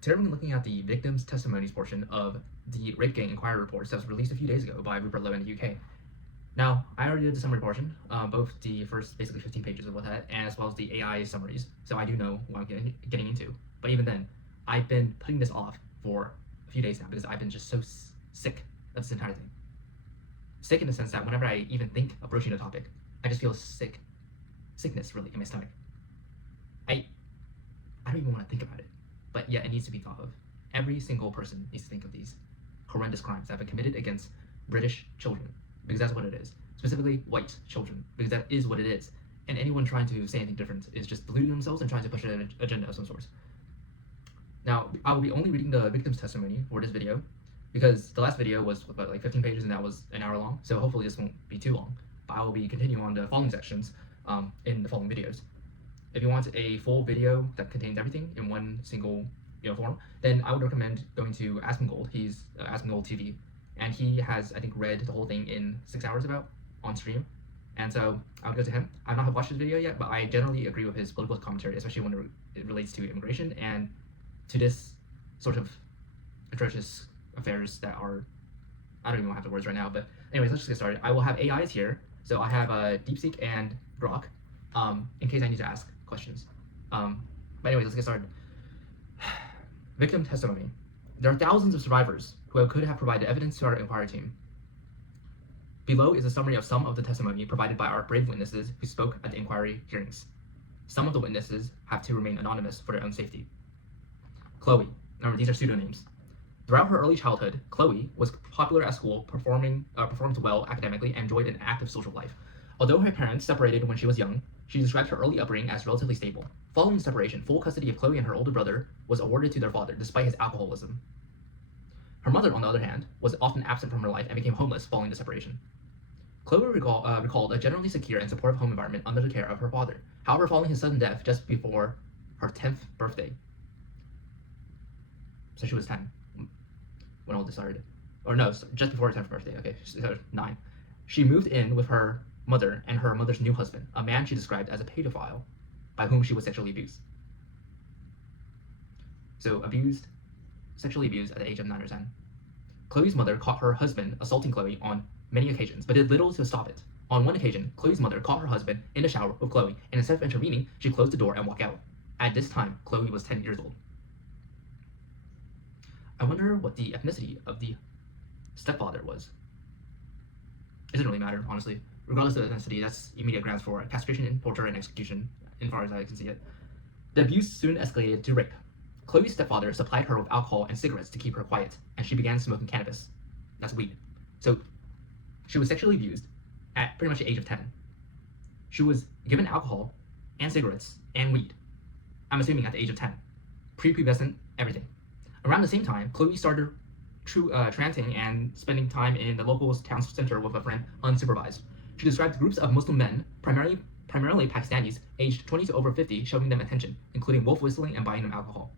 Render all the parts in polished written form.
Today we're looking at the victims' testimonies portion of the rape gang inquiry reports that was released a few days ago by Rupert Lowe in the UK. Now, I already did the summary portion, both the first basically 15 pages of what that, and as well as the AI summaries, so I do know what I'm getting into. But even then, I've been putting this off for a few days now because I've been just so sick of this entire thing. Sick in the sense that whenever I even think of broaching the topic, I just feel sickness really in my stomach. I don't even want to think about it, but yet it needs to be thought of. Every single person needs to think of these horrendous crimes that have been committed against British children, because that's what it is. Specifically, white children, because that is what it is. And anyone trying to say anything different is just deluding themselves and trying to push an agenda of some sort. Now, I will be only reading the victim's testimony for this video, because the last video was about like 15 pages and that was an hour long, so hopefully this won't be too long. But I will be continuing on the following sections in the following videos. If you want a full video that contains everything in one single form, then I would recommend going to Asmongold. He's Asmongold TV, and he has, I think, read the whole thing in 6 hours about on stream. And so I would go to him. I've not watched his video yet, but I generally agree with his political commentary, especially when it relates to immigration and to this sort of atrocious affairs that are, I don't even have the words right now, but anyways, let's just get started. I will have AIs here. So I have DeepSeek and Grok, in case I need to ask questions. But anyways, let's get started. Victim testimony. There are thousands of survivors who could have provided evidence to our inquiry team. Below is a summary of some of the testimony provided by our brave witnesses who spoke at the inquiry hearings. Some of the witnesses have to remain anonymous for their own safety. Chloe. Remember, these are pseudonyms. Throughout her early childhood, Chloe was popular at school, performed well academically, and enjoyed an active social life. Although her parents separated when she was young, she described her early upbringing as relatively stable. Following separation, full custody of Chloe and her older brother was awarded to their father, despite his alcoholism. Her mother, on the other hand, was often absent from her life and became homeless following the separation. Chloe recalled a generally secure and supportive home environment under the care of her father. However, following his sudden death just before her 10th birthday, so she was 10 when all this started, or no, just before her 10th birthday, okay, so 9, she moved in with her mother and her mother's new husband, a man she described as a pedophile, by whom she was sexually abused. So sexually abused at the age of 9 or 10. Chloe's mother caught her husband assaulting Chloe on many occasions, but did little to stop it. On one occasion, Chloe's mother caught her husband in the shower with Chloe, and instead of intervening, she closed the door and walked out. At this time, Chloe was 10 years old. I wonder what the ethnicity of the stepfather was. It doesn't really matter, honestly. Regardless of ethnicity, that's immediate grounds for castration, torture, and execution, as far as I can see it. The abuse soon escalated to rape. Chloe's stepfather supplied her with alcohol and cigarettes to keep her quiet, and she began smoking cannabis. That's weed. So, she was sexually abused at pretty much the age of 10. She was given alcohol and cigarettes and weed. I'm assuming at the age of 10. Prepubescent, everything. Around the same time, Chloe started tranting and spending time in the local town center with a friend unsupervised. She described groups of Muslim men, primarily Pakistanis, aged 20 to over 50, showing them attention, including wolf whistling and buying them alcohol.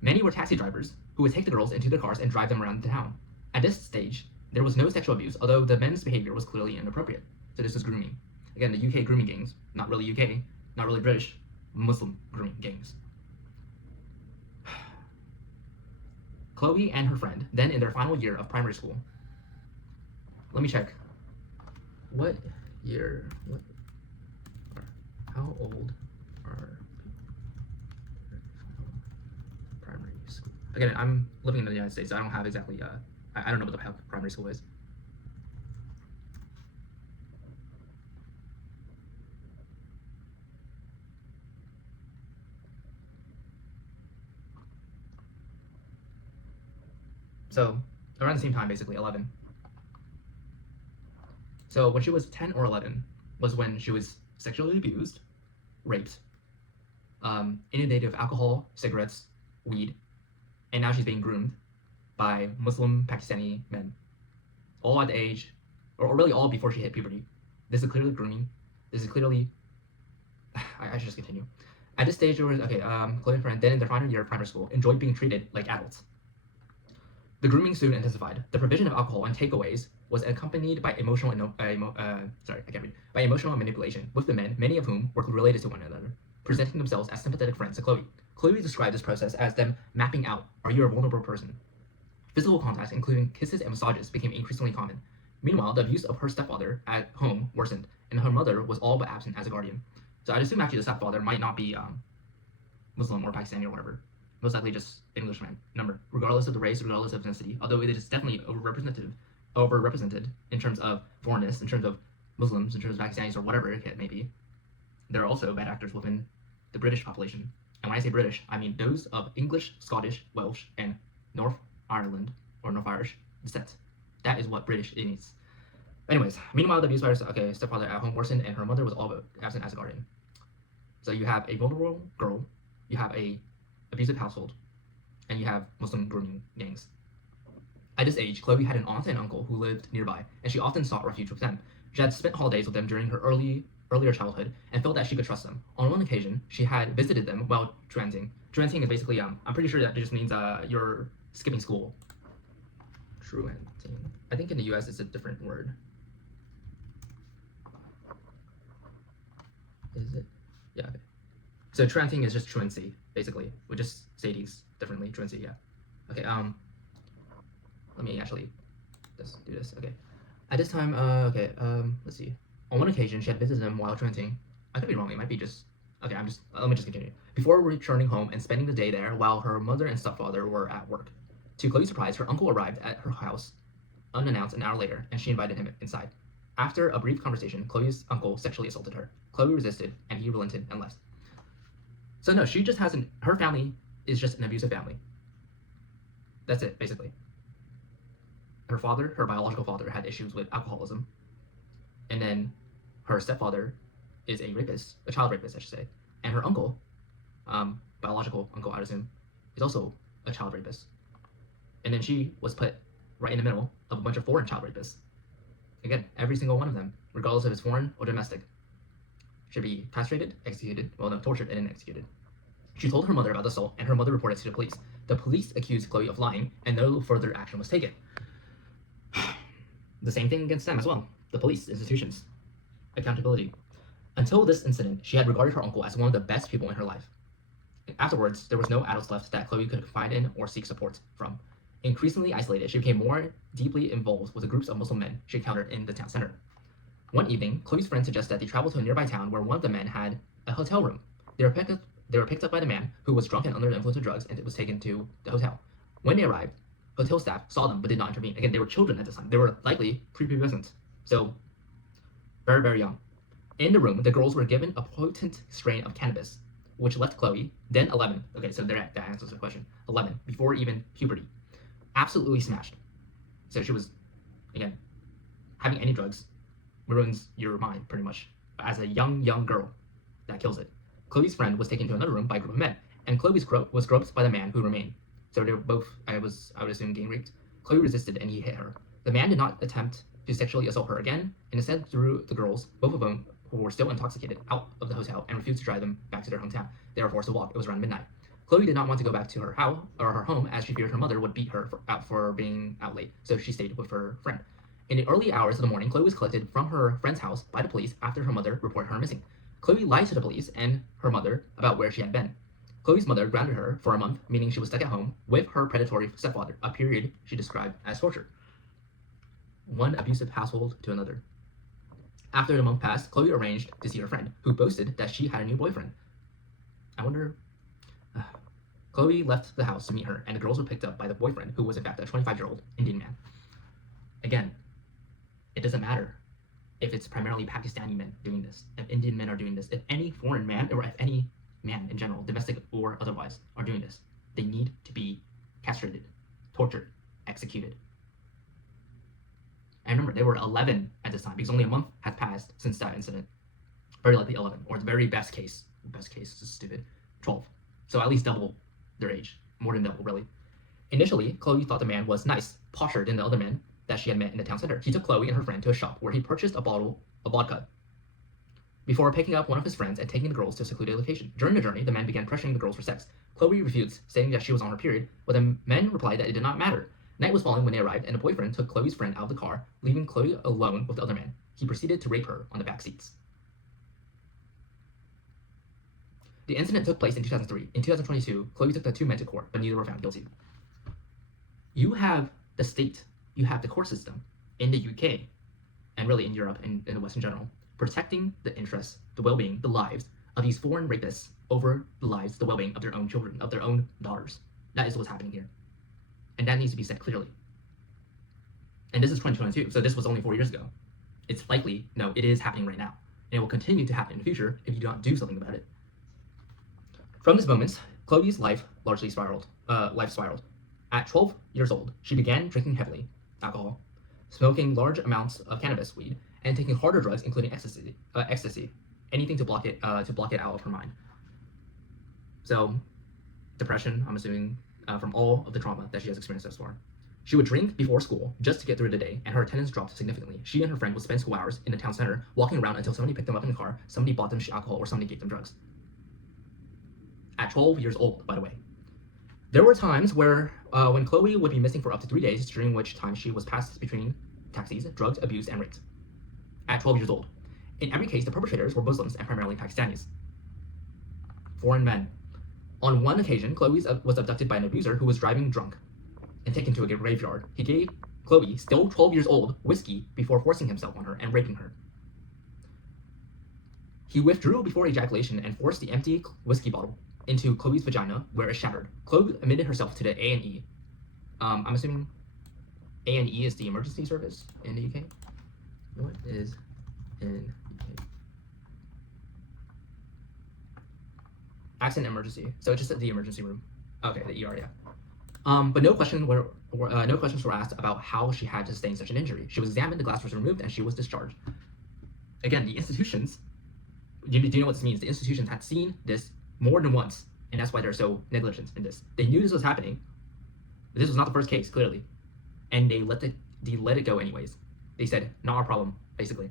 Many were taxi drivers who would take the girls into their cars and drive them around the town. At this stage, there was no sexual abuse, although the men's behavior was clearly inappropriate. So this was grooming. Again, the UK grooming gangs, not really UK, not really British, Muslim grooming gangs. Chloe and her friend, then in their final year of primary school. Let me check. How old are primary school? Again, I'm living in the United States, so I don't have exactly, I don't know what the primary school is. So, around the same time, basically, 11. So, when she was 10 or 11 was when she was sexually abused, raped, inundated with alcohol, cigarettes, weed, and now she's being groomed by Muslim Pakistani men. All at the age, or really all before she hit puberty. This is clearly grooming. This is clearly, I should just continue. At this stage, there was, Chloe and friend, then in their final year of primary school, enjoyed being treated like adults. The grooming soon intensified. The provision of alcohol and takeaways was accompanied by emotional manipulation with the men, many of whom were related to one another, presenting themselves as sympathetic friends to Chloe. Chloe described this process as them mapping out, are you a vulnerable person? Physical contact, including kisses and massages, became increasingly common. Meanwhile, the abuse of her stepfather at home worsened, and her mother was all but absent as a guardian. So I'd assume actually the stepfather might not be Muslim or Pakistani or whatever. Most likely just Englishman. Number, regardless of the race, regardless of ethnicity, although it is definitely overrepresented in terms of foreignness, in terms of Muslims, in terms of Pakistanis or whatever it may be, there are also bad actors within the British population. And when I say British, I mean those of English, Scottish, Welsh, and North Ireland or North Irish descent. That is what British is. Anyways, meanwhile, the abuse by her stepfather at home worsened, and her mother was all but absent as a guardian. So you have a vulnerable girl, you have a abusive household, and you have Muslim grooming gangs. At this age, Chloe had an aunt and uncle who lived nearby, and she often sought refuge with them. She had spent holidays with them during her earlier childhood and felt that she could trust them. On one occasion, she had visited them while truanting. Truanting is basically, I'm pretty sure that just means you're skipping school. Truanting. I think in the US it's a different word. Is it? Yeah, okay. So truanting is just truancy, basically. We just say these differently. Truancy, yeah. Okay, let me actually just do this. Okay. At this time, let's see. On one occasion, she had visited them while truanting. I could be wrong, it might be just... Okay, let me just continue. Before returning home and spending the day there while her mother and stepfather were at work. To Chloe's surprise, her uncle arrived at her house unannounced an hour later, and she invited him inside. After a brief conversation, Chloe's uncle sexually assaulted her. Chloe resisted, and he relented and left. So no, she just hasn't... Her family is just an abusive family. That's it, basically. Her father, her biological father, had issues with alcoholism. And then her stepfather is a rapist, a child rapist, I should say. And her uncle, biological uncle, I'd assume, is also a child rapist. And then she was put right in the middle of a bunch of foreign child rapists. Again, every single one of them, regardless if it's foreign or domestic, should be castrated, executed, tortured, and then executed. She told her mother about the assault, and her mother reported to the police. The police accused Chloe of lying, and no further action was taken. The same thing against them as well. The police, institutions, accountability. Until this incident, she had regarded her uncle as one of the best people in her life. Afterwards, there was no adults left that Chloe could confide in or seek support from. Increasingly isolated, she became more deeply involved with the groups of Muslim men she encountered in the town center. One evening, Chloe's friend suggested that they travel to a nearby town where one of the men had a hotel room. They were picked up by the man, who was drunk and under the influence of drugs, and was taken to the hotel. When they arrived, hotel staff saw them but did not intervene. Again, they were children at this time. They were likely prepubescent, so very, very young. In the room, the girls were given a potent strain of cannabis, which left Chloe, then 11, okay, so that answers the question, 11, before even puberty, absolutely smashed. So she was, again, having any drugs ruins your mind, pretty much. As a young girl, that kills it. Chloe's friend was taken to another room by a group of men, and Chloe was groped by the man who remained. So they were both, I would assume, gang raped. Chloe resisted, and he hit her. The man did not attempt to sexually assault her again, and instead threw the girls, both of them who were still intoxicated, out of the hotel and refused to drive them back to their hometown. They were forced to walk. It was around midnight. Chloe did not want to go back to her house or her home, as she feared her mother would beat her for being out late, so she stayed with her friend. In the early hours of the morning, Chloe was collected from her friend's house by the police after her mother reported her missing. Chloe lied to the police and her mother about where she had been. Chloe's mother grounded her for a month, meaning she was stuck at home with her predatory stepfather, a period she described as torture. One abusive household to another. After the month passed, Chloe arranged to see her friend, who boasted that she had a new boyfriend. I wonder... Chloe left the house to meet her, and the girls were picked up by the boyfriend, who was in fact a 25-year-old Indian man. Again, it doesn't matter if it's primarily Pakistani men doing this, if Indian men are doing this, if any foreign man, or if any man in general, domestic or otherwise, are doing this. They need to be castrated, tortured, executed. And remember, they were 11 at this time, because only a month had passed since that incident. Very likely 11, or the very best case is stupid, 12. So at least double their age, more than double, really. Initially, Chloe thought the man was nice, posher than the other men that she had met in the town center. He took Chloe and her friend to a shop where he purchased a bottle of vodka before picking up one of his friends and taking the girls to a secluded location. During the journey, the man began pressuring the girls for sex. Chloe refused, stating that she was on her period, but the men replied that it did not matter. Night was falling when they arrived, and the boyfriend took Chloe's friend out of the car, leaving Chloe alone with the other man. He proceeded to rape her on the back seats. The incident took place in 2003. In 2022, Chloe took the two men to court, but neither were found guilty. You have the state, you have the court system in the UK, and really in Europe and in the West in general, protecting the interests, the well-being, the lives of these foreign rapists over the lives, the well-being of their own children, of their own daughters. That is what's happening here. And that needs to be said clearly. And this is 2022, so this was only 4 years ago. It's likely, no, it is happening right now. And it will continue to happen in the future if you do not do something about it. From this moment, Chloe's life largely spiraled. At 12 years old, she began drinking heavily alcohol, smoking large amounts of cannabis weed, and taking harder drugs, including ecstasy, anything to block it out of her mind. So, depression, I'm assuming, from all of the trauma that she has experienced thus far. She would drink before school just to get through the day, and her attendance dropped significantly. She and her friend would spend school hours in the town center walking around until somebody picked them up in the car, somebody bought them alcohol, or somebody gave them drugs. At 12 years old, by the way. There were times where when Chloe would be missing for up to 3 days, during which time she was passed between taxis, drugged, abused, and raped. At 12 years old. In every case, the perpetrators were Muslims and primarily Pakistanis. Foreign men. On one occasion, Chloe was abducted by an abuser who was driving drunk and taken to a graveyard. He gave Chloe, still 12 years old, whiskey before forcing himself on her and raping her. He withdrew before ejaculation and forced the empty whiskey bottle into Chloe's vagina, where it shattered. Chloe admitted herself to the A&E. I'm assuming A&E is the emergency service in the UK. What is in UK? Accident emergency. So just the emergency room. Okay, the ER, yeah. But no questions were asked about how she had sustained such an injury. She was examined, the glass was removed, and she was discharged. Again, the institutions, do you know what this means? The institutions had seen this more than once, and that's why they're so negligent in this. They knew this was happening. This was not the first case, clearly. And they let it go anyways. They said, not our problem, basically.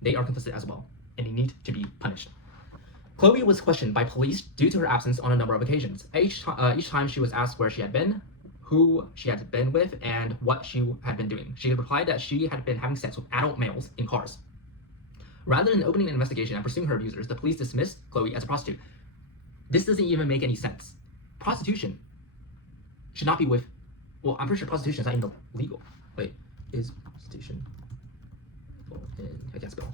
They are complicit as well, and they need to be punished. Chloe was questioned by police due to her absence on a number of occasions. Each time she was asked where she had been, who she had been with, and what she had been doing. She replied that she had been having sex with adult males in cars. Rather than opening an investigation and pursuing her abusers, the police dismissed Chloe as a prostitute. This doesn't even make any sense. Prostitution should not be with, well, I'm pretty sure prostitution is not even legal. Wait, is prostitution against bill?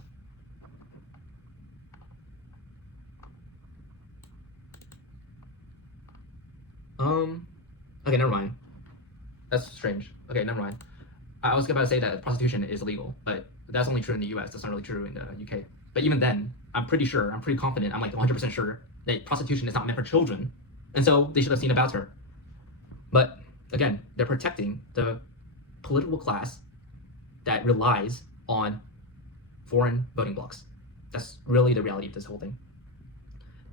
Okay, never mind. That's strange. Okay, never mind. I was about to say that prostitution is illegal, but that's only true in the US. That's not really true in the UK. But even then, I'm pretty confident, I'm like 100% sure that prostitution is not meant for children. And so they should have seen about her. But again, they're protecting the political class that relies on foreign voting blocs. That's really the reality of this whole thing.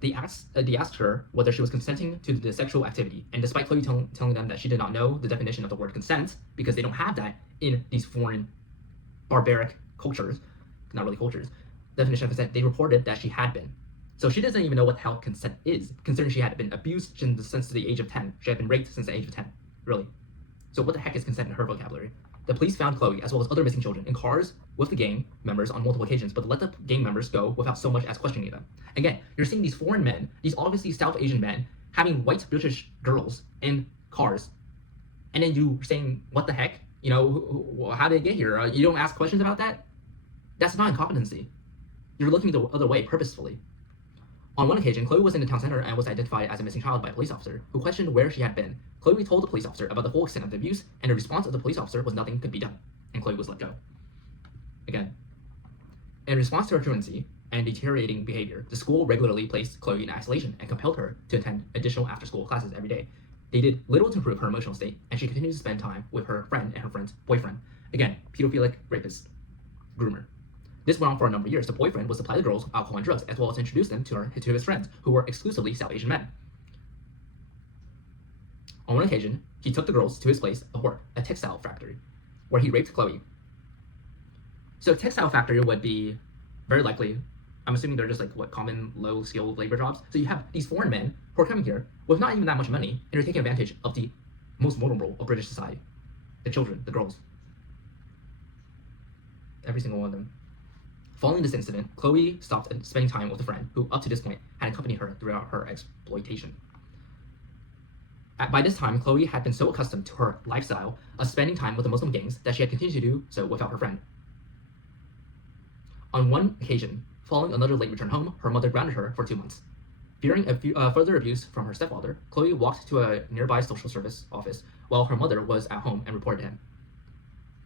They asked her whether she was consenting to the sexual activity, and despite Chloe telling them that she did not know the definition of the word consent, because they don't have that in these foreign, barbaric cultures, not really cultures, definition of consent, they reported that she had been. So she doesn't even know what the hell consent is, considering she had been abused since the age of 10. She had been raped since the age of 10, really. So what the heck is consent in her vocabulary? The police found Chloe, as well as other missing children, in cars with the gang members on multiple occasions, but let the gang members go without so much as questioning them. Again, you're seeing these foreign men, these obviously South Asian men, having white British girls in cars, and then you saying, what the heck? You know, how did it get here? You don't ask questions about that? That's not incompetency. You're looking the other way purposefully. On one occasion, Chloe was in the town center and was identified as a missing child by a police officer, who questioned where she had been. Chloe told the police officer about the full extent of the abuse, and the response of the police officer was nothing could be done, and Chloe was let go. Again, in response to her truancy and deteriorating behavior, the school regularly placed Chloe in isolation and compelled her to attend additional after-school classes every day. They did little to improve her emotional state, and she continued to spend time with her friend and her friend's boyfriend. Again, pedophilic rapist, groomer. This went on for a number of years. The boyfriend would supply the girls with alcohol and drugs, as well as introduce them to his friends, who were exclusively South Asian men. On one occasion, he took the girls to his place of work, a textile factory, where he raped Chloe. So a textile factory would be very likely, I'm assuming they're just like common low-skilled labor jobs. So you have these foreign men who are coming here with not even that much money, and they're taking advantage of the most vulnerable of British society, the children, the girls, every single one of them. Following this incident, Chloe stopped spending time with a friend who, up to this point, had accompanied her throughout her exploitation. By this time, Chloe had been so accustomed to her lifestyle of spending time with the Muslim gangs that she had continued to do so without her friend. On one occasion, following another late return home, her mother grounded her for 2 months. Fearing further abuse from her stepfather, Chloe walked to a nearby social service office while her mother was at home and reported him.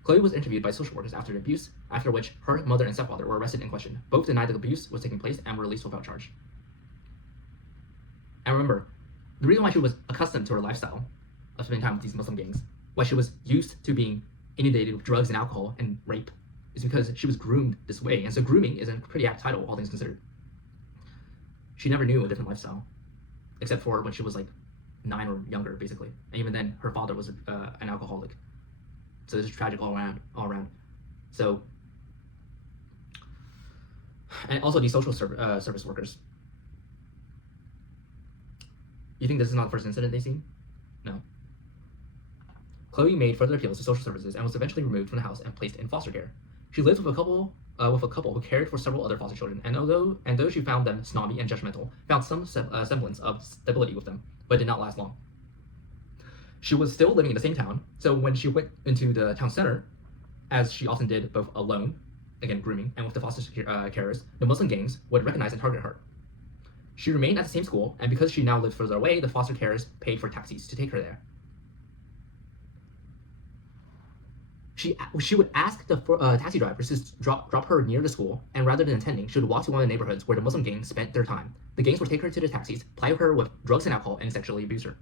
Chloe was interviewed by social workers after the abuse, after which her mother and stepfather were arrested and questioned. Both denied that abuse was taking place and were released without charge. And remember, the reason why she was accustomed to her lifestyle of spending time with these Muslim gangs, why she was used to being inundated with drugs and alcohol and rape, is because she was groomed this way. And so grooming is a pretty apt title, all things considered. She never knew a different lifestyle, except for when she was like 9 or younger, basically. And even then, her father was an alcoholic. So this is tragic all around. So, and also these social service workers. You think this is not the first incident they've seen? No. Chloe made further appeals to social services and was eventually removed from the house and placed in foster care. She lived with a couple who cared for several other foster children, and though she found them snobby and judgmental, found some semblance of stability with them, but did not last long. She was still living in the same town, so when she went into the town center, as she often did both alone, again grooming, and with the foster carers, the Muslim gangs would recognize and target her. She remained at the same school, and because she now lived further away, the foster carers paid for taxis to take her there. She would ask the taxi drivers to drop her near the school, and rather than attending, she would walk to one of the neighborhoods where the Muslim gangs spent their time. The gangs would take her to the taxis, ply her with drugs and alcohol, and sexually abuse her.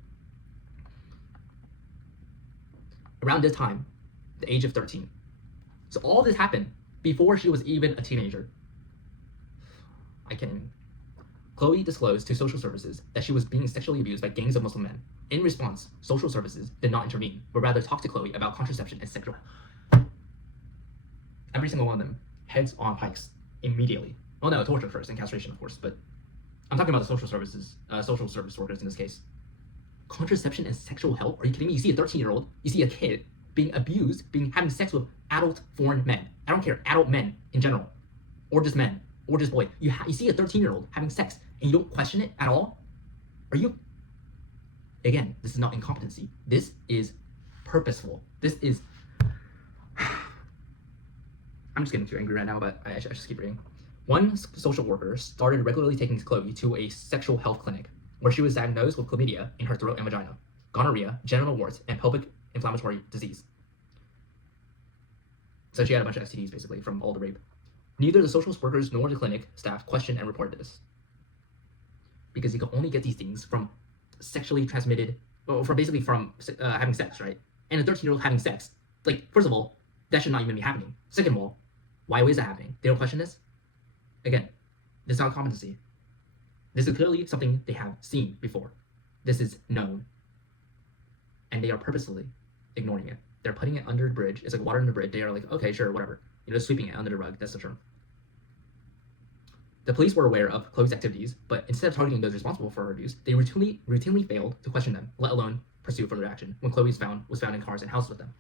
Around this time, the age of 13. So all this happened before she was even a teenager. I can't even. Chloe disclosed to social services that she was being sexually abused by gangs of Muslim men. In response, social services did not intervene, but rather talked to Chloe about contraception and sexual. Every single one of them, heads on pikes, immediately. Oh no, torture first and castration, of course, but I'm talking about the social service workers in this case. Contraception and sexual help? Are you kidding me? You see a 13-year-old, you see a kid being abused, having sex with adult foreign men. I don't care, adult men in general, or just men, or just boy. You see a 13-year-old having sex, and you don't question it at all? Are you? Again, this is not incompetency. This is purposeful. This is. I'm just getting too angry right now, but I should just keep reading. One social worker started regularly taking Chloe to a sexual health clinic, where she was diagnosed with chlamydia in her throat and vagina, gonorrhea, genital warts, and pelvic inflammatory disease. So she had a bunch of STDs, basically, from all the rape. Neither the social workers nor the clinic staff questioned and reported this. Because you can only get these things from sexually transmitted, or from having sex, right? And a 13-year-old having sex. Like, first of all, that should not even be happening. Second of all, why is that happening? They don't question this? Again, this is not competency. This is clearly something they have seen before. This is known. And they are purposefully ignoring it. They're putting it under the bridge. It's like water in the bridge. They are like, okay, sure, whatever. Sweeping it under the rug. That's the term. The police were aware of Chloe's activities, but instead of targeting those responsible for her abuse, they routinely failed to question them, let alone pursue further action, when Chloe was found in cars and houses with them.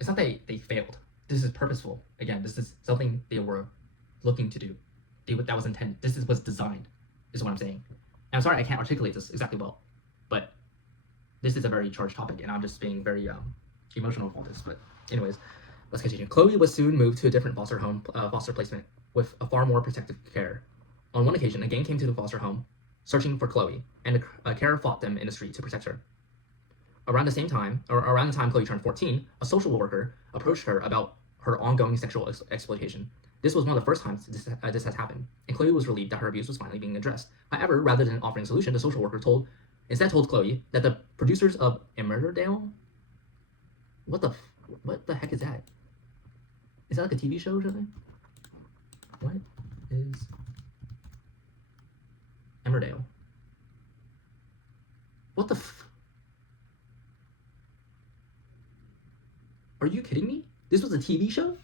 It's not that they failed. This is purposeful. Again, this is something they were looking to do. That was intended. This was designed, is what I'm saying. And I'm sorry I can't articulate this exactly well, but this is a very charged topic, and I'm just being very emotional about this. But anyways, let's continue. Chloe was soon moved to a different foster placement with a far more protective care. On one occasion, a gang came to the foster home, searching for Chloe, and a carer fought them in the street to protect her. Around the time Chloe turned 14, a social worker approached her about her ongoing sexual exploitation. This was one of the first times this has happened, and Chloe was relieved that her abuse was finally being addressed. However, rather than offering a solution, the social worker instead told Chloe that the producers of Emmerdale. What the heck is that? Is that like a TV show or something? What is Emmerdale? What the Are you kidding me? This was a TV show?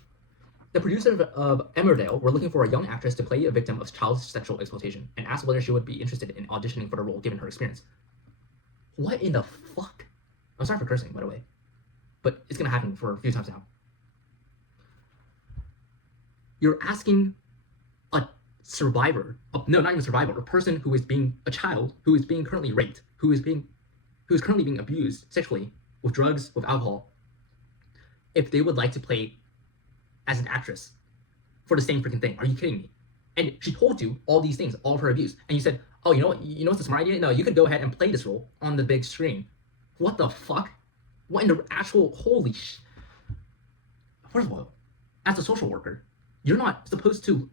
The producers of Emmerdale were looking for a young actress to play a victim of child sexual exploitation and asked whether she would be interested in auditioning for the role given her experience. What in the fuck? I'm sorry for cursing, by the way, but it's gonna happen for a few times now. You're asking a survivor, no, not even a survivor, a person who is being a child, who is being currently raped, who is currently being abused sexually with drugs, with alcohol, if they would like to play as an actress for the same freaking thing. Are you kidding me? And she told you all these things, all of her abuse, and you said, oh, you know what? You know what's a smart idea? No, you could go ahead and play this role on the big screen. What the fuck? What in the actual holy sh? First of all, as a social worker, you're supposed to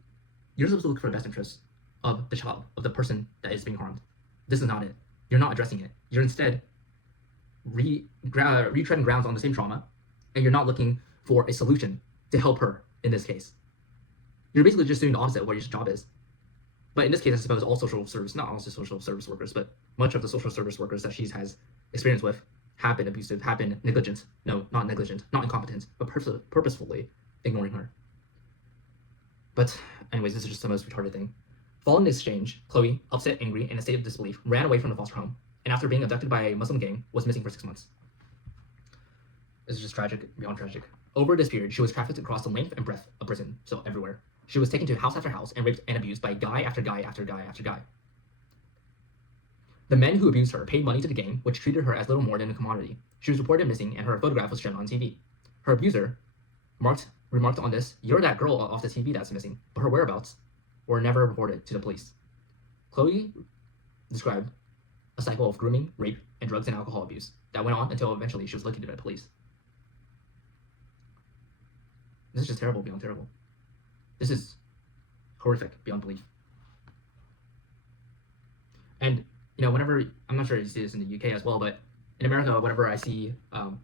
look for the best interests of the child, of the person that is being harmed. This is not it. You're not addressing it. You're instead retreading grounds on the same trauma, and you're not looking for a solution to help her in this case. You're basically just doing the opposite of what your job is. But in this case, I suppose all social service, not all social service workers, but much of the social service workers that she has experience with have been abusive, have been negligent. No, not negligent, not incompetent, but purposefully ignoring her. But anyways, this is just the most retarded thing. Following the exchange, Chloe, upset, angry, and in a state of disbelief, ran away from the foster home, and after being abducted by a Muslim gang, was missing for 6 months. This is just tragic, beyond tragic. Over this period, she was trafficked across the length and breadth of prison, so everywhere. She was taken to house after house and raped and abused by guy after guy after guy after guy. The men who abused her paid money to the gang, which treated her as little more than a commodity. She was reported missing, and her photograph was shown on TV. Her abuser remarked on this, "You're that girl off the TV that's missing," but her whereabouts were never reported to the police. Chloe described a cycle of grooming, rape, and drugs and alcohol abuse that went on until eventually she was located by the police. This is just terrible beyond terrible. This is horrific beyond belief. And, you know, whenever, I'm not sure you see this in the UK as well, but in America, whenever I see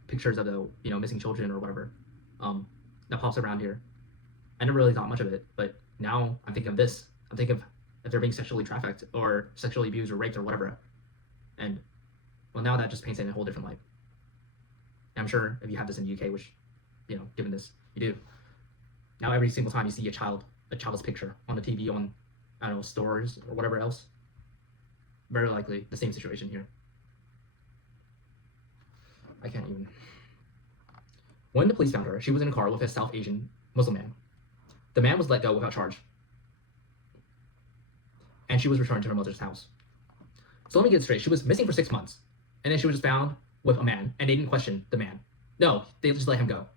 pictures of the, you know, missing children or whatever, that pops around here, I never really thought much of it, but now I'm thinking of this. I'm thinking of if they're being sexually trafficked or sexually abused or raped or whatever. And, well, now that just paints it in a whole different light. And I'm sure if you have this in the UK, which, you know, given this, you do. Now every single time you see a child's picture on the TV, on, I don't know, stores or whatever else, very likely the same situation here. I can't even. When the police found her, she was in a car with a South Asian Muslim man. The man was let go without charge, and she was returned to her mother's house. So let me get it straight. She was missing for 6 months, and then she was just found with a man, and they didn't question the man. No, they just let him go.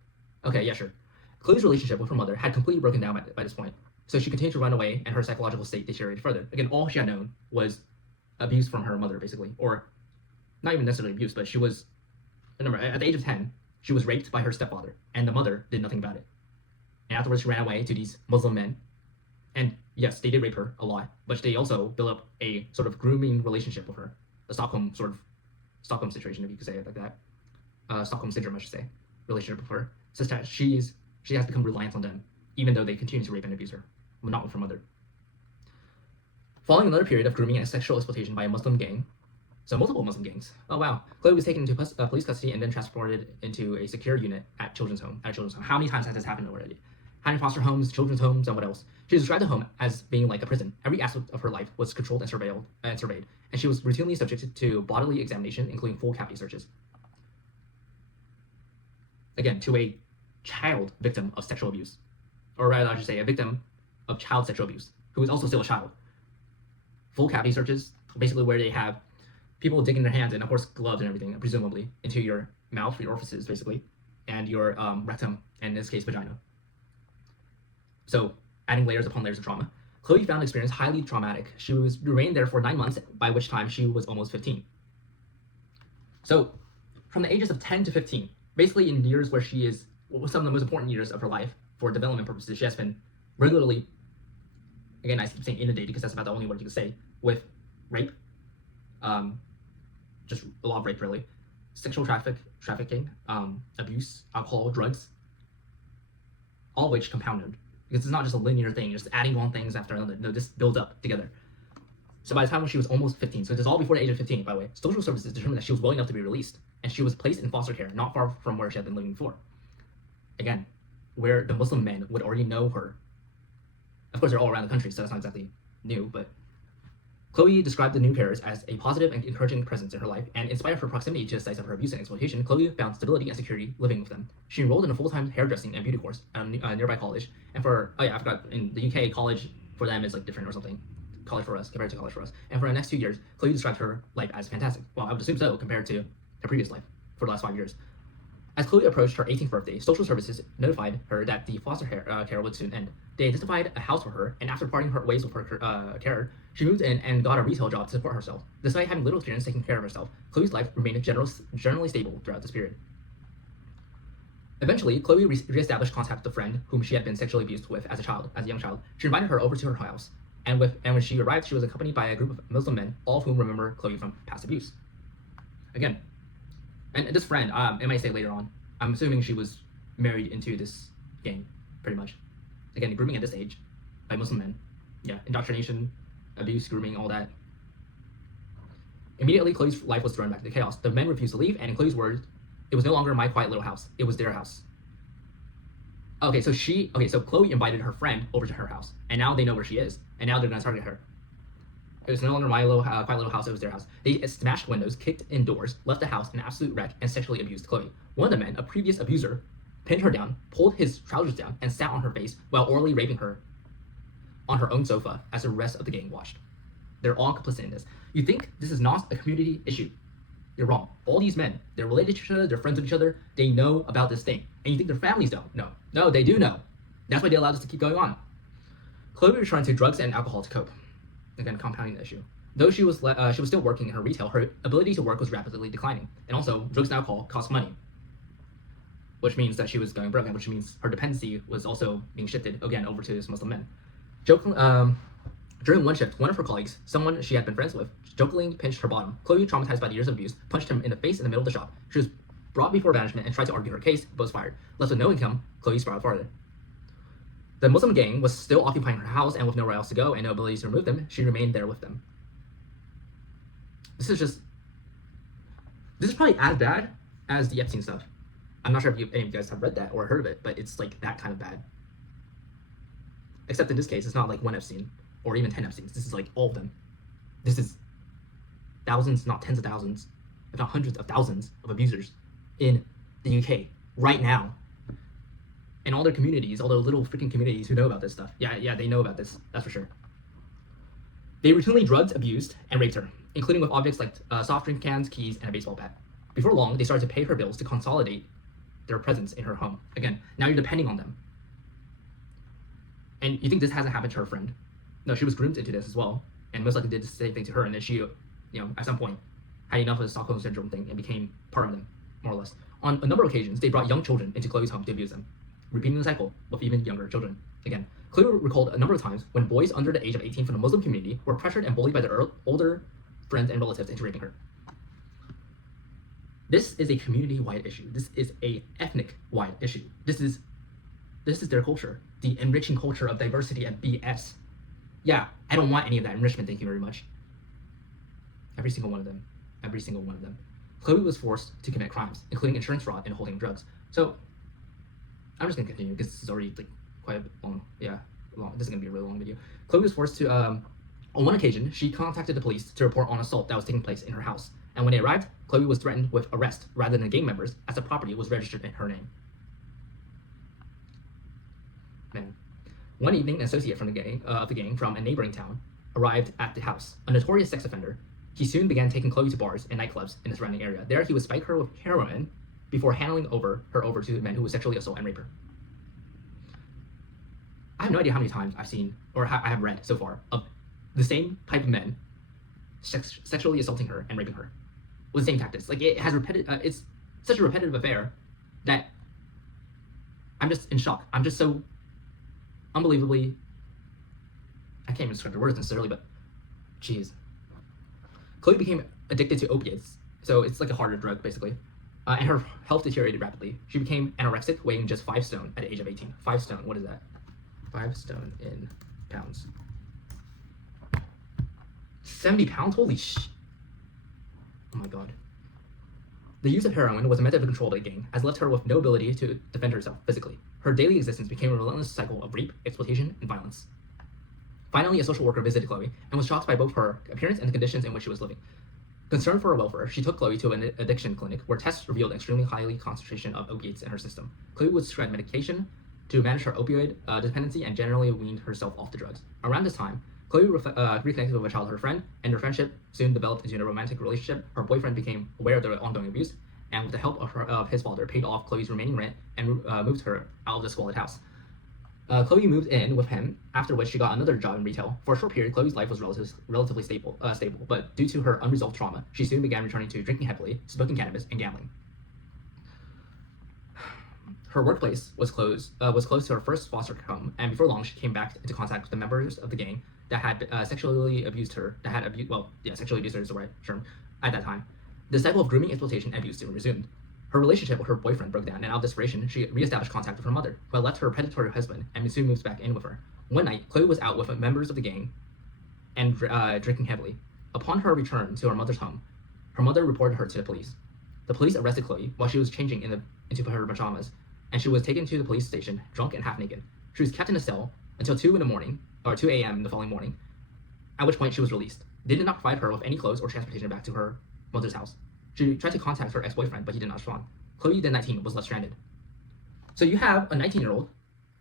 Okay, yeah, sure. Chloe's relationship with her mother had completely broken down by this point, so she continued to run away, and her psychological state deteriorated further. Again, all she had known was abuse from her mother, basically, or not even necessarily abuse, but she was, remember, at the age of 10, she was raped by her stepfather, and the mother did nothing about it. And afterwards, she ran away to these Muslim men, and yes, they did rape her a lot, but they also built up a sort of grooming relationship with her, a Stockholm situation, if you could say it like that, Stockholm syndrome, I should say, relationship with her, such that she has become reliant on them, even though they continue to rape and abuse her, but not with her mother. Following another period of grooming and sexual exploitation by a Muslim gang, so multiple Muslim gangs, oh wow, Chloe was taken into police custody and then transported into a secure unit at a children's home. How many times has this happened already? Having foster homes, children's homes, and what else? She described the home as being like a prison. Every aspect of her life was controlled and surveyed, and she was routinely subjected to bodily examination, including full cavity searches. Again, to a child victim of sexual abuse, or rather, I should say, a victim of child sexual abuse, who is also still a child. Full cavity searches, basically where they have people digging their hands in, of course, gloves and everything, presumably, into your mouth, your orifices, basically, and your rectum, and in this case, vagina. So, adding layers upon layers of trauma. Chloe found the experience highly traumatic. She remained there for 9 months, by which time she was almost 15. So, from the ages of 10 to 15, basically in years where she is some of the most important years of her life for development purposes, she has been regularly, again, I keep saying inundated because that's about the only word you can say, with rape, just a lot of rape really, sexual trafficking, abuse, alcohol, drugs, all of which compounded. Because it's not just a linear thing, just adding one things after another. No, this builds up together. So by the time when she was almost 15, so this is all before the age of 15, by the way, social services determined that she was well enough to be released, and she was placed in foster care, not far from where she had been living before. Again, where the Muslim men would already know her. Of course, they're all around the country, so that's not exactly new, but Chloe described the new carers as a positive and encouraging presence in her life, and in spite of her proximity to the sites of her abuse and exploitation, Chloe found stability and security living with them. She enrolled in a full-time hairdressing and beauty course at a nearby college, and I forgot, in the UK, college for them is like different or something. College for us compared to college for us. And for the next 2 years, Chloe described her life as fantastic. Well, I would assume so compared to her previous life for the last 5 years. As Chloe approached her 18th birthday, social services notified her that the foster care would soon end. They identified a house for her, and after parting her ways with her carer, she moved in and got a retail job to support herself. Despite having little experience taking care of herself, Chloe's life remained generally stable throughout this period. Eventually, Chloe reestablished contact with a friend whom she had been sexually abused with as a young child. She invited her over to her house, and when she arrived, she was accompanied by a group of Muslim men, all of whom remember Chloe from past abuse. Again, and this friend, it might say later on, I'm assuming she was married into this gang, pretty much. Again, grooming at this age by Muslim men. Yeah, indoctrination, abuse, grooming, all that. Immediately, Chloe's life was thrown back into chaos. The men refused to leave, and in Chloe's words, it was no longer my quiet little house. It was their house. So Chloe invited her friend over to her house, and now they know where she is, and now they're gonna target her. It was no longer my quiet little house, it was their house. They smashed windows, kicked in doors, left the house in an absolute wreck, and sexually abused Chloe. One of the men, a previous abuser, pinned her down, pulled his trousers down, and sat on her face while orally raping her on her own sofa as the rest of the gang watched. They're all complicit in this. You think this is not a community issue? You're wrong. All these men, they're related to each other, they're friends with each other, they know about this thing. And you think their families don't? No, they do know. That's why they allowed this to keep going on. Chloe returned to drugs and alcohol to cope. Again, compounding the issue. Though she was still working in her retail, her ability to work was rapidly declining. And also, drugs and alcohol cost money, which means that she was going broke, which means her dependency was also being shifted again over to this Muslim men. During one shift, one of her colleagues, someone she had been friends with, jokingly pinched her bottom. Chloe, traumatized by the years of abuse, punched him in the face in the middle of the shop. She was brought before management and tried to argue her case, but was fired. Left with no income, Chloe spiraled farther. The Muslim gang was still occupying her house, and with nowhere else to go and no ability to remove them, she remained there with them. This is probably as bad as the Epstein stuff. I'm not sure if any of you guys have read that or heard of it, but it's like that kind of bad. Except in this case, it's not like one Epstein or even 10 Epsteins. This is like all of them. This is thousands, not tens of thousands, if not hundreds of thousands of abusers in the UK right now. And all their communities, all their little freaking communities who know about this stuff. Yeah, they know about this, that's for sure. They routinely drugged, abused, and raped her, including with objects like soft drink cans, keys, and a baseball bat. Before long, they started to pay her bills to consolidate their presence in her home. Again, now you're depending on them. And you think this hasn't happened to her friend? No, she was groomed into this as well, and most likely did the same thing to her, and then she, at some point, had enough of the Stockholm Syndrome thing and became part of them, more or less. On a number of occasions, they brought young children into Chloe's home to abuse them, repeating the cycle with even younger children. Again, Chloe recalled a number of times when boys under the age of 18 from the Muslim community were pressured and bullied by their older friends and relatives into raping her. This is a community-wide issue. This is a ethnic-wide issue. This is their culture, the enriching culture of diversity and BS. Yeah, I don't want any of that enrichment, thank you very much. Every single one of them. Chloe was forced to commit crimes, including insurance fraud and holding drugs. So, I'm just gonna continue because this is already like quite a bit long. This is gonna be a really long video. Chloe was forced to, on one occasion, she contacted the police to report on assault that was taking place in her house. And when they arrived, Chloe was threatened with arrest rather than gang members, as the property was registered in her name. Man. One evening, an associate from the gang from a neighboring town arrived at the house. A notorious sex offender, he soon began taking Chloe to bars and nightclubs in the surrounding area. There, he would spike her with heroin before handing her over to men who would sexually assault and rape her. I have no idea how many times I've seen, or I have read so far, of the same type of men sexually assaulting her and raping her with the same tactics. Like, it's such a repetitive affair that I'm just in shock. I'm just so unbelievably, I can't even describe the words necessarily, but jeez. Chloe became addicted to opiates, so it's like a harder drug basically, and her health deteriorated rapidly. She became anorexic, weighing just 5 stone at the age of 18. 5 stone, what is that? 5 stone in pounds. 70 pounds? Holy sh! Oh my god. The use of heroin was a method of control by the gang, as left her with no ability to defend herself physically. Her daily existence became a relentless cycle of rape, exploitation, and violence. Finally, a social worker visited Chloe and was shocked by both her appearance and the conditions in which she was living. Concerned for her welfare, she took Chloe to an addiction clinic where tests revealed an extremely high concentration of opiates in her system. Chloe was prescribed medication to manage her opioid dependency and generally weaned herself off the drugs. Around this time, Chloe reconnected with a childhood friend, and their friendship soon developed into a romantic relationship. Her boyfriend became aware of their ongoing abuse, and with the help of his father, paid off Chloe's remaining rent and moved her out of the squalid house. Chloe moved in with him, after which she got another job in retail. For a short period, Chloe's life was relatively stable, but due to her unresolved trauma, she soon began returning to drinking heavily, smoking cannabis, and gambling. Her workplace was close to her first foster home, and before long, she came back into contact with the members of the gang that had sexually abused her. Sexually abused her is the right term at that time. The cycle of grooming, exploitation, and abuse soon resumed. Her relationship with her boyfriend broke down, and out of desperation, she reestablished contact with her mother, who had left her predatory husband and soon moved back in with her. One night, Chloe was out with members of the gang and drinking heavily. Upon her return to her mother's home, her mother reported her to the police. The police arrested Chloe while she was changing into her pajamas, and she was taken to the police station, drunk and half naked. She was kept in a cell until 2 a.m. the following morning, at which point she was released. They did not provide her with any clothes or transportation back to her mother's house. She tried to contact her ex-boyfriend, but he did not respond. Chloe, then 19, was left stranded. So you have a 19-year-old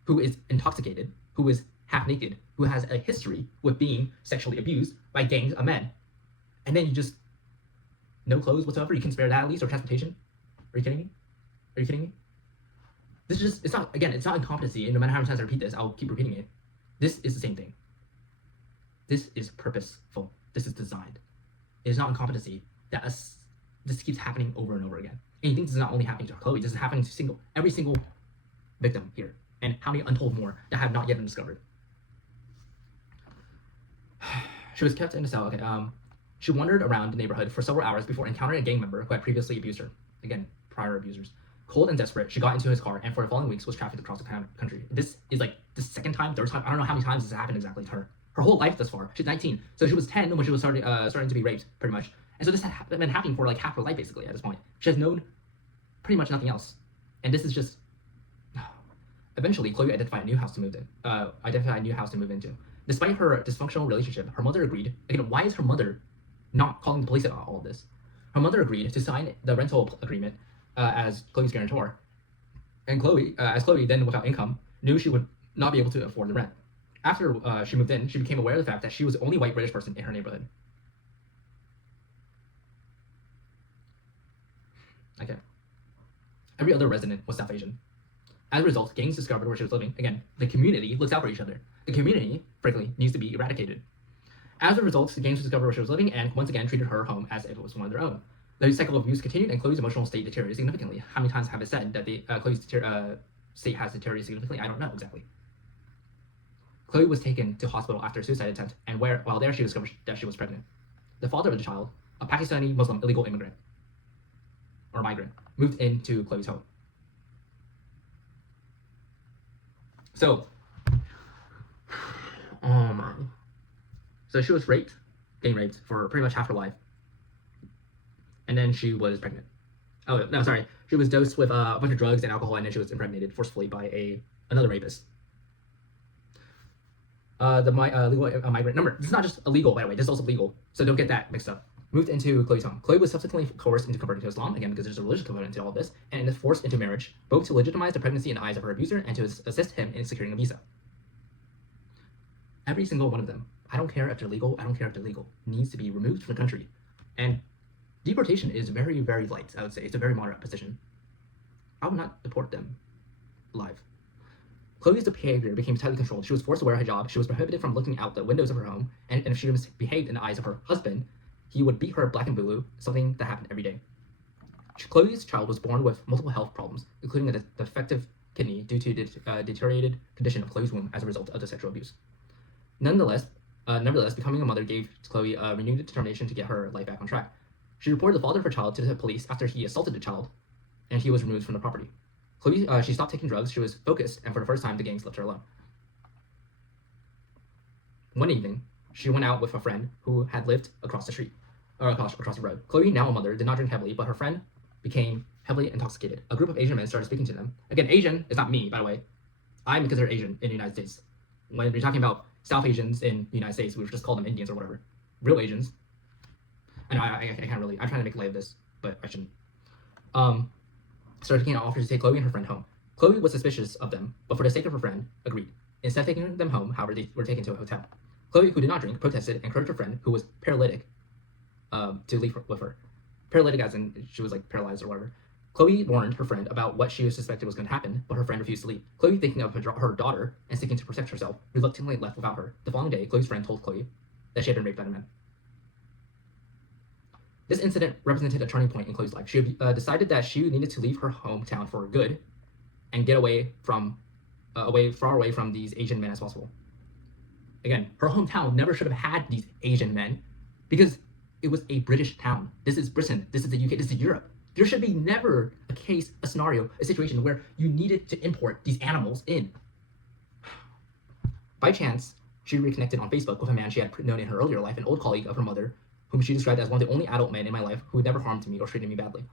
who is intoxicated, who is half naked, who has a history with being sexually abused by gangs of men. And then you just, no clothes whatsoever? You can spare that at least, or transportation? Are you kidding me? Are you kidding me? This is just, it's not incompetency, and no matter how many times I repeat this, I'll keep repeating it. This is the same thing. This is purposeful. This is designed. It is not incompetency that this keeps happening over and over again. And you think this is not only happening to Chloe, this is happening to every single victim here. And how many untold more that have not yet been discovered. She was kept in a cell. Okay, she wandered around the neighborhood for several hours before encountering a gang member who had previously abused her. Again, prior abusers. Cold and desperate, she got into his car and for the following weeks was trafficked across the country. This is like the second time, third time, I don't know how many times this has happened exactly to her. Her whole life thus far. She's 19, so she was 10 when she was starting to be raped, pretty much. And so this had been happening for like half her life, basically, at this point. She has known pretty much nothing else. And this is just... Eventually, Chloe identified a new house to move into. Despite her dysfunctional relationship, her mother agreed. Again, why is her mother not calling the police about all of this? Her mother agreed to sign the rental agreement as Chloe's guarantor. And Chloe, then without income, knew she would not be able to afford the rent. After she moved in, she became aware of the fact that she was the only white British person in her neighborhood. Okay. Every other resident was South Asian. As a result, gangs discovered where she was living. Again, the community looks out for each other. The community, frankly, needs to be eradicated. As a result, the gangs discovered where she was living and once again treated her home as if it was one of their own. The cycle of abuse continued and Chloe's emotional state deteriorated significantly. How many times have it said that Chloe's state has deteriorated significantly? I don't know exactly. Chloe was taken to hospital after a suicide attempt, and while there she discovered that she was pregnant. The father of the child, a Pakistani Muslim illegal immigrant, or migrant, moved into Chloe's home. So, oh my. So she was gang raped for pretty much half her life. And then she was pregnant. Oh, no, sorry. She was dosed with a bunch of drugs and alcohol, and then she was impregnated forcefully by another rapist. The legal migrant number. This is not just illegal, by the way. This is also legal. So don't get that mixed up. Moved into Chloe's home. Chloe was subsequently coerced into converting to Islam, again, because there's a religious component to all of this, and is forced into marriage, both to legitimize the pregnancy in the eyes of her abuser and to assist him in securing a visa. Every single one of them, I don't care if they're legal, I don't care if they're legal, needs to be removed from the country. And deportation is very, very light, I would say. It's a very moderate position. I would not deport them alive. Chloe's behavior became tightly controlled. She was forced to wear a hijab. She was prohibited from looking out the windows of her home. And if she misbehaved in the eyes of her husband, he would beat her black and blue, something that happened every day. Chloe's child was born with multiple health problems, including a defective kidney due to the deteriorated condition of Chloe's womb as a result of the sexual abuse. Nevertheless, becoming a mother gave Chloe a renewed determination to get her life back on track. She reported the father of her child to the police after he assaulted the child, and he was removed from the property. Chloe, she stopped taking drugs, she was focused, and for the first time, the gangs left her alone. One evening, she went out with a friend who had lived across the street, or across the road. Chloe, now a mother, did not drink heavily, but her friend became heavily intoxicated. A group of Asian men started speaking to them. Again, Asian is not me, by the way. I'm considered Asian in the United States. When you're talking about South Asians in the United States, we would just call them Indians or whatever. Real Asians. And I can't really, I'm trying to make light of this, but I shouldn't. Started taking out offers to take Chloe and her friend home. Chloe was suspicious of them, but for the sake of her friend, agreed. Instead of taking them home, however, they were taken to a hotel. Chloe, who did not drink, protested and encouraged her friend, who was paralytic, to leave with her. Paralytic as in she was like paralyzed or whatever. Chloe warned her friend about what she suspected was going to happen, but her friend refused to leave. Chloe, thinking of her daughter and seeking to protect herself, reluctantly left without her. The following day, Chloe's friend told Chloe that she had been raped by the man. This incident represented a turning point in Chloe's life. She decided that she needed to leave her hometown for good and get away from, far away from these Asian men as possible. Again, her hometown never should have had these Asian men because it was a British town. This is Britain. This is the UK. This is Europe. There should be never a case, a scenario, a situation where you needed to import these animals in. By chance, she reconnected on Facebook with a man she had known in her earlier life, an old colleague of her mother, whom she described as one of the only adult men in my life who had never harmed me or treated me badly.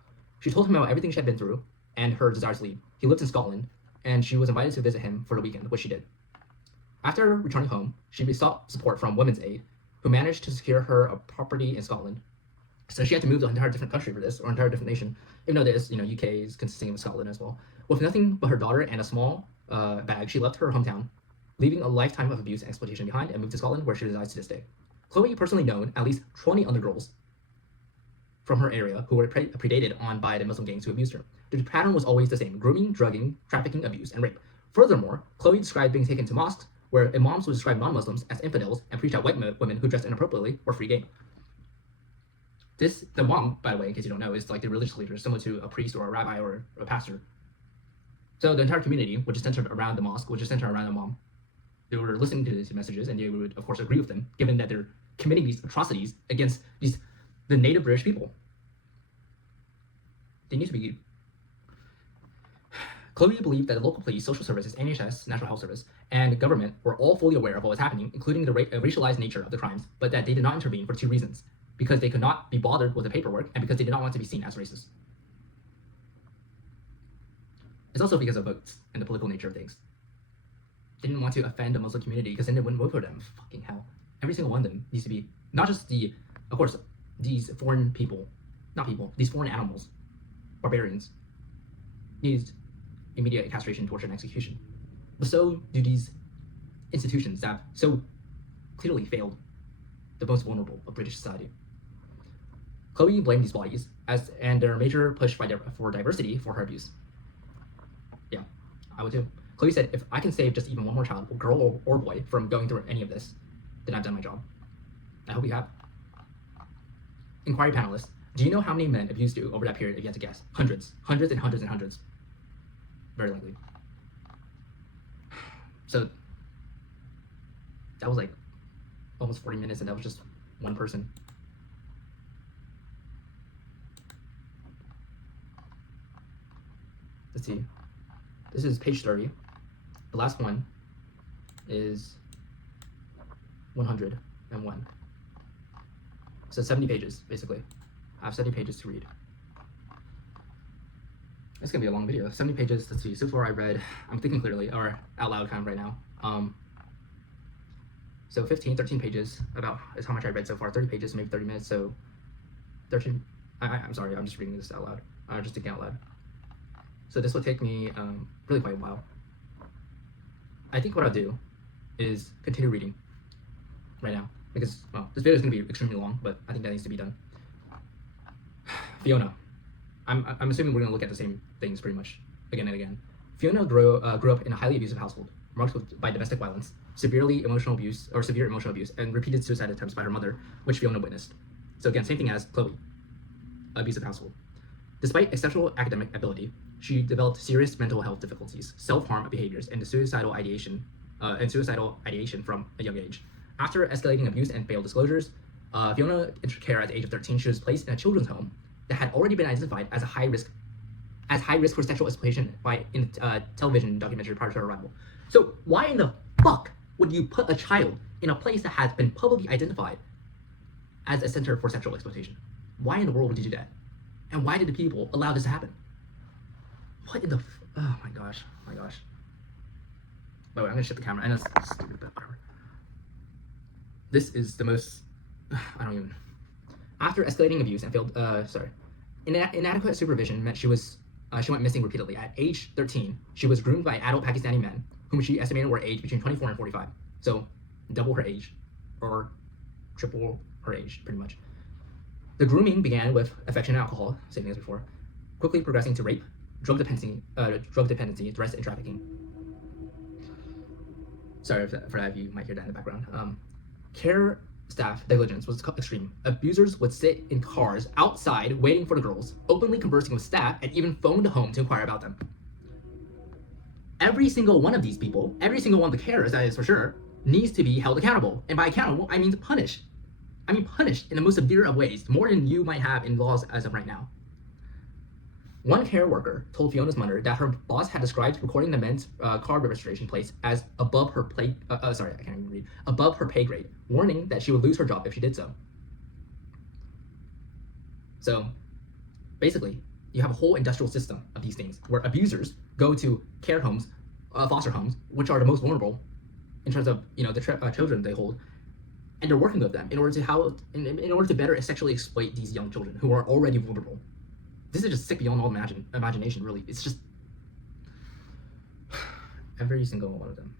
She told him about everything she had been through and her desire to leave. He lived in Scotland, and she was invited to visit him for the weekend, which she did. After returning home, she sought support from Women's Aid, who managed to secure her a property in Scotland. So she had to move to an entire different country for this, or an entire different nation, even though this, UK is consisting of Scotland as well. With nothing but her daughter and a small bag, she left her hometown, leaving a lifetime of abuse and exploitation behind, and moved to Scotland, where she resides to this day. Chloe personally known at least 20 other girls from her area who were predated on by the Muslim gangs who abused her. The pattern was always the same: grooming, drugging, trafficking, abuse, and rape. Furthermore, Chloe described being taken to mosques where imams would describe non-Muslims as infidels and preach out white women who dressed inappropriately or free game. The imam, by the way, in case you don't know, is like the religious leader, similar to a priest or a rabbi or a pastor. So the entire community, which is centered around the mosque, which is centered around the imam, they were listening to these messages, and they would, of course, agree with them, given that they're committing these atrocities against the native British people. They need to be. Chloe believed that the local police, social services, NHS, National Health Service, and government were all fully aware of what was happening, including the racialized nature of the crimes, but that they did not intervene for two reasons: because they could not be bothered with the paperwork, and because they did not want to be seen as racist. It's also because of votes and the political nature of things. They didn't want to offend the Muslim community because then they wouldn't vote for them. Fucking hell. Every single one of them needs to be, not just of course, these foreign people, these foreign animals, barbarians, needs immediate castration, torture, and execution. But so do these institutions that so clearly failed the most vulnerable of British society. Chloe blamed these bodies and their major push for diversity for her abuse. Yeah, I would too. Chloe said, if I can save just even one more child, girl or boy, from going through any of this, then I've done my job. I hope you have. Inquiry panelists, do you know how many men abused you over that period if you had to guess? Hundreds. Hundreds and hundreds and hundreds. Very likely. So, that was like almost 40 minutes, and that was just one person. Let's see. This is page 30. The last one is 101. So 70 pages, basically. I have 70 pages to read. It's gonna be a long video. 70 pages, let's see. So far I read, I'm thinking clearly, or out loud kind of right now. So 13 pages about is how much I read so far. 30 pages, maybe 30 minutes, so 13, I'm sorry, I'm just reading this out loud. Just thinking out loud. So this will take me really quite a while. I think what I'll do is continue reading right now, because, well, this video is going to be extremely long, but I think that needs to be done. Fiona. I'm assuming we're going to look at the same things pretty much again and again. Fiona grew up in a highly abusive household, marked by domestic violence, severe emotional abuse, and repeated suicide attempts by her mother, which Fiona witnessed. So again, same thing as Chloe. Abusive household. Despite exceptional academic ability, she developed serious mental health difficulties, self-harm behaviors, and suicidal ideation from a young age. After escalating abuse and failed disclosures, Fiona entered care at the age of 13. She was placed in a children's home that had already been identified as high risk for sexual exploitation in a television documentary prior to her arrival. So why in the fuck would you put a child in a place that has been publicly identified as a center for sexual exploitation? Why in the world would you do that? And why did the people allow this to happen? What in the oh my gosh. By the way, I'm gonna shift the camera. I know it's stupid, but whatever. This is the most. I don't even. After escalating abuse and failed. Inadequate supervision meant she went missing repeatedly. At age 13, she was groomed by adult Pakistani men, whom she estimated were aged between 24 and 45. So, double her age, or triple her age, pretty much. The grooming began with affection and alcohol, same thing as before, quickly progressing to rape, drug dependency, threats, and trafficking. Sorry for that, you might hear that in the background. Care staff negligence was extreme. Abusers would sit in cars outside waiting for the girls, openly conversing with staff, and even phoned home to inquire about them. Every single one of these people, every single one of the carers, that is for sure, needs to be held accountable. And by accountable, I mean punished. I mean punished in the most severe of ways, more than you might have in laws as of right now. One care worker told Fiona's mother that her boss had described recording the men's car registration plates as above her above her pay grade, warning that she would lose her job if she did so. So, basically, you have a whole industrial system of these things where abusers go to care homes, foster homes, which are the most vulnerable in terms of the children they hold, and they're working with them in order to better sexually exploit these young children who are already vulnerable. This is just sick beyond all imagination, really. It's just every single one of them.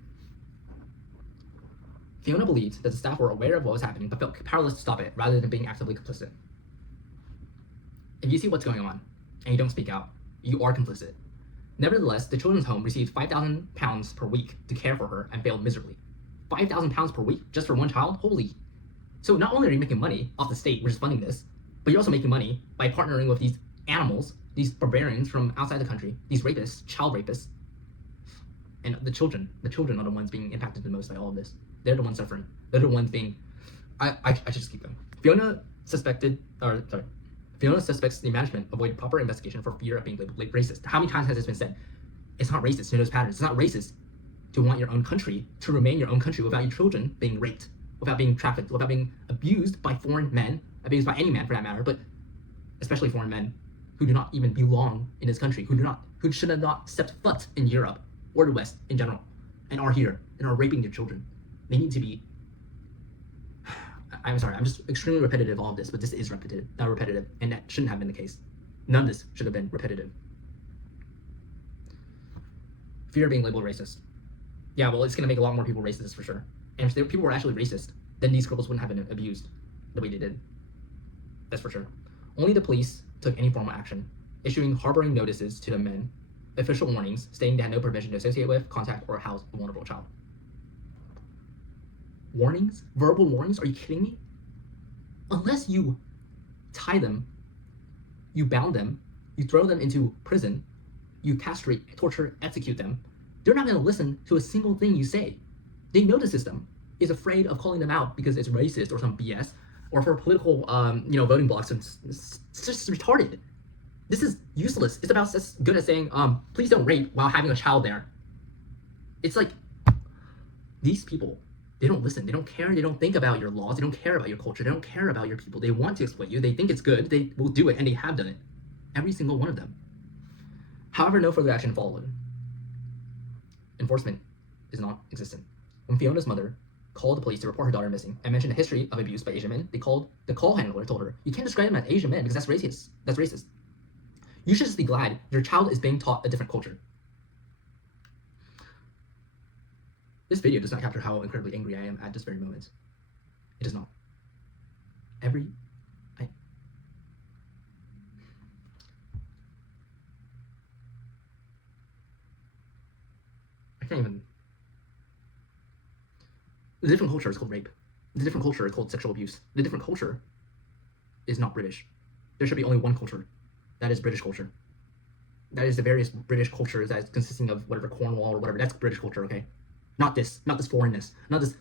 Fiona believed that the staff were aware of what was happening, but felt powerless to stop it, rather than being actively complicit. If you see what's going on, and you don't speak out, you are complicit. Nevertheless, the children's home received £5,000 per week to care for her and failed miserably. £5,000 per week just for one child? Holy. So not only are you making money off the state, which is funding this, but you're also making money by partnering with these animals, these barbarians from outside the country, these rapists, child rapists, and the children are the ones being impacted the most by all of this. They're the ones suffering. They're the ones being. I should just keep going. Fiona suspects the management avoided proper investigation for fear of being labeled racist. How many times has this been said? It's not racist to know those patterns. It's not racist to want your own country to remain your own country without your children being raped, without being trafficked, without being abused by foreign men, abused by any man for that matter, but especially foreign men who do not even belong in this country, who should have not stepped foot in Europe or the West in general, and are here and are raping their children. They need to be. I'm sorry, I'm just extremely repetitive all of this, but this is repetitive, and that shouldn't have been the case. None of this should have been repetitive. Fear of being labeled racist. Yeah, well, it's gonna make a lot more people racist for sure. And if people were actually racist, then these girls wouldn't have been abused the way they did. That's for sure. Only the police took any formal action, issuing harboring notices to the men, official warnings stating they had no permission to associate with, contact, or house a vulnerable child. Warnings? Verbal warnings? Are you kidding me? Unless you tie them, you bound them, you throw them into prison, you castrate, torture, execute them, they're not going to listen to a single thing you say. They know the system is afraid of calling them out because it's racist or some BS, or for political, voting blocks. It's just retarded. This is useless. It's about as good as saying, please don't rape while having a child there. It's like, these people, they don't listen. They don't care. They don't think about your laws. They don't care about your culture. They don't care about your people. They want to exploit you. They think it's good. They will do it, and they have done it. Every single one of them. However, no further action followed. Enforcement is not existent. When Fiona's mother called the police to report her daughter missing and mentioned a history of abuse by Asian men, the call handler told her, "You can't describe them as Asian men because that's racist. That's racist. You should just be glad your child is being taught a different culture." This video does not capture how incredibly angry I am at this very moment. It does not. I can't even. The different culture is called rape. The different culture is called sexual abuse. The different culture is not British. There should be only one culture. That is British culture. That is the various British cultures that is consisting of whatever Cornwall or whatever. That's British culture, okay? Not this foreignness. Not this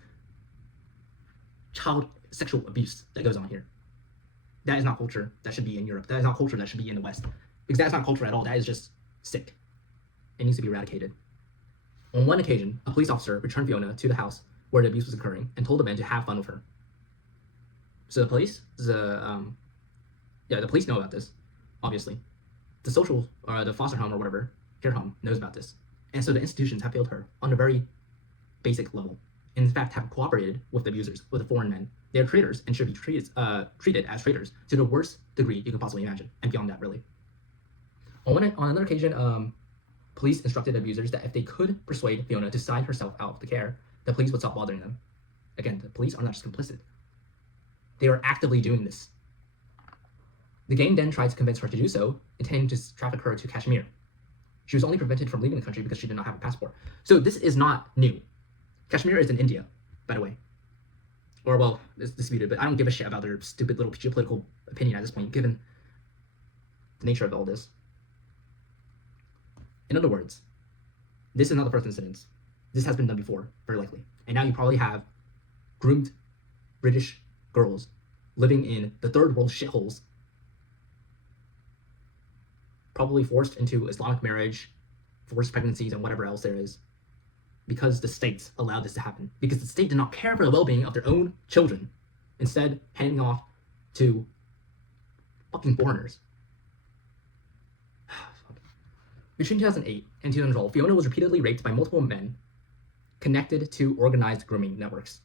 child sexual abuse that goes on here. That is not culture that should be in Europe. That is not culture that should be in the West. Because that's not culture at all. That is just sick. It needs to be eradicated. On one occasion, a police officer returned Fiona to the house where the abuse was occurring and told the men to have fun with her. So the police, the police know about this, obviously. The social, or the foster home or whatever, care home, knows about this. And so the institutions have failed her on a very basic level. in fact have cooperated with the abusers, with the foreign men. They are traitors and should be treated as traitors to the worst degree you can possibly imagine, and beyond that, really. On another occasion, police instructed abusers that if they could persuade Fiona to sign herself out of the care, the police would stop bothering them. Again, the police are not just complicit. They are actively doing this. The gang then tried to convince her to do so, intending to traffic her to Kashmir. She was only prevented from leaving the country because she did not have a passport. So this is not new. Kashmir is in India, by the way. Or, well, it's disputed, but I don't give a shit about their stupid little geopolitical opinion at this point, given the nature of all this. In other words, this is not the first incident. This has been done before, very likely. And now you probably have groomed British girls living in the third world shitholes, probably forced into Islamic marriage, forced pregnancies, and whatever else there is, because the state allowed this to happen. Because the state did not care for the well-being of their own children, instead handing off to fucking foreigners. Between 2008 and 2012, Fiona was repeatedly raped by multiple men connected to organized grooming networks.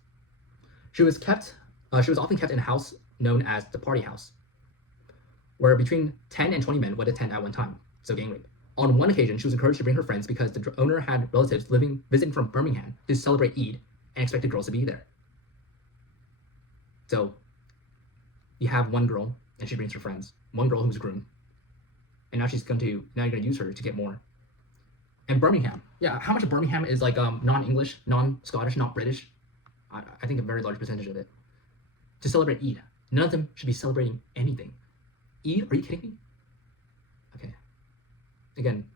She was often kept in a house known as the party house, where between 10 and 20 men would attend at one time, so gang rape. On one occasion, she was encouraged to bring her friends because the owner had relatives visiting from Birmingham to celebrate Eid and expected girls to be there. So, you have one girl, and she brings her friends. One girl who's groomed. And now you're going to use her to get more. And Birmingham. Yeah, how much of Birmingham is like non-English, non-Scottish, not British? I think a very large percentage of it. To celebrate Eid. None of them should be celebrating anything. Eid? Are you kidding me? Okay. Again,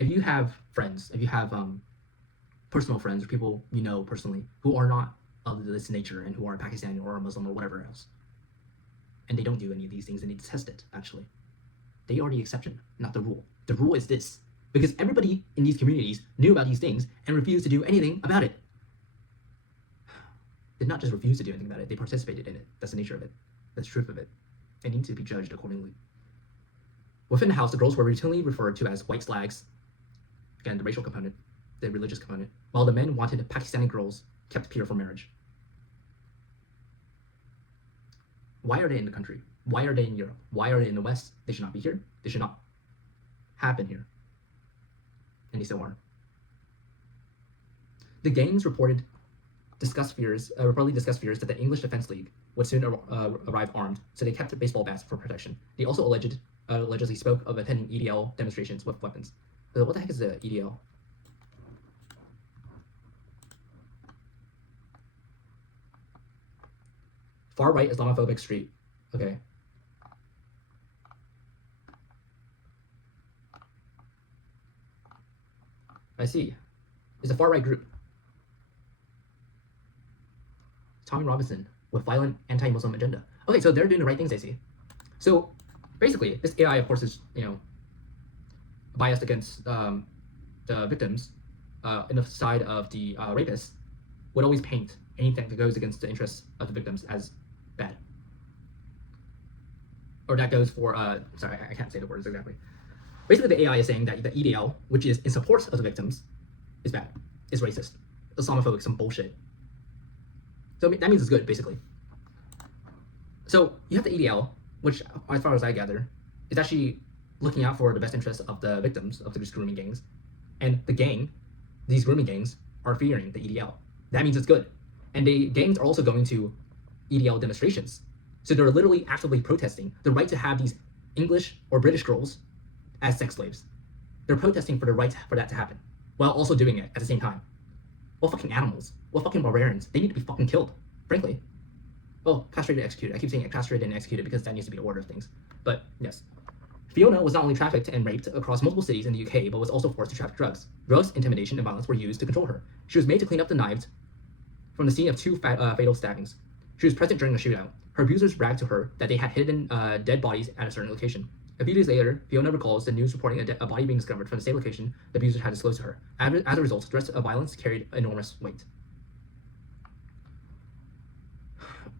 if you have friends, if you have personal friends or people you know personally who are not of this nature and who are Pakistani or Muslim or whatever else, and they don't do any of these things and they detest it, actually, they are the exception, not the rule. The rule is this, because everybody in these communities knew about these things and refused to do anything about it. Did not just refuse to do anything about it, they participated in it. That's the nature of it. That's the truth of it. They need to be judged accordingly. Within the house, the girls were routinely referred to as white slags. Again, the racial component, the religious component, while the men wanted Pakistani girls kept pure for marriage. Why are they in the country? Why are they in Europe? Why are they in the West? They should not be here. They should not have been here. And they still are. The gangs reportedly discussed fears that the English Defence League would soon arrive armed, so they kept baseball bats for protection. They also allegedly spoke of attending EDL demonstrations with weapons. What the heck is the EDL? Far-right Islamophobic street. Okay. I see. It's a far-right group. Tommy Robinson with violent anti-Muslim agenda. Okay, so they're doing the right things, I see. So basically, this AI, of course, is biased against the victims, in the side of the rapists, would always paint anything that goes against the interests of the victims as bad. Or that goes for, sorry, I can't say the words exactly. Basically, the AI is saying that the EDL, which is in support of the victims, is bad, is racist, Islamophobic, some bullshit. So that means it's good, basically. So you have the EDL, which, as far as I gather, is actually looking out for the best interests of the victims of these grooming gangs. And the gang, these grooming gangs, are fearing the EDL. That means it's good. And the gangs are also going to EDL demonstrations. So they're literally actively protesting the right to have these English or British girls as sex slaves. They're protesting for the right for that to happen, while also doing it at the same time. Well, fucking animals. Well, fucking barbarians. They need to be fucking killed, frankly. Well, castrated and executed. I keep saying castrated and executed because that needs to be the order of things. But, yes. Fiona was not only trafficked and raped across multiple cities in the UK, but was also forced to traffic drugs. Drugs, intimidation, and violence were used to control her. She was made to clean up the knives from the scene of two fatal stabbings. She was present during the shootout. Her abusers bragged to her that they had hidden dead bodies at a certain location. A few days later, Fiona recalls the news reporting a body being discovered from the same location the abusers had disclosed to her. As a result, threats of violence carried enormous weight.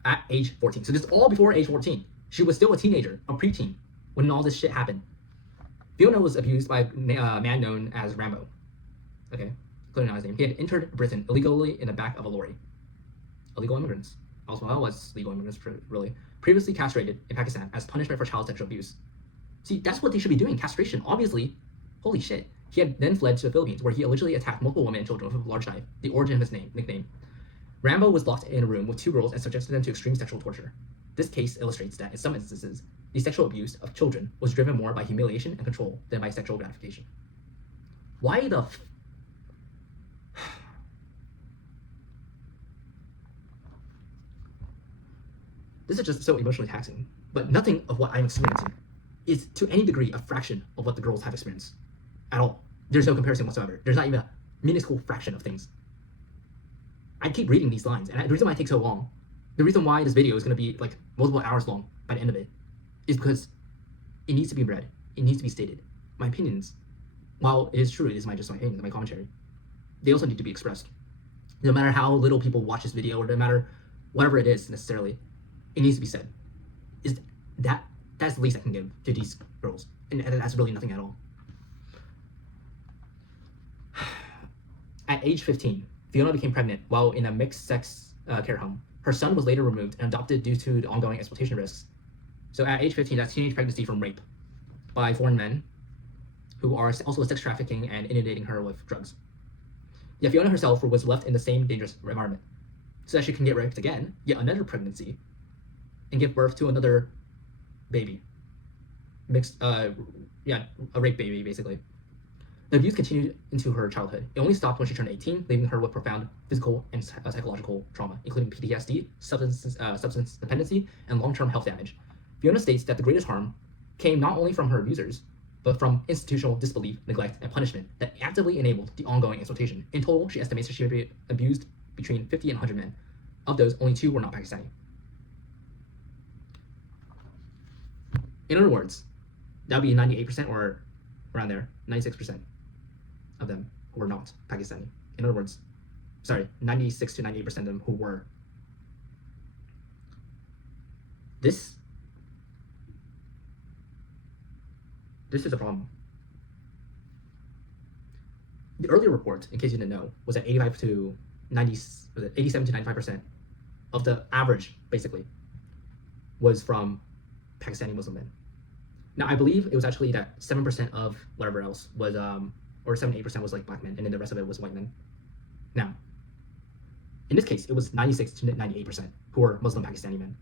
At age 14. So this is all before age 14. She was still a teenager, a preteen, when all this shit happened. Fiona was abused by a man known as Rambo. Okay. clearly not his name, he had entered Britain illegally in the back of a lorry. Illegal immigrants, as well as legal immigrants, really, previously castrated in Pakistan as punishment for child sexual abuse. See, that's what they should be doing, castration, obviously. Holy shit. He had then fled to the Philippines, where he allegedly attacked multiple women and children with a large knife, the origin of his nickname. Rambo was locked in a room with 2 girls and subjected them to extreme sexual torture. This case illustrates that, in some instances, the sexual abuse of children was driven more by humiliation and control than by sexual gratification. Why the This is just so emotionally taxing, but nothing of what I'm experiencing is to any degree a fraction of what the girls have experienced at all. There's no comparison whatsoever. There's not even a minuscule fraction of things. I keep reading these lines, and the reason why it takes so long, the reason why this video is going to be like multiple hours long by the end of it, is because it needs to be read. It needs to be stated. My opinions, while it is true, it is just my opinions, my commentary, they also need to be expressed. No matter how little people watch this video, or no matter whatever it is necessarily, it needs to be said. That's the least I can give to these girls, and that's really nothing at all. At age 15, Fiona became pregnant while in a mixed-sex care home. Her son was later removed and adopted due to the ongoing exploitation risks. So at age 15, that's teenage pregnancy from rape by foreign men who are also sex trafficking and inundating her with drugs. Yet Fiona herself was left in the same dangerous environment, so that she can get raped again, yet another pregnancy, and give birth to another baby. A rape baby, basically. The abuse continued into her childhood. It only stopped when she turned 18, leaving her with profound physical and psychological trauma, including PTSD, substance dependency, and long-term health damage. Fiona states that the greatest harm came not only from her abusers, but from institutional disbelief, neglect, and punishment that actively enabled the ongoing exploitation. In total, she estimates that she had abused between 50 and 100 men. Of those, only 2 were not Pakistani. In other words, that would be 98% or around there, 96% of them who were not Pakistani. In other words, 96 to 98% of them who were. This is a problem. The earlier report, in case you didn't know, was that 87 to 95% of the average, basically, was from Pakistani Muslim men. Now, I believe it was actually that 7% of whatever else was, or 7-8% was like black men, and then the rest of it was white men. Now, in this case, it was 96 to 98% who were Muslim Pakistani men.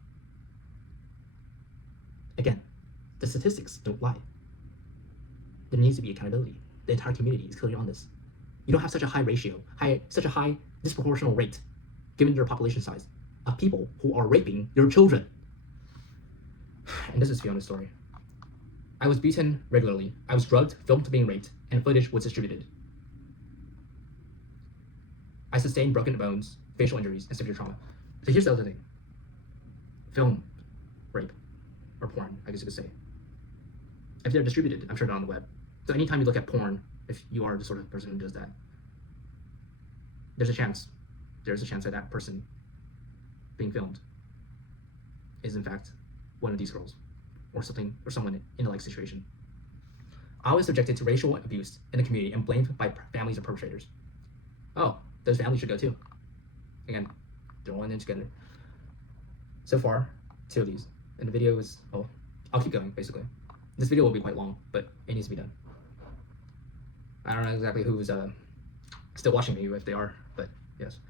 Again, the statistics don't lie. There needs to be accountability. The entire community is clearly on this. You don't have such a high ratio, such a high disproportional rate, given your population size, of people who are raping your children. And this is Fiona's story. I was beaten regularly. I was drugged, filmed being raped, and footage was distributed. I sustained broken bones, facial injuries, and severe trauma. So here's the other thing. Film rape, or porn, I guess you could say. If they're distributed, I'm sure they're on the web. So anytime you look at porn, if you are the sort of person who does that, there's a chance that that person being filmed is in fact one of these girls, or someone in a like situation. I was subjected to racial abuse in the community and blamed by families of perpetrators. Oh, those families should go too. Again, they're all in it together. So far, 2 of these. And the video is, I'll keep going, basically. This video will be quite long, but it needs to be done. I don't know exactly who's still watching me, if they are, but yes.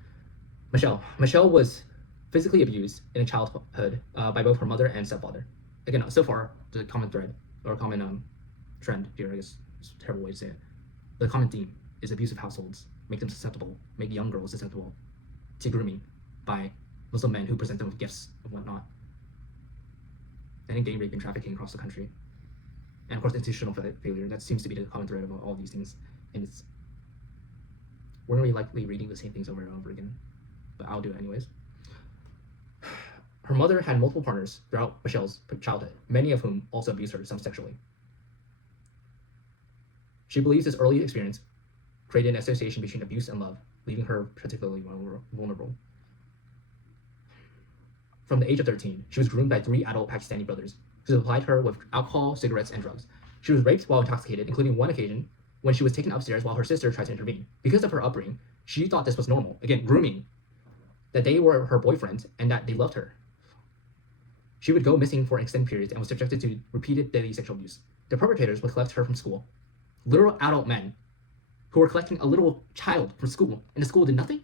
Michelle was physically abused in childhood by both her mother and stepfather. Again, so far, the common thread, or common trend here, I guess it's a terrible way to say it. The common theme is abusive households make young girls susceptible to grooming by Muslim men who present them with gifts and whatnot. And gang rape and trafficking across the country. And of course, institutional failure. That seems to be the common thread of all these things. And we're going to be likely reading the same things over and over again, but I'll do it anyways. Her mother had multiple partners throughout Michelle's childhood, many of whom also abused her, some sexually. She believes this early experience created an association between abuse and love, leaving her particularly vulnerable. From the age of 13, she was groomed by 3 adult Pakistani brothers who supplied her with alcohol, cigarettes, and drugs. She was raped while intoxicated, including one occasion when she was taken upstairs while her sister tried to intervene. Because of her upbringing, she thought this was normal. Again, grooming. That they were her boyfriend and that they loved her. She would go missing for extended periods and was subjected to repeated daily sexual abuse. The perpetrators would collect her from school. Literal adult men who were collecting a little child from school, and the school did nothing?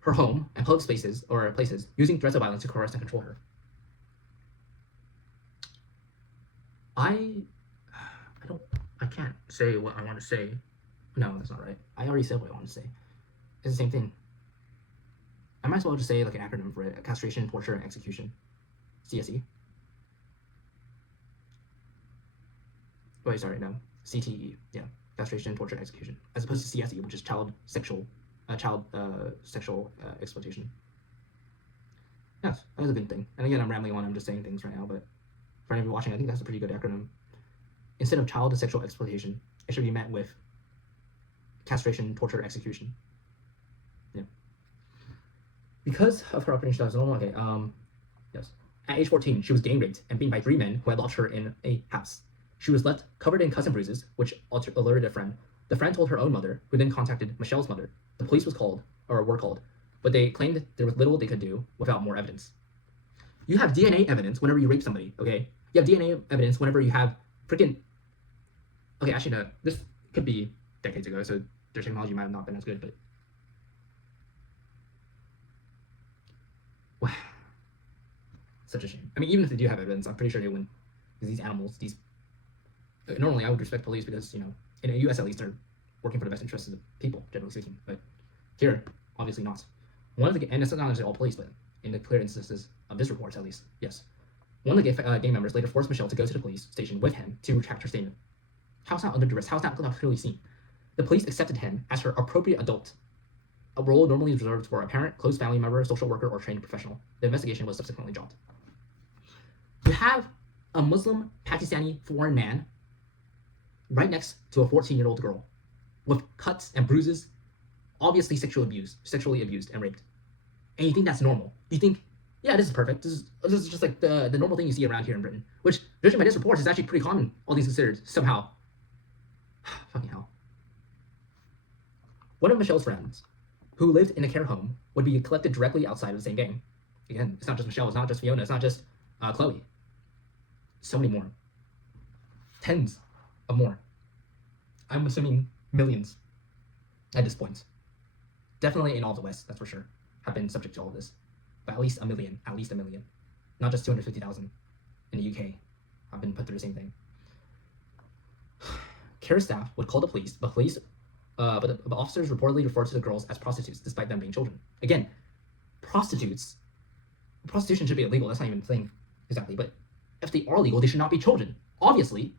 Her home and public spaces or places, using threats of violence to coerce and control her. I can't say what I want to say. No, that's not right. I already said what I want to say. It's the same thing. I might as well just say like an acronym for it: castration, torture, and execution. CSE. Wait, sorry, no. CTE. Yeah, castration, torture, and execution, as opposed to CSE, which is child sexual exploitation. Yes, that was a good thing. And again, I'm rambling on. I'm just saying things right now, but for anyone watching, I think that's a pretty good acronym. Instead of child sexual exploitation, it should be met with castration, torture, execution. Yeah. Because of her upbringing, she was normal. Okay. Yes. At age 14, she was gang raped and beaten by 3 men who had locked her in a house. She was left covered in cuts and bruises, which alerted a friend. The friend told her own mother, who then contacted Michelle's mother. The police were called, but they claimed that there was little they could do without more evidence. You have DNA evidence whenever you rape somebody, okay? You have DNA evidence whenever you have freaking... Okay, actually, no. This could be decades ago, so their technology might have not been as good, but... Wow. Such a shame. I mean, even if they do have evidence, I'm pretty sure they wouldn't. Because these animals, normally I would respect police because, in the US at least, they're working for the best interests of the people, generally speaking. But here, obviously not. And it's not necessarily all police, but in the clear instances of this report, at least, yes. One of the gang members later forced Michelle to go to the police station with him to retract her statement. How's not under duress? How's not clearly seen? The police accepted him as her appropriate adult, a role normally reserved for a parent, close family member, social worker, or trained professional. The investigation was subsequently dropped. You have a Muslim Pakistani foreign man right next to a 14-year-old girl with cuts and bruises, obviously sexually abused and raped. And you think that's normal. You think, yeah, this is perfect. This is just like the normal thing you see around here in Britain, which, judging by this report, is actually pretty common, all things considered, somehow. Fucking hell. One of Michelle's friends, who lived in a care home, would be collected directly outside of the same gang. Again, it's not just Michelle, it's not just Fiona, it's not just Chloe. So many more. Tens of more. I'm assuming millions at this point. Definitely in all the West, that's for sure, have been subject to all of this. But at least a million. Not just 250,000 in the UK have been put through the same thing. Care staff would call the police, but the officers reportedly referred to the girls as prostitutes, despite them being children. Again, prostitution should be illegal. That's not even a thing, exactly. But if they are legal, they should not be children. Obviously,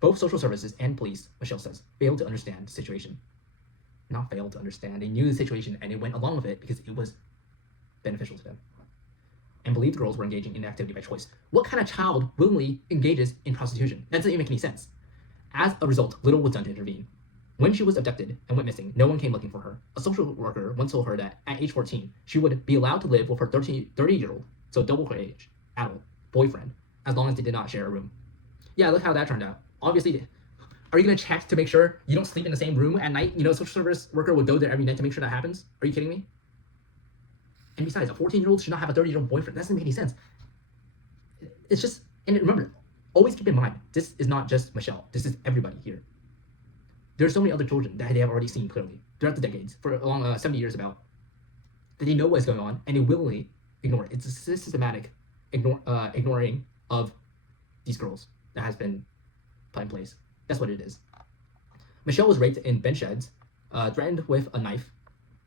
both social services and police, Michelle says, failed to understand the situation. Not failed to understand. They knew the situation and they went along with it because it was beneficial to them. And believed the girls were engaging in activity by choice. What kind of child willingly engages in prostitution? That doesn't even make any sense. As a result, little was done to intervene. When she was abducted and went missing, no one came looking for her. A social worker once told her that at age 14, she would be allowed to live with her 30-year-old, so double her age, adult, boyfriend, as long as they did not share a room. Yeah, look how that turned out. Obviously, are you going to check to make sure you don't sleep in the same room at night? Social service worker would go there every night to make sure that happens? Are you kidding me? And besides, a 14-year-old should not have a 30-year-old boyfriend. That doesn't make any sense. It's just, and remember, always keep in mind, this is not just Michelle. This is everybody here. There's so many other children that they have already seen clearly throughout the decades, for along 70 years about, that they know what's going on and they willingly ignore it. It's a systematic ignoring of these girls that has been put in place. That's what it is. Michelle was raped in bench sheds, threatened with a knife,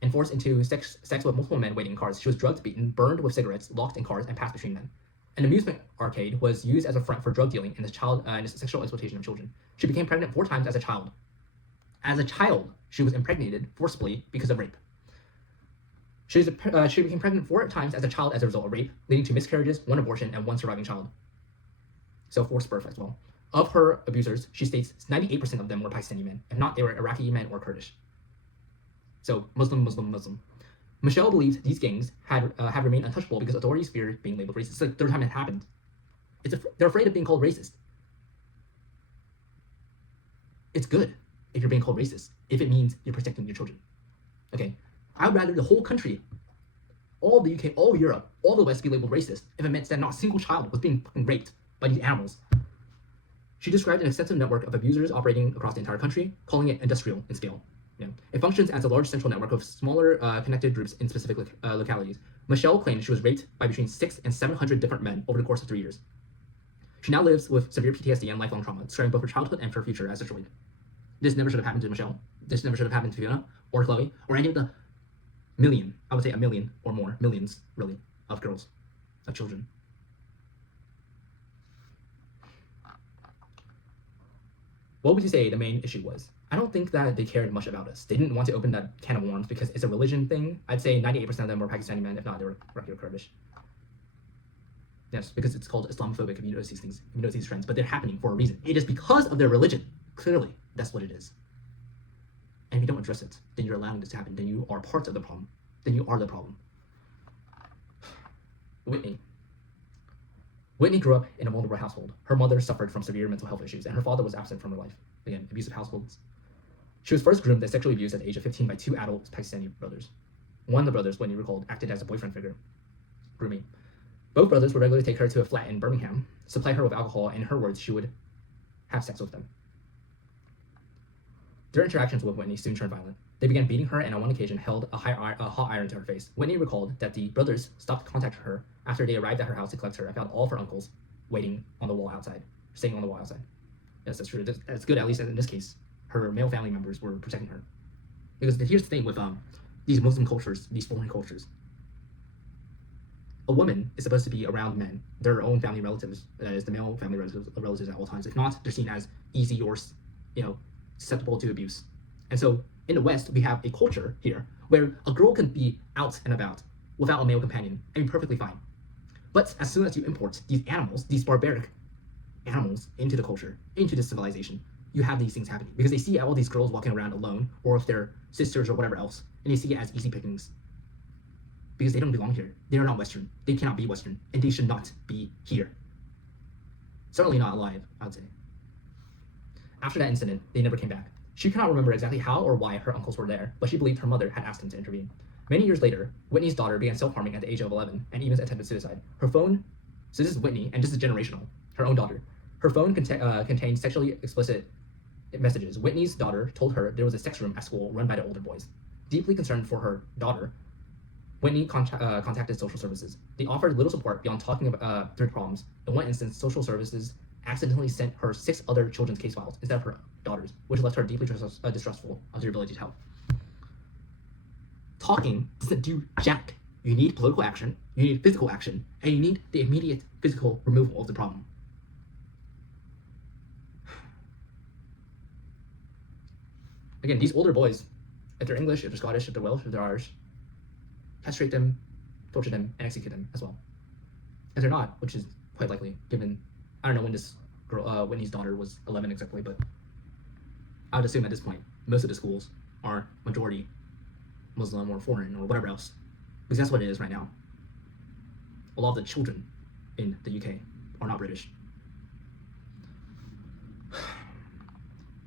and forced into sex with multiple men waiting in cars. She was drugged, beaten, burned with cigarettes, locked in cars, and passed between men. An amusement arcade was used as a front for drug dealing and the sexual exploitation of children. She became pregnant 4 times as a child. As a child, she was impregnated forcibly because of rape. She became pregnant 4 times as a child as a result of rape, leading to miscarriages, 1 abortion, and 1 surviving child. So forced birth as well. Of her abusers, she states 98% of them were Pakistani men. If not, they were Iraqi men or Kurdish. So Muslim. Michelle believed these gangs have remained untouchable because authorities feared being labeled racist. It's like the 3rd time it happened. They're afraid of being called racist. It's good if you're being called racist, if it means you're protecting your children. Okay? I would rather the whole country, all the UK, all Europe, all the West be labeled racist if it meant that not a single child was being fucking raped by these animals. She described an extensive network of abusers operating across the entire country, calling it industrial in scale. It functions as a large central network of smaller connected groups in specific localities. Michelle claimed she was raped by between 600 and 700 different men over the course of 3 years. She now lives with severe PTSD and lifelong trauma, describing both her childhood and her future as destroyed. This never should have happened to Michelle. This never should have happened to Fiona or Chloe or any of the million, I would say a million or more, millions really, of girls, of children. What would you say the main issue was? I don't think that they cared much about us. They didn't want to open that can of worms because it's a religion thing. I'd say 98% of them were Pakistani men, if not they were regular Kurdish. Yes, because it's called Islamophobic if you notice these things, if you notice these trends, but they're happening for a reason. It is because of their religion. Clearly, that's what it is. And if you don't address it, then you're allowing this to happen. Then you are part of the problem. Then you are the problem. Whitney grew up in a vulnerable household. Her mother suffered from severe mental health issues, and her father was absent from her life. Again, abusive households. She was first groomed and sexually abused at the age of 15 by 2 adult Pakistani brothers. One of the brothers, Whitney recalled, acted as a boyfriend figure, grooming. Both brothers would regularly take her to a flat in Birmingham, supply her with alcohol, and in her words, she would have sex with them. Their interactions with Whitney soon turned violent. They began beating her and on one occasion held a hot iron to her face. Whitney recalled that the brothers stopped contacting her after they arrived at her house to collect her and found all of her uncles waiting on the wall outside, staying on the wall outside. Yes, that's true. That's good, at least in this case. Her male family members were protecting her. Because here's the thing with these Muslim cultures, these foreign cultures. A woman is supposed to be around men, their own family relatives, that is the male family relatives at all times. If not, they're seen as easy or, susceptible to abuse. And so in the West, we have a culture here where a girl can be out and about without a male companion and be perfectly fine. But as soon as you import these animals, these barbaric animals into the culture, into the civilization, you have these things happening because they see all these girls walking around alone or with their sisters or whatever else, and they see it as easy pickings because they don't belong here. They are not Western. They cannot be Western, and they should not be here. Certainly not alive, I would say. After that incident, they never came back. She cannot remember exactly how or why her uncles were there, but she believed her mother had asked them to intervene. Many years later, Whitney's daughter began self-harming at the age of 11 and even attempted suicide. Her phone, so this is Whitney, and this is generational, her own daughter. Her phone contained sexually explicit messages. Whitney's daughter told her there was a sex room at school run by the older boys. Deeply concerned for her daughter, Whitney contacted social services. They offered little support beyond talking about their problems. In one instance, social services accidentally sent her 6 other children's case files instead of her daughter's, which left her deeply distrustful of their ability to help. Talking doesn't do jack. You need political action, you need physical action, and you need the immediate physical removal of the problem. Again, these older boys, if they're English, if they're Scottish, if they're Welsh, if they're Irish, castrate them, torture them, and execute them as well. If they're not, which is quite likely, given, I don't know when this girl, Whitney's daughter was 11 exactly, but I would assume at this point, most of the schools are majority Muslim or foreign or whatever else, because that's what it is right now. A lot of the children in the UK are not British.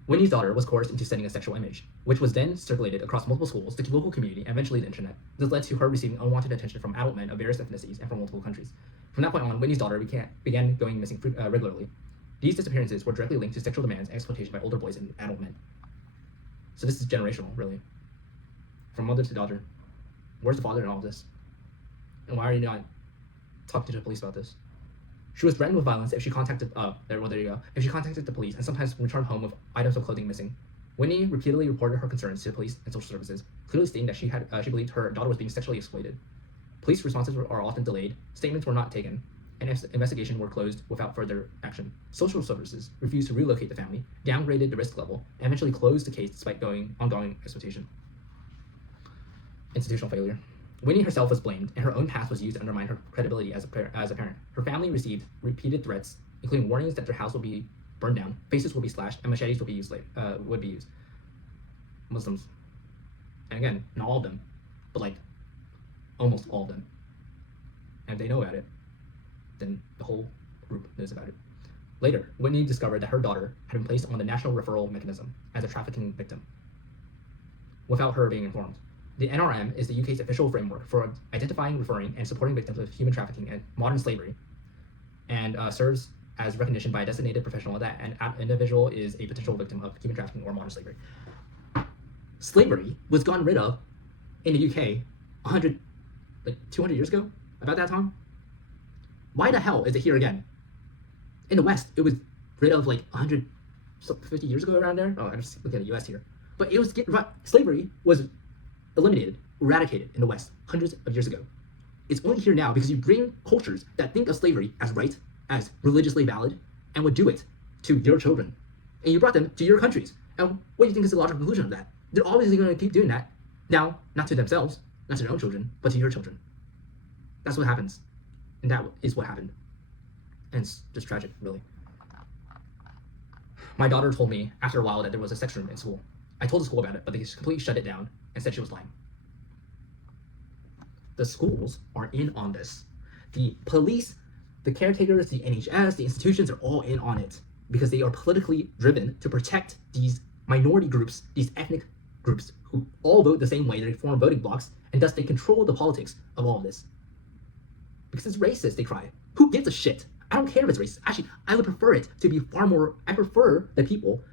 Whitney's daughter was coerced into sending a sexual image, which was then circulated across multiple schools, the local community, and eventually the internet. This led to her receiving unwanted attention from adult men of various ethnicities and from multiple countries. From that point on, Whitney's daughter began going missing regularly. These disappearances were directly linked to sexual demands and exploitation by older boys and adult men. So this is generational, really. From mother to daughter. Where's the father in all of this? And why are you not talking to the police about this? She was threatened with violence if she contacted, there you go. If she contacted the police and sometimes returned home with items of clothing missing. Whitney repeatedly reported her concerns to the police and social services, clearly stating that she believed her daughter was being sexually exploited. Police responses are often delayed, statements were not taken, and investigations were closed without further action. Social services refused to relocate the family, downgraded the risk level, and eventually closed the case despite ongoing exploitation. Institutional failure. Whitney herself was blamed, and her own past was used to undermine her credibility as a parent. Her family received repeated threats, including warnings that their house will be burned down, faces will be slashed, and machetes will be used. Muslims. And again, not all of them, but like almost all of them. And if they know about it, then the whole group knows about it. Later, Whitney discovered that her daughter had been placed on the National Referral Mechanism as a trafficking victim without her being informed. The NRM is the UK's official framework for identifying, referring, and supporting victims of human trafficking and modern slavery, and serves as recognition by a designated professional that an individual is a potential victim of human trafficking or modern slavery. Slavery was gotten rid of in the UK 200 years ago, about that time. Why the hell is it here again? In the West, it was rid of 150 years ago around there. Oh, I'm just looking at the US here. But it was slavery was eliminated, eradicated in the West hundreds of years ago. It's only here now because you bring cultures that think of slavery as right, as religiously valid, and would do it to your children. And you brought them to your countries. And what do you think is the logical conclusion of that? They're obviously going to keep doing that. Now, not to themselves, not to their own children, but to your children. That's what happens. And that is what happened. And it's just tragic, really. My daughter told me after a while that there was a sex room in school. I told the school about it, but they completely shut it down and said she was lying. The schools are in on this. The police, the caretakers, the NHS, the institutions are all in on it because they are politically driven to protect these minority groups, these ethnic groups who all vote the same way. They form voting blocks, and thus they control the politics of all of this. Because it's racist, they cry. Who gives a shit? I don't care if it's racist. Actually, I would prefer it to be far more, I prefer the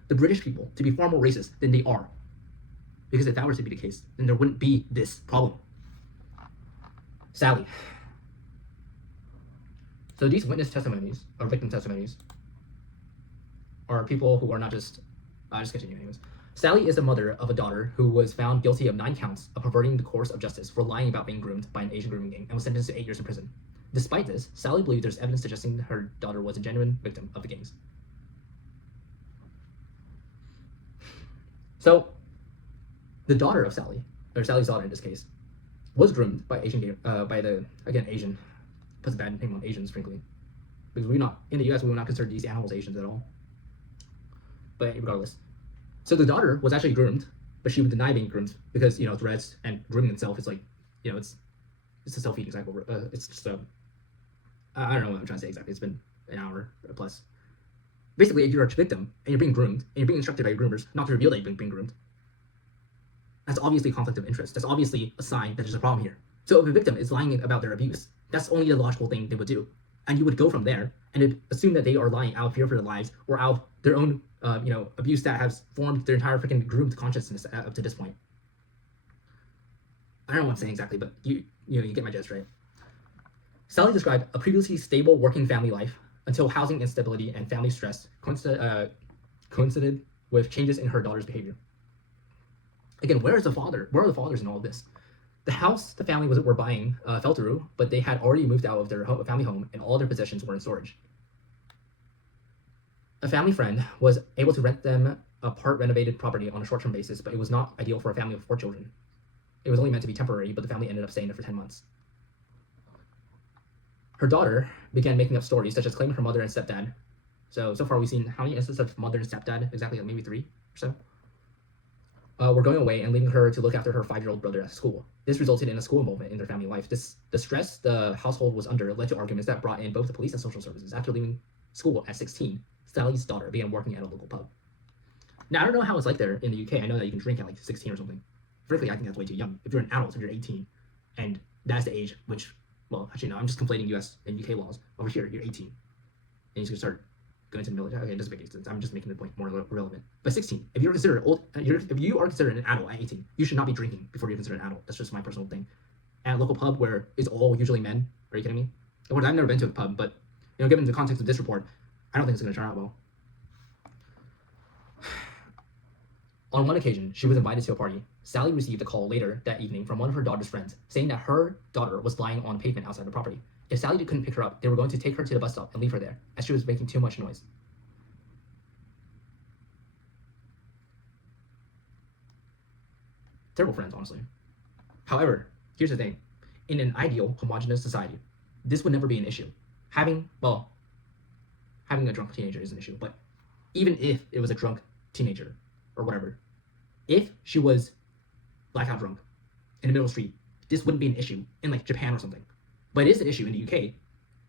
British people, to be far more racist than they are. Because if that were to be the case, then there wouldn't be this problem. Sally. So these witness testimonies, or victim testimonies, are people who are not just continue anyways. Sally is the mother of a daughter who was found guilty of 9 counts of perverting the course of justice for lying about being groomed by an Asian grooming gang and was sentenced to 8 years in prison. Despite this, Sally believes there's evidence suggesting her daughter was a genuine victim of the gangs. So, the daughter of Sally, or Sally's daughter in this case, was groomed by Asian, Asian, puts a bad name on Asians, frankly. Because in the US, we would not consider these animals Asians at all. But regardless. So the daughter was actually groomed, but she would deny being groomed because, threats and grooming itself is it's a self-feeding cycle. It's just I don't know what I'm trying to say exactly. It's been an hour plus. Basically, if you're a victim and you're being groomed and you're being instructed by your groomers not to reveal that you're being groomed, that's obviously a conflict of interest. That's obviously a sign that there's a problem here. So if a victim is lying about their abuse, that's only the logical thing they would do. And you would go from there and assume that they are lying out of fear for their lives or out of their own abuse that has formed their entire freaking groomed consciousness up to this point. I don't know what I'm saying exactly, but you get my gist, right? Sally described a previously stable working family life until housing instability and family stress coincided with changes in her daughter's behavior. Again, where is the father? Where are the fathers in all of this? The house the family were buying fell through, but they had already moved out of their family home and all their possessions were in storage. A family friend was able to rent them a part-renovated property on a short-term basis, but it was not ideal for a family of 4 children. It was only meant to be temporary, but the family ended up staying there for 10 months. Her daughter began making up stories, such as claiming her mother and stepdad. So far we've seen how many instances of mother and stepdad? Exactly, maybe 3 or so. Were going away and leaving her to look after her 5-year-old brother at school. This resulted in a school involvement in their family life. The stress the household was under led to arguments that brought in both the police and social services. After leaving school at 16, Sally's daughter began working at a local pub. Now, I don't know how it's like there in the UK. I know that you can drink at 16 or something. Frankly, I think that's way too young. If you're an adult, if you're 18, and that's the age which, well, actually no, I'm just conflating US and UK laws. Over here, you're 18, and you can start going to the military. Okay, it doesn't make any sense. I'm just making the point more relevant. But 16, if you're considered old, if you are considered an adult at 18, you should not be drinking before you're considered an adult. That's just my personal thing. At a local pub where it's all usually men, are you kidding me? Of course, I've never been to a pub, but given the context of this report, I don't think it's going to turn out well. On one occasion, she was invited to a party. Sally received a call later that evening from one of her daughter's friends, saying that her daughter was lying on pavement outside the property. If Sally couldn't pick her up, they were going to take her to the bus stop and leave her there, as she was making too much noise. Terrible friends, honestly. However, here's the thing. In an ideal, homogenous society, this would never be an issue. Having a drunk teenager is an issue, but even if it was a drunk teenager, or whatever, if she was blackout drunk in the middle of the street, this wouldn't be an issue in Japan or something. But it is an issue in the UK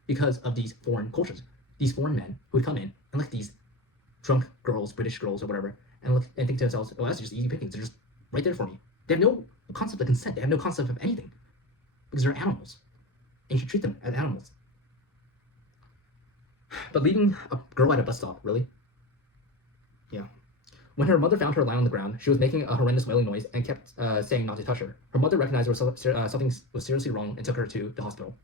because of these foreign cultures. these foreign men who would come in and look at these drunk girls, British girls or whatever, and look and think to themselves, "Oh, that's just easy pickings. They're just right there for me." They have no concept of consent. They have no concept of anything because they're animals, and you should treat them as animals. But leaving a girl at a bus stop, really? Yeah. When her mother found her lying on the ground, she was making a horrendous wailing noise and kept saying not to touch her. Her mother recognized something was seriously wrong and took her to the hospital.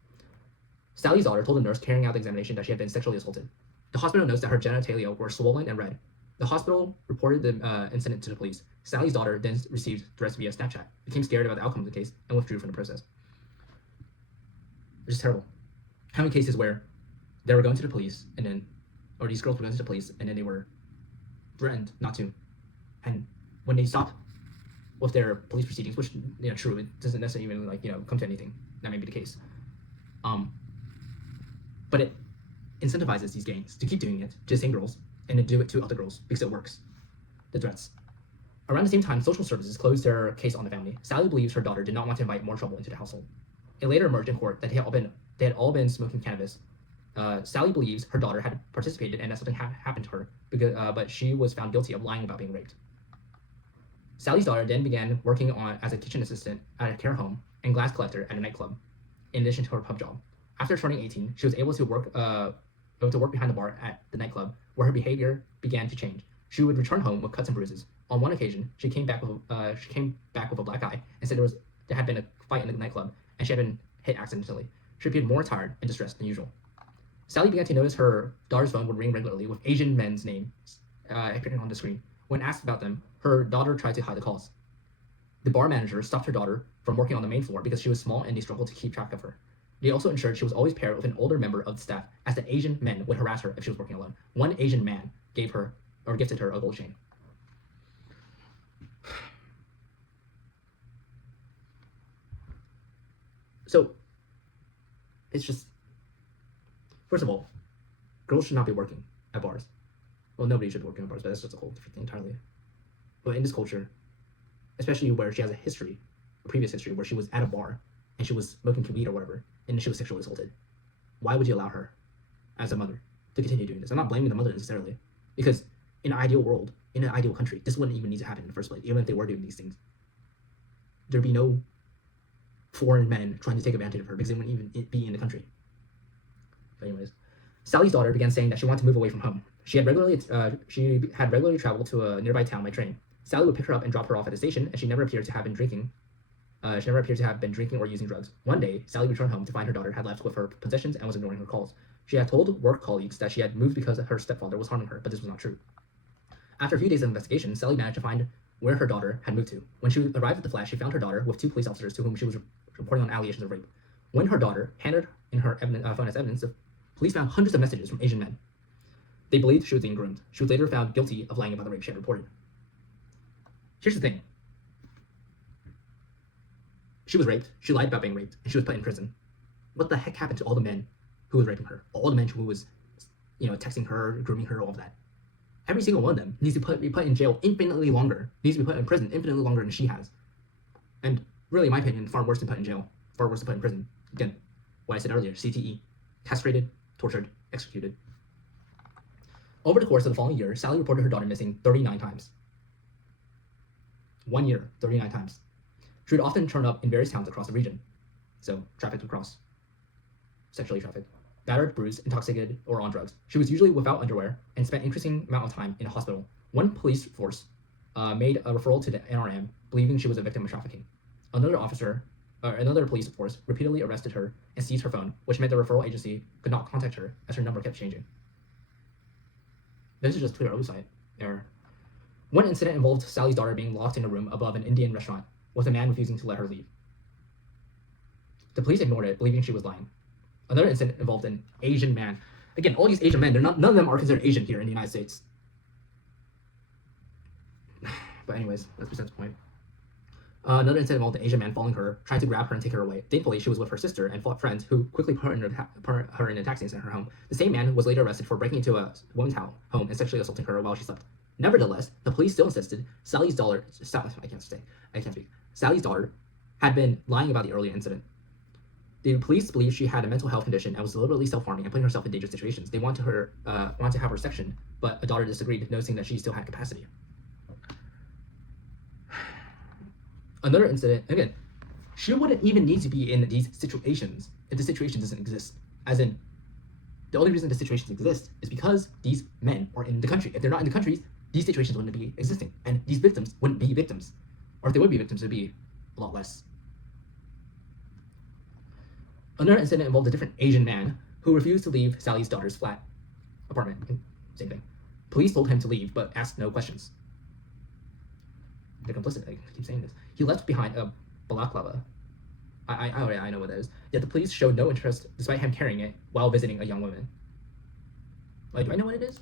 Sally's daughter told the nurse carrying out the examination that she had been sexually assaulted. The hospital notes that her genitalia were swollen and red. The hospital reported the incident to the police. Sally's daughter then received threats via Snapchat, became scared about the outcome of the case, and withdrew from the process. It's just terrible. How many cases where they were going to the police, and then, or these girls were going to the police, and then they were threatened not to. And when they stopped with their police proceedings, which, true, it doesn't necessarily even, come to anything. That may be the case. But it incentivizes these gangs to keep doing it to the same girls and to do it to other girls because it works. The threats. Around the same time, social services closed their case on the family. Sally believes her daughter did not want to invite more trouble into the household. It later emerged in court that they had all been smoking cannabis. Sally believes her daughter had participated and that something happened to her, but she was found guilty of lying about being raped. Sally's daughter then began working as a kitchen assistant at a care home and glass collector at a nightclub, in addition to her pub job. After turning 18, she was able to work behind the bar at the nightclub, where her behavior began to change. She would return home with cuts and bruises. On one occasion, she came back with a black eye and said there had been a fight in the nightclub and she had been hit accidentally. She appeared more tired and distressed than usual. Sally began to notice her daughter's phone would ring regularly with Asian men's names appearing on the screen. When asked about them, her daughter tried to hide the calls. The bar manager stopped her daughter from working on the main floor because she was small and they struggled to keep track of her. They also ensured she was always paired with an older member of the staff, as the Asian men would harass her if she was working alone. One Asian man gifted her a gold chain. So, it's just, first of all, girls should not be working at bars. Well, nobody should be working at bars, but that's just a whole different thing entirely. But in this culture, especially where she has a previous history, where she was at a bar and she was smoking weed or whatever, and she was sexually assaulted, why would you allow her, as a mother, to continue doing this? I'm not blaming the mother necessarily, because in an ideal world, in an ideal country, this wouldn't even need to happen in the first place, even if they were doing these things. There'd be no foreign men trying to take advantage of her because they wouldn't even be in the country. But anyways, Sally's daughter began saying that she wanted to move away from home. She had regularly traveled to a nearby town by train. Sally would pick her up and drop her off at the station, and she never appeared to have been drinking. Or using drugs. One day, Sally returned home to find her daughter had left with her possessions and was ignoring her calls. She had told work colleagues that she had moved because her stepfather was harming her, but this was not true. After a few days of investigation, Sally managed to find where her daughter had moved to. When she arrived at the flat, she found her daughter with two police officers to whom she was reporting on allegations of rape. When her daughter handed in her phone as evidence, the police found hundreds of messages from Asian men. They believed she was being groomed. She was later found guilty of lying about the rape she had reported. Here's the thing. She was raped, she lied about being raped, and she was put in prison. What the heck happened to all the men who was raping her? All the men who was, texting her, grooming her, all of that. Every single one of them needs to be put in jail infinitely longer, needs to be put in prison infinitely longer than she has. And really, in my opinion, far worse than put in jail, far worse than put in prison. Again, what I said earlier, CTE, castrated, tortured, executed. Over the course of the following year, Sally reported her daughter missing 39 times. 1 year, 39 times. She would often turn up in various towns across the region. So, trafficked across. Sexually trafficked. Battered, bruised, intoxicated, or on drugs. She was usually without underwear and spent increasing amount of time in a hospital. One police force made a referral to the NRM, believing she was a victim of trafficking. Another police force repeatedly arrested her and seized her phone, which meant the referral agency could not contact her as her number kept changing. This is just clear oversight error. One incident involved Sally's daughter being locked in a room above an Indian restaurant, with a man refusing to let her leave. The police ignored it, believing she was lying. Another incident involved an Asian man. Again, all these Asian men, none of them are considered Asian here in the United States. But anyways, that's besides the point. Another incident involved an Asian man following her, trying to grab her and take her away. Thankfully, she was with her sister and friends who quickly put her in a taxi and sent her home. The same man was later arrested for breaking into a woman's home and sexually assaulting her while she slept. Nevertheless, the police still insisted Sally's daughter had been lying about the earlier incident. The police believe she had a mental health condition and was deliberately self-harming and putting herself in dangerous situations. They want to have her sectioned, but a daughter disagreed, noticing that she still had capacity. Another incident, again, she wouldn't even need to be in these situations if the situation doesn't exist. As in, the only reason the situations exist is because these men are in the country. If they're not in the countries, these situations wouldn't be existing, and these victims wouldn't be victims. Or if they would be victims, it'd be a lot less. Another incident involved a different Asian man who refused to leave Sally's daughter's apartment. Same thing. Police told him to leave, but asked no questions. They're complicit. I keep saying this. He left behind a balaclava. I know what that is. Yet the police showed no interest, despite him carrying it while visiting a young woman. Like, do I know what it is?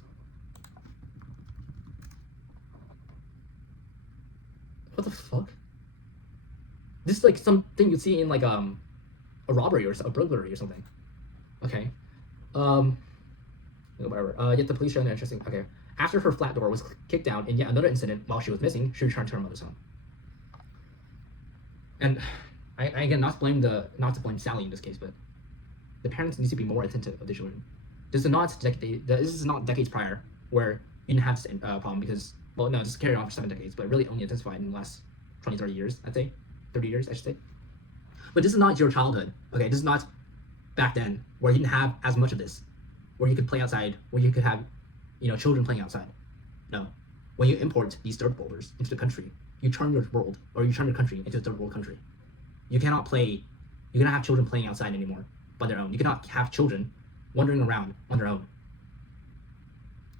What the fuck? This is like something you'd see in like a robbery or a burglary or something. Okay. Whatever. Yet the police showed no interest in. Okay. After her flat door was kicked down in yet another incident while she was missing, she returned to her mother's home. And I again, not to blame Sally in this case, but the parents need to be more attentive of their children. This is not decades prior where you didn't have this problem because, well, no, this carried on for 7 decades, but it really only intensified in the last 20, 30 years, I'd say. 30 years, I should say. But this is not your childhood, okay? This is not back then where you didn't have as much of this, where you could play outside, where you could have, children playing outside. No. When you import these third worlders into the country, you turn your world, or you turn your country into a third world country. You cannot have children playing outside anymore by their own. You cannot have children wandering around on their own.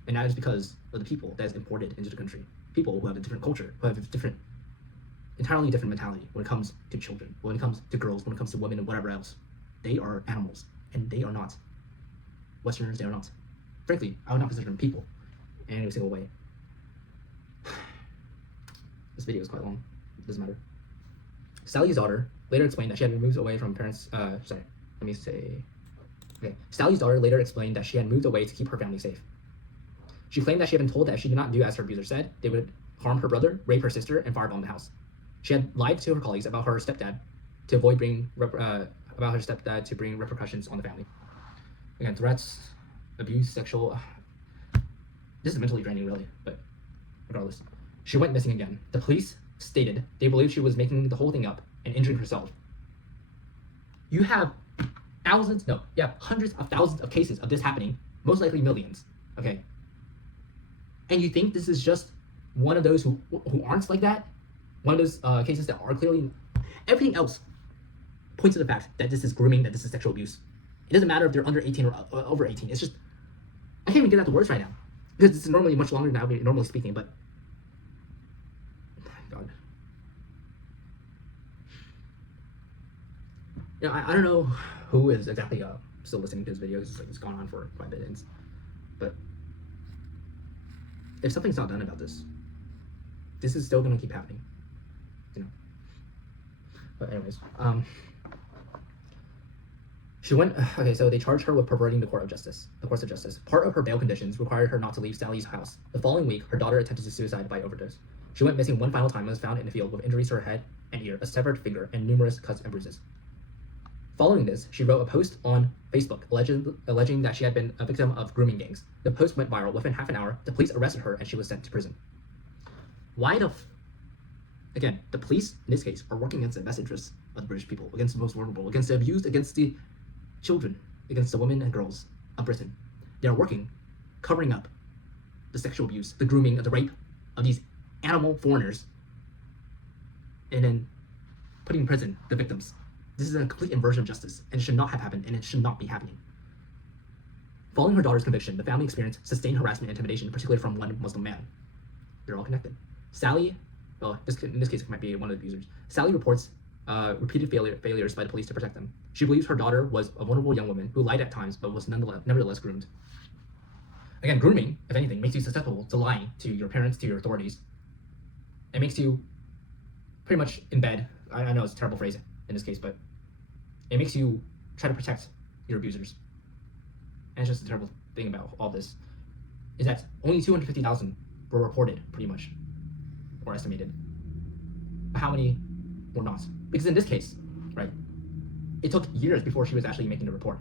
And that is because of the people that is imported into the country. People who have a different culture, who have a entirely different mentality when it comes to children, when it comes to girls, when it comes to women and whatever else. They are animals, and they are not. Westerners, they are not. Frankly, I would not consider them people in any single way. This video is quite long. It doesn't matter. Sally's daughter later explained that she had moved away from parents. Sally's daughter later explained that she had moved away to keep her family safe. She claimed that she had been told that if she did not do as her abuser said, they would harm her brother, rape her sister, and firebomb the house. She had lied to her colleagues about her stepdad to bring repercussions on the family. Again, threats, abuse, sexual. This is mentally draining, really, but regardless. She went missing again. The police stated they believed she was making the whole thing up and injuring herself. You have hundreds of thousands of cases of this happening, most likely millions, okay? And you think this is just one of those who aren't like that? One of those cases that are clearly... Everything else points to the fact that this is grooming, that this is sexual abuse. It doesn't matter if they're under 18 or over 18. It's just... I can't even get out the words right now. Because this is normally much longer than I would be normally speaking, but... God. I don't know who is exactly still listening to this video. It's gone on for quite a bit. But... if something's not done about this, this is still going to keep happening. But anyways, she went. Okay, so they charged her with perverting the course of justice. Part of her bail conditions required her not to leave Sally's house. The following week, her daughter attempted to suicide by overdose. She went missing one final time and was found in the field with injuries to her head and ear, a severed finger, and numerous cuts and bruises. Following this, she wrote a post on Facebook alleging that she had been a victim of grooming gangs. The post went viral. Within half an hour, the police arrested her and she was sent to prison. Again, the police, in this case, are working against the best interests of the British people, against the most vulnerable, against the abused, against the children, against the women and girls of Britain. They are working, covering up the sexual abuse, the grooming, the rape of these animal foreigners, and then putting in prison the victims. This is a complete inversion of justice, and it should not have happened, and it should not be happening. Following her daughter's conviction, the family experienced sustained harassment and intimidation, particularly from one Muslim man. They're all connected. Sally, in this case, it might be one of the abusers. Sally reports repeated failures by the police to protect them. She believes her daughter was a vulnerable young woman who lied at times, but was nevertheless groomed. Again, grooming, if anything, makes you susceptible to lying to your parents, to your authorities. It makes you pretty much in bed. I know it's a terrible phrase in this case, but it makes you try to protect your abusers. And it's just a terrible thing about all this, is that only 250,000 were reported, pretty much, or estimated. But how many were not? Because in this case, right, It took years before she was actually making the report.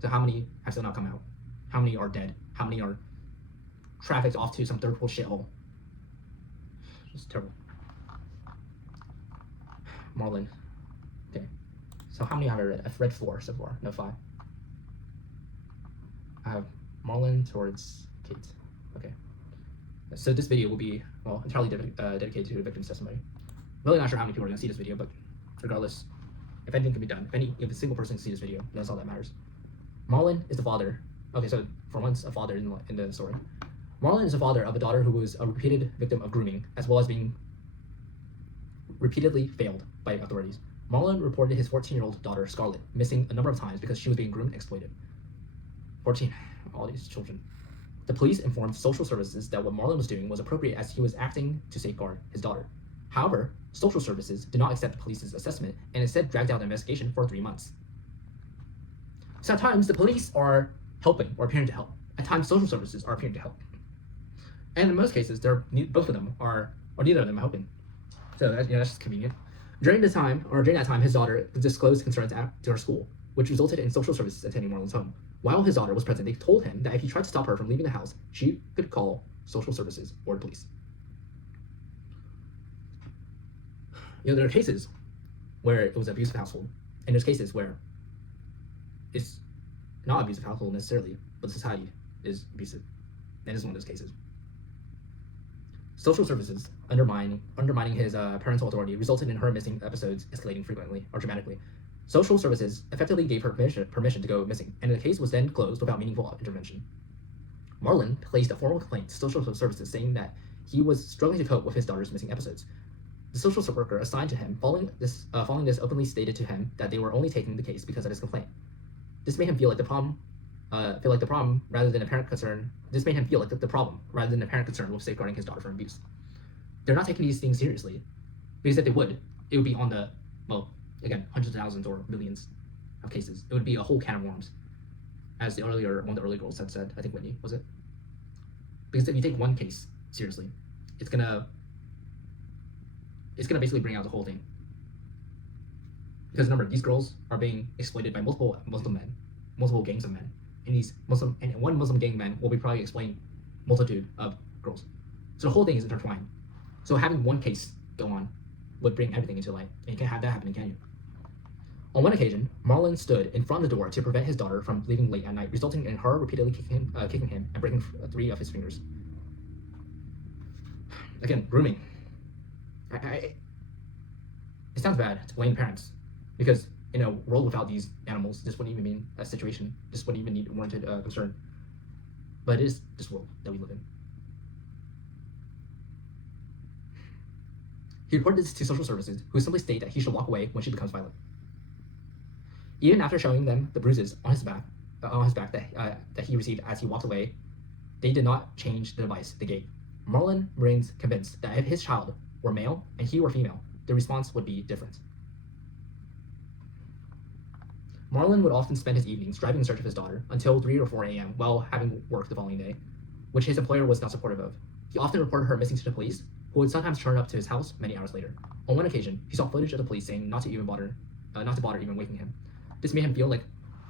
So how many have still not come out? How many are dead? How many are trafficked off to some third world shithole? It's terrible. Marlon. Okay. So how many have I read? I've read 4 so far. No, 5. I have Marlon towards Kate. Okay. So this video will be, well, entirely dedicated to the victim's testimony. Really not sure how many people are going to see this video, but regardless, if anything can be done, if a single person can see this video, that's all that matters. Marlon is the father. Okay, so for once, a father in the story. Marlon is the father of a daughter who was a repeated victim of grooming, as well as being repeatedly failed by authorities. Marlon reported his 14-year-old daughter, Scarlett, missing a number of times because she was being groomed and exploited. 14. All these children. The police informed social services that what Marlon was doing was appropriate as he was acting to safeguard his daughter. However, social services did not accept the police's assessment and instead dragged out the investigation for 3 months. So at times, the police are helping or appearing to help. At times, social services are appearing to help. And in most cases, both of them are, or neither of them are helping. So that's just convenient. During that time, his daughter disclosed concerns to her school, which resulted in social services attending Marlon's home. While his daughter was present, they told him that if he tried to stop her from leaving the house, she could call social services or the police. There are cases where it was an abusive household, and there's cases where it's not abusive household necessarily, but society is abusive, and it's one of those cases. Social services undermining his parental authority resulted in her missing episodes escalating frequently or dramatically. Social services effectively gave her permission to go missing, and the case was then closed without meaningful intervention. Marlon placed a formal complaint to social services saying that he was struggling to cope with his daughter's missing episodes. The social worker assigned to him following this openly stated to him that they were only taking the case because of his complaint. This made him feel like the problem rather than apparent concern. This made him feel like the problem rather than apparent concern with safeguarding his daughter from abuse. They're not taking these things seriously, because if they would, it would be on the, well, again, hundreds of thousands or millions of cases. It would be a whole can of worms, as one of the early girls had said. I think Whitney, was it? Because if you take one case seriously, it's gonna basically bring out the whole thing. Because remember, these girls are being exploited by multiple Muslim men, multiple gangs of men, and one Muslim gang of men will be probably exploiting multitude of girls. So the whole thing is intertwined. So having one case go on would bring everything into light, and you can't have that happening, can you? On one occasion, Marlon stood in front of the door to prevent his daughter from leaving late at night, resulting in her repeatedly kicking him and breaking 3 of his fingers. Again, grooming. It sounds bad to blame parents, because in a world without these animals, this wouldn't even mean a situation. This wouldn't even need warranted concern. But it is this world that we live in. He reported this to social services, who simply state that he should walk away when she becomes violent. Even after showing them the bruises on his back that he received as he walked away, they did not change the advice they gave. Marlon remains convinced that if his child were male and he were female, the response would be different. Marlon would often spend his evenings driving in search of his daughter until 3 or 4 a.m. while having work the following day, which his employer was not supportive of. He often reported her missing to the police, who would sometimes turn up to his house many hours later. On one occasion, he saw footage of the police saying not to bother even waking him. This made him feel like,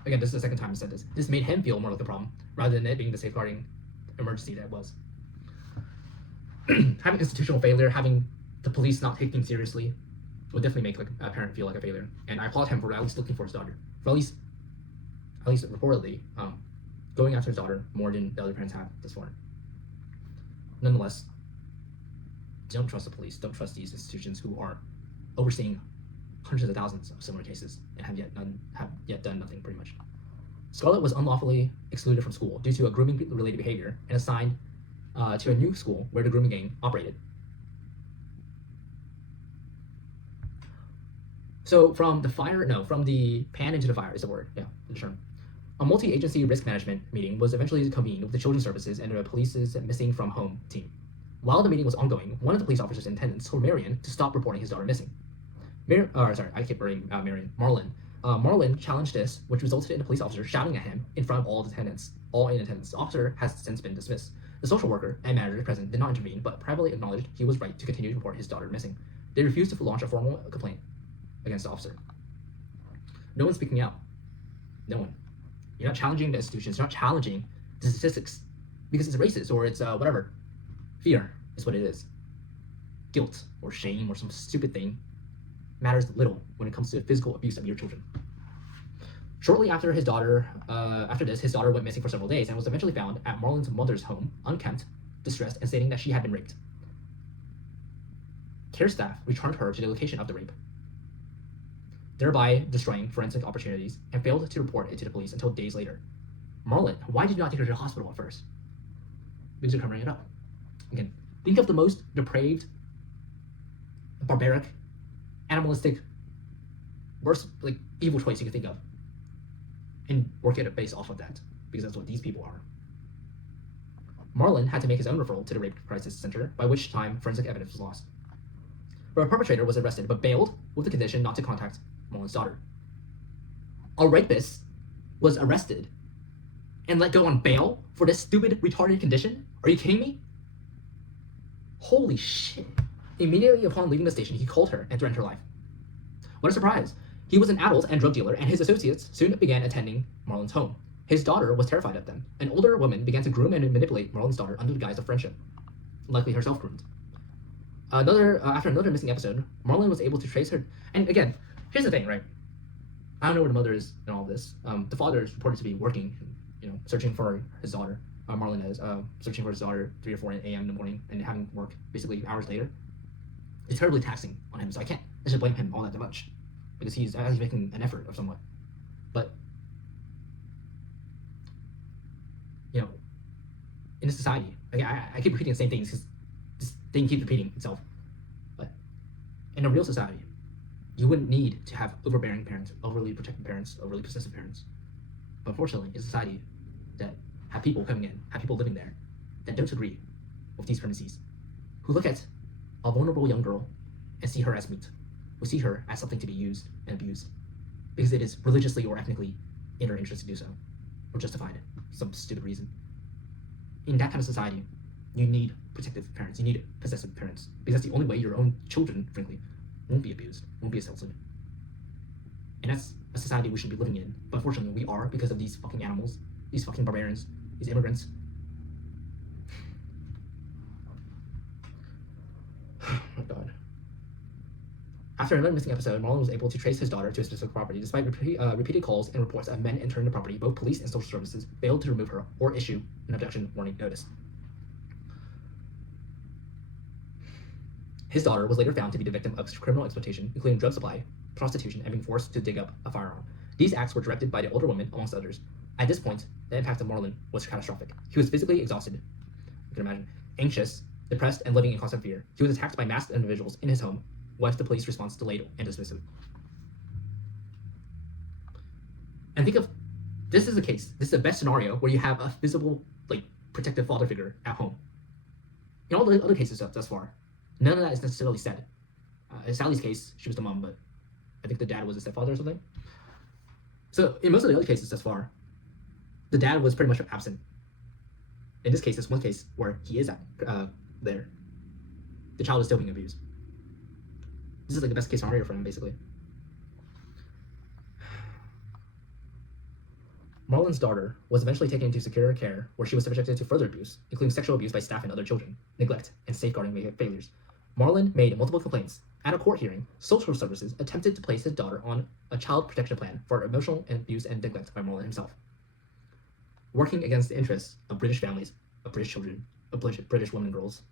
again, this is the second time I said this, this made him feel more like the problem, rather than it being the safeguarding emergency that it was. Having institutional failure, having the police not take things seriously, would definitely make a parent feel like a failure. And I applaud him for at least looking for his daughter. For at least reportedly, going after his daughter more than the other parents have this far. Nonetheless, don't trust the police. Don't trust these institutions who are overseeing hundreds of thousands of similar cases and have yet done nothing, pretty much. Scarlett was unlawfully excluded from school due to a grooming-related behavior and assigned to a new school where the grooming gang operated. So from the pan into the fire is the word, the term. A multi-agency risk management meeting was eventually convened with the Children's Services and the police's missing from home team. While the meeting was ongoing, one of the police officers and attendants told Marion to stop reporting his daughter missing. Marlon. Marlon challenged this, which resulted in the police officer shouting at him in front of all in attendance. The officer has since been dismissed. The social worker and manager present did not intervene, but privately acknowledged he was right to continue to report his daughter missing. They refused to launch a formal complaint against the officer. No one's speaking out. No one. You're not challenging the institutions. You're not challenging the statistics because it's racist or it's whatever. Fear is what it is. Guilt or shame or some stupid thing matters little when it comes to physical abuse of your children. Shortly after his daughter went missing for several days and was eventually found at Marlon's mother's home, unkempt, distressed, and stating that she had been raped. Care staff returned her to the location of the rape, thereby destroying forensic opportunities, and failed to report it to the police until days later. Marlon, why did you not take her to the hospital at first? Because you're covering it up. Again, think of the most depraved, barbaric, animalistic, worst, evil choice you can think of, and work it based off of that, because that's what these people are. Marlon had to make his own referral to the Rape Crisis Center, by which time forensic evidence was lost. The perpetrator was arrested, but bailed with the condition not to contact Marlon's daughter. A rapist was arrested and let go on bail for this stupid, retarded condition? Are you kidding me? Holy shit. Immediately upon leaving the station, he called her and threatened her life. What a surprise. He was an adult and drug dealer, and his associates soon began attending Marlon's home. His daughter was terrified of them. An older woman began to groom and manipulate Marlon's daughter under the guise of friendship, likely herself groomed. After another missing episode, Marlon was able to trace her. And again, here's the thing, right? I don't know where the mother is in all of this. The father is reported to be working, searching for his daughter. Marlon is searching for his daughter 3 or 4 a.m. in the morning and having work basically hours later. It's terribly taxing on him, so I can't just blame him all that much because he's making an effort of somewhat. But in a society, I keep repeating the same things because this thing keeps repeating itself. But in a real society, you wouldn't need to have overbearing parents, overly protective parents, overly possessive parents. But unfortunately, it's a society that have people coming in, have people living there that don't agree with these premises, who look at a vulnerable young girl and see her as meat, who see her as something to be used and abused, because it is religiously or ethnically in their interest to do so, or justified for some stupid reason. In that kind of society, you need protective parents, you need possessive parents, because that's the only way your own children, frankly, won't be abused, won't be assaulted. And that's a society we should be living in, but unfortunately we are because of these fucking animals, these fucking barbarians, these immigrants. Oh my god. After another missing episode, Marlon was able to trace his daughter to a specific property. Despite repeated calls and reports of men entering the property, both police and social services failed to remove her or issue an abduction warning notice. His daughter was later found to be the victim of criminal exploitation, including drug supply, prostitution, and being forced to dig up a firearm. These acts were directed by the older woman, amongst others. At this point, the impact of Marlon was catastrophic. He was physically exhausted, you can imagine, anxious, depressed, and living in constant fear. He was attacked by masked individuals in his home, with the police response delayed and dismissive. And think of, this is a case, this is the best scenario where you have a visible, protective father figure at home. In all the other cases thus far, none of that is necessarily said. In Sally's case, she was the mom, but I think the dad was a stepfather or something. So in most of the other cases thus far, the dad was pretty much absent. In this case, this one case where he is there, the child is still being abused. This is the best case scenario for him, basically. Marlon's daughter was eventually taken into secure care, where she was subjected to further abuse, including sexual abuse by staff and other children, neglect, and safeguarding failures. Marlon made multiple complaints. At a court hearing, social services attempted to place his daughter on a child protection plan for emotional abuse and neglect by Marlon himself, working against the interests of British families, of British children, of British women and girls,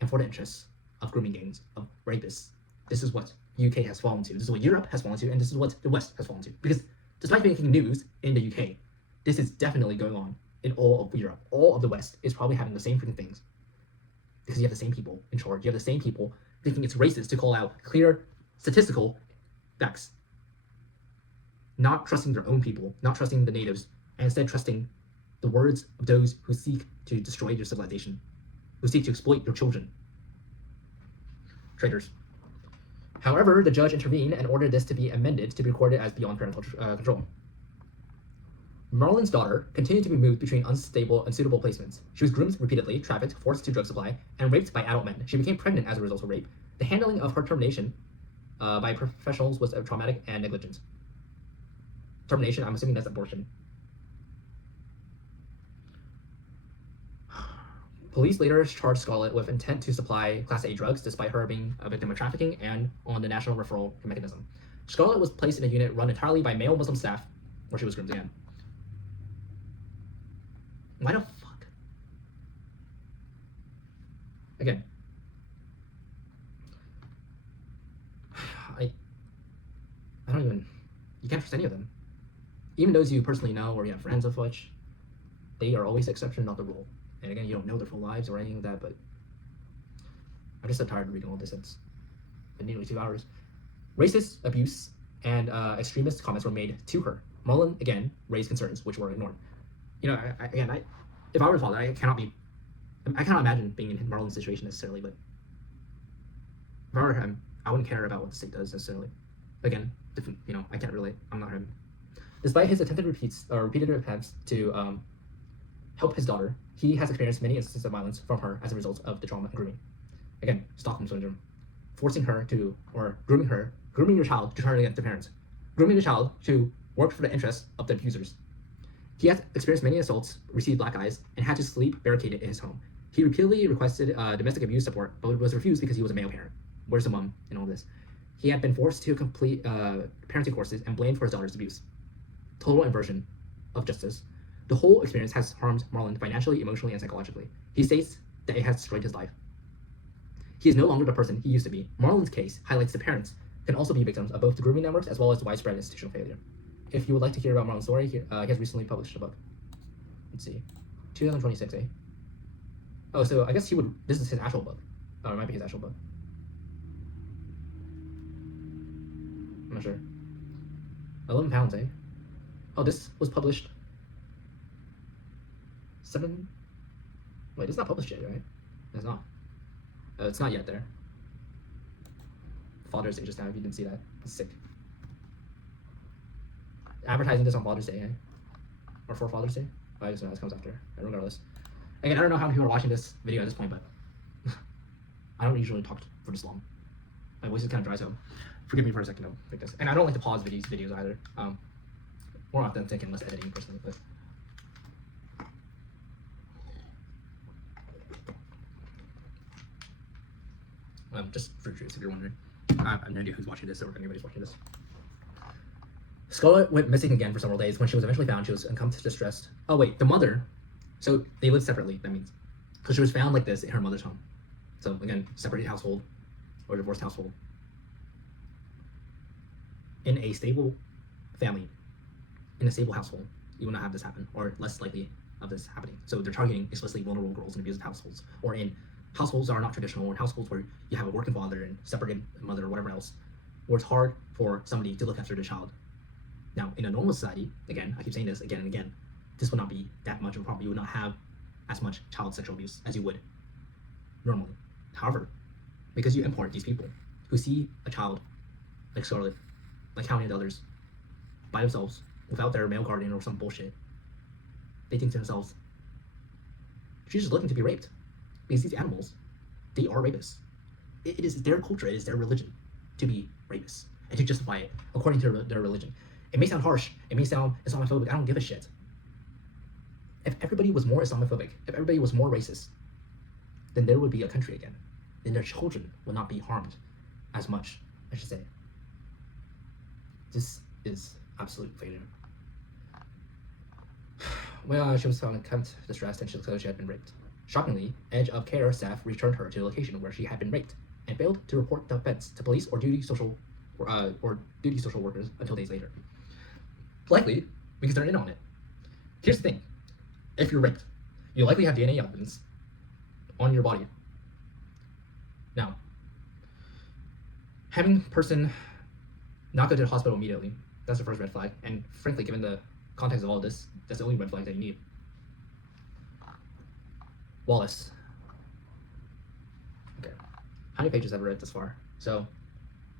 and for the interests of grooming gangs, of rapists. This is what UK has fallen to. This is what Europe has fallen to, and this is what the West has fallen to. Because despite making news in the UK, this is definitely going on in all of Europe. All of the West is probably having the same freaking things. Because you have the same people in charge. You have the same people thinking it's racist to call out clear statistical facts. Not trusting their own people, not trusting the natives, and instead trusting the words of those who seek to destroy your civilization, who seek to exploit your children. Traitors. However, the judge intervened and ordered this to be amended to be recorded as beyond parental control. Marlon's daughter continued to be moved between unstable and suitable placements. She was groomed repeatedly, trafficked, forced to drug supply, and raped by adult men. She became pregnant as a result of rape. The handling of her termination by professionals was traumatic and negligent. termination, I'm assuming that's abortion. Police later charged Scarlett with intent to supply Class A drugs despite her being a victim of trafficking and on the national referral mechanism. Scarlett was placed in a unit run entirely by male Muslim staff where she was groomed again. Why the fuck? Again. I don't even... You can't trust any of them. Even those you personally know or you have friends of which, they are always the exception, not the rule. And again, you don't know their full lives or anything like that, but I'm just so tired of reading all this. It's been nearly 2 hours. Racist abuse and extremist comments were made to her. Marlon, again, raised concerns, which were ignored. You know, if I were a father, I cannot imagine being in Marlon's situation necessarily, but if I were him, I wouldn't care about what the state does necessarily. Again, different, you know, I can't relate. I'm not him. Despite his repeated attempts to help his daughter, he has experienced many instances of violence from her as a result of the trauma and grooming. Again, Stockholm syndrome. Forcing her to, or grooming your child to turn against the parents. Grooming the child to work for the interests of the abusers. He has experienced many assaults, received black eyes, and had to sleep barricaded in his home. He repeatedly requested domestic abuse support, but was refused because he was a male parent. Where's the mom in all this? He had been forced to complete parenting courses and blamed for his daughter's abuse. Total inversion of justice. The whole experience has harmed Marlon financially, emotionally, and psychologically. He states that it has destroyed his life. He is no longer the person he used to be. Marlon's case highlights the parents can also be victims of both the grooming networks as well as the widespread institutional failure. If you would like to hear about Marlon's story, he has recently published a book. Let's see. 2026, eh? Oh, so I guess this is his actual book. Oh, it might be his actual book. I'm not sure. 11 pounds, eh? Oh, this was published 7... Wait, it's not published yet, right? It's not. It's not yet there. Father's Day just now, if you didn't see that. It's sick. Advertising this on Father's Day, eh? Or for Father's Day? I just know this comes after. Regardless. Again, I don't know how many people are watching this video at this point, but I don't usually talk for this long. My voice is kind of dry, so forgive me for a second, though, like this. And I don't like to pause videos either. More authentic and less editing, personally, but... just for truth, if you're wondering. I have no idea who's watching this or if anybody's watching this. Scarlett went missing again for several days. When she was eventually found, she was uncomfortably distressed. Oh wait, the mother. So they lived separately, that means. Because she was found like this in her mother's home. So again, separated household or divorced household. In a stable family, in a stable household, you will not have this happen, or less likely of this happening. So they're targeting explicitly vulnerable girls in abusive households, or in households that are not traditional, or in households where you have a working father and separated mother or whatever else, where it's hard for somebody to look after the child. Now, in a normal society, again, I keep saying this again and again, this would not be that much of a problem. You would not have as much child sexual abuse as you would normally. However, because you import these people who see a child like Scarlett, like how many others, by themselves, without their male guardian or some bullshit, they think to themselves, she's just looking to be raped. Because these animals, they are rapists. It is their culture, it is their religion to be rapists and to justify it according to their religion. It may sound harsh, it may sound Islamophobic, I don't give a shit. If everybody was more Islamophobic, if everybody was more racist, then there would be a country again. Then their children would not be harmed as much, I should say. This is absolute failure. Well, she was found uncomfortably distressed and she looked as though she had been raped. Shockingly, Edge of Care staff returned her to the location where she had been raped and failed to report the offense to police or duty social workers until days later. Likely because they're in on it. Here's the thing: if you're raped, you likely have DNA evidence on your body. Now, having person not go to the hospital immediately, that's the first red flag. And frankly, given the context of all this, that's the only red flag that you need. Wallace. Okay. How many pages have I read this far? So,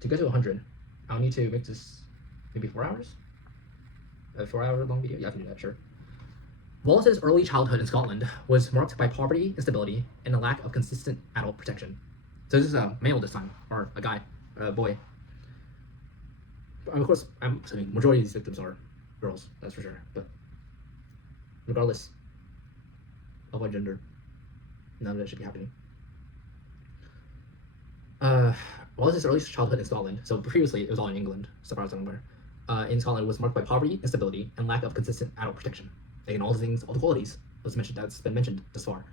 to go to 100, I'll need to make this maybe 4 hours? A 4-hour long video? Yeah, I can do that, sure. Wallace's early childhood in Scotland was marked by poverty, instability, and a lack of consistent adult protection. So this is a male this time, or a guy, or a boy. And of course, I'm assuming majority of these victims are girls, that's for sure. But regardless of what gender, none of that should be happening. Wallace's early childhood in Scotland, so previously it was all in England, so far as I'm aware, in Scotland was marked by poverty, instability, and lack of consistent adult protection. Again, all the qualities that's been mentioned thus far.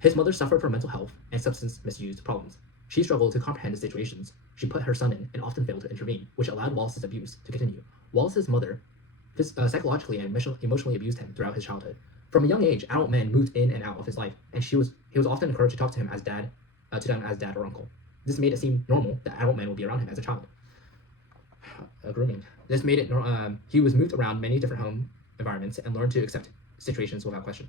His mother suffered from mental health and substance misuse problems. She struggled to comprehend the situations she put her son in and often failed to intervene, which allowed Wallace's abuse to continue. Wallace's mother psychologically and emotionally abused him throughout his childhood. From a young age, adult men moved in and out of his life, and he was often encouraged to talk to him as dad, or uncle. This made it seem normal that adult men would be around him as a child. Grooming. This made it. He was moved around many different home environments and learned to accept situations without question.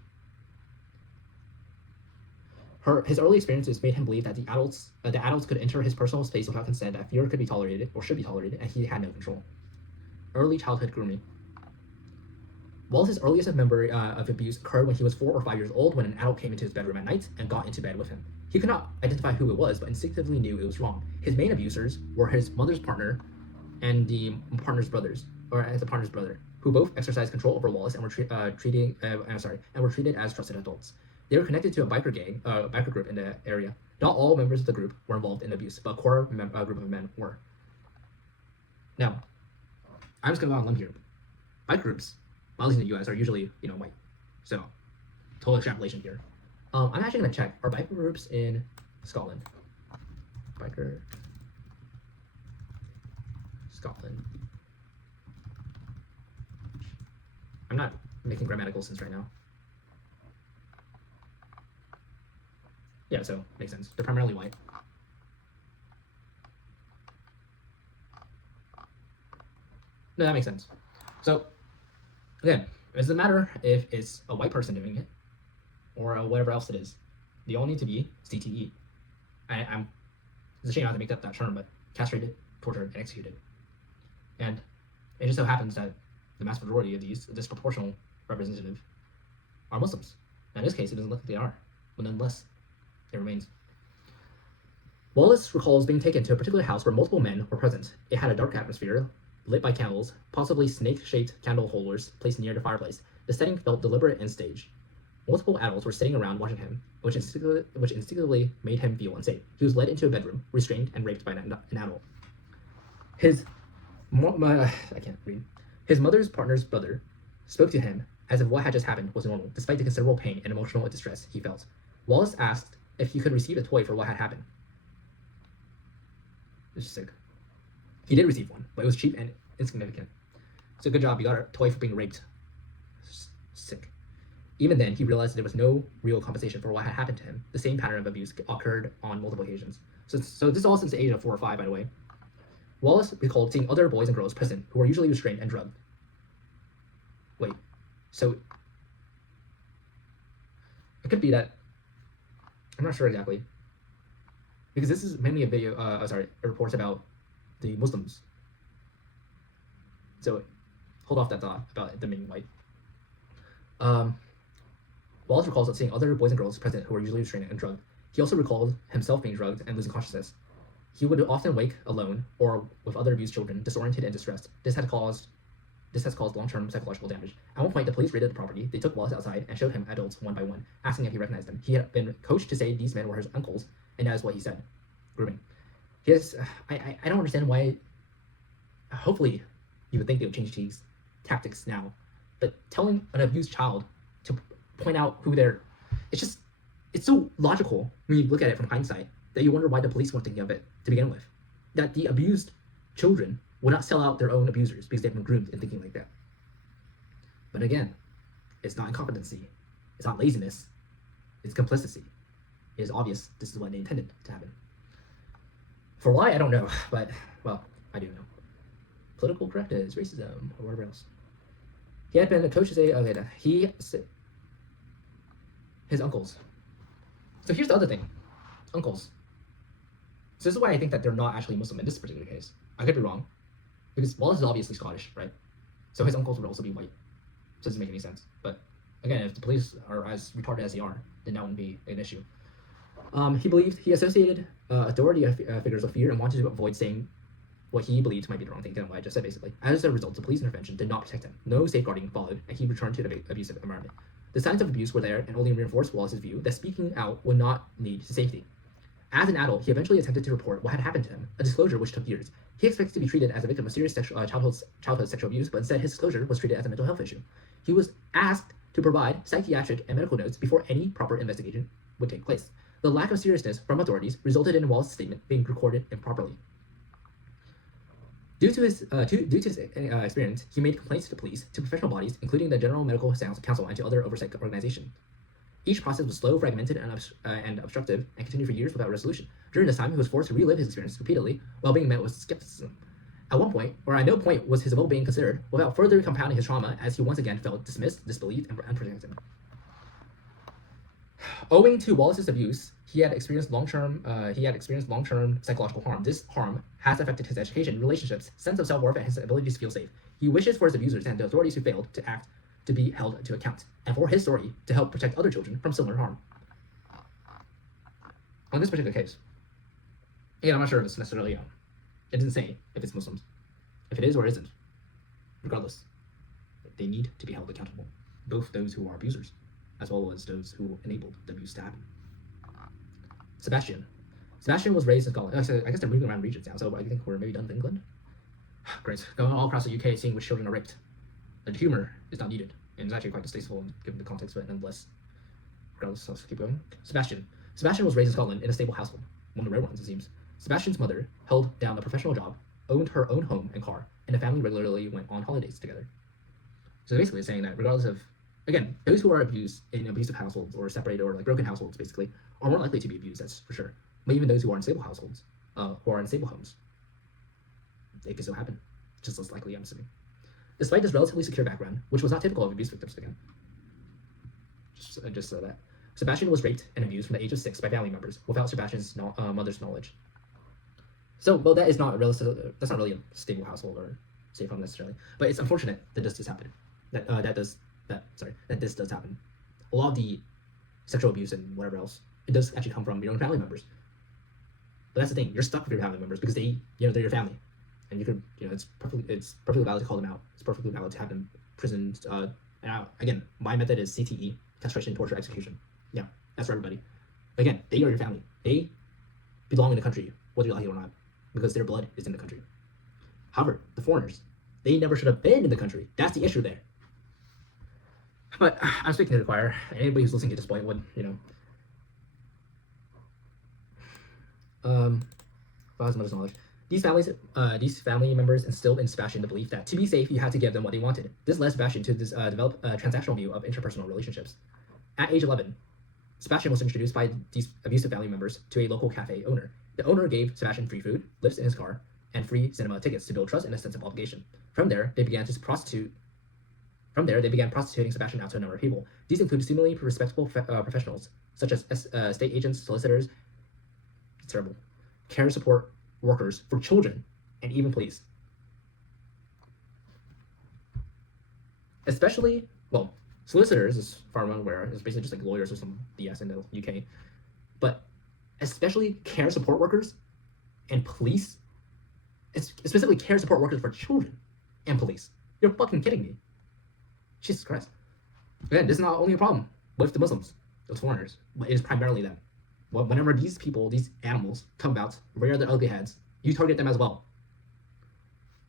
His early experiences made him believe that the adults could enter his personal space without consent, that fear could be tolerated or should be tolerated, and he had no control. Early childhood grooming. Wallace's earliest memory of abuse occurred when he was 4 or 5 years old, when an adult came into his bedroom at night and got into bed with him. He could not identify who it was, but instinctively knew it was wrong. His main abusers were his mother's partner and the partner's brother, who both exercised control over Wallace and were treated as trusted adults. They were connected to a biker group in the area. Not all members of the group were involved in abuse, but a core group of men were. Now, I'm just gonna go on a limb here. Biker groups, at least in the U.S., are usually white. So, total extrapolation here. I'm actually gonna check, are biker groups in Scotland? Biker Scotland. I'm not making grammatical sense right now. Yeah, so makes sense. They're primarily white. No, that makes sense. So, again, it doesn't matter if it's a white person doing it or whatever else it is. They all need to be CTE. It's a shame I have to make up that term, but castrated, tortured, and executed. And it just so happens that the vast majority of these, disproportional representative, are Muslims. Now, in this case, it doesn't look like they are, but nonetheless, it remains. Wallace recalls being taken to a particular house where multiple men were present. It had a dark atmosphere, lit by candles, possibly snake-shaped candle holders placed near the fireplace. The setting felt deliberate and staged. Multiple adults were sitting around watching him, which instinctively made him feel unsafe. He was led into a bedroom, restrained, and raped by an adult. I can't read. His mother's partner's brother spoke to him as if what had just happened was normal, despite the considerable pain and emotional distress he felt. Wallace asked if he could receive a toy for what had happened. This is sick. He did receive one, but it was cheap and insignificant. So good job, you got a toy for being raped. Sick. Even then, he realized there was no real compensation for what had happened to him. The same pattern of abuse occurred on multiple occasions. So this is all since the age of 4 or 5, by the way. Wallace recalled seeing other boys and girls present who were usually restrained and drugged. Wait, so it could be that, I'm not sure exactly, because this is mainly a report about the Muslims. So hold off that thought about them being white. Wallace recalls seeing other boys and girls present who were usually restrained and drugged. He also recalled himself being drugged and losing consciousness. He would often wake alone or with other abused children, disoriented and distressed. This has caused long-term psychological damage. At one point, the police raided the property. They took Wallace outside and showed him adults one by one, asking if he recognized them. He had been coached to say these men were his uncles, and that is what he said. Grooming. I don't understand why. Hopefully, you would think they would change these tactics now, but telling an abused child to point out who they're, it's so logical when you look at it from hindsight that you wonder why the police weren't thinking of it to begin with. That the abused children would not sell out their own abusers because they've been groomed in thinking like that. But again, it's not incompetency, it's not laziness, it's complicity. It is obvious this is what they intended to happen. For why, I don't know, but, well, I do know. Political correctness, racism, or whatever else. He had been a coach to say, his uncles. So here's the other thing, uncles. So this is why I think that they're not actually Muslim in this particular case. I could be wrong, because Wallace is obviously Scottish, right? So his uncles would also be white. So it doesn't make any sense. But again, if the police are as retarded as they are, then that wouldn't be an issue. He believed he associated authority figures of fear and wanted to avoid saying what he believed might be the wrong thing, what I just said basically. As a result, the police intervention did not protect him. No safeguarding followed, and he returned to the abusive environment. The signs of abuse were there and only reinforced Wallace's view that speaking out would not lead to safety. As an adult, he eventually attempted to report what had happened to him, a disclosure which took years. He expected to be treated as a victim of serious childhood sexual abuse, but instead his disclosure was treated as a mental health issue. He was asked to provide psychiatric and medical notes before any proper investigation would take place. The lack of seriousness from authorities resulted in Wallace's statement being recorded improperly. Due to his experience, he made complaints to the police, to professional bodies, including the General Medical Council, and to other oversight organizations. Each process was slow, fragmented, and obstructive, and continued for years without resolution. During this time, he was forced to relive his experience repeatedly, while being met with skepticism. At no point was his well-being considered, without further compounding his trauma, as he once again felt dismissed, disbelieved, and unprotected. Owing to Wallace's abuse, he had experienced long-term psychological harm. This harm has affected his education, relationships, sense of self-worth, and his ability to feel safe. He wishes for his abusers and the authorities who failed to act to be held to account, and for his story to help protect other children from similar harm. On this particular case, again, I'm not sure if it's necessarily, it doesn't say if it's Muslims. If it is or isn't, regardless, they need to be held accountable. Both those who are abusers, as well as those who enabled the abuse to happen. Sebastian was raised in Scotland. I guess they're moving around regions now, so I think we're maybe done with England. Great. Going all across the UK, seeing which children are raped. The humor is not needed, and it's actually quite distasteful given the context, but nonetheless. Regardless, let's keep going. Sebastian was raised in Scotland in a stable household. One of the rare ones, it seems. Sebastian's mother held down a professional job, owned her own home and car, and the family regularly went on holidays together. So basically it's saying that regardless of, again, those who are abused in abusive households or separated or like broken households basically are more likely to be abused, that's for sure. But even those who are in stable households, who are in stable homes, it can still happen. Just less likely, I'm assuming. Despite this relatively secure background, which was not typical of abuse victims again. Just so that. Sebastian was raped and abused from the age of 6 by family members without Sebastian's mother's knowledge. So, well, that's not really a stable household or safe home necessarily, but it's unfortunate that this does happen. That this does happen. A lot of the sexual abuse and whatever else, it does actually come from your own family members. But that's the thing, you're stuck with your family members because they're your family, and you could, it's perfectly valid to call them out. It's perfectly valid to have them imprisoned. Again, my method is CTE, castration, torture, execution. Yeah, that's for everybody. Again, they are your family. They belong in the country, whether you like it or not, because their blood is in the country. However, the foreigners, they never should have been in the country. That's the issue there. But I'm speaking to the choir. Anybody who's listening at this point would, Father's mother's knowledge. These family members instilled in Sebastian the belief that to be safe, you had to give them what they wanted. This led Sebastian to develop a transactional view of interpersonal relationships. At age 11, Sebastian was introduced by these abusive family members to a local cafe owner. The owner gave Sebastian free food, lifts in his car, and free cinema tickets to build trust and a sense of obligation. From there, they began prostituting Sebastian out to a number of people. These include seemingly respectable professionals, such as state agents, solicitors, it's terrible, care support workers for children, and even police. Especially, well, solicitors, as far as I'm aware, is basically just like lawyers or some BS in the UK. But especially care support workers and police, specifically care support workers for children and police. You're fucking kidding me. Jesus Christ. Again, this is not only a problem with the Muslims, those foreigners, but it is primarily them. Whenever these people, these animals, come about, rear their ugly heads, you target them as well.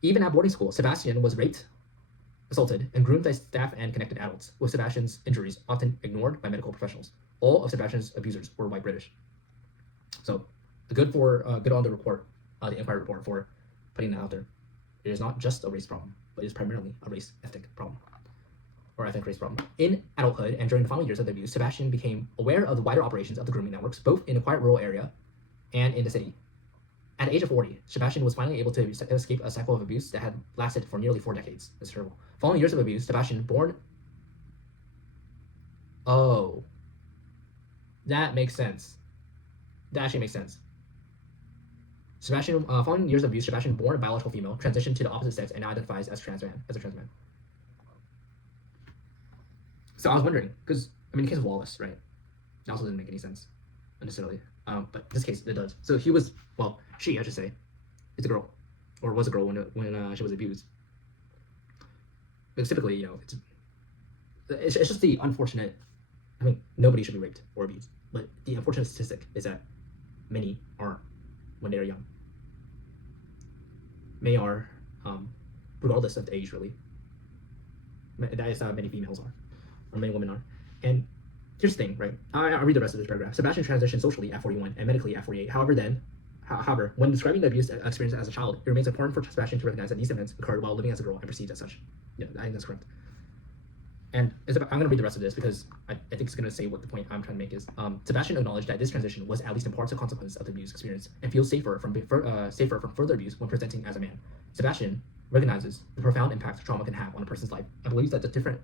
Even at boarding school, Sebastian was raped, assaulted, and groomed by staff and connected adults, with Sebastian's injuries often ignored by medical professionals. All of Sebastian's abusers were white British. So, good on the report, the Inquiry report, for putting that out there. It is not just a race problem, but it is primarily a race ethnic problem, or ethnic race problem. In adulthood and during the final years of the abuse, Sebastian became aware of the wider operations of the grooming networks, both in a quiet rural area and in the city. At the age of 40, Sebastian was finally able to escape a cycle of abuse that had lasted for nearly 4 decades. That's terrible. Following years of abuse, Sebastian born... Oh. That makes sense. That actually makes sense. Following years of abuse, Sebastian, born a biological female, transitioned to the opposite sex and now identifies as a trans man. So I was wondering, because, in the case of Wallace, right, it also didn't make any sense, necessarily. But in this case, it does. So she, I should say, it's a girl. or was a girl when she was abused. But typically, it's just the unfortunate. I mean, nobody should be raped or abused, but the unfortunate statistic is that many are when they are young. Many are, regardless of the age, really. That is how many females are, or many women are. And here's the thing, right? I'll read the rest of this paragraph. Sebastian transitioned socially at 41 and medically at 48. However, when describing the abuse experience as a child, it remains important for Sebastian to recognize that these events occurred while living as a girl and perceived as such. Yeah, I think that's correct. And I'm going to read the rest of this because I think it's going to say what the point I'm trying to make is. Sebastian acknowledged that this transition was at least in part a consequence of the abuse experience and feels safer from further abuse when presenting as a man. Sebastian recognizes the profound impact trauma can have on a person's life and believes that different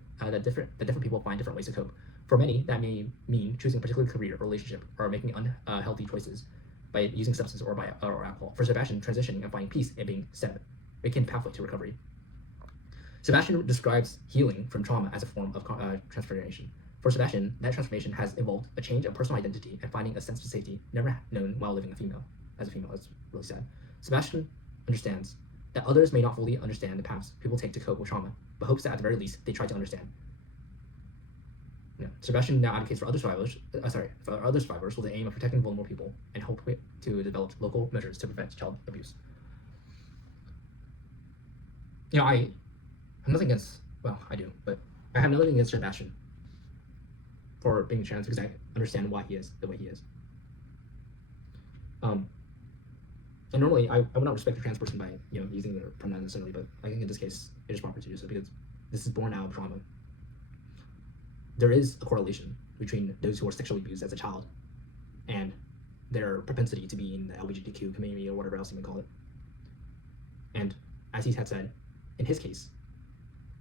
people find different ways to cope. For many, that may mean choosing a particular career or relationship or making unhealthy choices by using substance or alcohol. For Sebastian, transitioning and finding peace and being set a pathway to recovery. Sebastian describes healing from trauma as a form of transformation. For Sebastian, that transformation has involved a change of personal identity and finding a sense of safety never known while living as a female. It's really sad. Sebastian understands that others may not fully understand the paths people take to cope with trauma, but hopes that at the very least they try to understand. Sebastian now advocates for other survivors with the aim of protecting vulnerable people and hope to develop local measures to prevent child abuse. I have nothing against, I do, but I have nothing against Sebastian for being trans because I understand why he is the way he is. And normally I would not respect a trans person by using their pronoun necessarily, but I think in this case it is proper to do so because this is born out of trauma. There is a correlation between those who are sexually abused as a child and their propensity to be in the LGBTQ community or whatever else you may call it. And as he had said, in his case,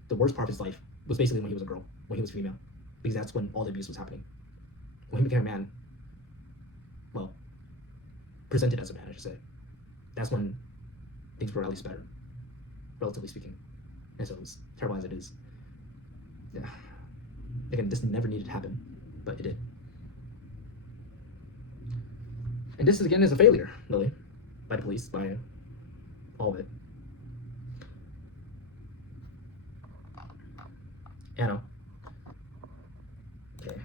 the worst part of his life was basically when he was a girl, when he was female, because that's when all the abuse was happening. When he became a man, presented as a man, I should say, that's when things were at least better, relatively speaking. And so as terrible as it is, again, this never needed to happen, but it did. And this is a failure, Lilly, by the police, by all of it. Anna. Okay.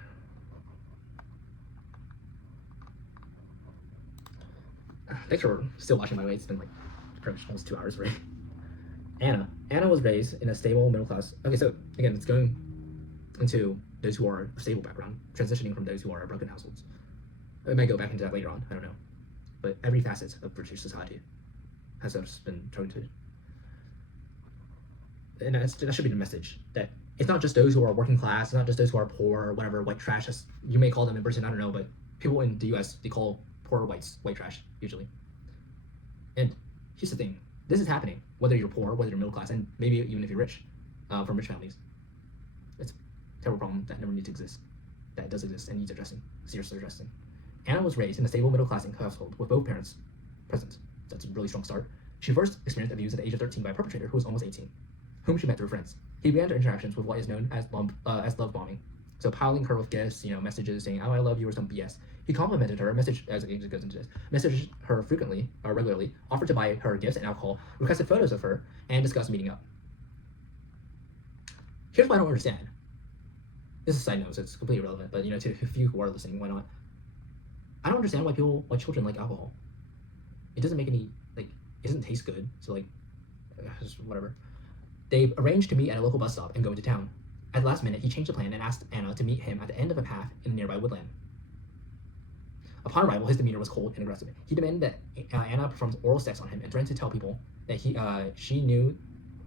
Thanks for still watching my way. It's been pretty much almost 2 hours already. Anna was raised in a stable middle class. Okay, so again, it's going into those who are a stable background, transitioning from those who are broken households. I might go back into that later on, I don't know. But every facet of British society has just been thrown to. And that should be the message, that it's not just those who are working class, it's not just those who are poor or whatever, white trash, as you may call them in Britain, I don't know, but people in the US, they call poor whites white trash, usually. And here's the thing, this is happening, whether you're poor, whether you're middle class, and maybe even if you're rich, from rich families. It's a terrible problem that never needs to exist, that does exist and needs addressing, seriously addressing. Anna was raised in a stable middle class household with both parents present. That's a really strong start. She first experienced abuse at the age of 13 by a perpetrator who was almost 18, whom she met through friends. He began her interactions with what is known as love bombing. So piling her with gifts, messages saying, "Oh, I love you," or some BS. He complimented her, messaged her frequently or regularly, offered to buy her gifts and alcohol, requested photos of her, and discussed meeting up. Here's what I don't understand. This is a side note, so it's completely irrelevant, but to a few who are listening, why not? I don't understand why children like alcohol. It doesn't make any, it doesn't taste good, so just whatever. They arranged to meet at a local bus stop and go into town. At the last minute, he changed the plan and asked Anna to meet him at the end of a path in a nearby woodland. Upon arrival, his demeanor was cold and aggressive. He demanded that Anna perform oral sex on him and threatened to tell people that she knew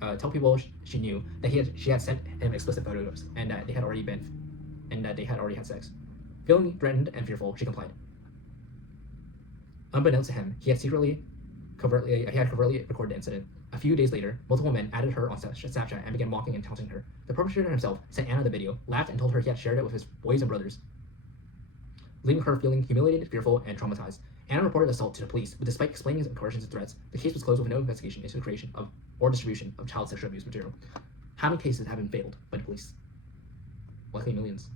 that she had sent him explicit photos and that they had already had sex. Feeling threatened and fearful, she complied. Unbeknownst to him, he had covertly recorded the incident. A few days later, multiple men added her on Snapchat and began mocking and taunting her. The perpetrator himself sent Anna the video, laughed, and told her he had shared it with his boys and brothers, leaving her feeling humiliated, fearful, and traumatized. Anna reported assault to the police, but despite explaining his coercions and threats, the case was closed with no investigation into the creation of or distribution of child sexual abuse material. How many cases have been failed by the police? Likely millions.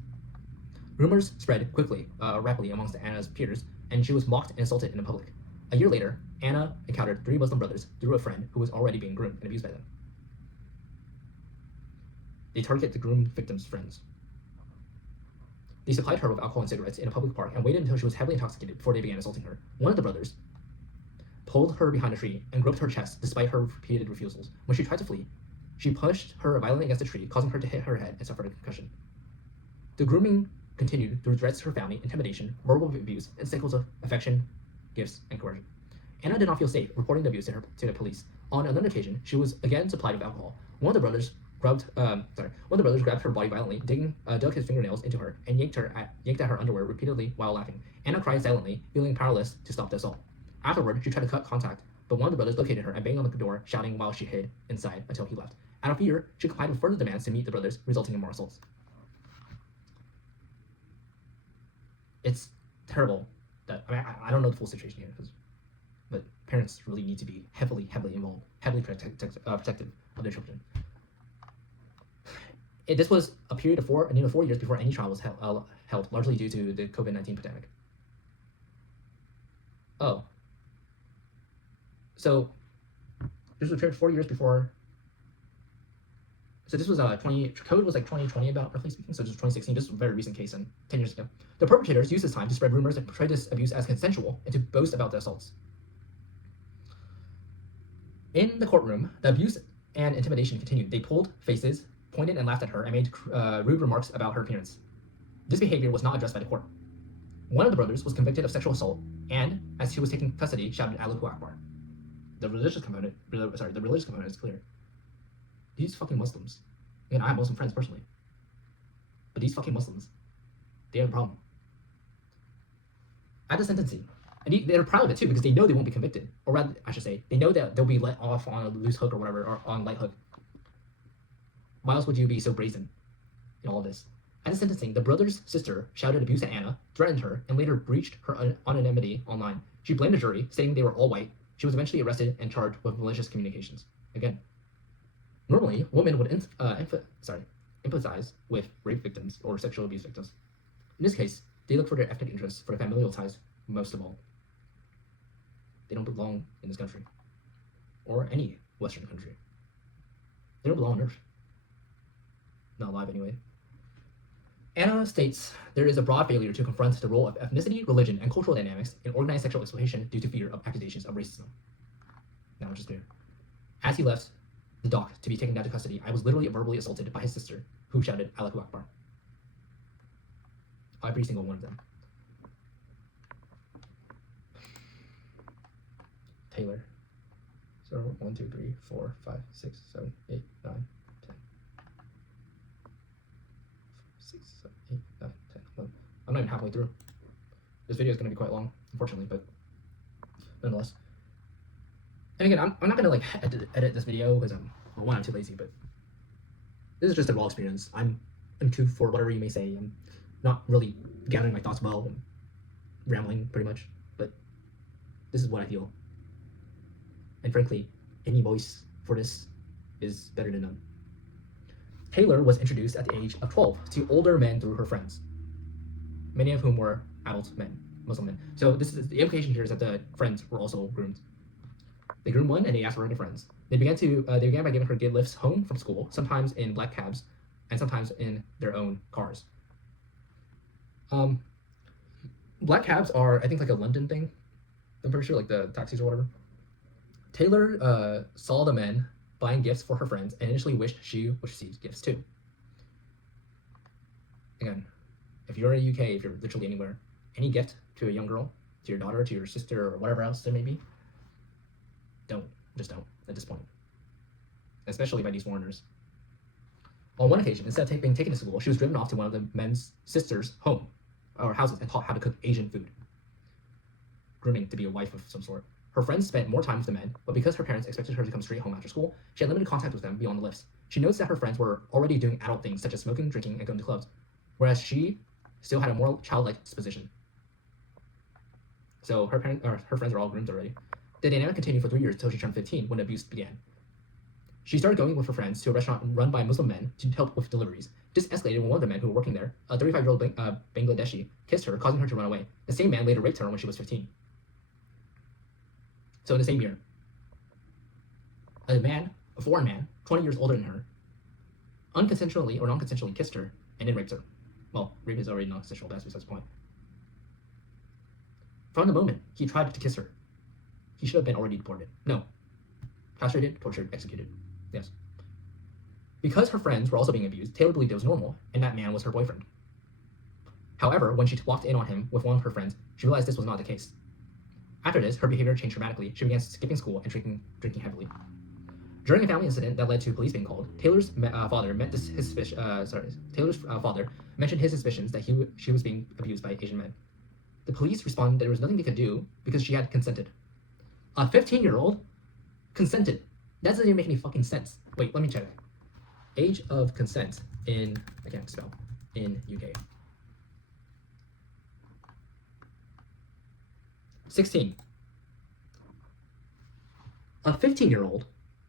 Rumors spread rapidly amongst Anna's peers, and she was mocked and insulted in public. A year later, Anna encountered 3 Muslim brothers through a friend who was already being groomed and abused by them. They target the groomed victim's friends. They supplied her with alcohol and cigarettes in a public park and waited until she was heavily intoxicated before they began assaulting her. One of the brothers pulled her behind a tree and groped her chest despite her repeated refusals. When she tried to flee, she pushed her violently against a tree, causing her to hit her head and suffer a concussion. The grooming continued through threats to her family, intimidation, verbal abuse, and cycles of affection, gifts, and coercion. Anna did not feel safe reporting the abuse to the police. On another occasion, she was again supplied with alcohol. One of the brothers grabbed her body violently, dug his fingernails into her, and yanked at her underwear repeatedly while laughing. Anna cried silently, feeling powerless to stop the assault. Afterward, she tried to cut contact, but one of the brothers located her and banged on the door, shouting while she hid inside until he left. Out of fear, she complied with further demands to meet the brothers, resulting in more assaults. It's terrible that I don't know the full situation here, but parents really need to be heavily involved, heavily protective of their children. This was a period of 4 years before any trial was held, largely due to the COVID-19 pandemic. Oh. So, this was a period 4 years before. So this was COVID was like 2020 about, roughly speaking, so this was 2016, this was a very recent case and 10 years ago. The perpetrators used this time to spread rumors and portray this abuse as consensual and to boast about the assaults. In the courtroom, the abuse and intimidation continued. They pulled faces, pointed and laughed at her, and made rude remarks about her appearance. This behavior was not addressed by the court. One of the brothers was convicted of sexual assault, and as he was taken custody, shouted Allahu Akbar. The religious component is clear. These fucking Muslims, and I have Muslim friends personally, but these fucking Muslims, they have a problem. At the sentencing, and they're proud of it too because they know they won't be convicted, or rather, I should say, they know that they'll be let off on a loose hook or whatever, or on light hook. Why else would you be so brazen in all of this? At the sentencing, the brother's sister shouted abuse at Anna, threatened her, and later breached her anonymity online. She blamed the jury, stating they were all white. She was eventually arrested and charged with malicious communications. Again, normally, women would empathize with rape victims or sexual abuse victims. In this case, they look for their ethnic interests, for their familial ties, most of all. They don't belong in this country, or any Western country. They don't belong on Earth. Not alive anyway. Anna states there is a broad failure to confront the role of ethnicity, religion, and cultural dynamics in organized sexual exploitation due to fear of accusations of racism. Now it's just clear. As he left the dock to be taken down to custody, I was literally verbally assaulted by his sister, who shouted Allahu Akbar. Every single one of them. Taylor. So 1, 2, 3, 4, 5, 6, 7, 8, 9, 10. 6, 7, 8, 9, 10, 11. I'm not even halfway through. This video is going to be quite long, unfortunately, but nonetheless. And again, I'm not going to edit this video because I'm too lazy, but this is just a raw experience. I'm too for whatever you may say. I'm not really gathering my thoughts well. I'm rambling pretty much, but this is what I feel. And frankly, any voice for this is better than none. Taylor was introduced at the age of 12 to older men through her friends, many of whom were adult men, Muslim men. So this is the implication here is that the friends were also groomed. They groomed one and they asked for her to friends. They began by giving her good lifts home from school, sometimes in black cabs, and sometimes in their own cars. Black cabs are, I think, like a London thing. I'm pretty sure, like the taxis or whatever. Taylor saw the men buying gifts for her friends and initially wished she would receive gifts too. Again, if you're in the UK, if you're literally anywhere, any gift to a young girl, to your daughter, to your sister, or whatever else there may be, just don't at this point. Especially by these foreigners. On one occasion, instead of being taken to school, she was driven off to one of the men's sisters' home or houses and taught how to cook Asian food. Grooming to be a wife of some sort. Her friends spent more time with the men, but because her parents expected her to come straight home after school, she had limited contact with them beyond the lifts. She noticed that her friends were already doing adult things such as smoking, drinking, and going to clubs, whereas she still had a more childlike disposition. So her friends are all groomed already. The dynamic continued for 3 years until she turned 15, when abuse began. She started going with her friends to a restaurant run by Muslim men to help with deliveries. This escalated when one of the men who were working there, a 35-year-old Bangladeshi, kissed her, causing her to run away. The same man later raped her when she was 15. So in the same year, a foreign man, 20 years older than her, unconsensually or non-consensually kissed her and then raped her. Well, rape is already non-consensual, but that's besides the point. From the moment he tried to kiss her, he should have been already deported. No. Castrated, tortured, executed. Yes. Because her friends were also being abused, Taylor believed it was normal, and that man was her boyfriend. However, when she walked in on him with one of her friends, she realized this was not the case. After this, her behavior changed dramatically. She began skipping school and drinking heavily. During a family incident that led to police being called, Taylor's father mentioned his suspicions that she was being abused by Asian men. The police responded that there was nothing they could do because she had consented. A 15-year-old consented. That doesn't even make any fucking sense. Wait, let me check. Age of consent in, I can't spell, in UK. 16. A 15-year-old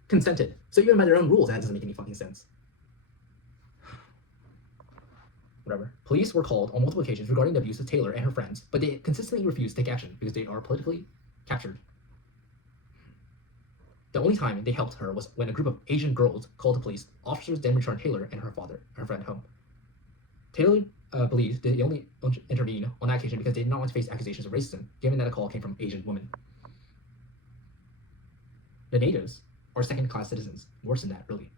consented. So even by their own rules, that doesn't make any fucking sense. Whatever. Police were called on multiple occasions regarding the abuse of Taylor and her friends, but they consistently refused to take action because they are politically captured. The only time they helped her was when a group of Asian girls called the police. Officers then returned Taylor and her friend home. Taylor believes they only intervened on that occasion because they did not want to face accusations of racism, given that a call came from Asian women. The natives are second-class citizens. Worse than that, really.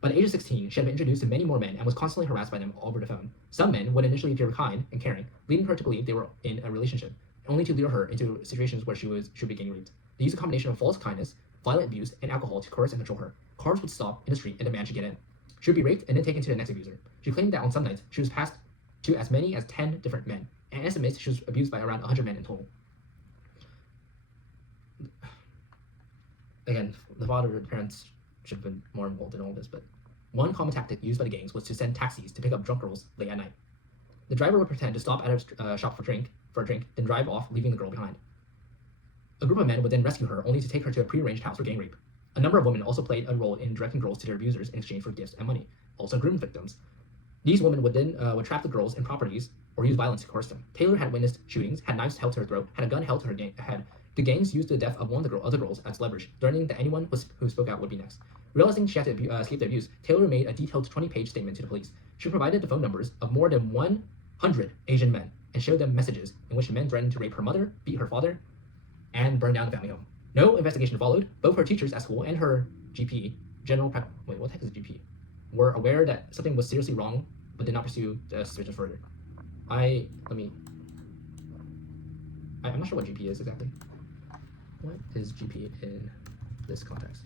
By the age of 16, she had been introduced to many more men and was constantly harassed by them over the phone. Some men would initially appear kind and caring, leading her to believe they were in a relationship, only to lure her into situations where she would be getting raped. They used a combination of false kindness, violent abuse, and alcohol to coerce and control her. Cars would stop in the street and demand she get in. She would be raped and then taken to the next abuser. She claimed that on some nights, she was passed to as many as 10 different men, and estimates she was abused by around 100 men in total. Again, the father and parents should have been more involved in all this, but one common tactic used by the gangs was to send taxis to pick up drunk girls late at night. The driver would pretend to stop at a shop for a drink, then drive off, leaving the girl behind. A group of men would then rescue her, only to take her to a prearranged house for gang rape. A number of women also played a role in directing girls to their abusers in exchange for gifts and money, also groom victims. These women would then trap the girls in properties or use violence to coerce them. Taylor had witnessed shootings, had knives held to her throat, had a gun held to her head. The gangs used the death of one of the other girls as leverage, threatening that anyone who spoke out would be next. Realizing she had to escape the abuse, Taylor made a detailed 20-page statement to the police. She provided the phone numbers of more than 100 Asian men and showed them messages in which the men threatened to rape her mother, beat her father, and burn down the family home. No investigation followed. Both her teachers at school and her GP, what the heck is a GP, were aware that something was seriously wrong, but did not pursue the suspicion further. I'm not sure what GP is exactly. What is GP in this context?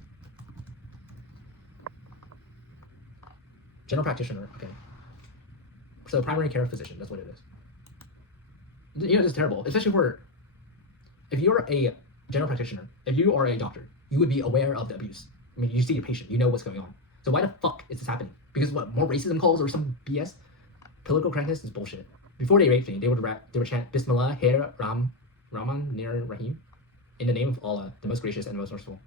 General practitioner, okay. So primary care physician, that's what it is. You know, this is terrible, especially if you're a general practitioner, if you are a doctor, you would be aware of the abuse. I mean, you see your patient, you know what's going on. So why the fuck is this happening? Because what, more racism calls or some BS? Political correctness is bullshit. Before they raped me, they would chant Bismillah, Hayr, Rahman, Nir, Rahim, in the name of Allah, the most gracious and the most merciful.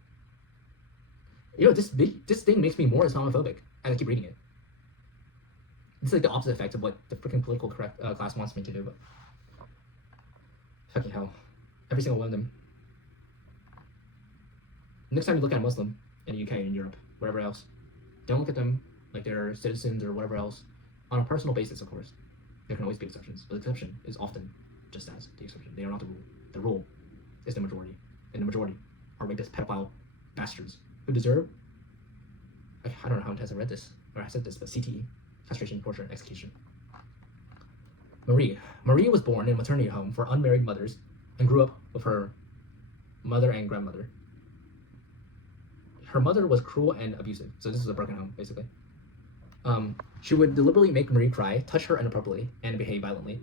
You know, this thing makes me more Islamophobic as I keep reading it. It's like the opposite effect of what the freaking political correct class wants me to do, but fucking hell. Every single one of them. Next time you look at a Muslim in the UK, in Europe, wherever else, don't look at them like they're citizens or whatever else. On a personal basis, of course. There can always be exceptions, but the exception is often just as the exception. They are not the rule. The rule is the majority, and the majority are rapist, pedophile bastards who deserve, I don't know how intense I read this, or I said this, but CTE, castration, torture, and execution. Marie was born in a maternity home for unmarried mothers and grew up with her mother and grandmother. Her mother was cruel and abusive, so this is a broken home, basically. She would deliberately make Marie cry, touch her inappropriately, and behave violently.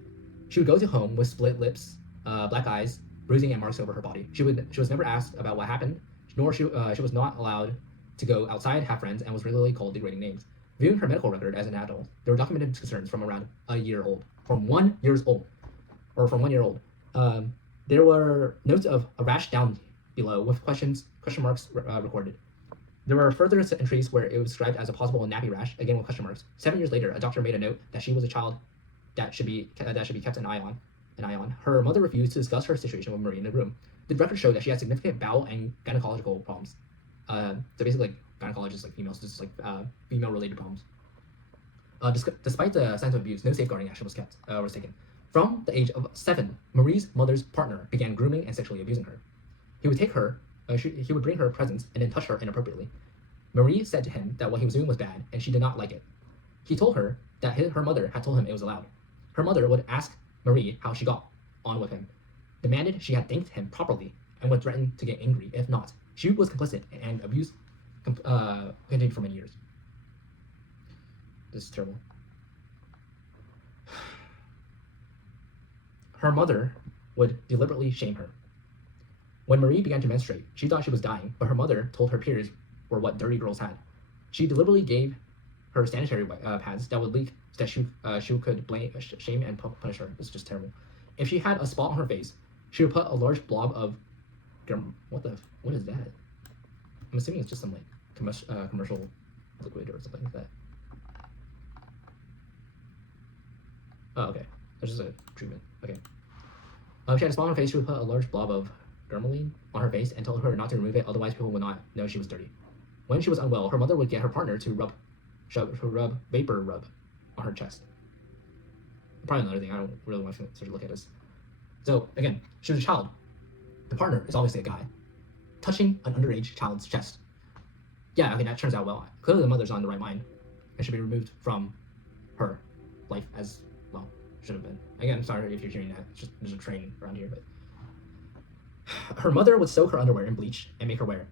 She would go to home with split lips, black eyes, bruising and marks over her body. She was never asked about what happened, nor she was not allowed to go outside, have friends, and was regularly called degrading names. Viewing her medical record as an adult, there were documented concerns from around a year old. From 1 year old. There were notes of a rash down below with question marks recorded. There were further entries where it was described as a possible nappy rash, again with question marks. 7 years later, a doctor made a note that she was a child that should be kept an eye on, an eye on, her mother refused to discuss her situation with Marie in the room. The records showed that she had significant bowel and gynecological problems. So basically, like, gynecologists, like females, just like female-related problems. Despite the signs of abuse, no safeguarding action was taken. From the age of 7, Marie's mother's partner began grooming and sexually abusing her. He would bring her presents and then touch her inappropriately. Marie said to him that what he was doing was bad, and she did not like it. He told her that her mother had told him it was allowed. Her mother would ask Marie how she got on with him, demanded she had thanked him properly, and would threaten to get angry if not. She was complicit, and abuse continued for many years. This is terrible. Her mother would deliberately shame her. When Marie began to menstruate, she thought she was dying, but her mother told her periods were what dirty girls had. She deliberately gave her sanitary pads that would leak so that she could shame and punish her. This is just terrible. If she had a spot on her face, she would put a large blob of what is that? I'm assuming it's just some like commercial liquid or something like that. Oh, okay. That's just a treatment. Okay. If she had a spot on her face, she would put a large blob of dermaline on her face and told her not to remove it, otherwise people would not know she was dirty. When she was unwell, her mother would get her partner to rub vapor rub on her chest. Probably another thing, I don't really want to look at this. So again, she was a child. The partner is obviously a guy. Touching an underage child's chest. Yeah, okay, that turns out well. Clearly the mother's not in the right mind and should be removed from her life as well. Should have been. Again, I'm sorry if you're hearing that. It's just there's a train around here, but her mother would soak her underwear in bleach and make her wear it.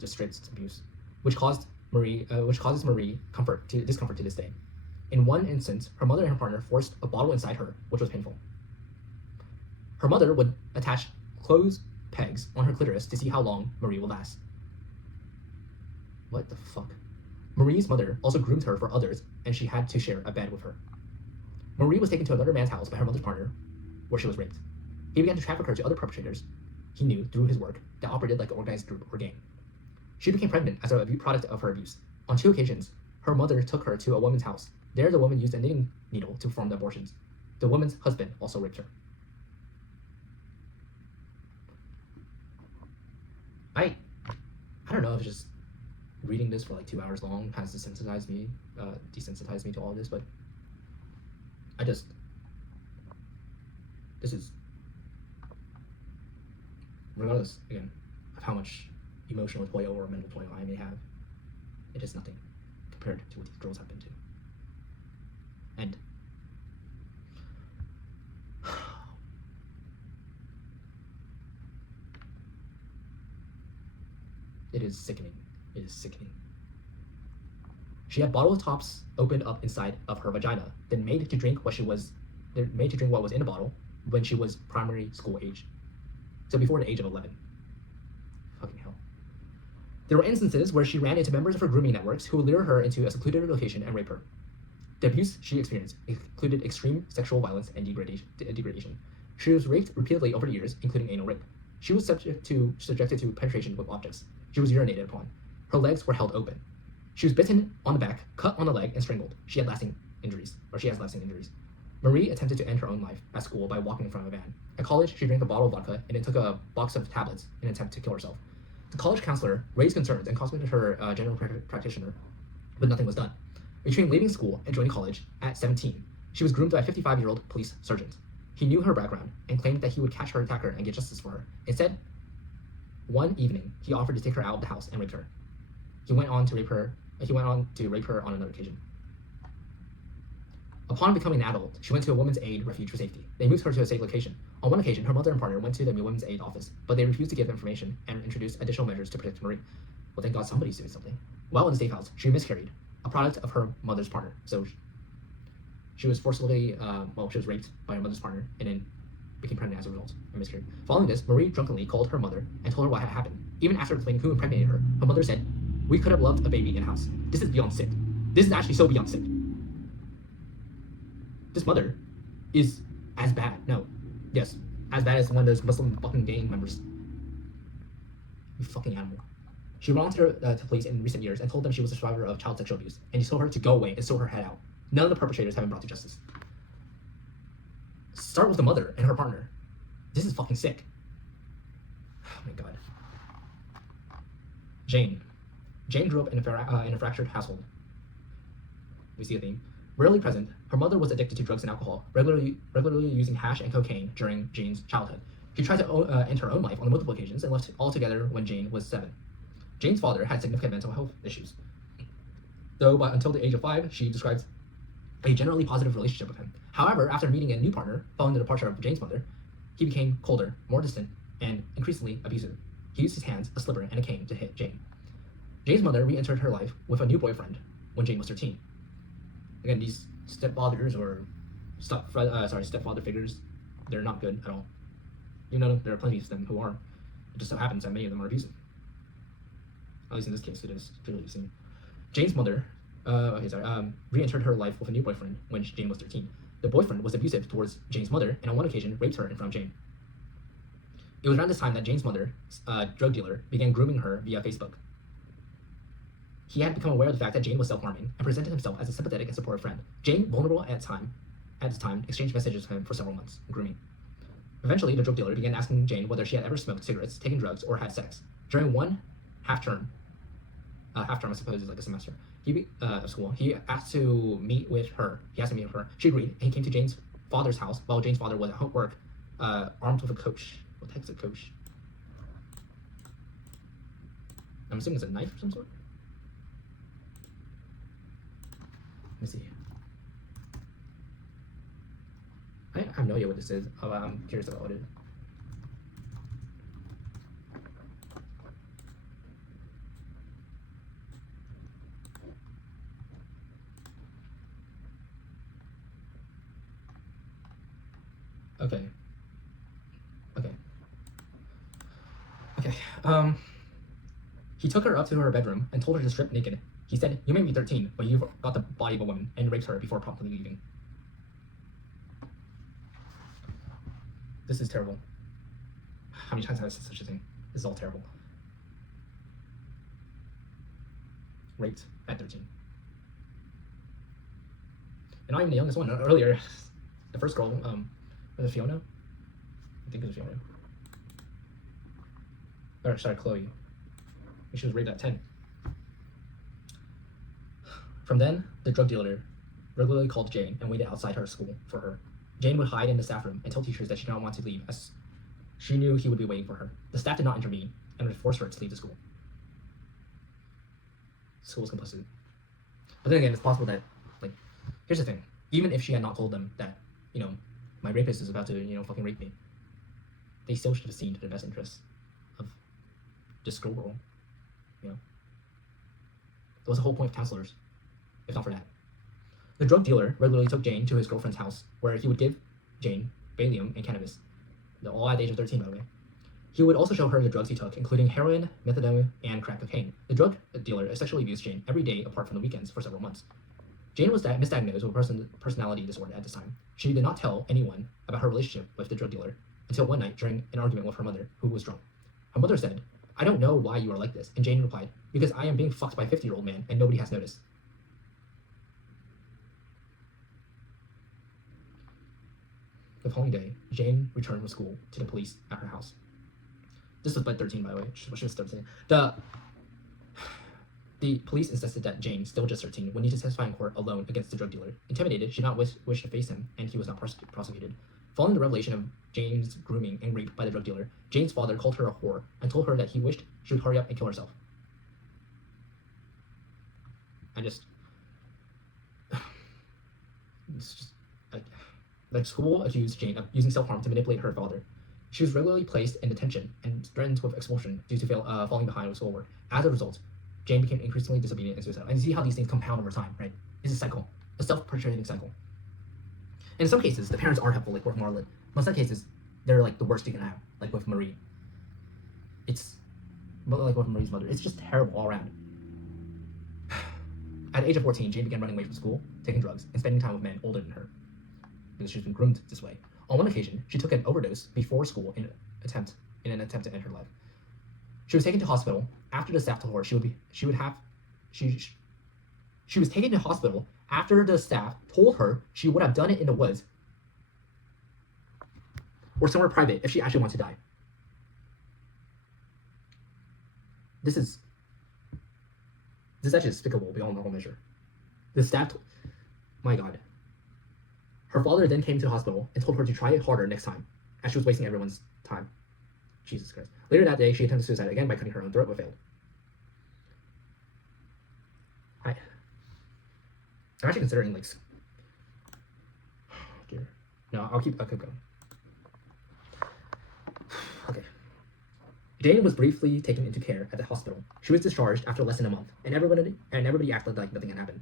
Just straight abuse, which causes Marie discomfort to this day. In one instance, her mother and her partner forced a bottle inside her, which was painful. Her mother would attach clothes pegs on her clitoris to see how long Marie would last. What the fuck? Marie's mother also groomed her for others, and she had to share a bed with her. Marie was taken to another man's house by her mother's partner, where she was raped. He began to traffic her to other perpetrators he knew through his work that operated like an organized group or gang. She became pregnant as a product of her abuse. On 2 occasions, her mother took her to a woman's house. There, the woman used a knitting needle to perform the abortions. The woman's husband also raped her. I don't know if just reading this for like 2 hours long has desensitized me to all of this, but this is, regardless, again, of how much emotional toil or mental toil I may have, it is nothing compared to what these girls have been to. And it is sickening. It is sickening. She had bottle tops opened up inside of her vagina, then made to drink what was in the bottle when she was primary school age. So before the age of 11. Fucking hell. There were instances where she ran into members of her grooming networks who would lure her into a secluded location and rape her. The abuse she experienced included extreme sexual violence and degradation. She was raped repeatedly over the years, including anal rape. She was subjected to penetration with objects. She was urinated upon. Her legs were held open. She was bitten on the back, cut on the leg, and strangled. She has lasting injuries. Marie attempted to end her own life at school by walking in front of a van. At college, she drank a bottle of vodka and then took a box of tablets in an attempt to kill herself. The college counselor raised concerns and consulted her general practitioner, but nothing was done. Between leaving school and joining college at 17, she was groomed by a 55-year-old police sergeant. He knew her background and claimed that he would catch her attacker and get justice for her. Instead, one evening, he offered to take her out of the house and rape her. He went on to rape her on another occasion. Upon becoming an adult, she went to a women's aid refuge for safety. They moved her to a safe location. On one occasion, her mother and partner went to the women's aid office, but they refused to give information and introduced additional measures to protect Marie. Well, thank God somebody's doing something. While in the safe house, she miscarried, a product of her mother's partner. So she was forcibly, she was raped by her mother's partner and then became pregnant as a result and miscarried. Following this, Marie drunkenly called her mother and told her what had happened. Even after explaining who impregnated her, her mother said, "We could have loved a baby in the house. This is beyond sick. This is actually so beyond sick." This mother is as bad. As bad as one of those Muslim fucking gang members. You fucking animal. She went on to police in recent years and told them she was a survivor of child sexual abuse, and he told her to go away and sew her head out. None of the perpetrators have been brought to justice. Start with the mother and her partner. This is fucking sick. Oh my god. Jane. Jane grew up in a fractured household. We see a theme. Rarely present, her mother was addicted to drugs and alcohol, regularly using hash and cocaine during Jane's childhood. She tried to end her own life on multiple occasions and left altogether when Jane was 7. Jane's father had significant mental health issues. Though until the age of 5, she described a generally positive relationship with him. However, after meeting a new partner, following the departure of Jane's mother, he became colder, more distant, and increasingly abusive. He used his hands, a slipper, and a cane to hit Jane. Jane's mother re-entered her life with a new boyfriend when Jane was 13. Again, these stepfathers or stepfather figures, they're not good at all. You know, there are plenty of them who are. It just so happens that many of them are abusive. At least in this case, it is clearly seen. Jane's mother, re-entered her life with a new boyfriend when Jane was 13. The boyfriend was abusive towards Jane's mother, and on one occasion raped her in front of Jane. It was around this time that Jane's mother, drug dealer, began grooming her via Facebook. He had become aware of the fact that Jane was self-harming and presented himself as a sympathetic and supportive friend. Jane, vulnerable at this time, exchanged messages with him for several months, grooming. Eventually, the drug dealer began asking Jane whether she had ever smoked cigarettes, taken drugs, or had sex. During one half-term, I suppose is like a semester, of school, he asked to meet with her. She agreed, and he came to Jane's father's house while Jane's father was at work, armed with a coach. What the heck is a coach? I'm assuming it's a knife of some sort. Let me see. I have no idea what this is. I'm curious about what it is. Okay. He took her up to her bedroom and told her to strip naked. He said, "You may be 13, but you've got the body of a woman," and raped her before promptly leaving. This is terrible. How many times have I said such a thing? This is all terrible. Raped at 13. And not even the youngest one. Earlier, the first girl, was it Fiona? I think it was Fiona. Or, sorry, Chloe. She was raped at 10. From then, the drug dealer regularly called Jane and waited outside her school for her. Jane would hide in the staff room and tell teachers that she did not want to leave, as she knew he would be waiting for her. The staff did not intervene and would force her to leave the school. School was complicit. But then again, it's possible that, like, here's the thing. Even if she had not told them that, my rapist is about to, fucking rape me, they still should have seen to the best interests of this girl. That was the whole point of counselors, if not for that. The drug dealer regularly took Jane to his girlfriend's house, where he would give Jane Valium and cannabis, all at the age of 13, by the way. He would also show her the drugs he took, including heroin, methadone, and crack cocaine. The drug dealer sexually abused Jane every day apart from the weekends for several months. Jane was misdiagnosed with personality disorder at this time. She did not tell anyone about her relationship with the drug dealer until one night during an argument with her mother, who was drunk. Her mother said, "I don't know why you are like this," and Jane replied, "Because I am being fucked by a 50-year-old man and nobody has noticed." The following day, Jane returned from school to the police at her house. This was by 13, by the way. She was 13. The police insisted that Jane, still just 13, would need to testify in court alone against the drug dealer. Intimidated, she did not wish to face him, and he was not prosecuted. Following the revelation of Jane's grooming and rape by the drug dealer, Jane's father called her a whore and told her that he wished she would hurry up and kill herself. It's just like school accused Jane of using self-harm to manipulate her father. She was regularly placed in detention and threatened with expulsion due to falling behind with schoolwork. As a result, Jane became increasingly disobedient and suicidal. And you see how these things compound over time, right? It's a cycle, a self-perpetuating cycle. And in some cases, the parents are helpful, like with Marlon. Most of the cases, they're like the worst you can have, like with Marie. Like with Marie's mother, it's just terrible all around. At the age of 14, Jane began running away from school, taking drugs, and spending time with men older than her, because she's been groomed this way. On one occasion, she took an overdose before school in an attempt to end her life. She was taken to hospital after the staff told her she was taken to hospital after the staff told her she would have done it in the woods. or somewhere private if she actually wants to die. This is actually despicable beyond the whole measure. The staff, my God. Her father then came to the hospital and told her to try it harder next time, as she was wasting everyone's time. Jesus Christ. Later that day, she attempted suicide again by cutting her own throat, but failed. I'm actually considering, like, dear. No, I'll keep going. Okay. Jane was briefly taken into care at the hospital. She was discharged after less than a month, and everybody acted like nothing had happened.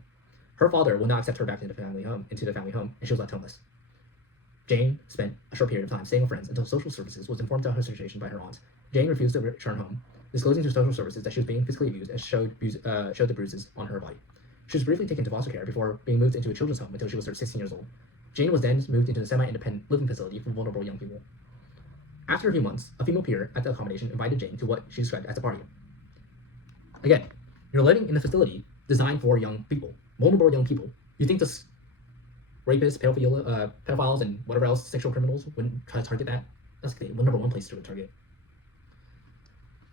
Her father would not accept her back into the family home, and she was left homeless. Jane spent a short period of time staying with friends until social services was informed of her situation by her aunt. Jane refused to return home, disclosing to social services that she was being physically abused and showed the bruises on her body. She was briefly taken to foster care before being moved into a children's home until she was 16 years old. Jane was then moved into a semi-independent living facility for vulnerable young people. After a few months, a female peer at the accommodation invited Jane to what she described as a party. Again, you're living in a facility designed for young people, vulnerable young people. You think this rapists, pedophiles, and whatever else, sexual criminals wouldn't try to target that? That's the number one place to target.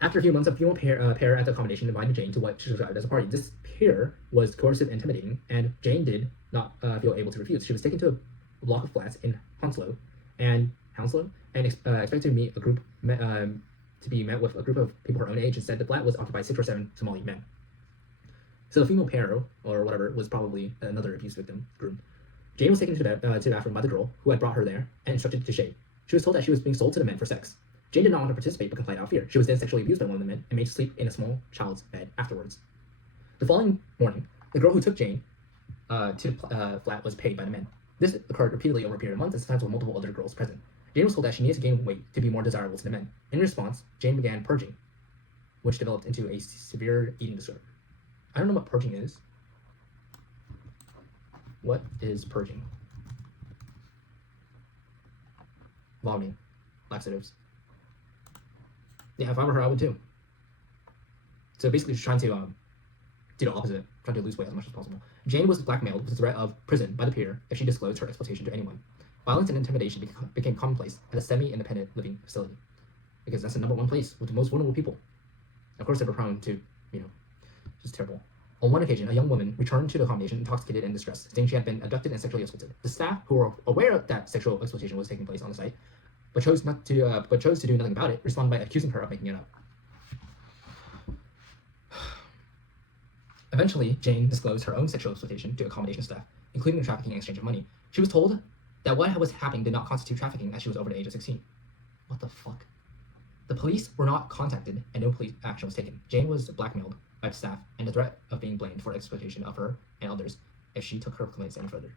After a few months, a female pair at the accommodation invited Jane to what she described as a party. This peer was coercive and intimidating, and Jane did not feel able to refuse. She was taken to a block of flats in Hounslow, and expected to meet with a group of people her own age. Instead, the flat was occupied by 6 or 7 Somali men. So the female pair, or whatever, was probably another abuse victim group. Jane was taken to the bathroom by the girl who had brought her there and instructed to shave. She was told that she was being sold to the men for sex. Jane did not want to participate but complied out of fear. She was then sexually abused by one of the men and made to sleep in a small child's bed afterwards. The following morning, the girl who took Jane to the flat was paid by the men. This occurred repeatedly over a period of months and sometimes with multiple other girls present. Jane was told that she needed to gain weight to be more desirable to the men. In response, Jane began purging, which developed into a severe eating disorder. I don't know what purging is. What is purging? Vomiting. Laxatives. Yeah, if I were her, I would too. So basically, she's trying to do the opposite, trying to lose weight as much as possible. Jane was blackmailed with the threat of prison by the peer if she disclosed her exploitation to anyone. Violence and intimidation became commonplace at a semi-independent living facility, because that's the number one place with the most vulnerable people. Of course, they were prone to, just terrible. On one occasion, a young woman returned to the accommodation intoxicated and distressed, saying she had been abducted and sexually assaulted. The staff, who were aware that sexual exploitation was taking place on the site, but chose to do nothing about it, responded by accusing her of making it up. Eventually, Jane disclosed her own sexual exploitation to accommodation staff, including the trafficking and exchange of money. She was told that what was happening did not constitute trafficking, as she was over the age of 16. What the fuck? The police were not contacted and no police action was taken. Jane was blackmailed by the staff and the threat of being blamed for exploitation of her and others if she took her complaints any further.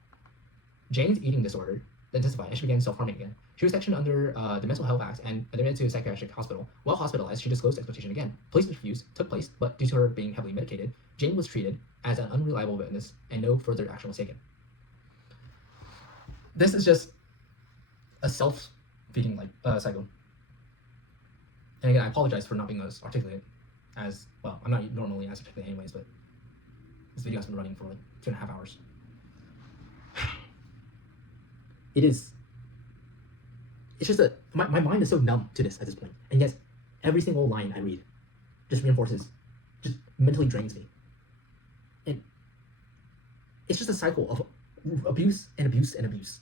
Jane's eating disorder intensified and she began self-harming again. She was sectioned under the Mental Health Act and admitted to a psychiatric hospital. While hospitalized, she disclosed exploitation again. Police reviews took place, but due to her being heavily medicated, Jane was treated as an unreliable witness and no further action was taken. This is just a self-feeding cycle. And again, I apologize for not being as articulate as, well, I'm not normally as articulate anyways, but this video has been running for like 2.5 hours. It's just my mind is so numb to this at this point. And yet, every single line I read just mentally drains me. And it's just a cycle of abuse and abuse and abuse.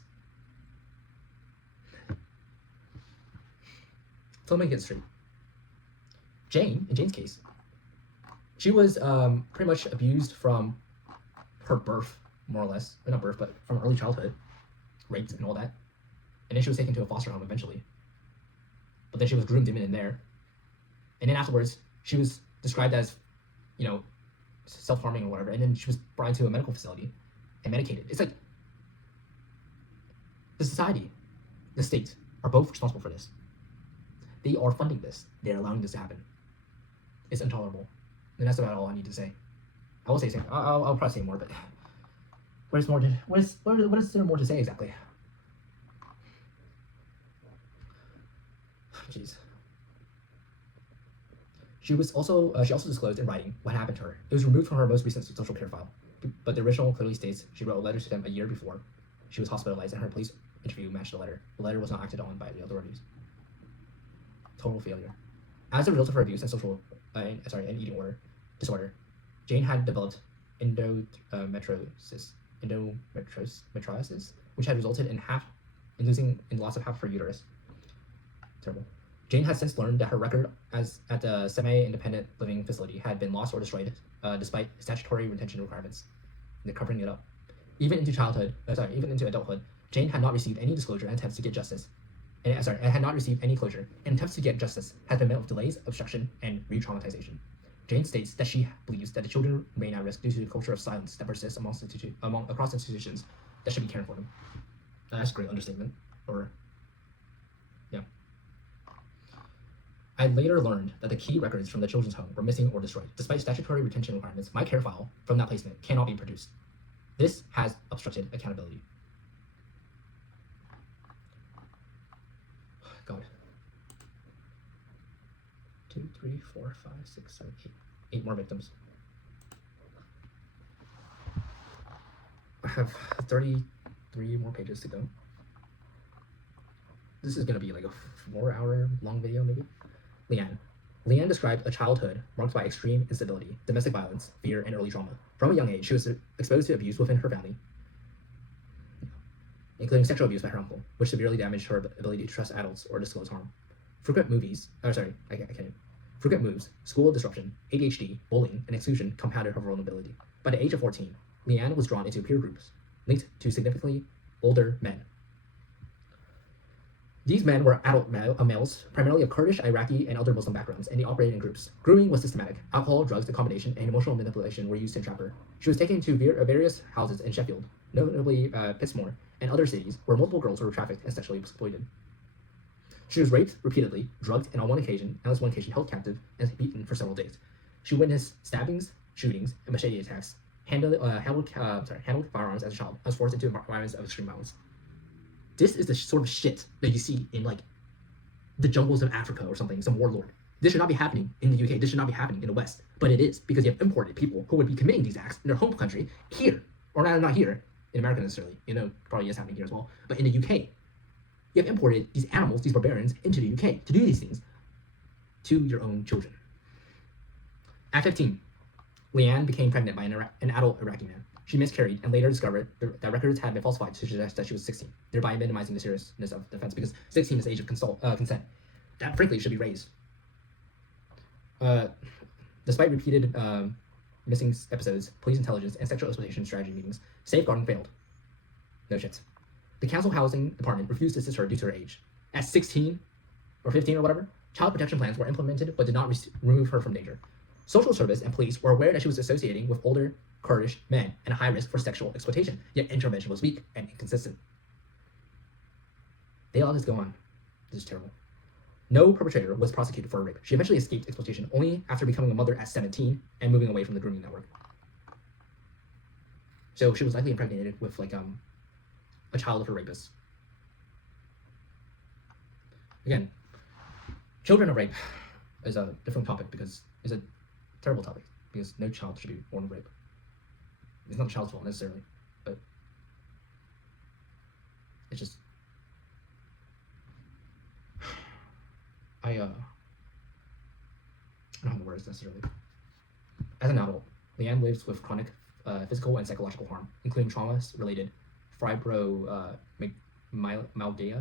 So let me get straight. In Jane's case, she was pretty much abused from her birth, more or less. Not birth, but from early childhood, raped and all that. And then she was taken to a foster home eventually. But then she was groomed in there. And then afterwards, she was described as, self-harming or whatever. And then she was brought into a medical facility and medicated. It's like the society, the state are both responsible for this. They are funding this. They're allowing this to happen. It's intolerable. And that's about all I need to say. I will say something. I'll probably say more, but what is there more to say exactly? Jeez. She also disclosed in writing what happened to her. It was removed from her most recent social care file, but the original clearly states she wrote a letter to them a year before she was hospitalized, and her police interview matched the letter. The letter was not acted on by the authorities. Total failure. As a result of her abuse and and eating disorder, Jane had developed endometriosis, which had resulted in loss of half of her uterus. Terrible. Jane has since learned that her record at the semi-independent living facility had been lost or destroyed, despite statutory retention requirements. They're covering it up. Even into adulthood, Jane had not received any disclosure and attempts to get justice. And had not received any closure, and attempts to get justice has been met with delays, obstruction, and re-traumatization. Jane states that she believes that the children remain at risk due to the culture of silence that persists across institutions that should be caring for them. That's a great understatement. I later learned that the key records from the children's home were missing or destroyed. Despite statutory retention requirements, my care file from that placement cannot be produced. This has obstructed accountability. God. 2, 3, 4, 5, 6, 7, 8. 8 more victims. I have 33 more pages to go. This is gonna be like a 4-hour long video, maybe. Leanne. Leanne described a childhood marked by extreme instability, domestic violence, fear, and early trauma. From a young age, she was exposed to abuse within her family, including sexual abuse by her uncle, which severely damaged her ability to trust adults or disclose harm. Frequent moves, school disruption, ADHD, bullying, and exclusion compounded her vulnerability. By the age of 14, Leanne was drawn into peer groups linked to significantly older men. These men were adult males, primarily of Kurdish, Iraqi, and other Muslim backgrounds, and they operated in groups. Grooming was systematic. Alcohol, drugs, accommodation, and emotional manipulation were used to entrap her. She was taken to various houses in Sheffield, notably Pittsmore, and other cities, where multiple girls were trafficked and sexually exploited. She was raped repeatedly, drugged, and on one occasion, held captive and beaten for several days. She witnessed stabbings, shootings, and machete attacks, handled firearms as a child, and was forced into environments of extreme violence. This is the sort of shit that you see in like the jungles of Africa or something, some warlord. This should not be happening in the UK. This should not be happening in the West. But it is, because you have imported people who would be committing these acts in their home country here. Or not here, in America necessarily. Probably is happening here as well. But in the UK, you have imported these animals, these barbarians, into the UK to do these things to your own children. At 15, Leanne became pregnant by an adult Iraqi man. She miscarried and later discovered that records had been falsified to suggest that she was 16, thereby minimizing the seriousness of the offense, because 16 is the age of consent. That, frankly, should be raised. Despite repeated missing episodes, police intelligence, and sexual exploitation strategy meetings, safeguarding failed. No shit. The council housing department refused to assist her due to her age. At 16 or 15 or whatever, child protection plans were implemented but did not remove her from danger. Social service and police were aware that she was associating with older Kurdish men and a high risk for sexual exploitation, yet intervention was weak and inconsistent. They allowed this to go on. This is terrible. No perpetrator was prosecuted for rape. She eventually escaped exploitation only after becoming a mother at 17 and moving away from the grooming network. So she was likely impregnated with a child of her rapist. Again, children of rape is a different topic because it's a terrible topic, because no child should be born of rape. It's not the child's fault necessarily, but it's just I don't have the words necessarily. As an adult, Leanne lives with chronic physical and psychological harm, including traumas-related fibromyalgia.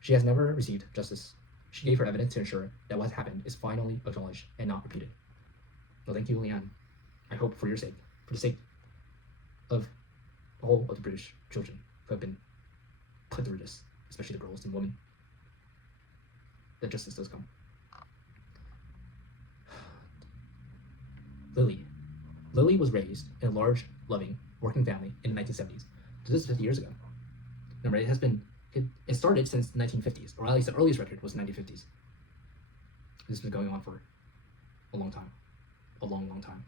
She has never received justice. She gave her evidence to ensure that what happened is finally acknowledged and not repeated. Well, thank you, Leanne. I hope for your sake, for the sake of all of the British children who have been put through this, especially the girls and women, that justice does come. Lilly. Lilly was raised in a large, loving, working family in the 1970s. This is 50 years ago. Remember, it started since the 1950s, or at least the earliest record was the 1950s. This has been going on for a long time. A long, long time.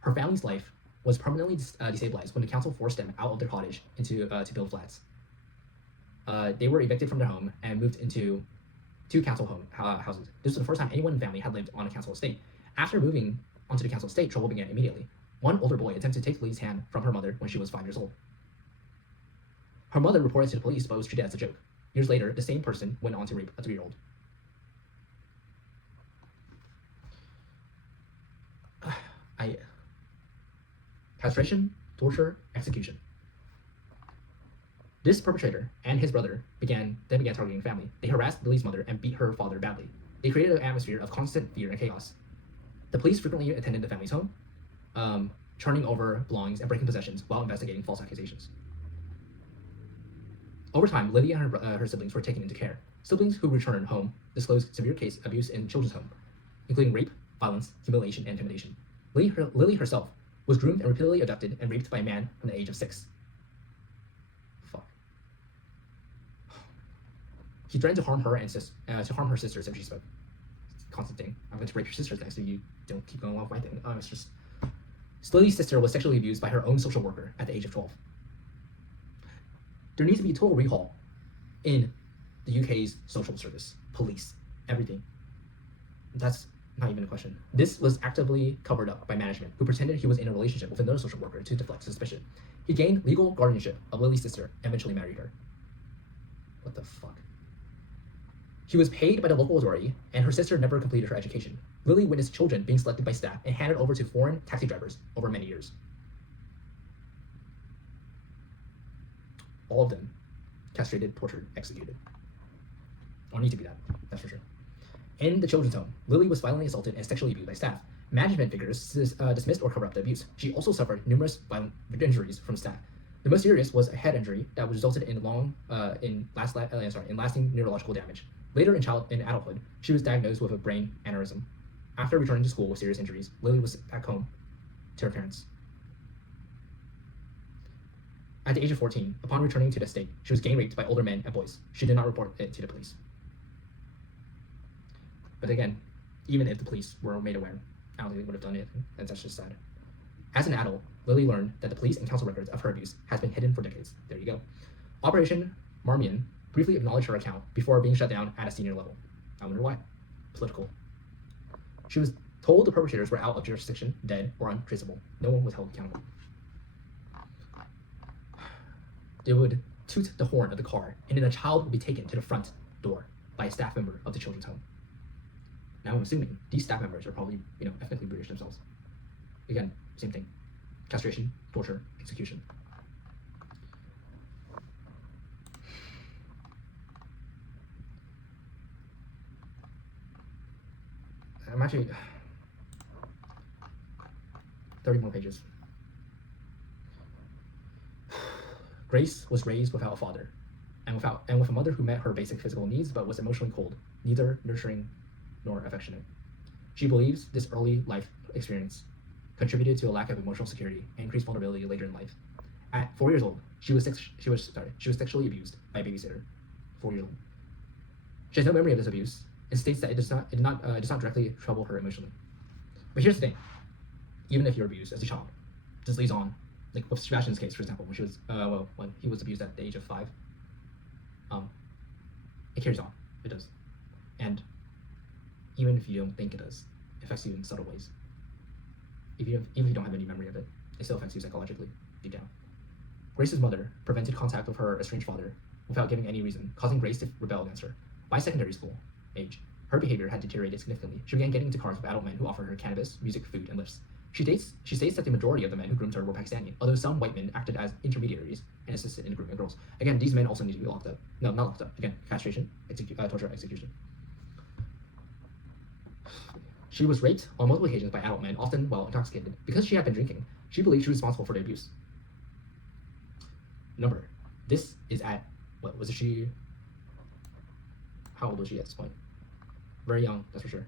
Her family's life was permanently destabilized when the council forced them out of their cottage to build flats. They were evicted from their home and moved into 2 council houses. This was the first time anyone in the family had lived on a council estate. After moving onto the council estate, trouble began immediately. One older boy attempted to take Lilly's hand from her mother when she was 5 years old. Her mother reported to the police but was treated as a joke. Years later, the same person went on to rape a 3-year-old. Castration, torture, execution. This perpetrator and his brother began targeting family. They harassed Lilly's mother and beat her father badly. They created an atmosphere of constant fear and chaos. The police frequently attended the family's home, turning over belongings and breaking possessions while investigating false accusations. Over time, Lilly and her siblings were taken into care. Siblings who returned home disclosed severe case abuse in children's home, including rape, violence, humiliation, and intimidation. Lilly herself was groomed and repeatedly abducted and raped by a man from the age of 6. Fuck. He threatened to harm her and her sisters if she spoke. It's a constant thing. I'm going to rape your sisters next if you don't keep going off my thing. It's just. Lilly's sister was sexually abused by her own social worker at the age of 12. There needs to be a total recall in the UK's social service, police, everything. That's not even a question. This was actively covered up by management, who pretended he was in a relationship with another social worker to deflect suspicion. He gained legal guardianship of Lilly's sister and eventually married her. What the fuck? She was paid by the local authority, and her sister never completed her education. Lilly witnessed children being selected by staff and handed over to foreign taxi drivers over many years. All of them castrated, tortured, executed. Or need to be that, that's for sure. In the children's home, Lilly was violently assaulted and sexually abused by staff. Management figures dismissed or covered up the abuse. She also suffered numerous violent injuries from staff. The most serious was a head injury that resulted in lasting neurological damage. Later in adulthood, she was diagnosed with a brain aneurysm. After returning to school with serious injuries, Lilly was back home to her parents. At the age of 14, upon returning to the state, she was gang raped by older men and boys. She did not report it to the police. But again, even if the police were made aware, I don't think they would have done anything, and that's just sad. As an adult, Lilly learned that the police and council records of her abuse has been hidden for decades. There you go. Operation Marmion briefly acknowledged her account before being shut down at a senior level. I wonder why. Political. She was told the perpetrators were out of jurisdiction, dead, or untraceable. No one was held accountable. They would toot the horn of the car, and then a child would be taken to the front door by a staff member of the children's home. Now I'm assuming these staff members are probably, ethnically British themselves. Again, same thing. Castration, torture, execution. I'm actually 30 more pages. Grace was raised without a father, and with a mother who met her basic physical needs but was emotionally cold, neither nurturing nor affectionate. She believes this early life experience contributed to a lack of emotional security and increased vulnerability later in life. At 4 years old, she was sexually abused by a babysitter. 4 years old. She has no memory of this abuse and states that it does not directly trouble her emotionally. But here's the thing: even if you're abused as a child, it just leads on. Like with Sebastian's case, for example, when he was abused at the age of 5, it carries on. It does. And even if you don't think it does, it affects you in subtle ways. Even if you don't have any memory of it, it still affects you psychologically, deep down. Grace's mother prevented contact with her estranged father without giving any reason, causing Grace to rebel against her. By secondary school age, her behavior had deteriorated significantly. She began getting into cars with adult men who offered her cannabis, music, food, and lifts. She states that the majority of the men who groomed her were Pakistani, although some white men acted as intermediaries and assisted in the grooming of girls. Again, these men also need to be locked up. No, not locked up. Again, castration, torture, execution. She was raped on multiple occasions by adult men, often while intoxicated. Because she had been drinking, she believed she was responsible for the abuse. Number. This is at, how old was she at this point? Very young, that's for sure.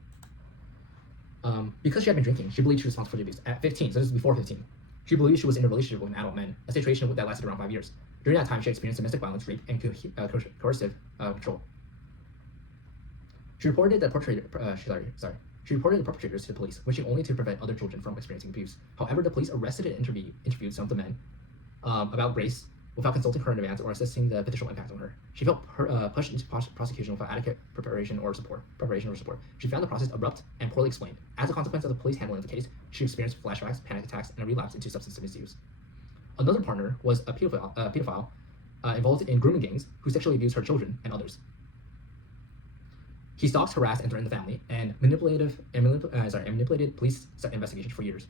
Because she had been drinking, she believed she was responsible for the abuse. At 15, so this is before 15, she believed she was in a relationship with an adult man, a situation that lasted around 5 years. During that time, she experienced domestic violence, rape, and coercive control. She reported the perpetrators to the police, wishing only to prevent other children from experiencing abuse. However, the police arrested and interviewed some of the men about Grace without consulting her in advance or assessing the potential impact on her. She felt pushed into prosecution without adequate preparation or support. She found the process abrupt and poorly explained. As a consequence of the police handling of the case, she experienced flashbacks, panic attacks, and a relapse into substance misuse. Another partner was a pedophile involved in grooming gangs who sexually abused her children and others. He stalked, harassed, and threatened the family, and manipulated police investigations for years.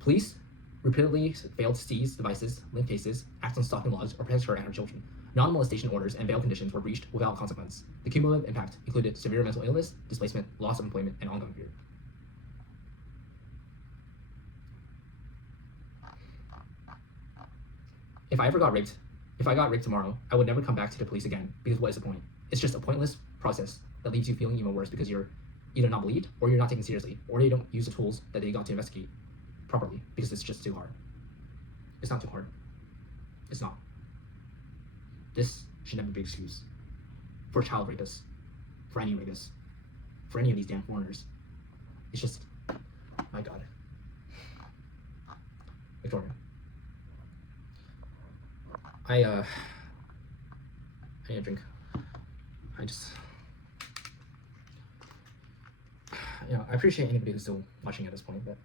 Police repeatedly failed to seize devices, link cases, act on stalking logs, or protect her and her children. Non-molestation orders and bail conditions were breached without consequence. The cumulative impact included severe mental illness, displacement, loss of employment, and ongoing fear. If I got raped tomorrow, I would never come back to the police again, because what is the point? It's just a pointless process that leaves you feeling even worse because you're either not believed, or you're not taken seriously, or they don't use the tools that they got to investigate properly because it's just too hard. It's not too hard. It's not. This should never be an excuse for child rapists, for any rapists, for any of these damn foreigners. It's just, my God. Victoria. I need a drink. I appreciate anybody who's still watching at this point, but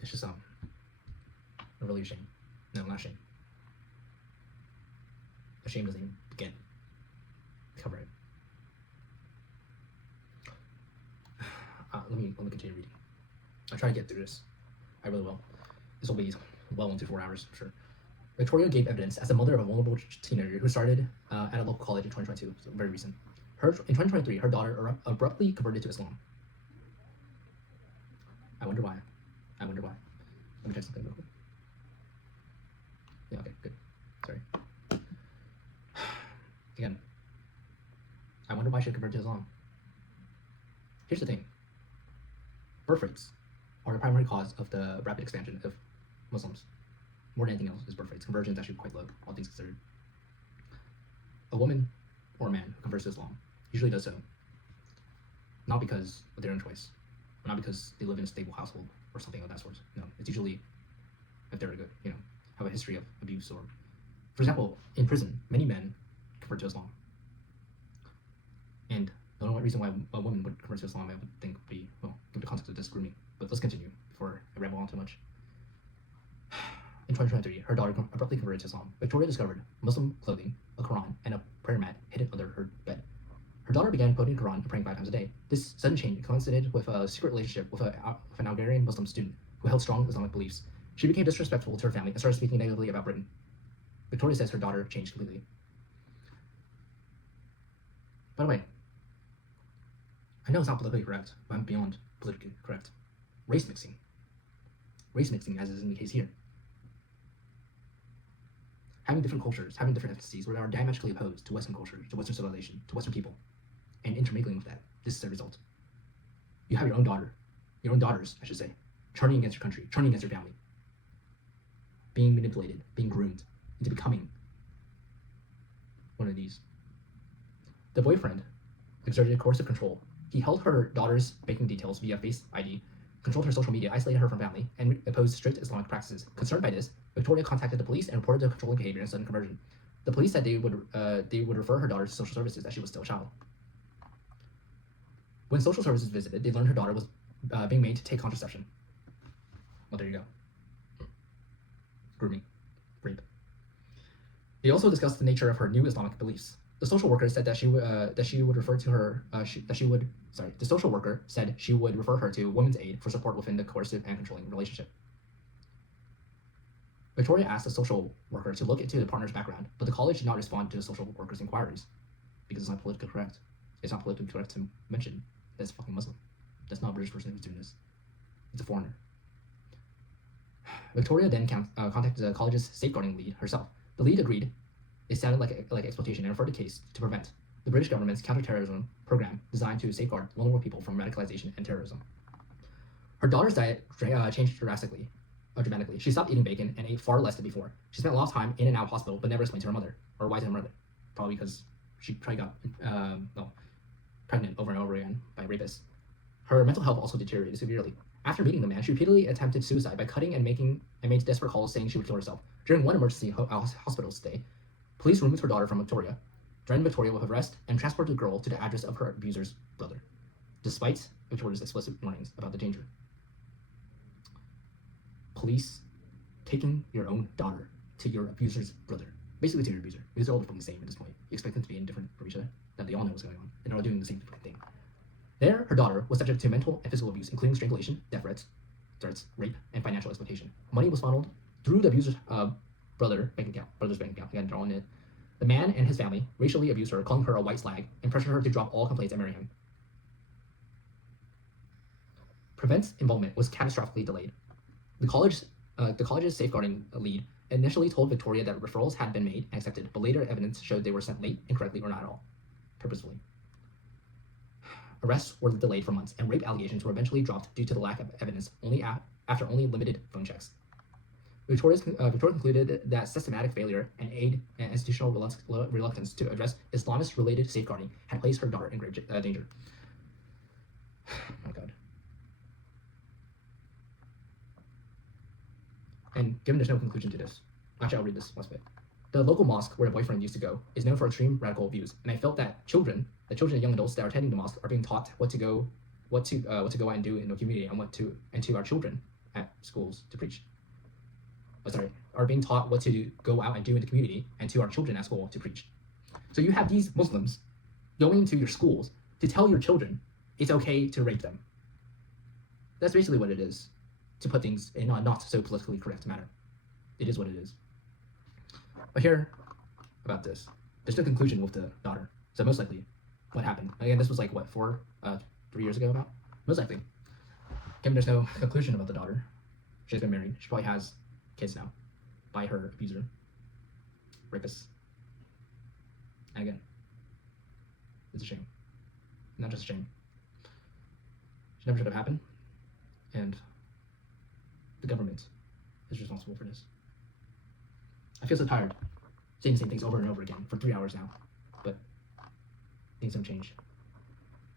it's just really a shame. No, not shame. A shame doesn't even begin to cover it. Let me continue reading. I'll try to get through this. I really will. This will be well into 4 hours, I'm sure. Victoria gave evidence as the mother of a vulnerable teenager who started at a local college in 2022, so very recent. In 2023, her daughter abruptly converted to Islam. I wonder why. Let me check something real quick. Yeah, okay, good. Sorry. Again, I wonder why she converted to Islam. Here's the thing. Birth rates are the primary cause of the rapid expansion of Muslims. More than anything else is birth rates. Conversion is actually quite low, all things considered. A woman or a man who converts to Islam usually does so not because of their own choice, or not because they live in a stable household or something of that sort. No, it's usually if they're good, have a history of abuse, or, for example, in prison, many men convert to Islam. And the only reason why a woman would convert to Islam, I would think, would be, well, give the context of this grooming. But let's continue before I ramble on too much. In 2023, her daughter abruptly converted to Islam. Victoria discovered Muslim clothing, a Quran, and a prayer mat hidden under her bed. Her daughter began quoting the Quran and praying 5 times a day. This sudden change coincided with a secret relationship with an Algerian Muslim student who held strong Islamic beliefs. She became disrespectful to her family and started speaking negatively about Britain. Victoria says her daughter changed completely. By the way, I know it's not politically correct, but I'm beyond politically correct. Race mixing, as is in the case here. Having different cultures, having different ethnicities that are diametrically opposed to Western culture, to Western civilization, to Western people, and intermingling with that, this is the result. You have your own daughters, I should say, turning against your country, turning against your family, being manipulated, being groomed into becoming one of these. The boyfriend exerted coercive control. He held her daughter's banking details via Face ID, controlled her social media, isolated her from family, and imposed strict Islamic practices. Concerned by this, Victoria contacted the police and reported the controlling behavior and sudden conversion. The police said they would refer her daughter to social services as she was still a child. When social services visited, they learned her daughter was being made to take contraception. Well, there you go. Grooming, rape. They also discussed the nature of her new Islamic beliefs. The social worker said the social worker said she would refer her to Women's Aid for support within the coercive and controlling relationship. Victoria asked the social worker to look into the partner's background, but the college did not respond to the social worker's inquiries because it's not politically correct. It's not politically correct to mention that it's fucking Muslim. That's not a British person who's doing this. It's a foreigner. Victoria then contacted the college's safeguarding lead herself. The lead agreed. It sounded like exploitation and referred the case to prevent the British government's counterterrorism program designed to safeguard vulnerable people from radicalization and terrorism. Her daughter's diet changed dramatically. She stopped eating bacon and ate far less than before. She spent a lot of time in and out of hospital, but never explained to her mother, or why to her mother. Probably because she probably got pregnant over and over again by rapists. Her mental health also deteriorated severely. After meeting the man, she repeatedly attempted suicide by cutting and made desperate calls saying she would kill herself. During one emergency hospital stay, police removed her daughter from Victoria, threatened Victoria with arrest, and transported the girl to the address of her abuser's brother, despite Victoria's explicit warnings about the danger. Police taking your own daughter to your abuser's brother, basically to your abuser, because they're all the same at this point. You expect them to be indifferent from each other, that they all know what's going on, and they're all doing the same thing. There, her daughter was subject to mental and physical abuse, including strangulation, death threats, rape, and financial exploitation. Money was funneled through the abuser's brother's bank account. Again, they're all in it. The man and his family racially abused her, calling her a white slag, and pressured her to drop all complaints and marry him. Prevent's involvement was catastrophically delayed. The college's safeguarding lead initially told Victoria that referrals had been made and accepted, but later evidence showed they were sent late, incorrectly, or not at all, purposefully. Arrests were delayed for months, and rape allegations were eventually dropped due to the lack of evidence after only limited phone checks. Victoria concluded that systematic failure and aid and institutional reluctance to address Islamist-related safeguarding had placed her daughter in grave danger. Oh my God. And given there's no conclusion to this, actually I'll read this last bit. The local mosque where a boyfriend used to go is known for extreme radical views, and I felt that children and young adults that are attending the mosque are being taught what to go out and do in the community, and to our children at schools to preach. Are being taught what to go out and do in the community, and to our children at school to preach. So you have these Muslims going to your schools to tell your children it's okay to rape them. That's basically what it is, to put things in a not so politically correct manner. It is what it is. But here, about this, there's no conclusion with the daughter. So most likely, what happened? Again, this was like, what, 3 years ago about? Most likely. Given there's no conclusion about the daughter, she's been married, she probably has kids now by her abuser, rapist. And again, it's a shame. Not just a shame. It never should have happened. And the government is responsible for this. I feel so tired saying the same things over and over again for 3 hours now, but things don't change.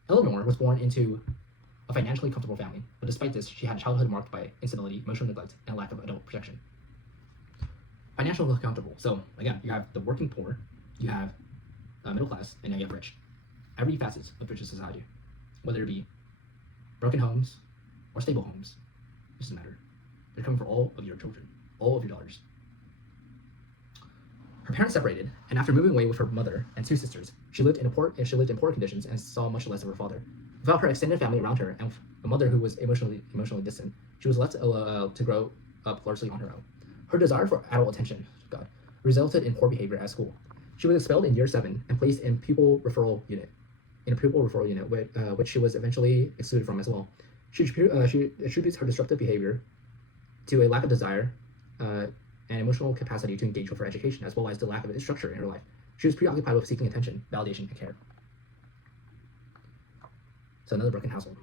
Eleanor was born into a financially comfortable family, but despite this, she had a childhood marked by instability, emotional neglect, and lack of adult protection. Financially comfortable. So again, you have the working poor, you have middle class, and now you have rich. Every facet of British society, whether it be broken homes or stable homes, it doesn't matter. They're coming for all of your children, all of your daughters. Her parents separated, and after moving away with her mother and 2 sisters, she lived in poor conditions and saw much less of her father. Without her extended family around her and a mother who was emotionally distant, she was left to grow up largely on her own. Her desire for adult attention, resulted in poor behavior at school. She was expelled in year 7 and placed in a pupil referral unit, which she was eventually excluded from as well. She attributes her disruptive behavior to a lack of desire and emotional capacity to engage with her education, as well as the lack of structure in her life. She was preoccupied with seeking attention, validation, and care. So another broken household.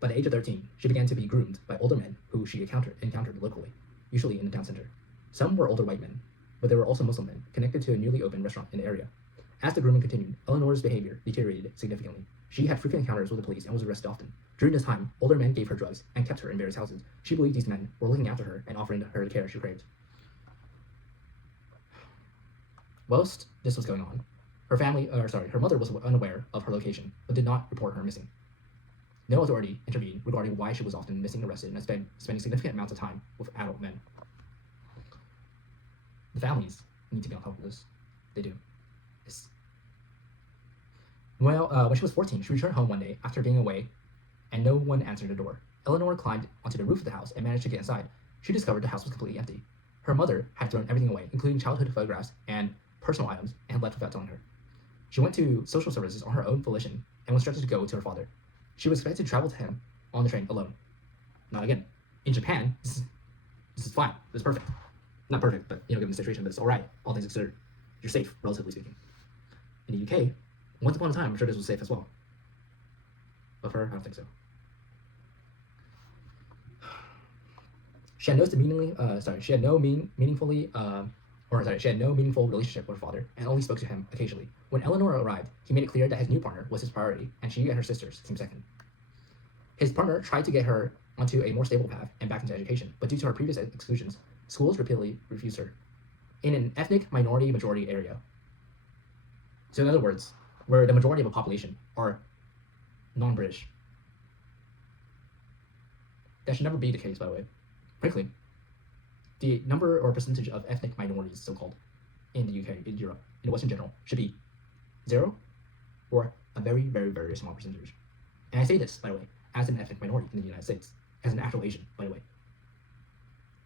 By the age of 13, she began to be groomed by older men who she encountered locally, usually in the town center. Some were older white men, but there were also Muslim men connected to a newly opened restaurant in the area. As the grooming continued, Eleanor's behavior deteriorated significantly. She had frequent encounters with the police and was arrested often. During this time, older men gave her drugs and kept her in various houses. She believed these men were looking after her and offering her the care she craved. Whilst this was going on, her mother was unaware of her location, but did not report her missing. No authority intervened regarding why she was often missing, arrested, and spending significant amounts of time with adult men. The families need to be on top of this. They do. When she was 14, she returned home one day after being away, and no one answered the door. Eleanor climbed onto the roof of the house and managed to get inside. She discovered the house was completely empty. Her mother had thrown everything away, including childhood photographs and personal items, and left without telling her. She went to social services on her own volition and was instructed to go to her father. She was expected to travel to him on the train alone. Now again, in Japan, this is fine. This is perfect. Not perfect, but given the situation, but it's alright, all things considered. You're safe, relatively speaking. In the UK, once upon a time, I'm sure this was safe as well. But for her, I don't think so. She had no meaningful relationship with her father, and only spoke to him occasionally. When Eleanor arrived, he made it clear that his new partner was his priority, and she and her sisters came second. His partner tried to get her onto a more stable path and back into education, but due to her previous exclusions, schools repeatedly refused her. In an ethnic minority majority area. So in other words, where the majority of a population are non-British. That should never be the case, by the way. Frankly, the number or percentage of ethnic minorities, so-called, in the UK, in Europe, in the West in general, should be 0 or a very, very, very small percentage. And I say this, by the way, as an ethnic minority in the United States, as an actual Asian, by the way.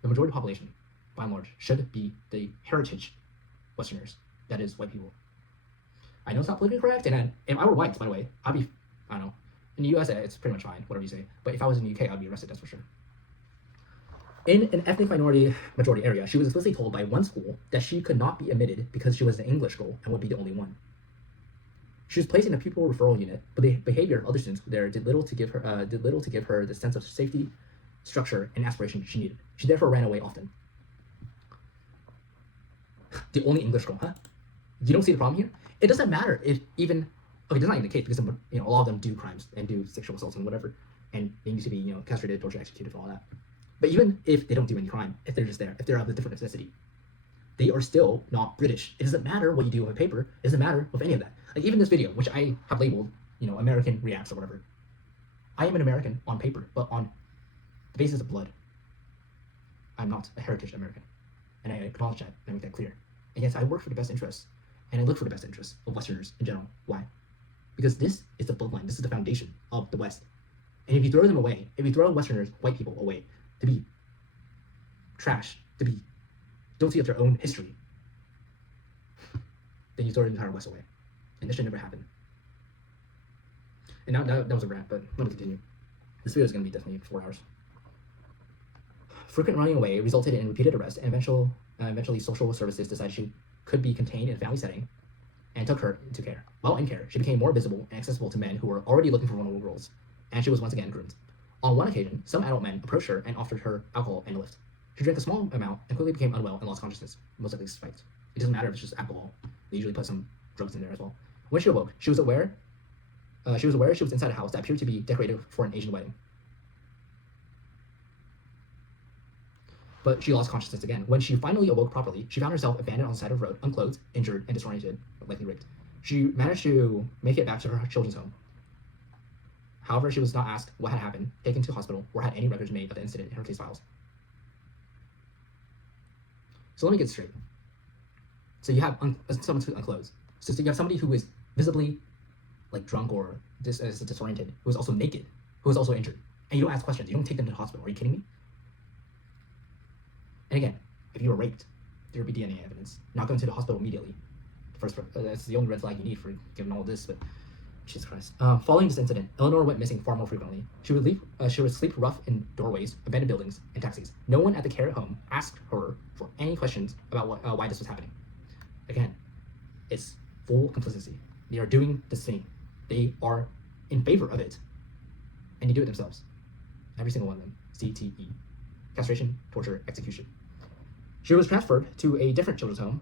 The majority of the population, by and large, should be the heritage Westerners, that is, white people. I know it's not politically correct, and if I were white, by the way, I'd be, I don't know, in the US, it's pretty much fine, whatever you say, but if I was in the UK, I'd be arrested, that's for sure. In an ethnic minority majority area, she was explicitly told by one school that she could not be admitted because she was an English girl and would be the only one. She was placed in a pupil referral unit, but the behavior of other students there did little to give her the sense of safety, structure, and aspiration she needed. She therefore ran away often. The only English girl, huh? You don't see the problem here? It doesn't matter if even, okay, that's not even the case because a lot of them do crimes and do sexual assaults and whatever, and they need to be castrated, tortured, executed, and all that. But even if they don't do any crime, if they're just there, if they're of a different ethnicity, they are still not British. It doesn't matter what you do on paper. It doesn't matter with any of that. Like even this video, which I have labeled, American Reacts or whatever. I am an American on paper, but on the basis of blood, I'm not a heritage American. And I acknowledge that and I make that clear. And yes, I work for the best interests, and I look for the best interests of Westerners in general. Why? Because this is the bloodline. This is the foundation of the West. And if you throw them away, if you throw Westerners, white people away, to be trash, don't see of their own history, then you throw the entire West away. And this should never happen. And now that was a rant, but let me continue. This video is going to be definitely 4 hours. Frequent running away resulted in repeated arrests, and eventually social services decided she could be contained in a family setting and took her into care. While in care, she became more visible and accessible to men who were already looking for vulnerable girls, and she was once again groomed. On one occasion, some adult men approached her and offered her alcohol and a lift. She drank a small amount and quickly became unwell and lost consciousness, most likely spiked. It doesn't matter if it's just alcohol. They usually put some drugs in there as well. When she awoke, she was aware she was inside a house that appeared to be decorated for an Asian wedding. But she lost consciousness again. When she finally awoke properly, she found herself abandoned on the side of the road, unclothed, injured, and disoriented, likely raped. She managed to make it back to her children's home. However, she was not asked what had happened, taken to hospital, or had any records made of the incident in her case files. So let me get straight. So you have someone who's unclothed. So you have somebody who is visibly drunk or disoriented, who is also naked, who is also injured. And you don't ask questions. You don't take them to the hospital. Are you kidding me? And again, if you were raped, there would be DNA evidence. Not going to the hospital immediately. That's the only red flag you need for given all this, but Jesus Christ. Following this incident, Eleanor went missing far more frequently. She would sleep rough in doorways, abandoned buildings, and taxis. No one at the care home asked her for any questions about why this was happening. Again, it's full complicity. They are doing this thing. They are in favor of it. And they do it themselves. Every single one of them. CTE. Castration, torture, execution. She was transferred to a different children's home,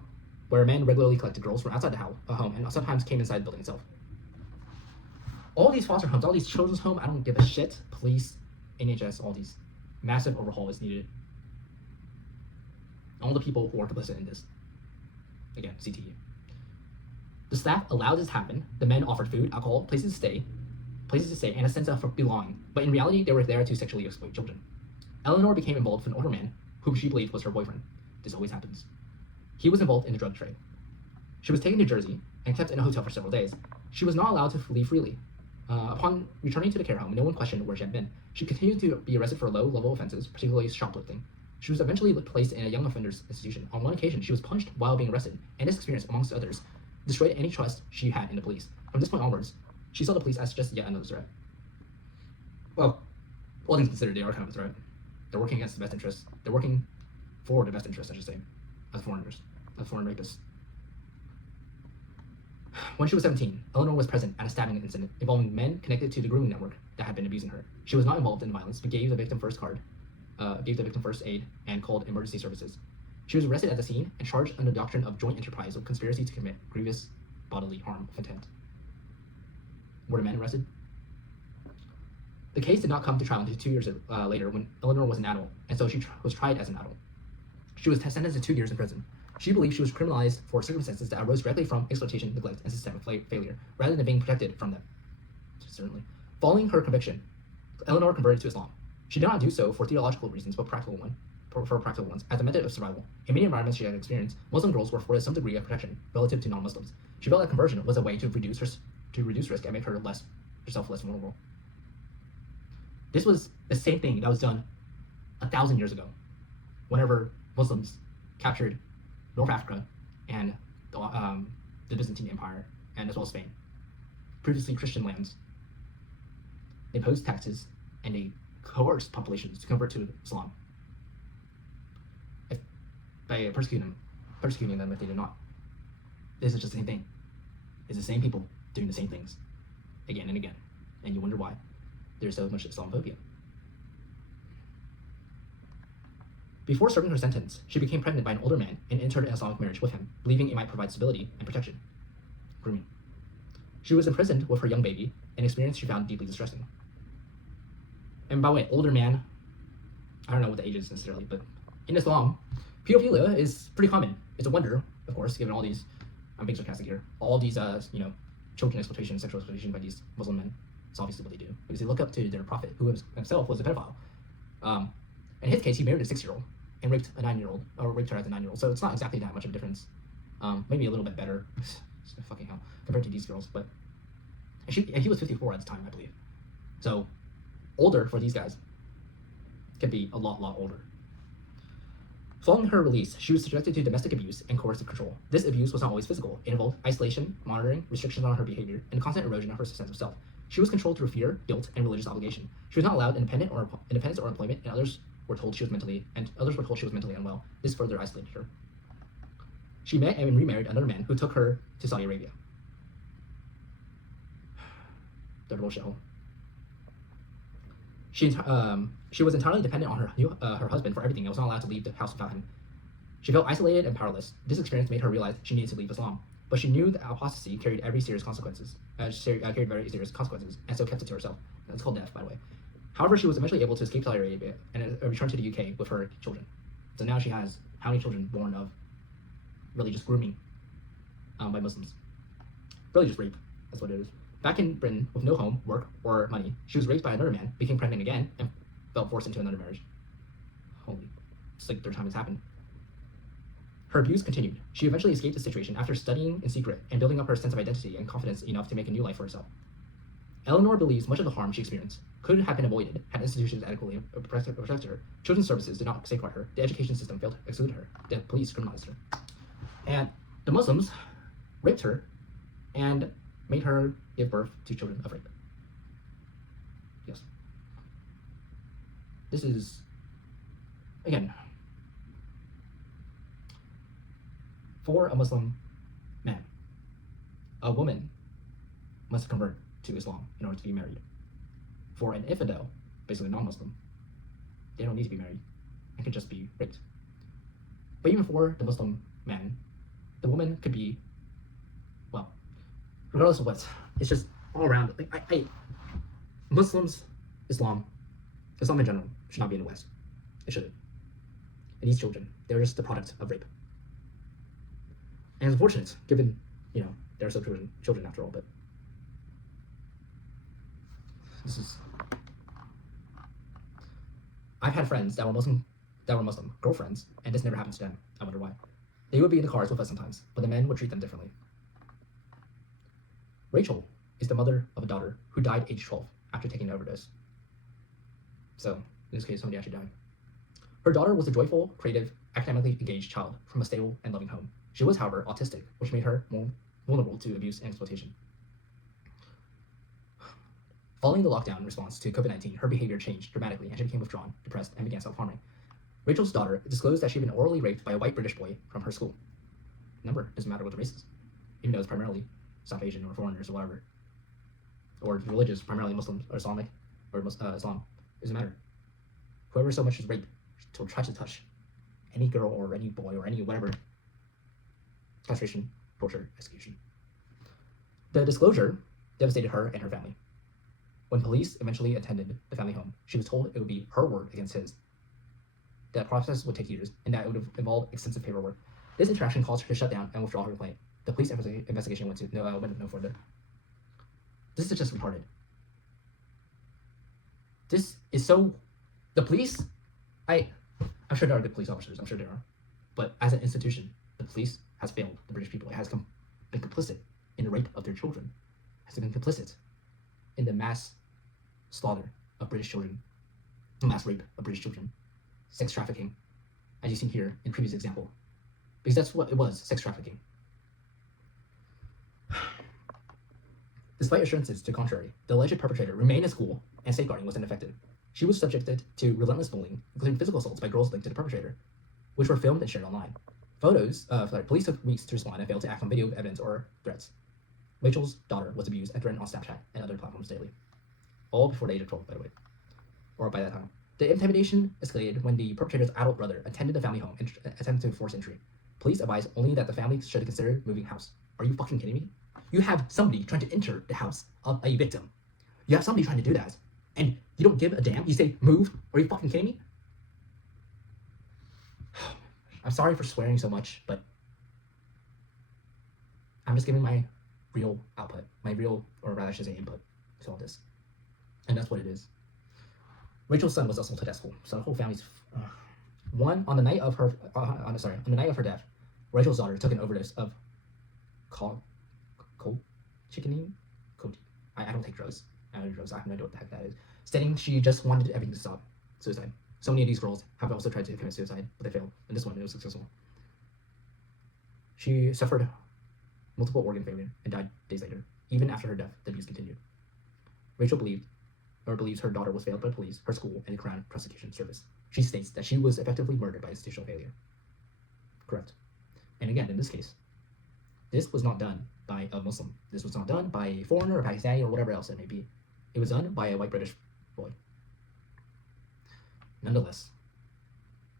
where men regularly collected girls from outside the home and sometimes came inside the building itself. All these foster homes, all these children's homes, I don't give a shit. Police, NHS, all these. Massive overhaul is needed. All the people who are complicit in this. Again, CTE. The staff allowed this to happen. The men offered food, alcohol, places to stay, and a sense of belonging. But in reality, they were there to sexually exploit children. Eleanor became involved with an older man, whom she believed was her boyfriend. This always happens. He was involved in the drug trade. She was taken to Jersey and kept in a hotel for several days. She was not allowed to leave freely. Upon returning to the care home, no one questioned where she had been. She continued to be arrested for low-level offenses, particularly shoplifting. She was eventually placed in a young offenders institution. On one occasion, she was punched while being arrested, and this experience, amongst others, destroyed any trust she had in the police. From this point onwards, she saw the police as just yet another threat. Well, all things considered, they are kind of a threat. They're working against the best interests. They're working for the best interests, I should say, as foreigners, as foreign rapists. When she was 17, Eleanor was present at a stabbing incident involving men connected to the grooming network that had been abusing her. She was not involved in the violence, but gave the victim first aid, and called emergency services. She was arrested at the scene and charged under the doctrine of joint enterprise of conspiracy to commit grievous bodily harm with intent. Were the men arrested? The case did not come to trial until 2 years later when Eleanor was an adult, and so she was tried as an adult. She was sentenced to 2 years in prison. She believed she was criminalized for circumstances that arose directly from exploitation, neglect, and systemic failure, rather than being protected from them. Certainly. Following her conviction, Eleanor converted to Islam. She did not do so for theological reasons, but practical ones, as a method of survival. In many environments she had experienced, Muslim girls were afforded some degree of protection relative to non-Muslims. She felt that conversion was a way to reduce risk and make herself less vulnerable. This was the same thing that was done 1,000 years ago, whenever Muslims captured North Africa and the Byzantine Empire, and as well as Spain, previously Christian lands. They imposed taxes and they coerced populations to convert to Islam by persecuting them if they did not. This is just the same thing. It's the same people doing the same things again and again, and you wonder why there's so much Islamophobia. Before serving her sentence, she became pregnant by an older man and entered an Islamic marriage with him, believing it might provide stability and protection. Grooming. She was imprisoned with her young baby, an experience she found deeply distressing. And by the way, older man, I don't know what the age is necessarily, but in Islam, pedophilia is pretty common. It's a wonder, of course, given all these, I'm being sarcastic here, all these, children exploitation, sexual exploitation by these Muslim men. It's obviously what they do, because they look up to their prophet, who himself was a pedophile. In his case, he married a 6-year-old and raped a 9-year-old, or raped her as a 9-year-old, so it's not exactly that much of a difference. Maybe a little bit better, fucking hell, compared to these girls, but and he was 54 at the time, I believe. So, older for these guys could be a lot older. Following her release, she was subjected to domestic abuse and coercive control. This abuse was not always physical. It involved isolation, monitoring, restrictions on her behavior, and constant erosion of her sense of self. She was controlled through fear, guilt, and religious obligation. She was not allowed independence or employment, and others were told she was mentally unwell. This further isolated her. She met and remarried another man who took her to Saudi Arabia. The bullshit hole. She was entirely dependent on her husband for everything and was not allowed to leave the house without him. She felt isolated and powerless. This experience made her realize she needed to leave Islam, but she knew that apostasy carried very serious consequences, and so kept it to herself. That's called death, by the way. However, she was eventually able to escape Saudi Arabia and return to the UK with her children. So now she has how many children born of really just grooming by Muslims? Really just rape. That's what it is. Back in Britain, with no home, work, or money, she was raped by another man, became pregnant again, and felt forced into another marriage. Holy, it's like 3rd time it's happened. Her abuse continued. She eventually escaped the situation after studying in secret and building up her sense of identity and confidence enough to make a new life for herself. Eleanor believes much of the harm she experienced could have been avoided had institutions adequately protected her. Children's services did not safeguard her. The education system failed to exclude her. The police criminalized her. And the Muslims raped her and made her give birth to children of rape. Yes. This is, again, for a Muslim man, a woman must convert to Islam in order to be married. For an infidel, basically non-Muslim, they don't need to be married and could just be raped. But even for the Muslim man, the woman could be, well, regardless of what, it's just all around. Like Muslims, Islam in general should not be in the West. It shouldn't. And these children, they're just the product of rape. And it's unfortunate, given, they're still children after all, but this is. I've had friends that were Muslim, girlfriends, and this never happened to them. I wonder why. They would be in the cars with us sometimes, but the men would treat them differently. Rachel is the mother of a daughter who died age 12 after taking an overdose. So, in this case, somebody actually died. Her daughter was a joyful, creative, academically engaged child from a stable and loving home. She was, however, autistic, which made her more vulnerable to abuse and exploitation. Following the lockdown response to COVID-19, her behavior changed dramatically and she became withdrawn, depressed, and began self-harming. Rachel's daughter disclosed that she had been orally raped by a white British boy from her school. Number doesn't matter what the race is, even though it's primarily South Asian or foreigners or whatever, or religious, primarily Muslims or Islamic or Islam, doesn't matter. Whoever so much as rape tries to touch any girl or any boy or any whatever, castration, torture, execution. The disclosure devastated her and her family. When police eventually attended the family home, she was told it would be her word against his. That process would take years, and that it would involve extensive paperwork. This interaction caused her to shut down and withdraw her complaint. The police investigation went no further. This is just retarded. This is so. The police, I'm sure there are good police officers. I'm sure there are, but as an institution, the police has failed the British people. It has been complicit in the rape of their children. It has been complicit in the mass slaughter of British children, mass rape of British children, sex trafficking, as you've seen here in previous example, because that's what it was, sex trafficking. Despite assurances to the contrary, the alleged perpetrator remained in school and safeguarding was ineffective. She was subjected to relentless bullying, including physical assaults by girls linked to the perpetrator, which were filmed and shared online. Police took weeks to respond and failed to act on video evidence or threats. Rachel's daughter was abused and threatened on Snapchat and other platforms daily. All before the age of 12, by the way. Or by that time. The intimidation escalated when the perpetrator's adult brother attended the family home and attempted to force entry. Police advised only that the family should consider moving house. Are you fucking kidding me? You have somebody trying to enter the house of a victim. You have somebody trying to do that. And you don't give a damn? You say, move? Are you fucking kidding me? I'm sorry for swearing so much, but I'm just giving my real output. Or rather I should say input to all this. And that's what it is. Rachel's son was assaulted at school, so the whole family's... on the night of her death, Rachel's daughter took an overdose of colchicine? I don't take drugs. I don't do drugs. I have no idea what the heck that is. Stating she just wanted everything to stop. Suicide. So many of these girls have also tried to commit suicide, but they failed. And this one, it was successful. She suffered multiple organ failure and died days later. Even after her death, the abuse continued. Rachel believes her daughter was failed by police, her school, and the Crown Prosecution Service. She states that she was effectively murdered by institutional failure. Correct. And again, in this case, this was not done by a Muslim. This was not done by a foreigner or Pakistani or whatever else it may be. It was done by a white British boy. Nonetheless,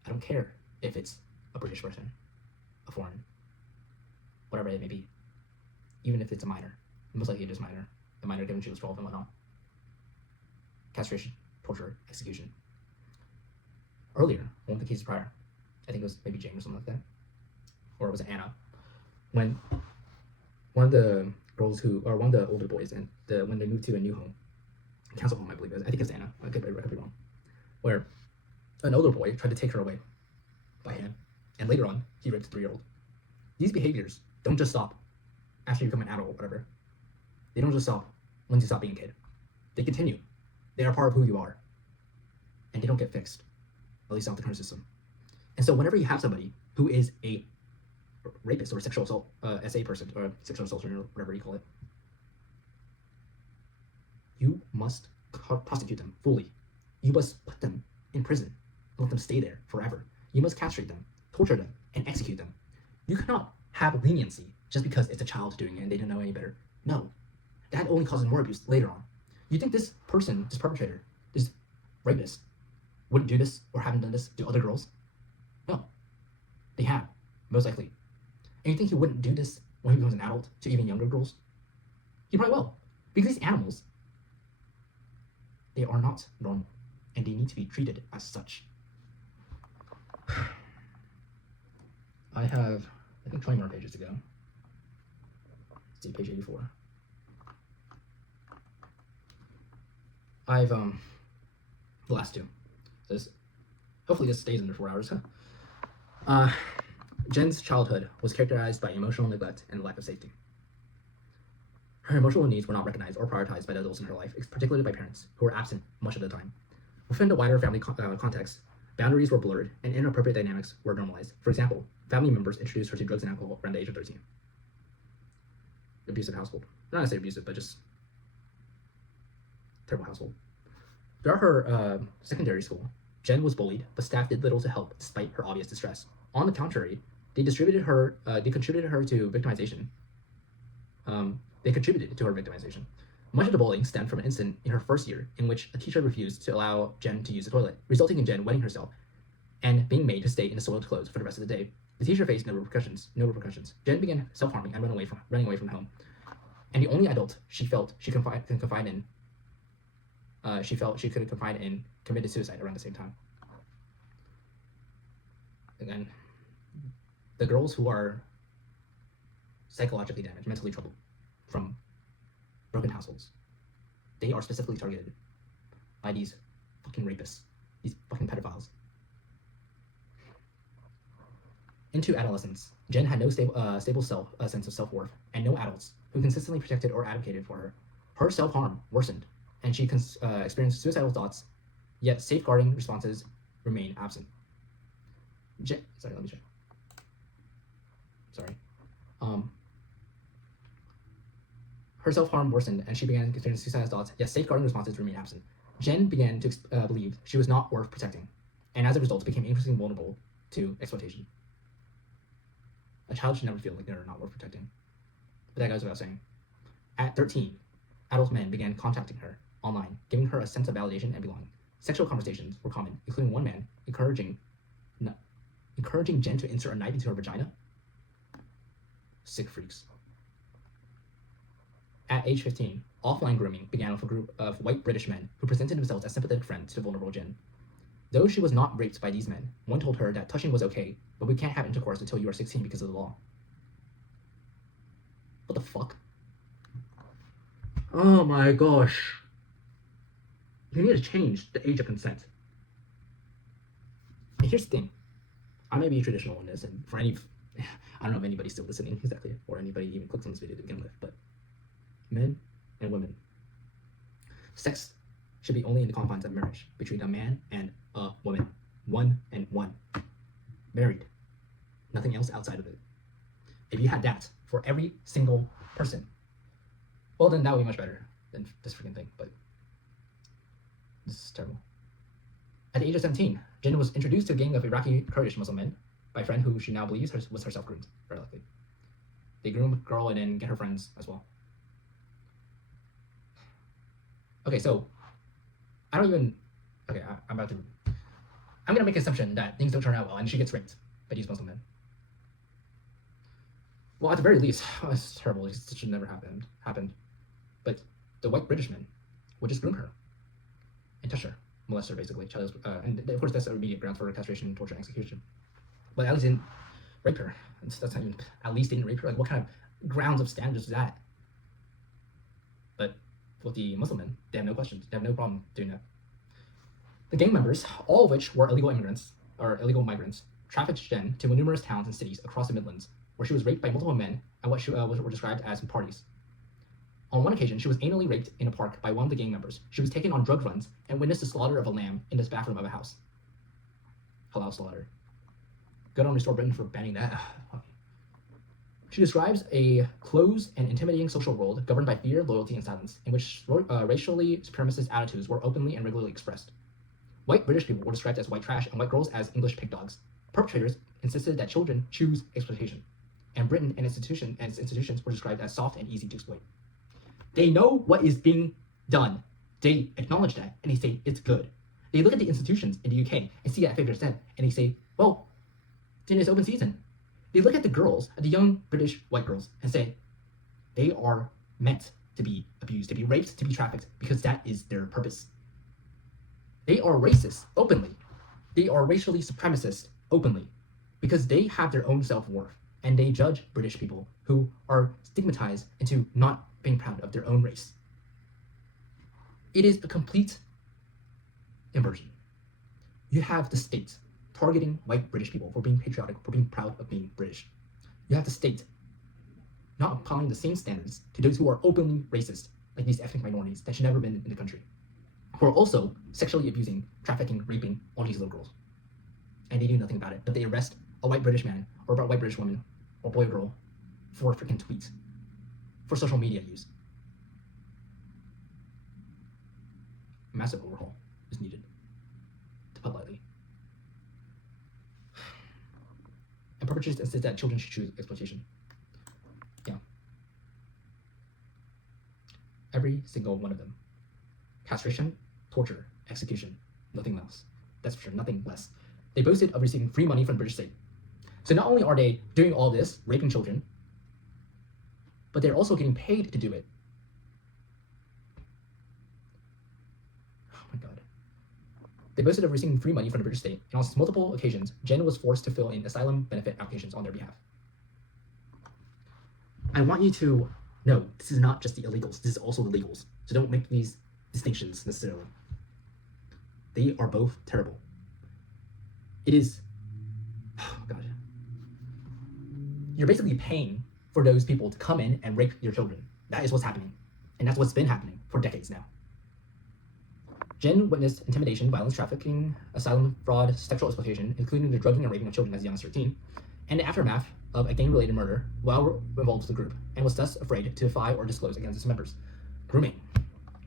I don't care if it's a British person, a foreign, whatever it may be. Even if it's a minor. Most likely it is minor. A minor given she was 12 and whatnot. Castration, torture, execution. Earlier, one of the cases prior, I think it was maybe Jane or something like that, or was it Anna, when one of the girls one of the older boys, and when they moved to a new home, council home, I believe it was, I think it's Anna, I could be wrong, where an older boy tried to take her away by hand, and later on, he raped a 3-year-old. These behaviors don't just stop after you become an adult or whatever. They don't just stop once you stop being a kid. They continue. They are part of who you are. And they don't get fixed. At least not the current system. And so whenever you have somebody who is a rapist or sexual assault, SA person, or sexual assault, or whatever you call it, you must prosecute them fully. You must put them in prison and let them stay there forever. You must castrate them, torture them, and execute them. You cannot have leniency just because it's a child doing it and they don't know any better. No. That only causes more abuse later on. You think this person, this perpetrator, this rapist, wouldn't do this or haven't done this to other girls? No. They have, most likely. And you think he wouldn't do this when he becomes an adult to even younger girls? He probably will. Because these animals, they are not normal. And they need to be treated as such. I have, I think, 20 more pages to go. Let's see, page 84. I've, the last two. Hopefully this stays under 4 hours. Jen's childhood was characterized by emotional neglect and lack of safety. Her emotional needs were not recognized or prioritized by the adults in her life, particularly by parents, who were absent much of the time. Within the wider family context, boundaries were blurred and inappropriate dynamics were normalized. For example, family members introduced her to drugs and alcohol around the age of 13. Abusive household. Not necessarily abusive, but just terrible household. Throughout her secondary school, Jen was bullied, but staff did little to help despite her obvious distress. On the contrary, they contributed to her victimization. They contributed to her victimization. Much of the bullying stemmed from an incident in her first year in which a teacher refused to allow Jen to use the toilet, resulting in Jen wetting herself and being made to stay in the soiled clothes for the rest of the day. The teacher faced no repercussions. Jen began self-harming and running away from home. And the only adult she felt she can confide in she felt she could have confined and committed suicide around the same time. Again, the girls who are psychologically damaged, mentally troubled from broken households, they are specifically targeted by these fucking rapists, these fucking pedophiles. Into adolescence, Jen had no stable sense of self-worth and no adults who consistently protected or advocated for her. Her self-harm worsened, and she experienced suicidal thoughts, yet safeguarding responses remain absent. Sorry, let me check. Sorry. Her self-harm worsened, and she began to experience suicidal thoughts, yet safeguarding responses remain absent. Jen began to believe she was not worth protecting, and as a result became increasingly vulnerable to exploitation. A child should never feel like they're not worth protecting. But that goes without saying. At 13, adult men began contacting her online, giving her a sense of validation and belonging. Sexual conversations were common, including one man encouraging Jen to insert a knife into her vagina. Sick freaks. At age 15, offline grooming began with a group of white British men who presented themselves as sympathetic friends to vulnerable Jen. Though she was not raped by these men, one told her that touching was okay, but we can't have intercourse until you are 16 because of the law. What the fuck? Oh my gosh. You need to change the age of consent. And here's the thing. I may be traditional in this, and for any, I don't know if anybody's still listening exactly, or anybody even clicks on this video to begin with, but men and women, sex should be only in the confines of marriage between a man and a woman. One and one. Married. Nothing else outside of it. If you had that for every single person, well, then that would be much better than this freaking thing, but this is terrible. At the age of 17, Jen was introduced to a gang of Iraqi Kurdish Muslim men by a friend who she now believes was herself groomed, very likely. They groom a girl and then get her friends as well. Okay, so I'm gonna make an assumption that things don't turn out well and she gets raped by these Muslim men. Well, at the very least, it's terrible. It should never happened. But the white British men would just groom her and touch her, molest her basically. And of course, that's immediate grounds for castration, torture, and execution. But at least didn't rape her. That's not even, at least didn't rape her. Like, what kind of grounds of standards is that? But with the Muslim men, they have no questions. They have no problem doing that. The gang members, all of which were illegal immigrants or illegal migrants, trafficked Jen to numerous towns and cities across the Midlands, where she was raped by multiple men at what were described as parties. On one occasion, she was anally raped in a park by one of the gang members. She was taken on drug runs and witnessed the slaughter of a lamb in this bathroom of a house. Halal slaughter. Good on Restore Britain for banning that. She describes a closed and intimidating social world governed by fear, loyalty, and silence, in which racially supremacist attitudes were openly and regularly expressed. White British people were described as white trash and white girls as English pig dogs. Perpetrators insisted that children choose exploitation, and Britain and its institutions were described as soft and easy to exploit. They know what is being done. They acknowledge that, and they say it's good. They look at the institutions in the UK and see that 50%, and they say, well, then it's open season. They look at the girls, at the young British white girls, and say, they are meant to be abused, to be raped, to be trafficked, because that is their purpose. They are racist, openly. They are racially supremacist, openly, because they have their own self-worth, and they judge British people who are stigmatized into not being proud of their own race. It is a complete inversion. You have the state targeting white British people for being patriotic, for being proud of being British. You have the state not applying the same standards to those who are openly racist, like these ethnic minorities that should never have been in the country, who are also sexually abusing, trafficking, raping all these little girls. And they do nothing about it, but they arrest a white British man, or a white British woman, or boy or girl, for a freaking tweet, for social media use. A massive overhaul is needed, to put lightly. And perpetrators insist that children should choose exploitation. Yeah. Every single one of them. Castration, torture, execution, nothing else. That's for sure, nothing less. They boasted of receiving free money from the British state. So not only are they doing all this, raping children, but they're also getting paid to do it. They boasted of receiving free money from the British state, and on multiple occasions, Jen was forced to fill in asylum benefit applications on their behalf. I want you to know this is not just the illegals, this is also the legals. So don't make these distinctions necessarily. They are both terrible. It is, oh God. You're basically paying for those people to come in and rape your children. That is what's happening. And that's what's been happening for decades now. Jen witnessed intimidation, violence, trafficking, asylum, fraud, sexual exploitation, including the drugging and raping of children as young as 13, and the aftermath of a gang-related murder while involved with the group, and was thus afraid to defy or disclose against its members. Grooming.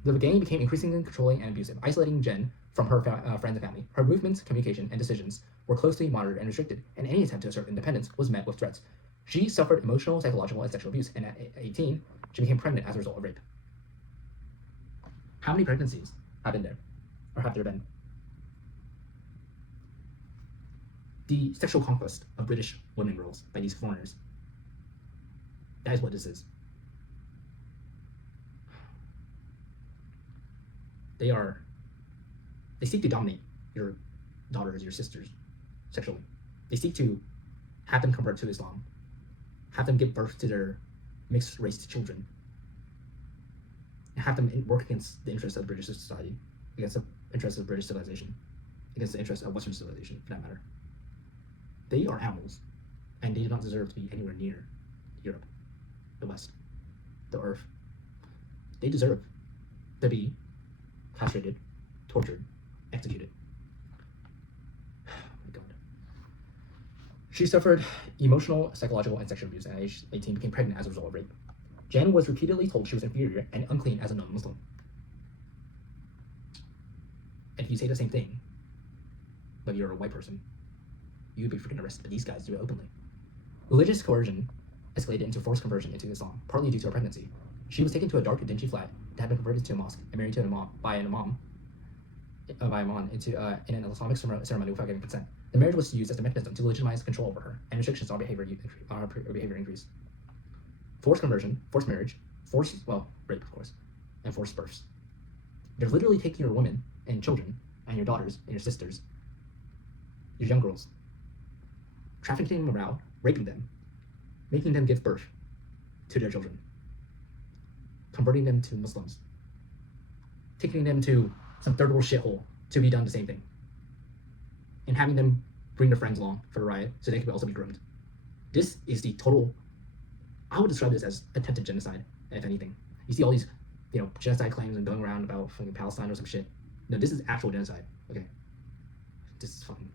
The gang became increasingly controlling and abusive, isolating Jen from her friends and family. Her movements, communication, and decisions were closely monitored and restricted, and any attempt to assert independence was met with threats. She suffered emotional, psychological, and sexual abuse, and at 18, she became pregnant as a result of rape. How many pregnancies have been there? Or have there been? The sexual conquest of British women and girls by these foreigners. That is what this is. They seek to dominate your daughters, your sisters, sexually. They seek to have them convert to Islam, have them give birth to their mixed race children, and have them work against the interests of British society, against the interests of British civilization, against the interests of Western civilization, for that matter. They are animals, and they do not deserve to be anywhere near Europe, the West, the Earth. They deserve to be castrated, tortured, executed. Oh my God. She suffered emotional, psychological, and sexual abuse, and at age 18 became pregnant as a result of rape. Jen was repeatedly told she was inferior and unclean as a non-Muslim. And if you say the same thing, but you're a white person, you'd be freaking arrested, but these guys do it openly. Religious coercion escalated into forced conversion into Islam, partly due to her pregnancy. She was taken to a dark, dingy flat that had been converted to a mosque and married to an imam by an imam in an Islamic ceremony without getting consent. The marriage was used as a mechanism to legitimize control over her, and restrictions on behavior increased. Forced conversion, forced marriage, rape, of course, and forced births. They're literally taking your women and children and your daughters and your sisters, your young girls, trafficking them around, raping them, making them give birth to their children, converting them to Muslims, taking them to some third world shithole to be done the same thing, and having them bring their friends along for the riot so they could also be groomed. This is the total, I would describe this as attempted genocide, if anything. You see all these, genocide claims and going around about fucking Palestine or some shit. No, this is actual genocide, okay? This is fucking...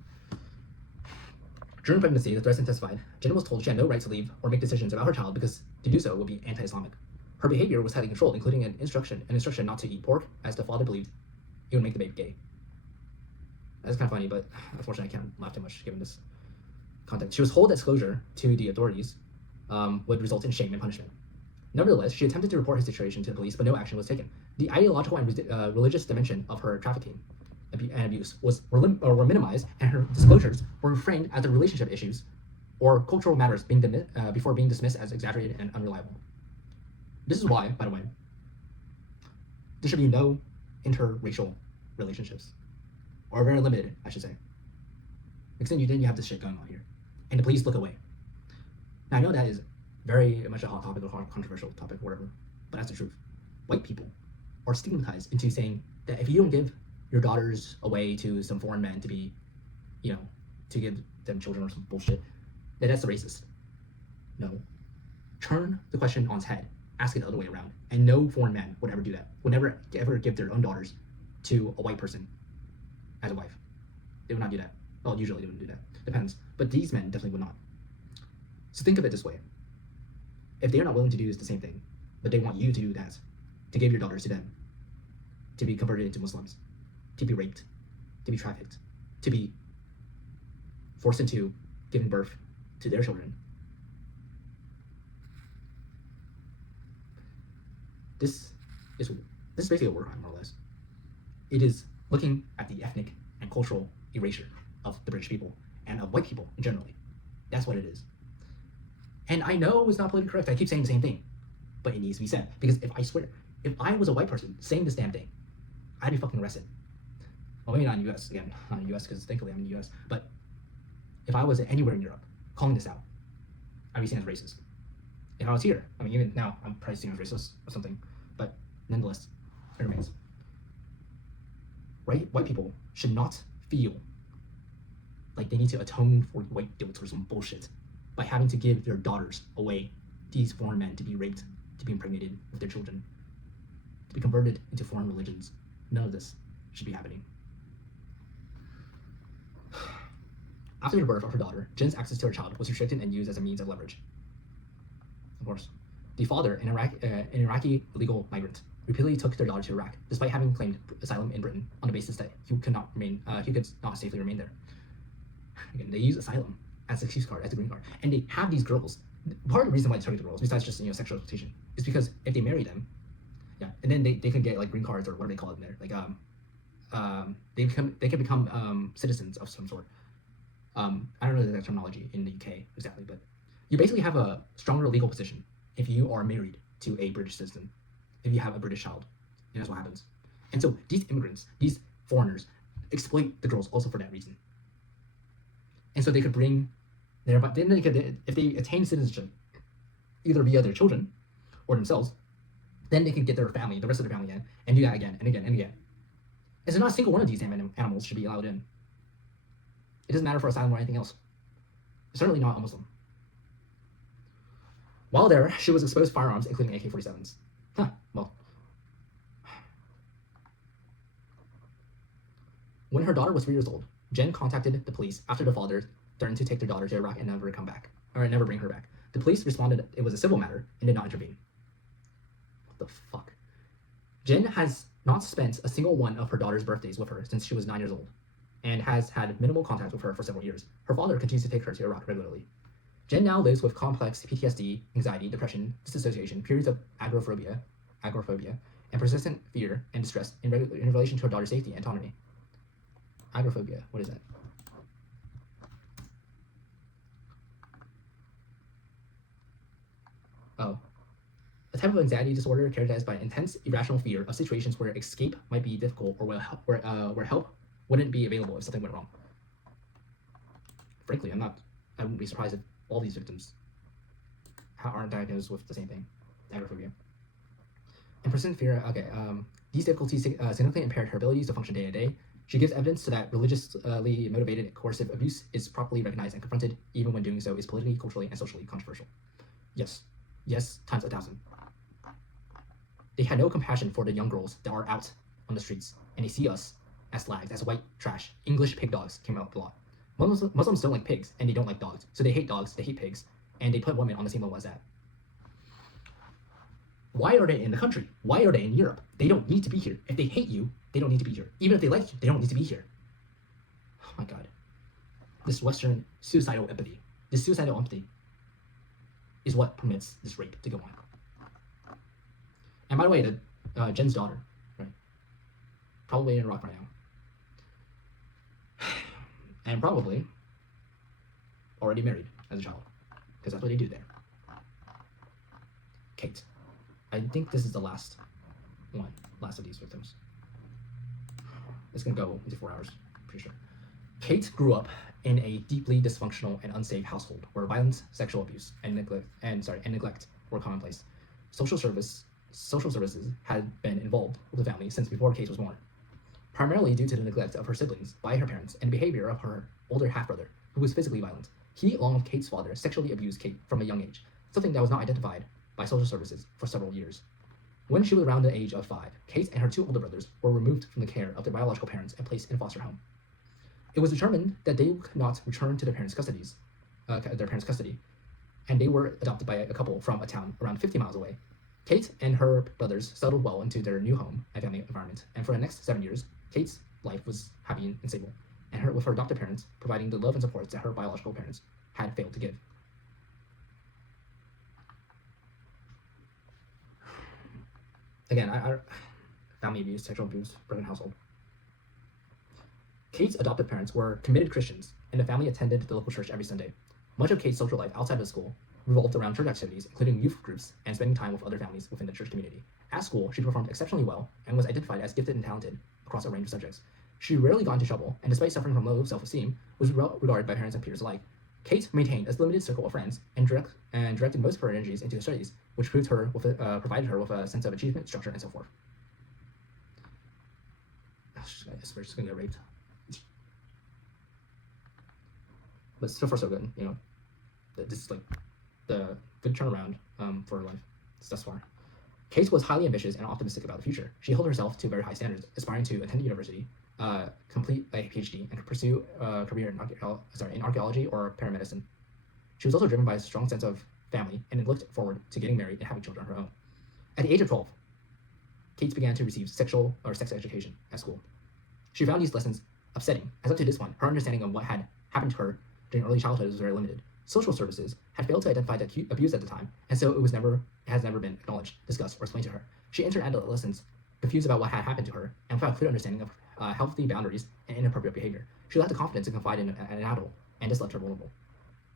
During pregnancy, the threats intensified. Jen was told she had no right to leave or make decisions about her child because to do so would be anti-Islamic. Her behavior was tightly controlled, including an instruction not to eat pork, as the father believed it would make the baby gay. That's kind of funny, but unfortunately I can't laugh too much given this context. She was told that disclosure to the authorities would result in shame and punishment. Nevertheless, she attempted to report her situation to the police, but no action was taken. The ideological and religious dimension of her trafficking and abuse were minimized, and her disclosures were framed as the relationship issues or cultural matters before being dismissed as exaggerated and unreliable. This is why, by the way, there should be no interracial relationships, or very limited, I should say. Because then you have this shit going on here, and the police look away. Now I know that is very much a hot topic or controversial topic, whatever, but that's the truth. White people are stigmatized into saying that if you don't give your daughters away to some foreign men to be, to give them children or some bullshit, that's racist. No. Turn the question on its head. Ask it the other way around. And no foreign man would ever do that. Would never ever give their own daughters to a white person as a wife. They would not do that. Well, usually they wouldn't do that. Depends. But these men definitely would not. So think of it this way. If they're not willing to do the same thing, but they want you to do that, to give your daughters to them, to be converted into Muslims, to be raped, to be trafficked, to be forced into giving birth to their children, this is basically a war crime, more or less. It is looking at the ethnic and cultural erasure of the British people and of white people generally. That's what it is. And I know it's not politically correct. I keep saying the same thing, but it needs to be said. Because if I was a white person saying this damn thing, I'd be fucking arrested. well, maybe not in the US, again, not in the US because thankfully I'm in the US, but if I was anywhere in Europe calling this out, I'd be seen as racist. If I was here, I mean, even now, I'm probably seen as racist or something, but nonetheless, it remains. Right? White people should not feel like they need to atone for white guilt or some bullshit by having to give their daughters away to these foreign men to be raped, to be impregnated with their children, to be converted into foreign religions. None of this should be happening. After the birth of her daughter, Jen's access to her child was restricted and used as a means of leverage. Of course, the father, an Iraqi illegal migrant, repeatedly took their daughter to Iraq, despite having claimed asylum in Britain on the basis that he could not safely remain there. Again, they use asylum as an excuse card, as a green card, and they have these girls. Part of the reason why they're targeting the girls, besides just sexual exploitation, is because if they marry them, and then they can get like green cards or what do they call it in there, like they can become citizens of some sort. I don't know the terminology in the UK exactly, but you basically have a stronger legal position if you are married to a British citizen, if you have a British child, and that's what happens. And so these immigrants, these foreigners, exploit the girls also for that reason. And so they could bring their, but then they could, if they attain citizenship, either via their children or themselves, then they can get their family, the rest of their family in, and do that again and again and again. And so not a single one of these animals should be allowed in. It doesn't matter for asylum or anything else. Certainly not a Muslim. While there, she was exposed to firearms, including AK-47s. Well. When her daughter was 3 years old, Jen contacted the police after the father threatened to take their daughter to Iraq and never bring her back. The police responded it was a civil matter and did not intervene. What the fuck? Jen has not spent a single one of her daughter's birthdays with her since she was 9 years old, and has had minimal contact with her for several years. Her father continues to take her to Iraq regularly. Jen now lives with complex PTSD, anxiety, depression, disassociation, periods of agoraphobia, and persistent fear and distress in relation to her daughter's safety and autonomy. Agoraphobia, what is that? Oh. A type of anxiety disorder characterized by intense, irrational fear of situations where escape might be difficult or where help wouldn't be available if something went wrong. Frankly, I wouldn't be surprised if all these victims aren't diagnosed with the same thing, agoraphobia. And persistent fear, these difficulties significantly impaired her abilities to function day to day. She gives evidence to that religiously motivated coercive abuse is properly recognized and confronted, even when doing so is politically, culturally, and socially controversial. Yes, times 1,000. They had no compassion for the young girls that are out on the streets, and they see us as slags, as white trash. English pig dogs came out a lot. Muslims don't like pigs, and they don't like dogs, so they hate dogs, they hate pigs, and they put women on the same level as that. Why are they in the country? Why are they in Europe? They don't need to be here. If they hate you, they don't need to be here. Even if they like you, they don't need to be here. Oh my god. This Western suicidal empathy is what permits this rape to go on. And by the way, Jen's daughter, right? Probably in Iraq right now. And probably already married as a child, because that's what they do there. Kate. I think this is the last of these victims. It's gonna go into 4 hours, pretty sure. Kate grew up in a deeply dysfunctional and unsafe household where violence, sexual abuse, and neglect were commonplace. Social services had been involved with the family since before Kate was born, primarily due to the neglect of her siblings by her parents and the behavior of her older half-brother, who was physically violent. He, along with Kate's father, sexually abused Kate from a young age, something that was not identified by social services for several years. When she was around the age of 5, Kate and her 2 older brothers were removed from the care of their biological parents and placed in a foster home. It was determined that they could not return to their parents' custody, and they were adopted by a couple from a town around 50 miles away. Kate and her brothers settled well into their new home and family environment, and for the next 7 years, Kate's life was happy and stable, and with her adopted parents providing the love and support that her biological parents had failed to give. Again, family abuse, sexual abuse, broken household. Kate's adopted parents were committed Christians, and the family attended the local church every Sunday. Much of Kate's social life outside of school revolved around church activities, including youth groups and spending time with other families within the church community. At school, she performed exceptionally well and was identified as gifted and talented across a range of subjects. She rarely got into trouble, and despite suffering from low self-esteem, was well regarded by parents and peers alike. Kate maintained a limited circle of friends and directed most of her energies into her studies, which provided her with a sense of achievement, structure, and so forth. I guess we're just gonna get raped. But so far so good, you know. This is like the good turnaround for her life thus far. Kate was highly ambitious and optimistic about the future. She held herself to very high standards, aspiring to attend university, complete a PhD, and pursue a career in archaeology or paramedicine. She was also driven by a strong sense of family and looked forward to getting married and having children of her own. At the age of 12, Kate began to receive sex education at school. She found these lessons upsetting, as up to this point, her understanding of what had happened to her during early childhood was very limited. Social services had failed to identify the abuse at the time, and so it has never been acknowledged, discussed, or explained to her. She entered adolescence confused about what had happened to her and without a clear understanding of healthy boundaries and inappropriate behavior. She lacked the confidence to confide in an adult, and this left her vulnerable.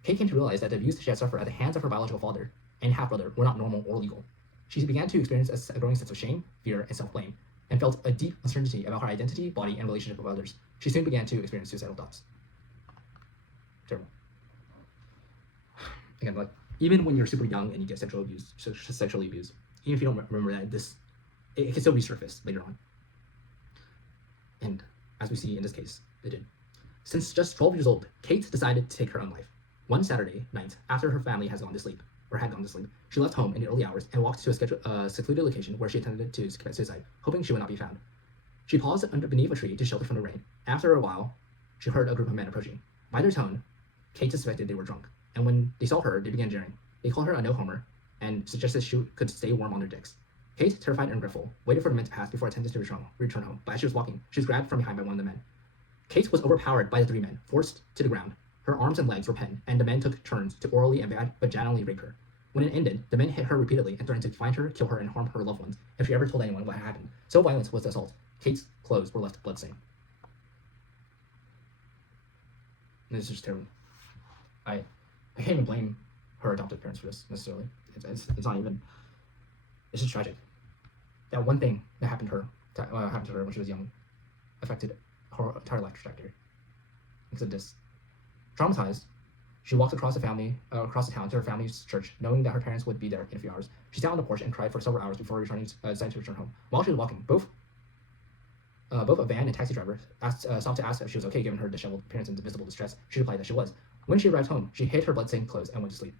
Kate came to realize that the abuse she had suffered at the hands of her biological father and half-brother were not normal or legal. She began to experience a growing sense of shame, fear, and self-blame, and felt a deep uncertainty about her identity, body, and relationship with others. She soon began to experience suicidal thoughts. Terrible. Again, like, even when you're super young and you get sexually abused, even if you don't remember that, it can still resurface later on. And as we see in this case, it did. Since just 12 years old, Kate decided to take her own life. One Saturday night, after her family had gone to sleep, she left home in the early hours and walked to a secluded location where she intended to commit suicide, hoping she would not be found. She paused beneath a tree to shelter from the rain. After a while, she heard a group of men approaching. By their tone, Kate suspected they were drunk, and when they saw her, they began jeering. They called her a no-homer and suggested she could stay warm on their dicks. Kate, terrified and regretful, waited for the men to pass before attempting to return home, but as she was walking, she was grabbed from behind by one of the men. Kate was overpowered by the three men, forced to the ground. Her arms and legs were pinned, and the men took turns to orally and vaginally rape her. When it ended, the men hit her repeatedly and threatened to find her, kill her, and harm her loved ones if she ever told anyone what had happened. So violent was the assault. Kate's clothes were left bloodstained. This is just terrible. I can't even blame her adoptive parents for this necessarily. It's not even. It's just tragic. That one thing that happened to her when she was young affected her entire life trajectory. Because of this. Traumatized, she walked across the town to her family's church, knowing that her parents would be there in a few hours. She sat on the porch and cried for several hours before deciding to return home. While she was walking, both a van and taxi driver stopped to ask if she was okay given her disheveled appearance and visible distress. She replied that she was. When she arrived home, she hid her bloodstained clothes and went to sleep.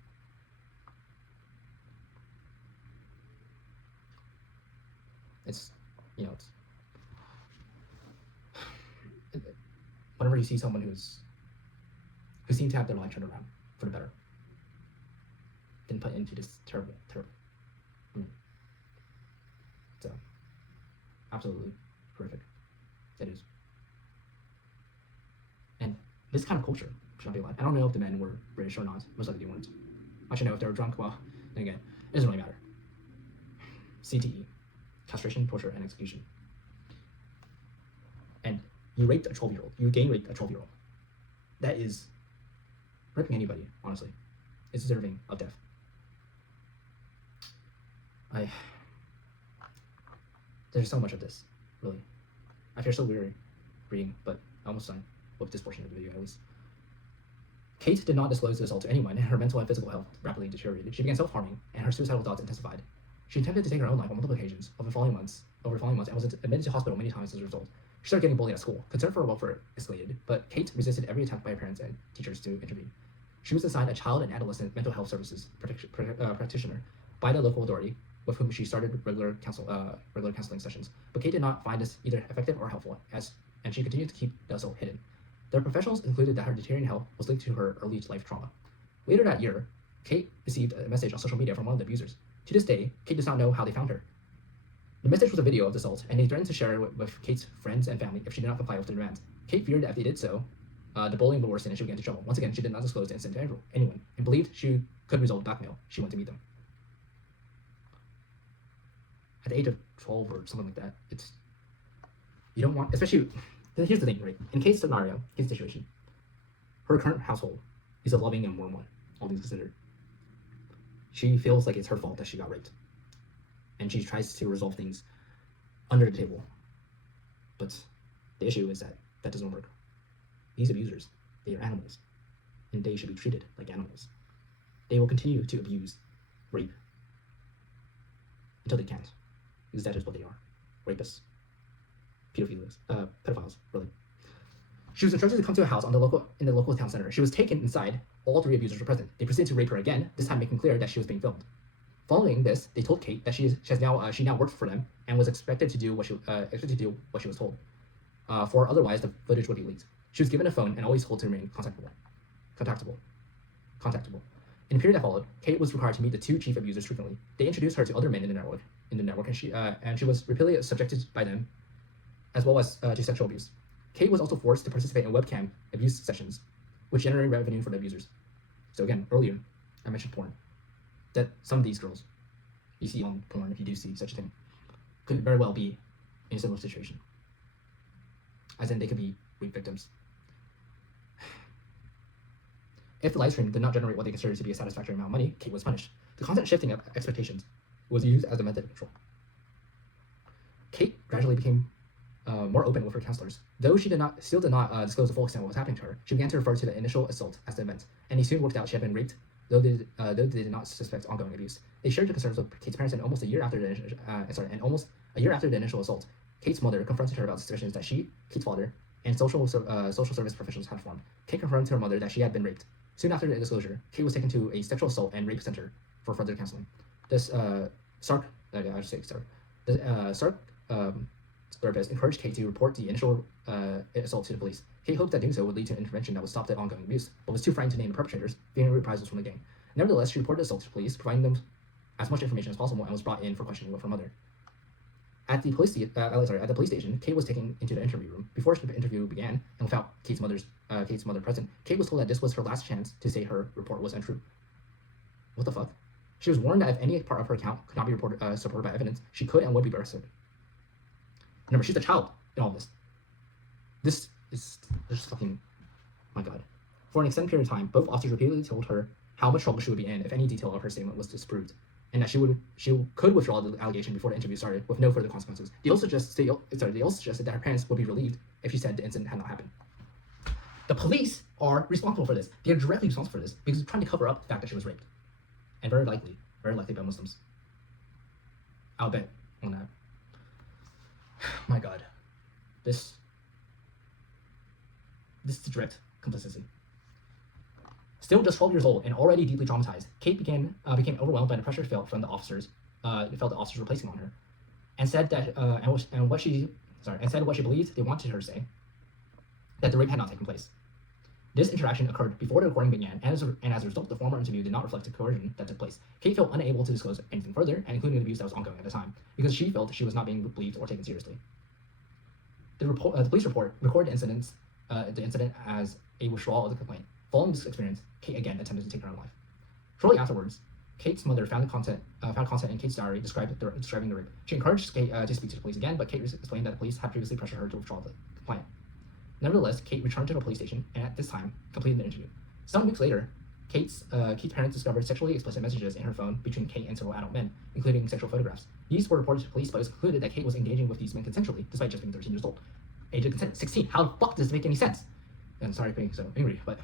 Whenever you see someone who seems to have their life turned around for the better, then put into this terrible. So, absolutely horrific. It is. And this kind of culture should not be allowed. I don't know if the men were British or not. Most likely they weren't. I should know if they were drunk. Well, then again, it doesn't really matter. CTE, castration, torture, and execution. And you raped a 12-year-old. You gang raped a 12-year-old. That is raping anybody, honestly. It's deserving of death. There's so much of this, really. I feel so weary reading, but almost done with this portion of the video at least. Kate did not disclose the assault to anyone, and her mental and physical health rapidly deteriorated. She began self-harming, and her suicidal thoughts intensified. She attempted to take her own life on multiple occasions over the following months, and was admitted to hospital many times as a result. She started getting bullied at school. Concern for her welfare escalated, but Kate resisted every attempt by her parents and teachers to intervene. She was assigned a child and adolescent mental health services practitioner by the local authority, with whom she started regular counseling sessions. But Kate did not find this either effective or helpful, and she continued to keep the assault hidden. The professionals concluded that her deteriorating health was linked to her early life trauma. Later that year, Kate received a message on social media from one of the abusers. To this day, Kate does not know how they found her. The message was a video of the assault, and they threatened to share it with Kate's friends and family if she did not comply with their demands. Kate feared that if they did so, the bullying would worsen and she would get into trouble. Once again, she did not disclose the incident to anyone, and believed she could result in blackmail. She went to meet them. At the age of 12 or something like that, you don't want, especially, here's the thing, right? In Kate's scenario, Kate's situation, her current household is a loving and warm one, all things considered. She feels like it's her fault that she got raped. And she tries to resolve things under the table. But The issue is that that doesn't work. These abusers, they are animals, and they should be treated like animals. They will continue to abuse, rape, until they can't, because that is what they are. Rapists. Pedophiles, really. She was instructed to come to a house in the local town center. She was taken inside. All 3 abusers were present. They proceeded to rape her again, this time making clear that she was being filmed. Following this, they told Kate that she now worked for them and was expected to do what she was told. For otherwise, the footage would be leaked. She was given a phone and always told to remain contactable. In the period that followed, Kate was required to meet the 2 chief abusers frequently. They introduced her to other men in the network, and she was repeatedly subjected by them, as well as to sexual abuse. Kate was also forced to participate in webcam abuse sessions, which generated revenue for the abusers. So again, earlier, I mentioned porn. That some of these girls you see on porn, if you do see such a thing, could very well be in a similar situation. As in, they could be rape victims. If the live stream did not generate what they considered to be a satisfactory amount of money, Kate was punished. The constant shifting of expectations was used as a method of control. Kate gradually became more open with her counselors. Though she still did not disclose the full extent of what was happening to her, she began to refer to the initial assault as the event, and it soon worked out she had been raped, though they did not suspect ongoing abuse. They shared the concerns with Kate's parents, and almost a year after the initial assault, Kate's mother confronted her about suspicions that she, Kate's father, and social service professionals had formed. Kate confirmed to her mother that she had been raped. Soon after the disclosure, Kate was taken to a sexual assault and rape center for further counseling. This Sark therapist encouraged Kate to report the initial assault to the police. Kate hoped that doing so would lead to an intervention that would stop the ongoing abuse, but was too frightened to name the perpetrators, fearing reprisals from the gang. Nevertheless, she reported the assault to police, providing them as much information as possible, and was brought in for questioning with her mother. At the police station, Kate was taken into the interview room. Before the interview began, and without Kate's mother present, Kate was told that this was her last chance to say her report was untrue. What the fuck? She was warned that if any part of her account could not be supported by evidence, she could and would be arrested. Remember, she's a child in all this. This is just fucking, my god. For an extended period of time, both officers repeatedly told her how much trouble she would be in if any detail of her statement was disproved, and that she could withdraw the allegation before the interview started with no further consequences. They also suggested that her parents would be relieved if she said the incident had not happened. The police are responsible for this. They are directly responsible for this because they're trying to cover up the fact that she was raped, and very likely by Muslims. I'll bet on that. My god, this is direct complicity. Still just 12 years old and already deeply traumatized, Kate became overwhelmed by the pressure felt from the officers. Felt the officers were placing on her, and said that what she believed they wanted her to say, that the rape had not taken place. This interaction occurred before the recording began, and as a result, the former interview did not reflect the coercion that took place. Kate felt unable to disclose anything further, and including the abuse that was ongoing at the time, because she felt she was not being believed or taken seriously. The police report recorded the incident as a withdrawal of the complaint. Following this experience, Kate again attempted to take her own life. Shortly afterwards, Kate's mother found content in Kate's diary describing the rape. She encouraged Kate to speak to the police again, but Kate explained that the police had previously pressured her to withdraw the complaint. Nevertheless, Kate returned to the police station and at this time completed the interview. Some weeks later, Kate's parents discovered sexually explicit messages in her phone between Kate and several adult men, including sexual photographs. These were reported to police, but it was concluded that Kate was engaging with these men consensually, despite just being 13 years old. Age of consent, 16. How the fuck does this make any sense? And sorry for being so angry, but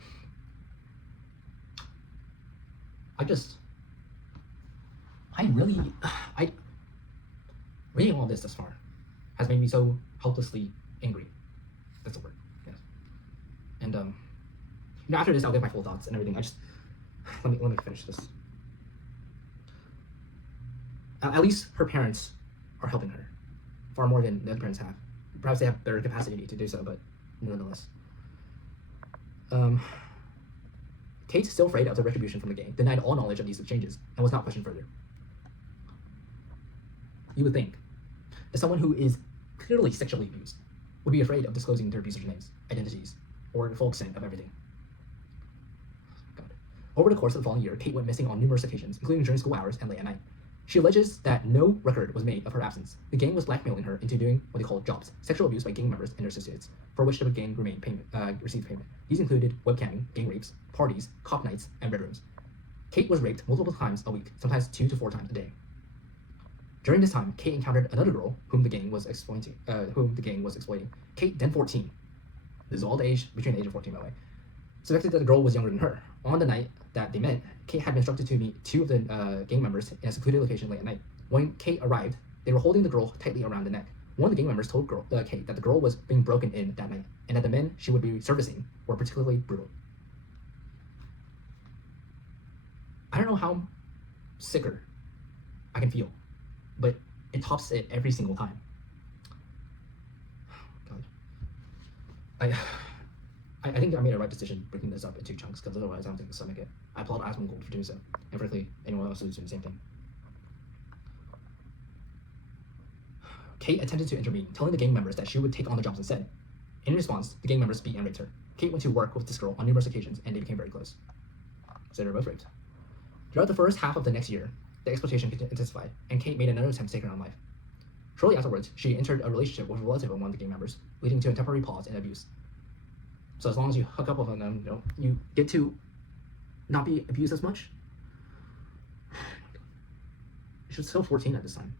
reading all this thus far has made me so helplessly angry. That's the word, yes. And after this, I'll get my full thoughts and everything. Let me finish this. At least her parents are helping her far more than the other parents have. Perhaps they have better capacity to do so, but nonetheless. Kate's still afraid of the retribution from the gang, denied all knowledge of these exchanges, and was not questioned further. You would think that someone who is clearly sexually abused would be afraid of disclosing their abusers' names, identities, or the full extent of everything. God. Over the course of the following year, Kate went missing on numerous occasions, including during school hours and late at night. She alleges that no record was made of her absence. The gang was blackmailing her into doing what they called jobs, sexual abuse by gang members and their associates, for which the gang received payment. These included webcamming, gang rapes, parties, cop nights, and bedrooms. Kate was raped multiple times a week, sometimes 2 to 4 times a day. During this time, Kate encountered another girl whom the gang was exploiting. Kate, then 14. This is all the age between the age of 14, by the way. Suspected that the girl was younger than her. On the night that they met, Kate had been instructed to meet two of the gang members in a secluded location late at night. When Kate arrived, they were holding the girl tightly around the neck. One of the gang members told Kate that the girl was being broken in that night, and that the men she would be servicing were particularly brutal. I don't know how sicker I can feel, but it tops it every single time. God. I think I made a right decision breaking this up into chunks, because otherwise I don't think the stomach it. I applaud Asmongold for doing so, and frankly, anyone else who's doing the same thing. Kate attempted to intervene, telling the gang members that she would take on the jobs instead. In response, the gang members beat and raped her. Kate went to work with this girl on numerous occasions, and they became very close. So they were both raped. Throughout the first half of the next year, the exploitation intensified, and Kate made another attempt to take her own life. Shortly afterwards, she entered a relationship with a relative of one of the gang members, leading to a temporary pause in abuse. So as long as you hook up with them, you get to not be abused as much. She was still 14 at this time,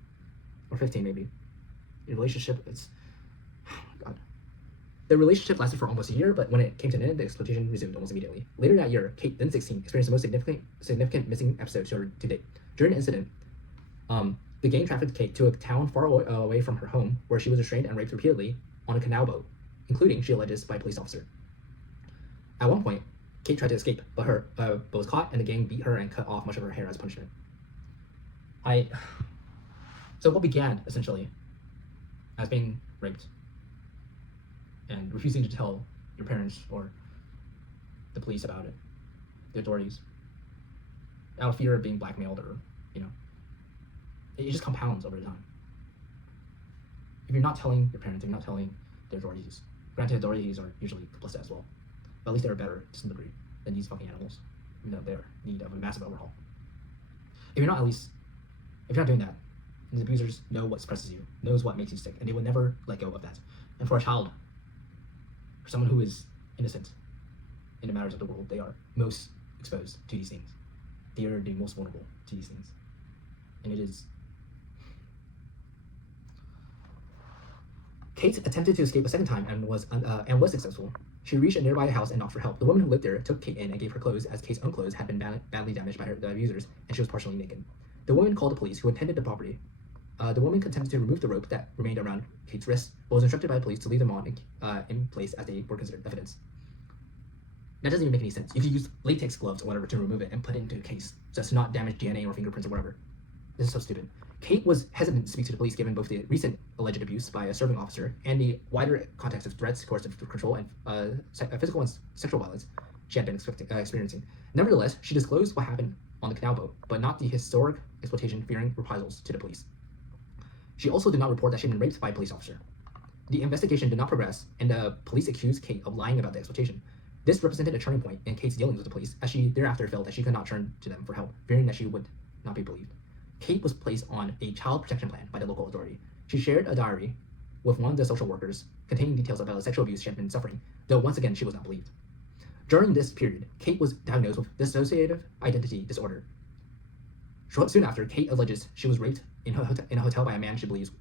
or 15 maybe. In a relationship, it's God. The relationship lasted for almost a year, but when it came to an end, the exploitation resumed almost immediately. Later that year, Kate, then 16, experienced the most significant missing episode to date. During the incident, the gang trafficked Kate to a town far away from her home, where she was restrained and raped repeatedly on a canal boat, including, she alleges, by a police officer. At one point, Kate tried to escape, but was caught, and the gang beat her and cut off much of her hair as punishment. So what began, essentially, as being raped and refusing to tell your parents or the police about it, the authorities, out of fear of being blackmailed, or, it just compounds over time. If you're not telling your parents, if you're not telling the authorities, granted authorities are usually complicit as well, but at least they're better to some degree than these fucking animals. They're in need of a massive overhaul. If you're not doing that, the abusers know what suppresses you, knows what makes you sick, and they will never let go of that. And for a child, for someone who is innocent in the matters of the world, they are most exposed to these things. They are the most vulnerable to these things. And it is... Kate attempted to escape a second time and was successful. She reached a nearby house and knocked for help. The woman who lived there took Kate in and gave her clothes, as Kate's own clothes had been badly damaged by the abusers, and she was partially naked. The woman called the police, who attended the property. The woman attempted to remove the rope that remained around Kate's wrists, but was instructed by the police to leave them on in place, as they were considered evidence. That doesn't even make any sense. You could use latex gloves or whatever to remove it and put it into a case, so as to not damage DNA or fingerprints or whatever. This is so stupid. Kate was hesitant to speak to the police, given both the recent alleged abuse by a serving officer and the wider context of threats, coercive control, and physical and sexual violence she had been experiencing. Nevertheless, she disclosed what happened on the canal boat, but not the historic exploitation, fearing reprisals to the police. She also did not report that she had been raped by a police officer. The investigation did not progress, and the police accused Kate of lying about the exploitation. This represented a turning point in Kate's dealings with the police, as she thereafter felt that she could not turn to them for help, fearing that she would not be believed. Kate was placed on a child protection plan by the local authority. She shared a diary with one of the social workers containing details about the sexual abuse she had been suffering, though once again she was not believed. During this period, Kate was diagnosed with dissociative identity disorder. Soon after, Kate alleges she was raped in a hotel by a man she believed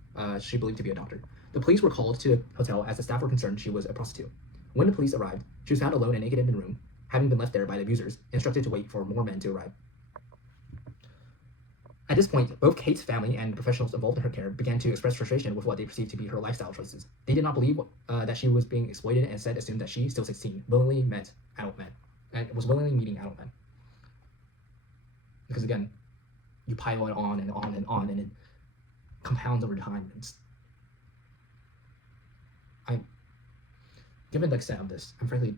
to be a doctor. The police were called to the hotel as the staff were concerned she was a prostitute. When the police arrived, she was found alone and naked in the room, having been left there by the abusers, instructed to wait for more men to arrive. At this point, both Kate's family and professionals involved in her care began to express frustration with what they perceived to be her lifestyle choices. They did not believe that she was being exploited, and instead assumed that she, still 16, willingly met adult men, and was willingly meeting adult men. Because again, you pile it on and on and on, and it compounds over time. Given the extent of this, I'm frankly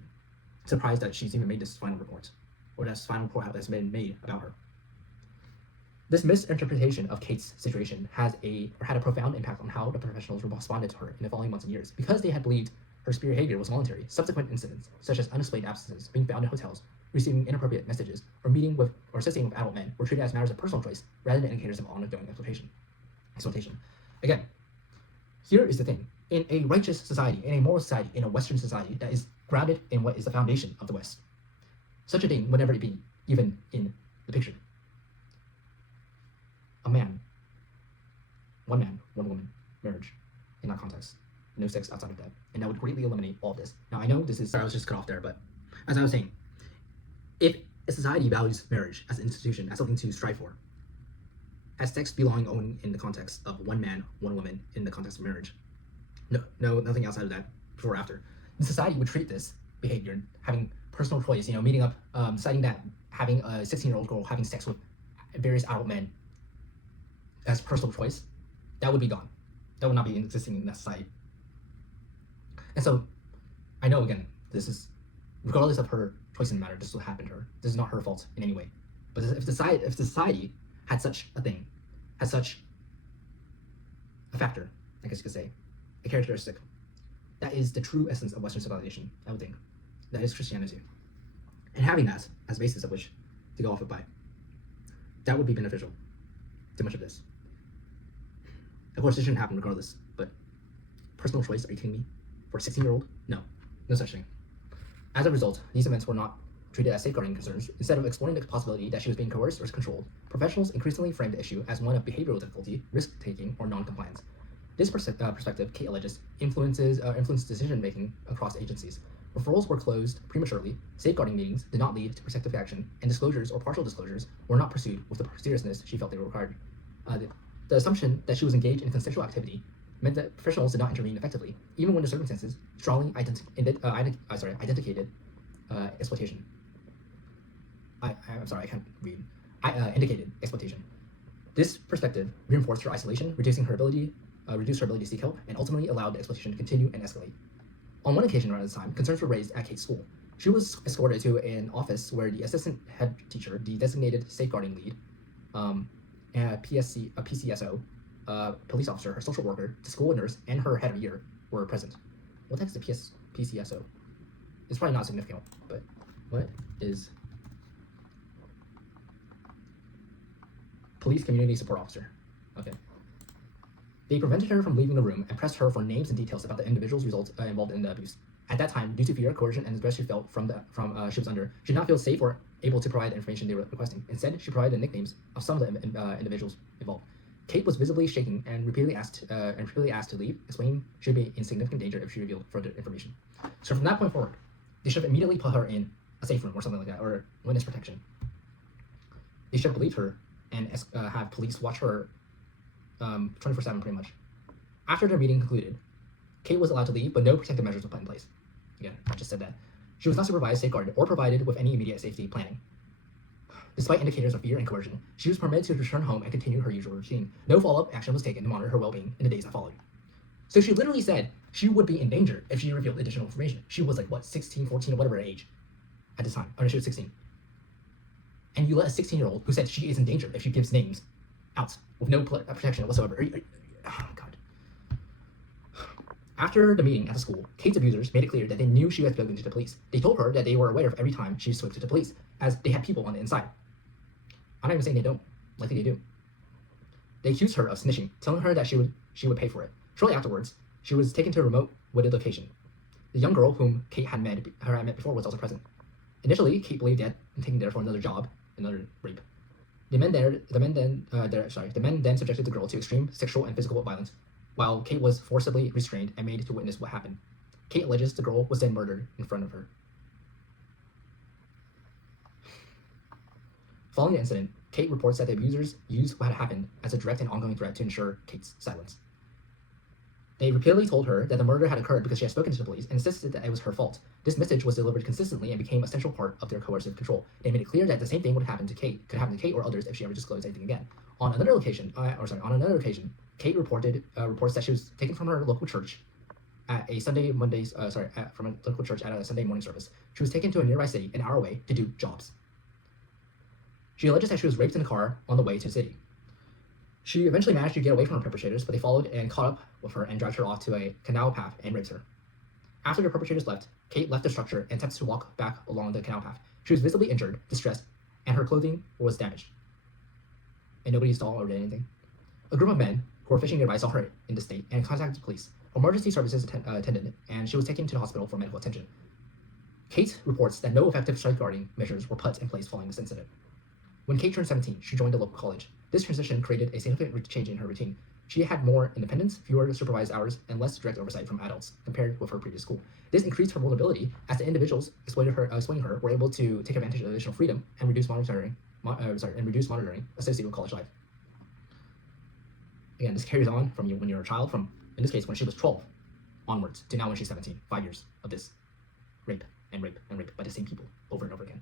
surprised that she's even made this final report, or that this final report has been made about her. This misinterpretation of Kate's situation had a profound impact on how the professionals responded to her in the following months and years. Because they had believed her behavior was voluntary, subsequent incidents, such as unexplained absences, being found in hotels, receiving inappropriate messages, or meeting with or assisting with adult men, were treated as matters of personal choice rather than indicators of ongoing exploitation. Again, here is the thing. In a righteous society, in a moral society, in a Western society that is grounded in what is the foundation of the West, such a thing would never be even in the picture. A man one man, one woman marriage in that context. No sex outside of that. And that would greatly eliminate all of this. Now, I know this is, I was just cut off there, but as I was saying, if a society values marriage as an institution, as something to strive for, as sex belonging only in the context of one man, one woman in the context of marriage, nothing outside of that before or after, the society would treat this behavior, having personal choice, meeting up, citing that having a 16-year-old girl having sex with various adult men as personal choice, that would be gone. That would not be existing in that society. And so, I know, again, this is, regardless of her choice in the matter, this is what happened to her. This is not her fault in any way. But if society had such a thing, had such a factor, I guess you could say, a characteristic, that is the true essence of Western civilization, I would think. That is Christianity. And having that as a basis of which to go off of by, that would be beneficial to much of this. Of course, this shouldn't happen regardless, but personal choice, are you kidding me? For a 16-year-old? No such thing. As a result, these events were not treated as safeguarding concerns. Instead of exploring the possibility that she was being coerced or controlled, professionals increasingly framed the issue as one of behavioral difficulty, risk-taking, or non-compliance. This perspective, Kate alleges, influenced decision-making across agencies. Referrals were closed prematurely, safeguarding meetings did not lead to protective action, and disclosures or partial disclosures were not pursued with the seriousness she felt they were required. The assumption that she was engaged in consensual activity meant that professionals did not intervene effectively, even when the circumstances strongly indicated exploitation. I'm sorry, I can't read. Indicated exploitation. This perspective reinforced her isolation, reduced her ability to seek help, and ultimately allowed the exploitation to continue and escalate. On one occasion around this time, concerns were raised at Kate's school. She was escorted to an office where the assistant head teacher, the designated safeguarding lead, and a PCSO, police officer, her social worker, the school nurse, and her head of year were present. What the heck is the PCSO? It's probably not significant, but what is Police Community Support Officer? Okay. They prevented her from leaving the room and pressed her for names and details about the individuals involved in the abuse. At that time, due to fear, coercion, and the stress she felt from she was under, she did not feel safe or able to provide the information they were requesting. Instead, she provided the nicknames of some of the individuals involved. Kate was visibly shaking and repeatedly asked to leave, explaining she would be in significant danger if she revealed further information. So from that point forward, they should have immediately put her in a safe room or something like that, or witness protection. They should have believed her and have police watch her 24/7 pretty much. After the meeting concluded, Kate was allowed to leave, but no protective measures were put in place. Again, I just said that. She was not supervised, safeguarded, or provided with any immediate safety planning. Despite indicators of fear and coercion, she was permitted to return home and continue her usual routine. No follow-up action was taken to monitor her well-being in the days that followed. So she literally said she would be in danger if she revealed additional information. She was like, what, 16, 14, or whatever age at this time. Oh no, she was 16. And you let a 16-year-old who said she is in danger if she gives names out with no protection whatsoever. Oh, God. After the meeting at the school, Kate's abusers made it clear that they knew she had spoken to the police. They told her that they were aware of every time she spoke to the police, as they had people on the inside. I'm not even saying they don't. Likely they do. They accused her of snitching, telling her that she would pay for it. Shortly afterwards, she was taken to a remote, wooded location. The young girl whom Kate had met before was also present. Initially, Kate believed they had been taken there for another job, another rape. The men then subjected the girl to extreme sexual and physical violence, while Kate was forcibly restrained and made to witness what happened. Kate alleges the girl was then murdered in front of her. Following the incident, Kate reports that the abusers used what had happened as a direct and ongoing threat to ensure Kate's silence. They repeatedly told her that the murder had occurred because she had spoken to the police and insisted that it was her fault. This message was delivered consistently and became a central part of their coercive control. They made it clear that the same thing could happen to Kate or others if she ever disclosed anything again. On another occasion, Kate reports that she was taken from her local church at a Sunday morning service. She was taken to a nearby city, an hour away, to do jobs. She alleges that she was raped in a car on the way to the city. She eventually managed to get away from her perpetrators, but they followed and caught up with her and dragged her off to a canal path and raped her. After the perpetrators left, Kate left the structure and attempted to walk back along the canal path. She was visibly injured, distressed, and her clothing was damaged. And nobody saw or did anything. A group of men who were fishing nearby saw her in this state and contacted the police. Emergency services attended, and she was taken to the hospital for medical attention. Kate reports that no effective safeguarding measures were put in place following this incident. When Kate turned 17, she joined a local college. This transition created a significant change in her routine. She had more independence, fewer supervised hours, and less direct oversight from adults compared with her previous school. This increased her vulnerability as the individuals exploiting her were able to take advantage of additional freedom and reduce monitoring associated with college life. Again, this carries on from when you're a child, from, in this case, when she was 12 onwards, to now when she's 17, 5 years of this rape and rape and rape by the same people over and over again.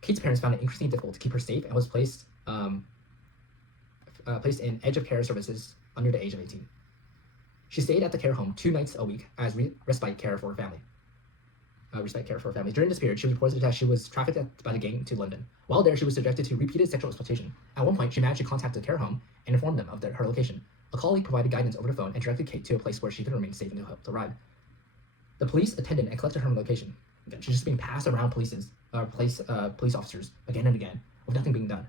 Kate's parents found it increasingly difficult to keep her safe and was placed in edge of care services under the age of 18. She stayed at the care home 2 nights a week as respite care for her family. During this period, she was reported that she was trafficked by the gang to London. While there, she was subjected to repeated sexual exploitation. At one point, she managed to contact the care home and inform them of her location. A colleague provided guidance over the phone and directed Kate to a place where she could remain safe until help arrived. The police attended and collected her location. Again, she's just being passed around police officers again and again with nothing being done.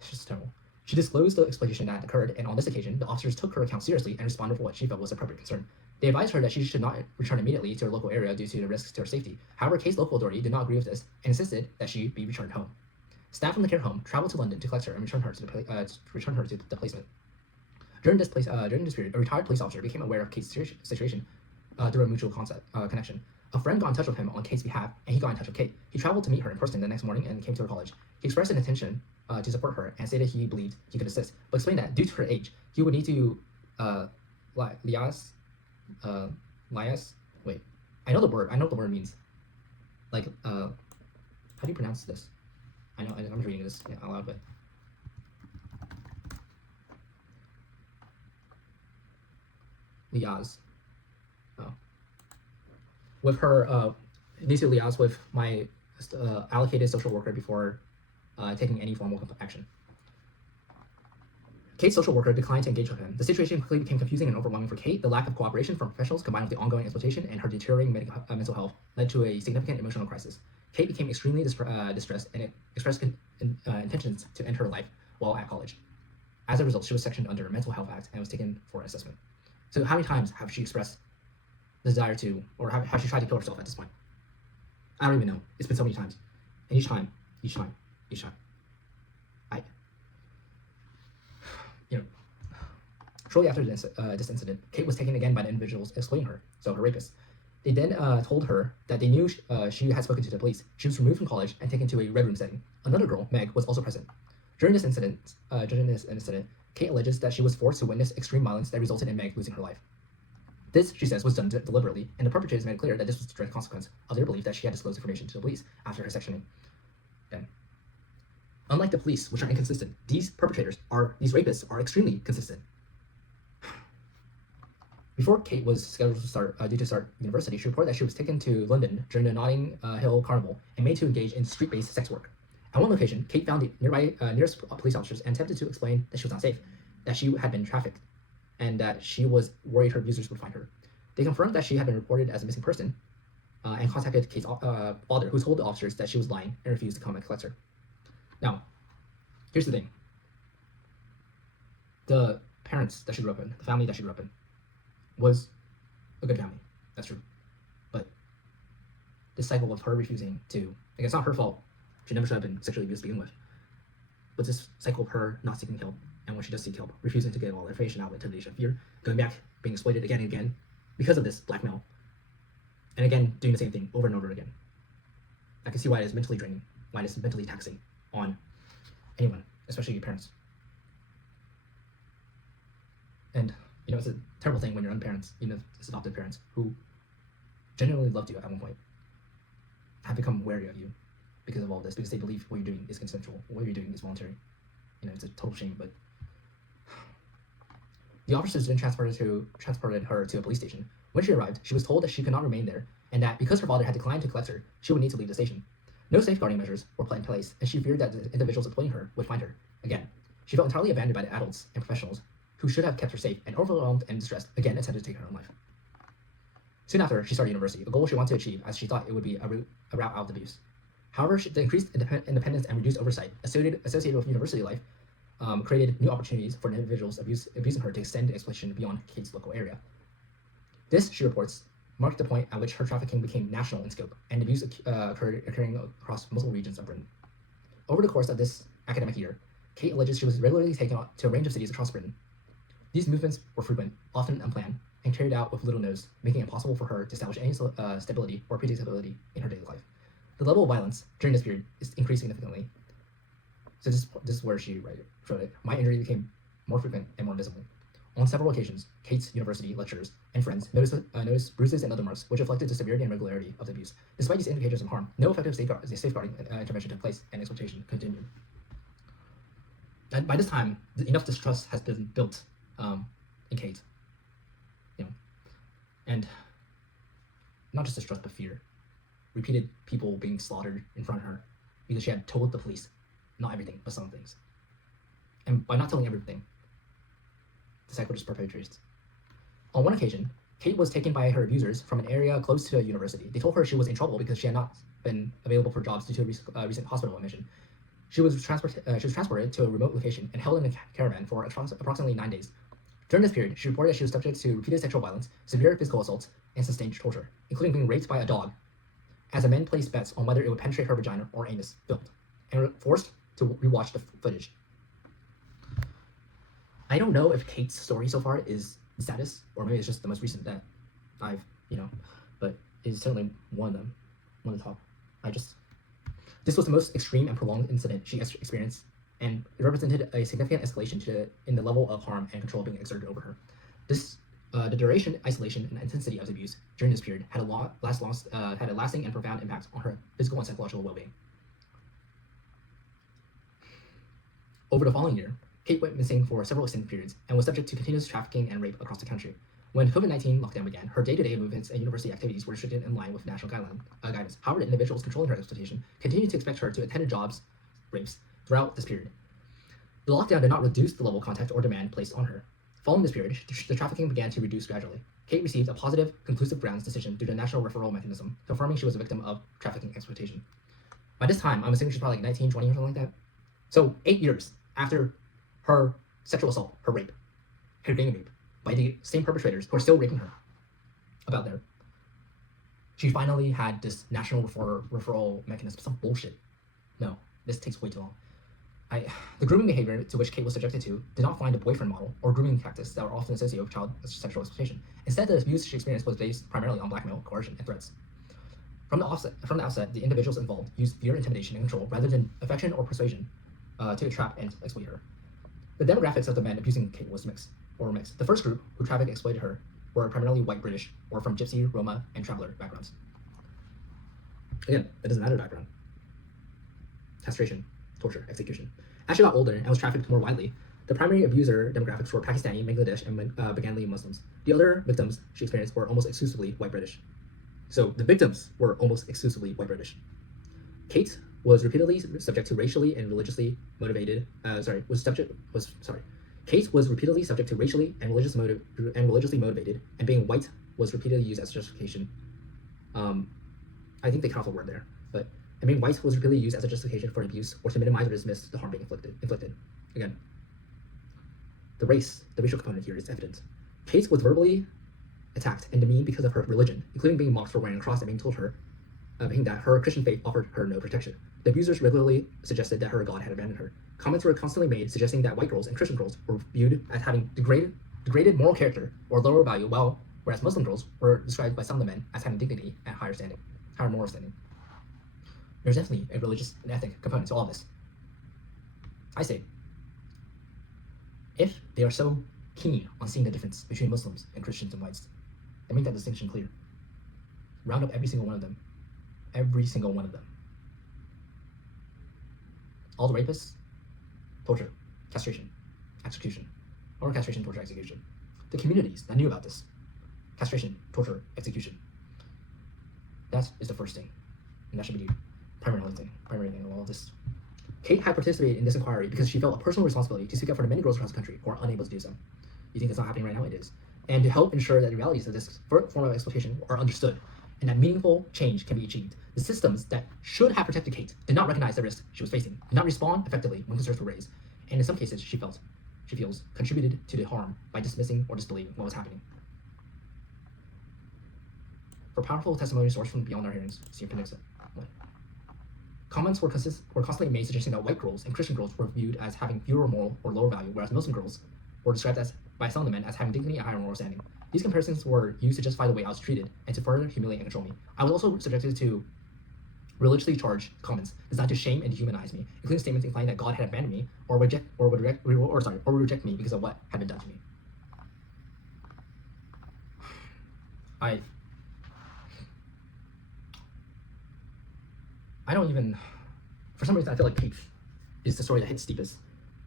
It's just terrible. She disclosed the exploitation that occurred, and on this occasion, the officers took her account seriously and responded with what she felt was appropriate concern. They advised her that she should not return immediately to her local area due to the risks to her safety. However, Kate's local authority did not agree with this and insisted that she be returned home. Staff from the care home traveled to London to collect her and return her to the placement. During this period, a retired police officer became aware of Kate's situation through a mutual connection. A friend got in touch with him on Kate's behalf, and he got in touch with Kate. He traveled to meet her in person the next morning and came to her college. He expressed an intention to support her and stated he believed he could assist, but explained that due to her age, he would need to liaise. Wait, I know the word. I know what the word means. Like, how do you pronounce this? I'm reading this out loud, but liaise. Oh. With her, needs to liaise with my allocated social worker before taking any formal action. Kate's social worker declined to engage with him. The situation quickly became confusing and overwhelming for Kate. The lack of cooperation from professionals, combined with the ongoing exploitation and her deteriorating mental health, led to a significant emotional crisis. Kate became extremely distressed and expressed intentions to end her life while at college. As a result, she was sectioned under a Mental Health Act and was taken for assessment. So how many times have she expressed the desire to, or have she tried to kill herself at this point? I don't even know. It's been so many times. And each time, shortly after this incident, Kate was taken again by the individuals exploiting her, so her rapists. They then told her that they knew she had spoken to the police. She was removed from college and taken to a red room setting. Another girl, Meg, was also present. During this incident, Kate alleges that she was forced to witness extreme violence that resulted in Meg losing her life. This, she says, was done deliberately, and the perpetrators made it clear that this was the direct consequence of their belief that she had disclosed information to the police after her sectioning. Then, unlike the police, which are inconsistent, these rapists are extremely consistent. Before Kate was scheduled to start university, she reported that she was taken to London during the Notting Hill Carnival and made to engage in street-based sex work. At one location, Kate found the nearest police officers and attempted to explain that she was not safe, that she had been trafficked, and that she was worried her abusers would find her. They confirmed that she had been reported as a missing person and contacted Kate's father, who told the officers that she was lying and refused to come and collect her. Now, here's the thing. The parents that she grew up in, the family that she grew up in, was a good family. That's true. But this cycle of her refusing to, like, it's not her fault. She never should have been sexually abused to begin with. But this cycle of her not seeking help, and when she does seek help, refusing to give all information out into the of fear, going back, being exploited again and again because of this blackmail, and again doing the same thing over and over again. I can see why it is mentally draining, why it is mentally taxing on anyone, especially your parents. And it's a terrible thing when your own parents, it's adopted parents, who genuinely loved you at one point, have become wary of you because of all this, because they believe what you're doing is consensual, what you're doing is voluntary. It's a total shame, but the officers then transported her to a police station. When she arrived, she was told that she could not remain there, and that because her father had declined to collect her, she would need to leave the station. No safeguarding measures were put in place, and she feared that the individuals exploiting her would find her. Again, she felt entirely abandoned by the adults and professionals who should have kept her safe, and overwhelmed and distressed, again attempted to take her own life. Soon after, she started university, a goal she wanted to achieve, as she thought it would be a route out of abuse. However, the increased independence and reduced oversight associated with university life created new opportunities for individuals abusing her to extend the exploitation beyond Kate's local area. This, she reports, marked the point at which her trafficking became national in scope, and abuse occurring across multiple regions of Britain. Over the course of this academic year, Kate alleges she was regularly taken to a range of cities across Britain. These movements were frequent, often unplanned, and carried out with little notice, making it impossible for her to establish any stability or predictability in her daily life. The level of violence during this period is increased significantly. So this is where she wrote it. My injury became more frequent and more visible. On several occasions, Kate's university lecturers and friends noticed bruises and other marks, which reflected the severity and regularity of the abuse. Despite these indicators of harm, no effective safeguarding intervention took place, and exploitation continued. And by this time, enough distrust has been built in Kate, and not just distrust but fear. Repeated people being slaughtered in front of her because she had told the police not everything, but some things. And by not telling everything, the cycle just perpetuates. On one occasion, Kate was taken by her abusers from an area close to a university. They told her she was in trouble because she had not been available for jobs due to a recent hospital admission. She was transported to a remote location and held in a caravan for approximately 9 days. During this period, she reported that she was subject to repeated sexual violence, severe physical assaults, and sustained torture, including being raped by a dog, as the men placed bets on whether it would penetrate her vagina or anus, filmed, and were forced to rewatch the footage. I don't know if Kate's story so far is the saddest, or maybe it's just the most recent that I've, but it's certainly one of them, one of the top. This was the most extreme and prolonged incident she experienced, and it represented a significant escalation in the level of harm and control being exerted over her. The duration, isolation, and intensity of the abuse during this period had a lasting and profound impact on her physical and psychological well-being. Over the following year, Kate went missing for several extended periods and was subject to continuous trafficking and rape across the country. When COVID-19 lockdown began, her day-to-day movements and university activities were restricted in line with national guidance. However, the individuals controlling her exploitation continued to expect her to attend jobs, rapes, throughout this period. The lockdown did not reduce the level of contact or demand placed on her. Following this period, the trafficking began to reduce gradually. Kate received a positive, conclusive grounds decision through the national referral mechanism, confirming she was a victim of trafficking exploitation. By this time, I'm assuming she's probably like 19, 20 or something like that. So 8 years after her sexual assault, her rape, her gang rape, by the same perpetrators who are still raping her about there, she finally had this national referral mechanism. Some bullshit. No, this takes way too long. The grooming behavior to which Kate was subjected to did not find a boyfriend model or grooming tactics that are often associated with child sexual exploitation. Instead, the abuse she experienced was based primarily on blackmail, coercion, and threats. From the outset, the individuals involved used fear, intimidation, and control rather than affection or persuasion to trap and exploit her. The demographics of the men abusing Kate was mixed. The first group who trafficked and exploited her were primarily white British or from Gypsy, Roma, and traveler backgrounds. Again, it doesn't matter background. Castration, torture, execution. As she got older and was trafficked more widely, the primary abuser demographics were Pakistani, Bangladesh, and Bengali Muslims. The other victims she experienced were almost exclusively white British. So the victims were almost exclusively white British. Kate was repeatedly subject to racially and religiously motivated. Kate was repeatedly subject to racially and religiously motivated, and being white was repeatedly used as justification. I think they cut off a word there, but being white was repeatedly used as a justification for abuse or to minimize or dismiss the harm being inflicted. Again, the racial component here is evident. Kate was verbally attacked and demeaned because of her religion, including being mocked for wearing a cross and being told that her Christian faith offered her no protection. The abusers regularly suggested that her God had abandoned her. Comments were constantly made suggesting that white girls and Christian girls were viewed as having degraded moral character or lower value, whereas Muslim girls were described by some of the men as having dignity and higher moral standing. There's definitely a religious and ethnic component to all this. I say, if they are so keen on seeing the difference between Muslims and Christians and whites, then make that distinction clear. Round up every single one of them. Every single one of them. All the rapists, torture, castration, execution, or castration, torture, execution. The communities that knew about this, castration, torture, execution. That is the first thing, and that should be the primary thing of all of this. Kate had participated in this inquiry because she felt a personal responsibility to speak up for the many girls across the country who are unable to do so. You think it's not happening right now? It is. And to help ensure that the realities of this form of exploitation are understood and that meaningful change can be achieved. The systems that should have protected Kate did not recognize the risk she was facing, did not respond effectively when concerns were raised, and in some cases she feels contributed to the harm by dismissing or disbelieving what was happening. For powerful testimony sourced from beyond our hearings, see Appendix 1. Comments were constantly made suggesting that white girls and Christian girls were viewed as having fewer moral or lower value, whereas Muslim girls were described as by some of the men as having dignity and higher moral standing. These comparisons were used to justify the way I was treated and to further humiliate and control me. I was also subjected to religiously charged comments designed to shame and dehumanize me, including statements implying that God had abandoned me or would reject me because of what had been done to me. I don't even, for some reason I feel like Page is the story that hits deepest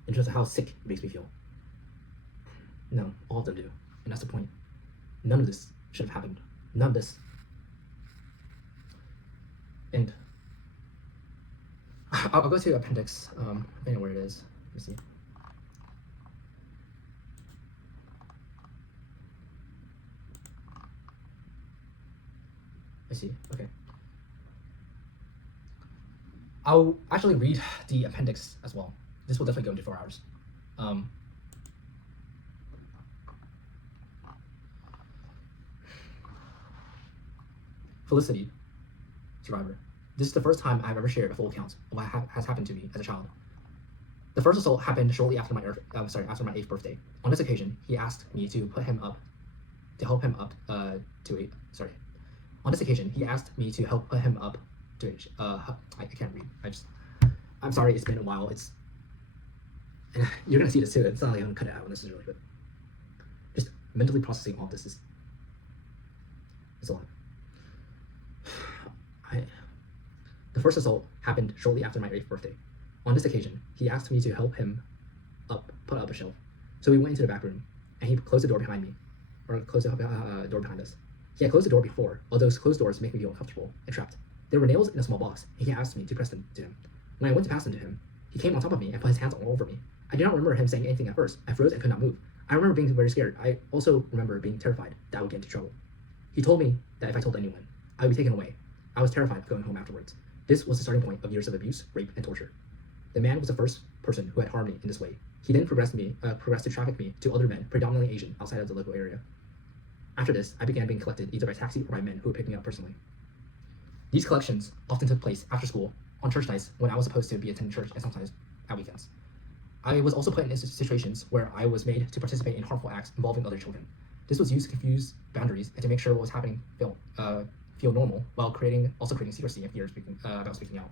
in terms of how sick it makes me feel. No, all of them do, and that's the point. None of this should have happened. None of this. And I'll go to appendix. I don't know where it is. Let me see. I see. Okay. I'll actually read the appendix as well. This will definitely go into 4 hours. Felicity, survivor. This is the first time I've ever shared a full account of what has happened to me as a child. The first assault happened shortly after my 8th birthday. On this occasion, he asked me to put him up, to help him up On this occasion, he asked me to help put him up to I can't read. I'm sorry, it's been a while. You're gonna see this too. It's not like I'm gonna cut it out when this is really good. Just mentally processing all of this is a lot. The first assault happened shortly after my 8th birthday. On this occasion, he asked me to help him put up a shelf. So we went into the back room, and he closed the door behind me, or closed the door behind us. He had closed the door before, although those closed doors make me feel uncomfortable and trapped. There were nails in a small box, and he asked me to press them to him. When I went to pass them to him, he came on top of me and put his hands all over me. I do not remember him saying anything at first. I froze and could not move. I remember being very scared. I also remember being terrified that I would get into trouble. He told me that if I told anyone, I would be taken away. I was terrified of going home afterwards. This was the starting point of years of abuse, rape, and torture. The man was the first person who had harmed me in this way. He then progressed to traffic me to other men, predominantly Asian, outside of the local area. After this, I began being collected either by taxi or by men who would pick me up personally. These collections often took place after school, on church nights when I was supposed to be attending church, and sometimes at weekends. I was also put in situations where I was made to participate in harmful acts involving other children. This was used to confuse boundaries and to make sure what was happening feel normal, while also creating secrecy and fear about speaking out.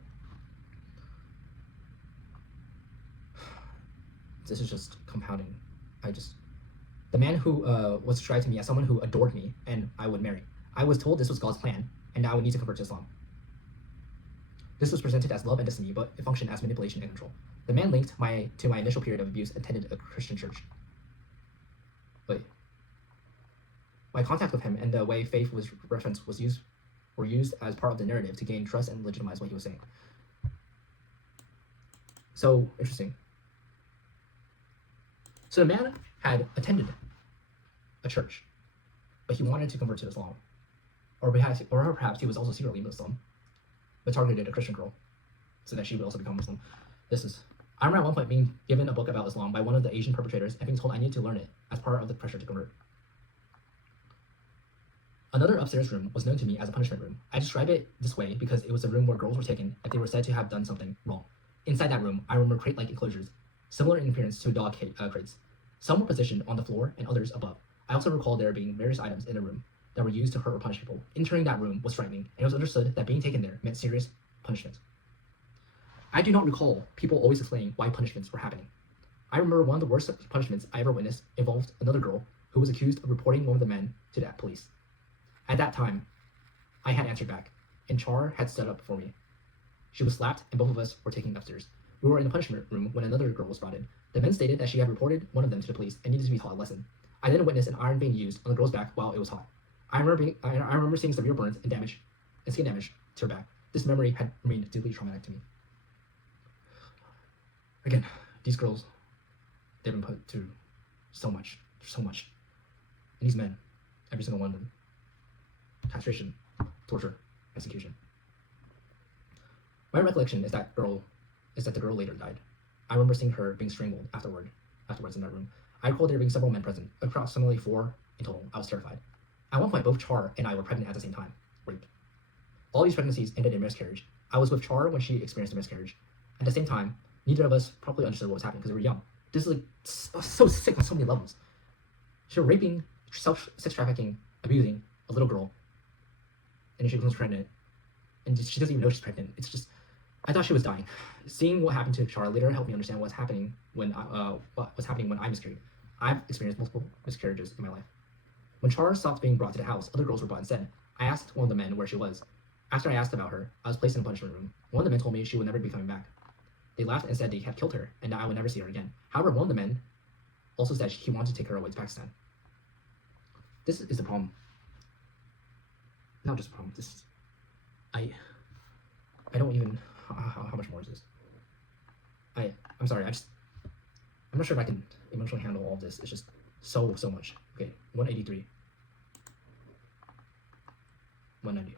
This is just compounding. The man who was described to me as someone who adored me and I would marry. I was told this was God's plan, and I would need to convert to Islam. This was presented as love and destiny, but it functioned as manipulation and control. The man linked to my initial period of abuse attended a Christian church. My contact with him and the way faith was referenced were used as part of the narrative to gain trust and legitimize what he was saying. So interesting. So the man had attended a church, but he wanted to convert to Islam, or perhaps he was also secretly Muslim, but targeted a Christian girl, so that she would also become Muslim. I remember at one point being given a book about Islam by one of the Asian perpetrators and being told I needed to learn it as part of the pressure to convert. Another upstairs room was known to me as a punishment room. I describe it this way because it was a room where girls were taken if they were said to have done something wrong. Inside that room, I remember crate-like enclosures, similar in appearance to dog crates. Some were positioned on the floor and others above. I also recall there being various items in the room that were used to hurt or punish people. Entering that room was frightening, and it was understood that being taken there meant serious punishment. I do not recall people always explaining why punishments were happening. I remember one of the worst punishments I ever witnessed involved another girl who was accused of reporting one of the men to the police. At that time, I had answered back, and Char had stood up for me. She was slapped, and both of us were taken upstairs. We were in the punishment room when another girl was brought in. The men stated that she had reported one of them to the police and needed to be taught a lesson. I then witnessed an iron being used on the girl's back while it was hot. I remember seeing severe burns and skin damage to her back. This memory had remained deeply traumatic to me. Again, these girls, they've been put through so much. And these men, every single one of them, castration, torture, execution. My recollection is that the girl later died. I remember seeing her being strangled afterwards in that room. I recall there being several men present, approximately 4 in total. I was terrified. At one point, both Char and I were pregnant at the same time, raped. All these pregnancies ended in miscarriage. I was with Char when she experienced a miscarriage. At the same time, neither of us properly understood what was happening because we were young. This is so sick on so many levels. She was raping, sex trafficking, abusing a little girl, and then she becomes pregnant, and she doesn't even know she's pregnant. It's just, I thought she was dying. Seeing what happened to Charlotte later helped me understand what's happening when I miscarried. I've experienced multiple miscarriages in my life. When Char stopped being brought to the house, other girls were brought instead. I asked one of the men where she was. After I asked about her, I was placed in a punishment room. One of the men told me she would never be coming back. They laughed and said they had killed her, and that I would never see her again. However, one of the men also said he wanted to take her away to Pakistan. This is the problem. Not just a problem. I don't even. How much more is this? I'm sorry. I'm not sure if I can emotionally handle all of this. It's just so much. Okay, 183. 190.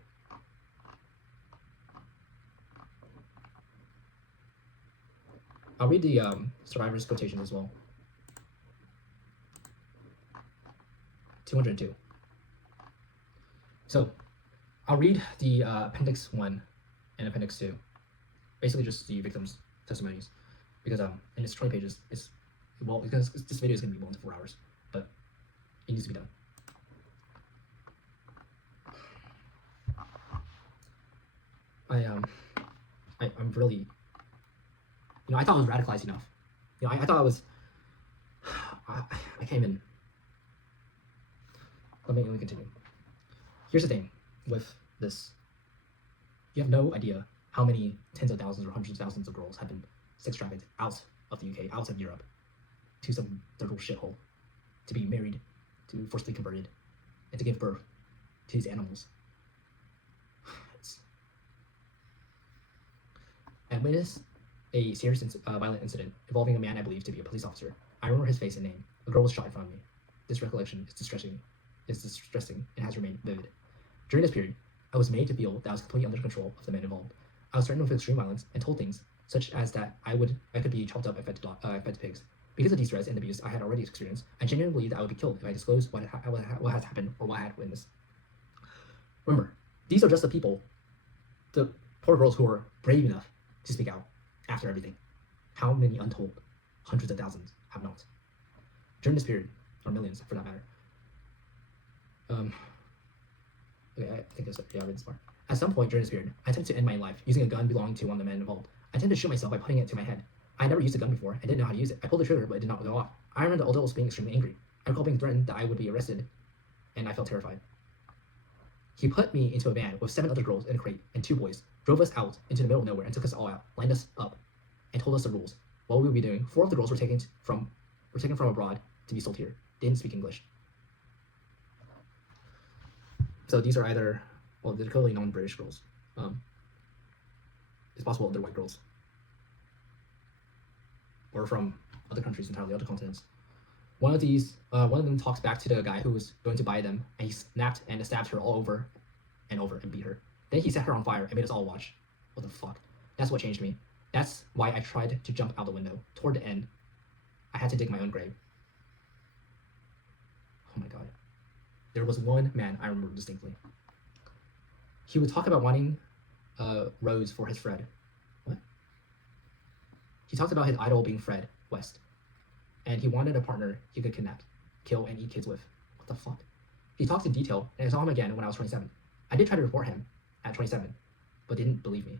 I'll read the survivors' quotations as well. 202. So, I'll read the Appendix 1 and Appendix 2. Basically just the victims' testimonies. Because and it's 20 pages. Because this video is going to be 1 to 4 hours. But it needs to be done. I'm really, I thought I was radicalized enough. I thought I was, I can't even, let me continue. Here's the thing with this. You have no idea how many tens of thousands or hundreds of thousands of girls have been sex trafficked out of the UK, out of Europe, to some third world shithole, to be married, to forcibly converted, and to give birth to these animals. I witnessed a serious violent incident involving a man I believe to be a police officer. I remember his face and name. A girl was shot in front of me. This recollection is distressing and has remained vivid. During this period, I was made to feel that I was completely under control of the men involved. I was threatened with extreme violence and told things such as that I could be chopped up and fed to pigs. Because of these threats and abuse I had already experienced, I genuinely believed that I would be killed if I disclosed what has happened or what I had witnessed. Remember, these are just the people, the poor girls who were brave enough to speak out after everything. How many untold, hundreds of thousands, have not? During this period, or millions for that matter. Okay, I think I read this part. At some point during this period, I attempted to end my life using a gun belonging to one of the men involved. I attempted to shoot myself by putting it to my head. I had never used a gun before and didn't know how to use it. I pulled the trigger, but it did not go off. I remember the adults being extremely angry. I recall being threatened that I would be arrested, and I felt terrified. He put me into a van with 7 other girls in a crate and 2 boys, drove us out into the middle of nowhere and took us all out, lined us up, and told us the rules. What we would be doing. 4 of the girls were taken from abroad to be sold here. They didn't speak English. So these are either, well, they're clearly non-British girls. It's possible they're white girls. Or from other countries entirely, other continents. One of them talks back to the guy who was going to buy them, and he snapped and stabbed her all over and beat her. Then he set her on fire and made us all watch. What the fuck? That's what changed me. That's why I tried to jump out the window. Toward the end, I had to dig my own grave. Oh my god. There was one man I remember distinctly. He would talk about wanting Rose for his Fred. What? He talked about his idol being Fred West. And he wanted a partner he could kidnap, kill, and eat kids with. What the fuck? He talked in detail, and I saw him again when I was 27. I did try to report him at 27, but they didn't believe me.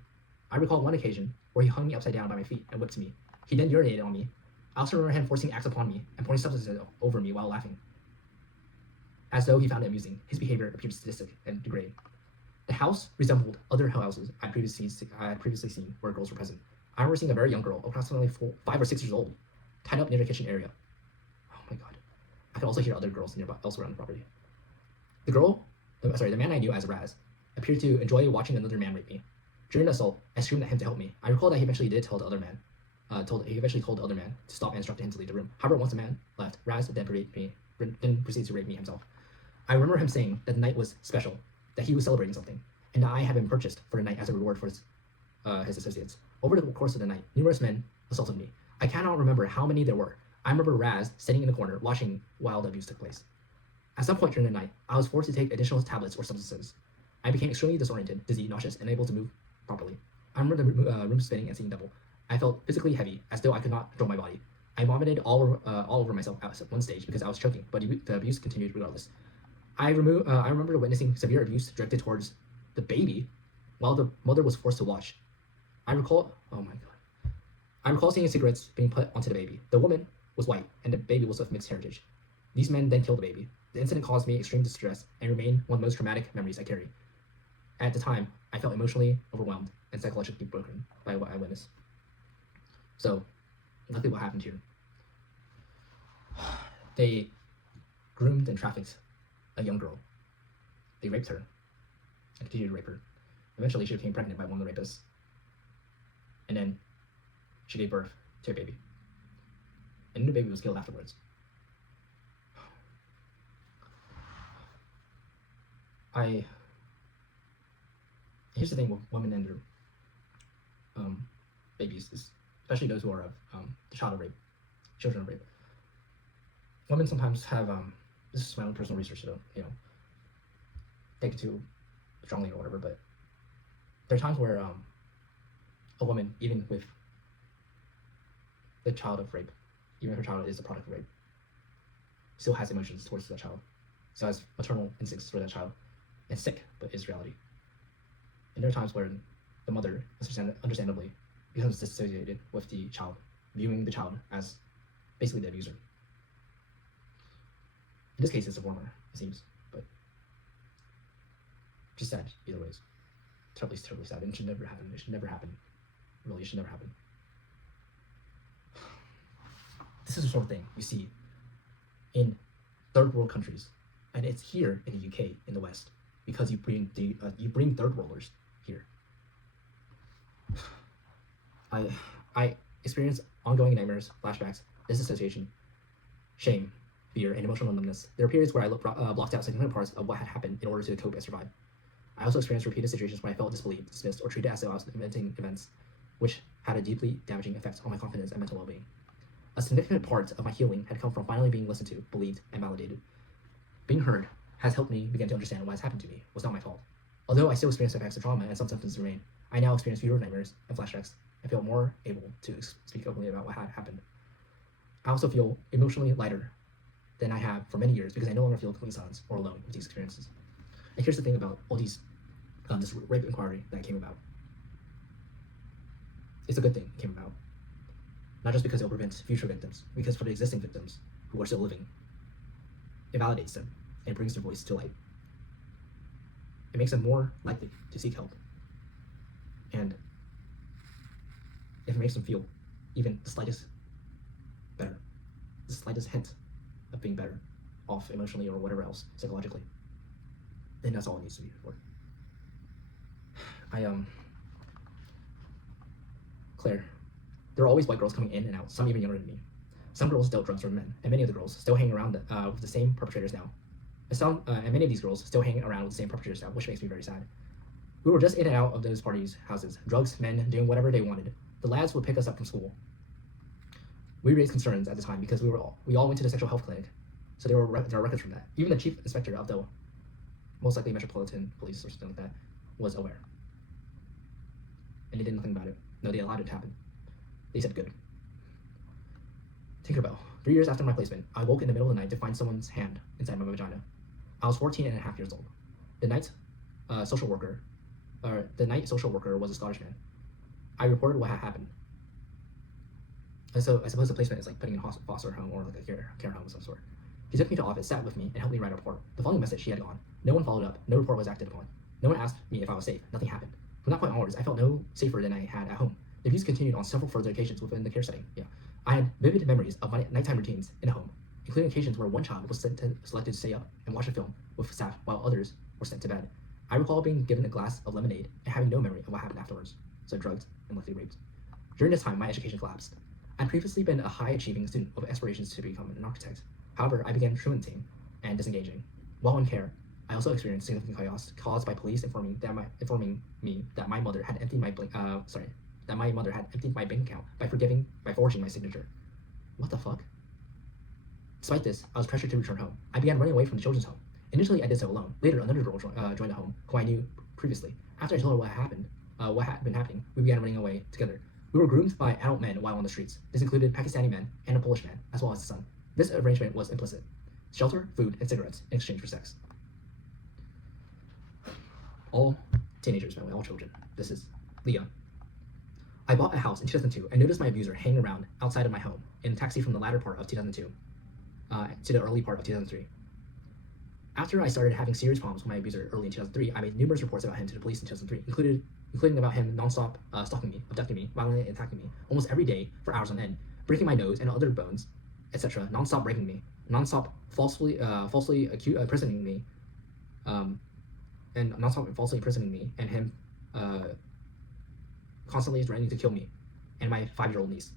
I recall one occasion where he hung me upside down by my feet and whipped me. He then urinated on me. I also remember him forcing acts upon me and pouring substances over me while laughing. As though he found it amusing, his behavior appeared sadistic and degrading. The house resembled other houses I had previously seen where girls were present. I remember seeing a very young girl, approximately 5 or 6 years old, tied up near the kitchen area. Oh my god. I could also hear other girls elsewhere on the property. The man I knew as Raz, appeared to enjoy watching another man rape me. During the assault, I screamed at him to help me. I recall that he eventually did tell the other man. He eventually told the other man to stop and instructed him to leave the room. However, once the man left, Raz then proceeded to rape me himself. I remember him saying that the night was special, that he was celebrating something, and that I had been purchased for the night as a reward for his associates. Over the course of the night, numerous men assaulted me. I cannot remember how many there were. I remember Raz sitting in the corner watching while the abuse took place. At some point during the night, I was forced to take additional tablets or substances. I became extremely disoriented, dizzy, nauseous, and unable to move properly. I remember the room spinning and seeing double. I felt physically heavy, as though I could not control my body. I vomited all over myself at one stage because I was choking, but the abuse continued regardless. I remember witnessing severe abuse directed towards the baby while the mother was forced to watch. I recall seeing cigarettes being put onto the baby. The woman was white, and the baby was of mixed heritage. These men then killed the baby. The incident caused me extreme distress and remained one of the most traumatic memories I carry. At the time, I felt emotionally overwhelmed and psychologically broken by what I witnessed. So, exactly what happened here. They groomed and trafficked a young girl. They raped her and continued to rape her. Eventually, she became pregnant by one of the rapists. And then she gave birth to a baby. And the baby was killed afterwards. Here's the thing with women and their babies, especially those who are of children of rape. Women sometimes have this is my own personal research, so don't take it too strongly or whatever, but there are times where a woman, even with the child of rape, even if her child is a product of rape, still has emotions towards that child, still has maternal instincts for that child. It's sick, but it's reality. And there are times where the mother, understandably, becomes disassociated with the child, viewing the child as basically the abuser. In this case, it's a former, it seems, but just sad either ways. Terribly sad, and it should never happen. It should never happen. Really, it should never happen. This is the sort of thing you see in third world countries, and it's here in the UK, in the West, because you bring third worlders here. I experience ongoing nightmares, flashbacks, disassociation, shame, fear, and emotional numbness. There are periods where I blocked out significant parts of what had happened in order to cope and survive. I also experienced repeated situations where I felt disbelieved, dismissed, or treated as though I was inventing events, which had a deeply damaging effect on my confidence and mental well-being. A significant part of my healing had come from finally being listened to, believed, and validated. Being heard has helped me begin to understand why it's happened to me was not my fault. Although I still experience effects of trauma and some symptoms remain, I now experience fewer nightmares and flashbacks and feel more able to speak openly about what had happened. I also feel emotionally lighter than I have for many years because I no longer feel complete silence or alone with these experiences. And here's the thing about all these, this rape inquiry that came about. It's a good thing it came about. Not just because it will prevent future victims, because for the existing victims who are still living, it validates them and brings their voice to light. It makes them more likely to seek help. And if it makes them feel even the slightest better, the slightest hint of being better off emotionally or whatever else, psychologically, then that's all it needs to be for. Claire, there are always white girls coming in and out, some even younger than me. Some girls dealt drugs from men, and many of the girls still hang around with the same perpetrators now. And many of these girls still hang around with the same perpetrators now, which makes me very sad. We were just in and out of those parties' houses, drugs, men, doing whatever they wanted. The lads would pick us up from school. We raised concerns at the time because we all went to the sexual health clinic, so there are records from that. Even the chief inspector of the most likely Metropolitan Police or something like that was aware. And they did nothing about it. No, they allowed it to happen. They said good. Tinkerbell. 3 years after my placement, I woke in the middle of the night to find someone's hand inside my vagina. I was 14 and a half years old. The night social worker was a Scottish man. I reported what had happened. And so I suppose the placement is like putting in a foster home or like a care home of some sort. He took me to office, sat with me, and helped me write a report. The following message, she had gone. No one followed up. No report was acted upon. No one asked me if I was safe. Nothing happened. From that point onwards, I felt no safer than I had at home. The abuse continued on several further occasions within the care setting. I had vivid memories of my nighttime routines in a home, including occasions where one child was selected to stay up and watch a film with staff while others were sent to bed. I recall being given a glass of lemonade and having no memory of what happened afterwards, so drugged and likely raped. During this time, my education collapsed. I'd previously been a high-achieving student with aspirations to become an architect. However, I began truanting and disengaging. While in care, I also experienced significant chaos caused by police informing me that my mother had emptied my bank account by forging my signature. What the fuck? Despite this, I was pressured to return home. I began running away from the children's home. Initially, I did so alone. Later, another girl joined the home, who I knew previously. After I told her what had been happening, we began running away together. We were groomed by adult men while on the streets. This included Pakistani men and a Polish man, as well as his son. This arrangement was implicit: shelter, food, and cigarettes in exchange for sex. All teenagers, by the way, all children. This is Leah. I bought a house in 2002 and noticed my abuser hanging around outside of my home in a taxi from the latter part of 2002 to the early part of 2003. After I started having serious problems with my abuser early in 2003, I made numerous reports about him to the police in 2003, including about him nonstop stalking me, abducting me, violently attacking me almost every day for hours on end, breaking my nose and other bones, etc., nonstop raping me, nonstop falsely imprisoning me, and him constantly threatening to kill me and my 5-year-old niece.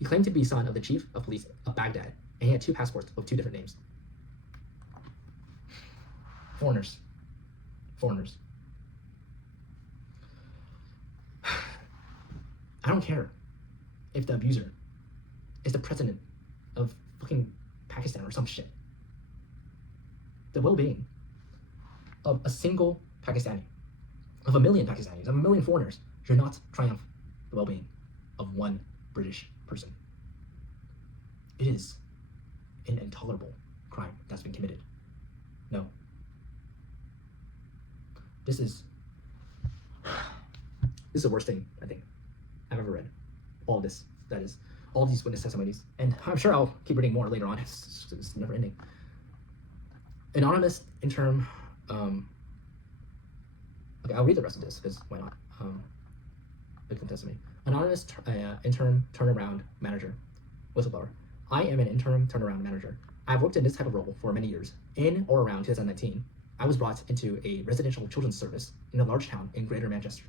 He claimed to be son of the chief of police of Baghdad, and he had 2 passports with 2 different names. Foreigners. I don't care if the abuser is the president of fucking Pakistan or some shit. The well-being of a single Pakistani, of a million Pakistanis, of a million foreigners, should not triumph the well-being of one British person. It is an intolerable crime that's been committed. No. This is the worst thing, I think, I've ever read. All this, that is, all of these witness testimonies. And I'm sure I'll keep reading more later on. It's never ending. Anonymous interim, okay, I'll read the rest of this, because why not? Victim testimony. Anonymous interim turnaround manager. Whistleblower. I am an interim turnaround manager. I've worked in this type of role for many years. In or around 2019, I was brought into a residential children's service in a large town in Greater Manchester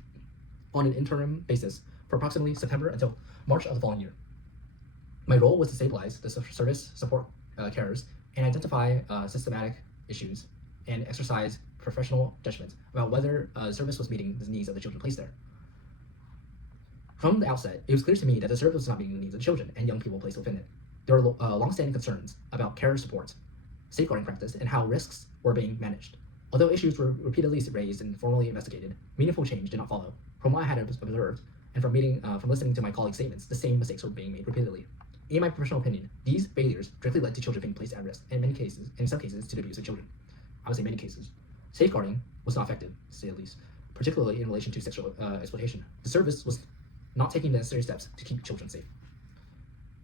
on an interim basis for approximately September until March of the following year. My role was to stabilize the service, support carers, and identify systematic issues and exercise professional judgment about whether the service was meeting the needs of the children placed there. From the outset, it was clear to me that the service was not meeting the needs of children and young people placed within it. There were long-standing concerns about carer support, safeguarding practice, and how risks were being managed. Although issues were repeatedly raised and formally investigated, meaningful change did not follow. From what I had observed, and from listening to my colleagues' statements, the same mistakes were being made repeatedly. In my professional opinion, these failures directly led to children being placed at risk, and in some cases, to the abuse of children. I would say many cases. Safeguarding was not effective, to say the least, particularly in relation to sexual exploitation. The service was not taking the necessary steps to keep children safe.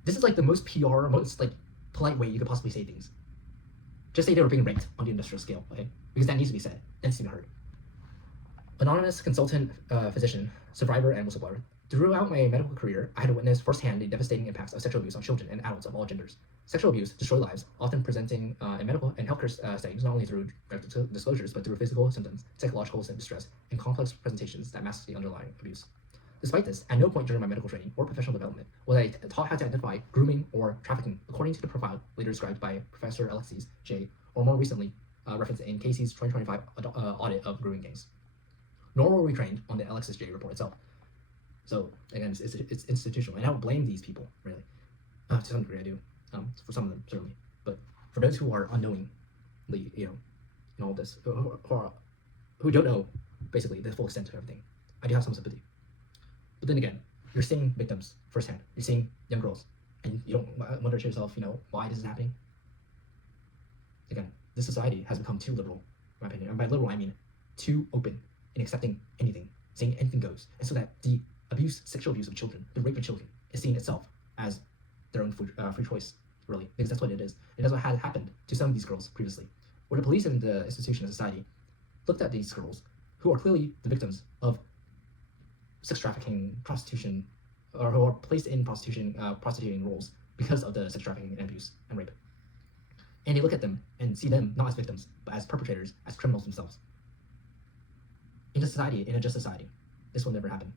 This is like the most PR, most like polite way you could possibly say things. Just say they were being raped on the industrial scale, okay? Because that needs to be said. That needs to be heard. Anonymous consultant, physician, survivor, and whistleblower. Throughout my medical career, I had to witness firsthand the devastating impacts of sexual abuse on children and adults of all genders. Sexual abuse destroys lives, often presenting in medical and healthcare settings not only through direct disclosures, but through physical symptoms, psychological distress, and complex presentations that mask the underlying abuse. Despite this, at no point during my medical training or professional development was I taught how to identify grooming or trafficking according to the profile later described by Professor Alexis J., or more recently referenced in Casey's 2025 audit of grooming gangs. Nor were we trained on the Alexis J. report itself. So again, it's institutional, and I don't blame these people really. To some degree, I do. For some of them certainly, but for those who are unknowingly, in all of this, who don't know basically the full extent of everything, I do have some sympathy. But then again, you're seeing victims firsthand. You're seeing young girls, and you don't wonder to yourself, why this is happening. Again, this society has become too liberal, in my opinion. And by liberal, I mean too open in accepting anything, saying anything goes, and so that the sexual abuse of children, the rape of children, is seen itself as their own free choice, really, because that's what it is. And that's what had happened to some of these girls previously, where the police and the institution of society looked at these girls, who are clearly the victims of sex trafficking, prostitution, or who are placed in prostituting roles because of the sex trafficking and abuse and rape. And they look at them and see them not as victims, but as perpetrators, as criminals themselves. In a just society, this will never happen.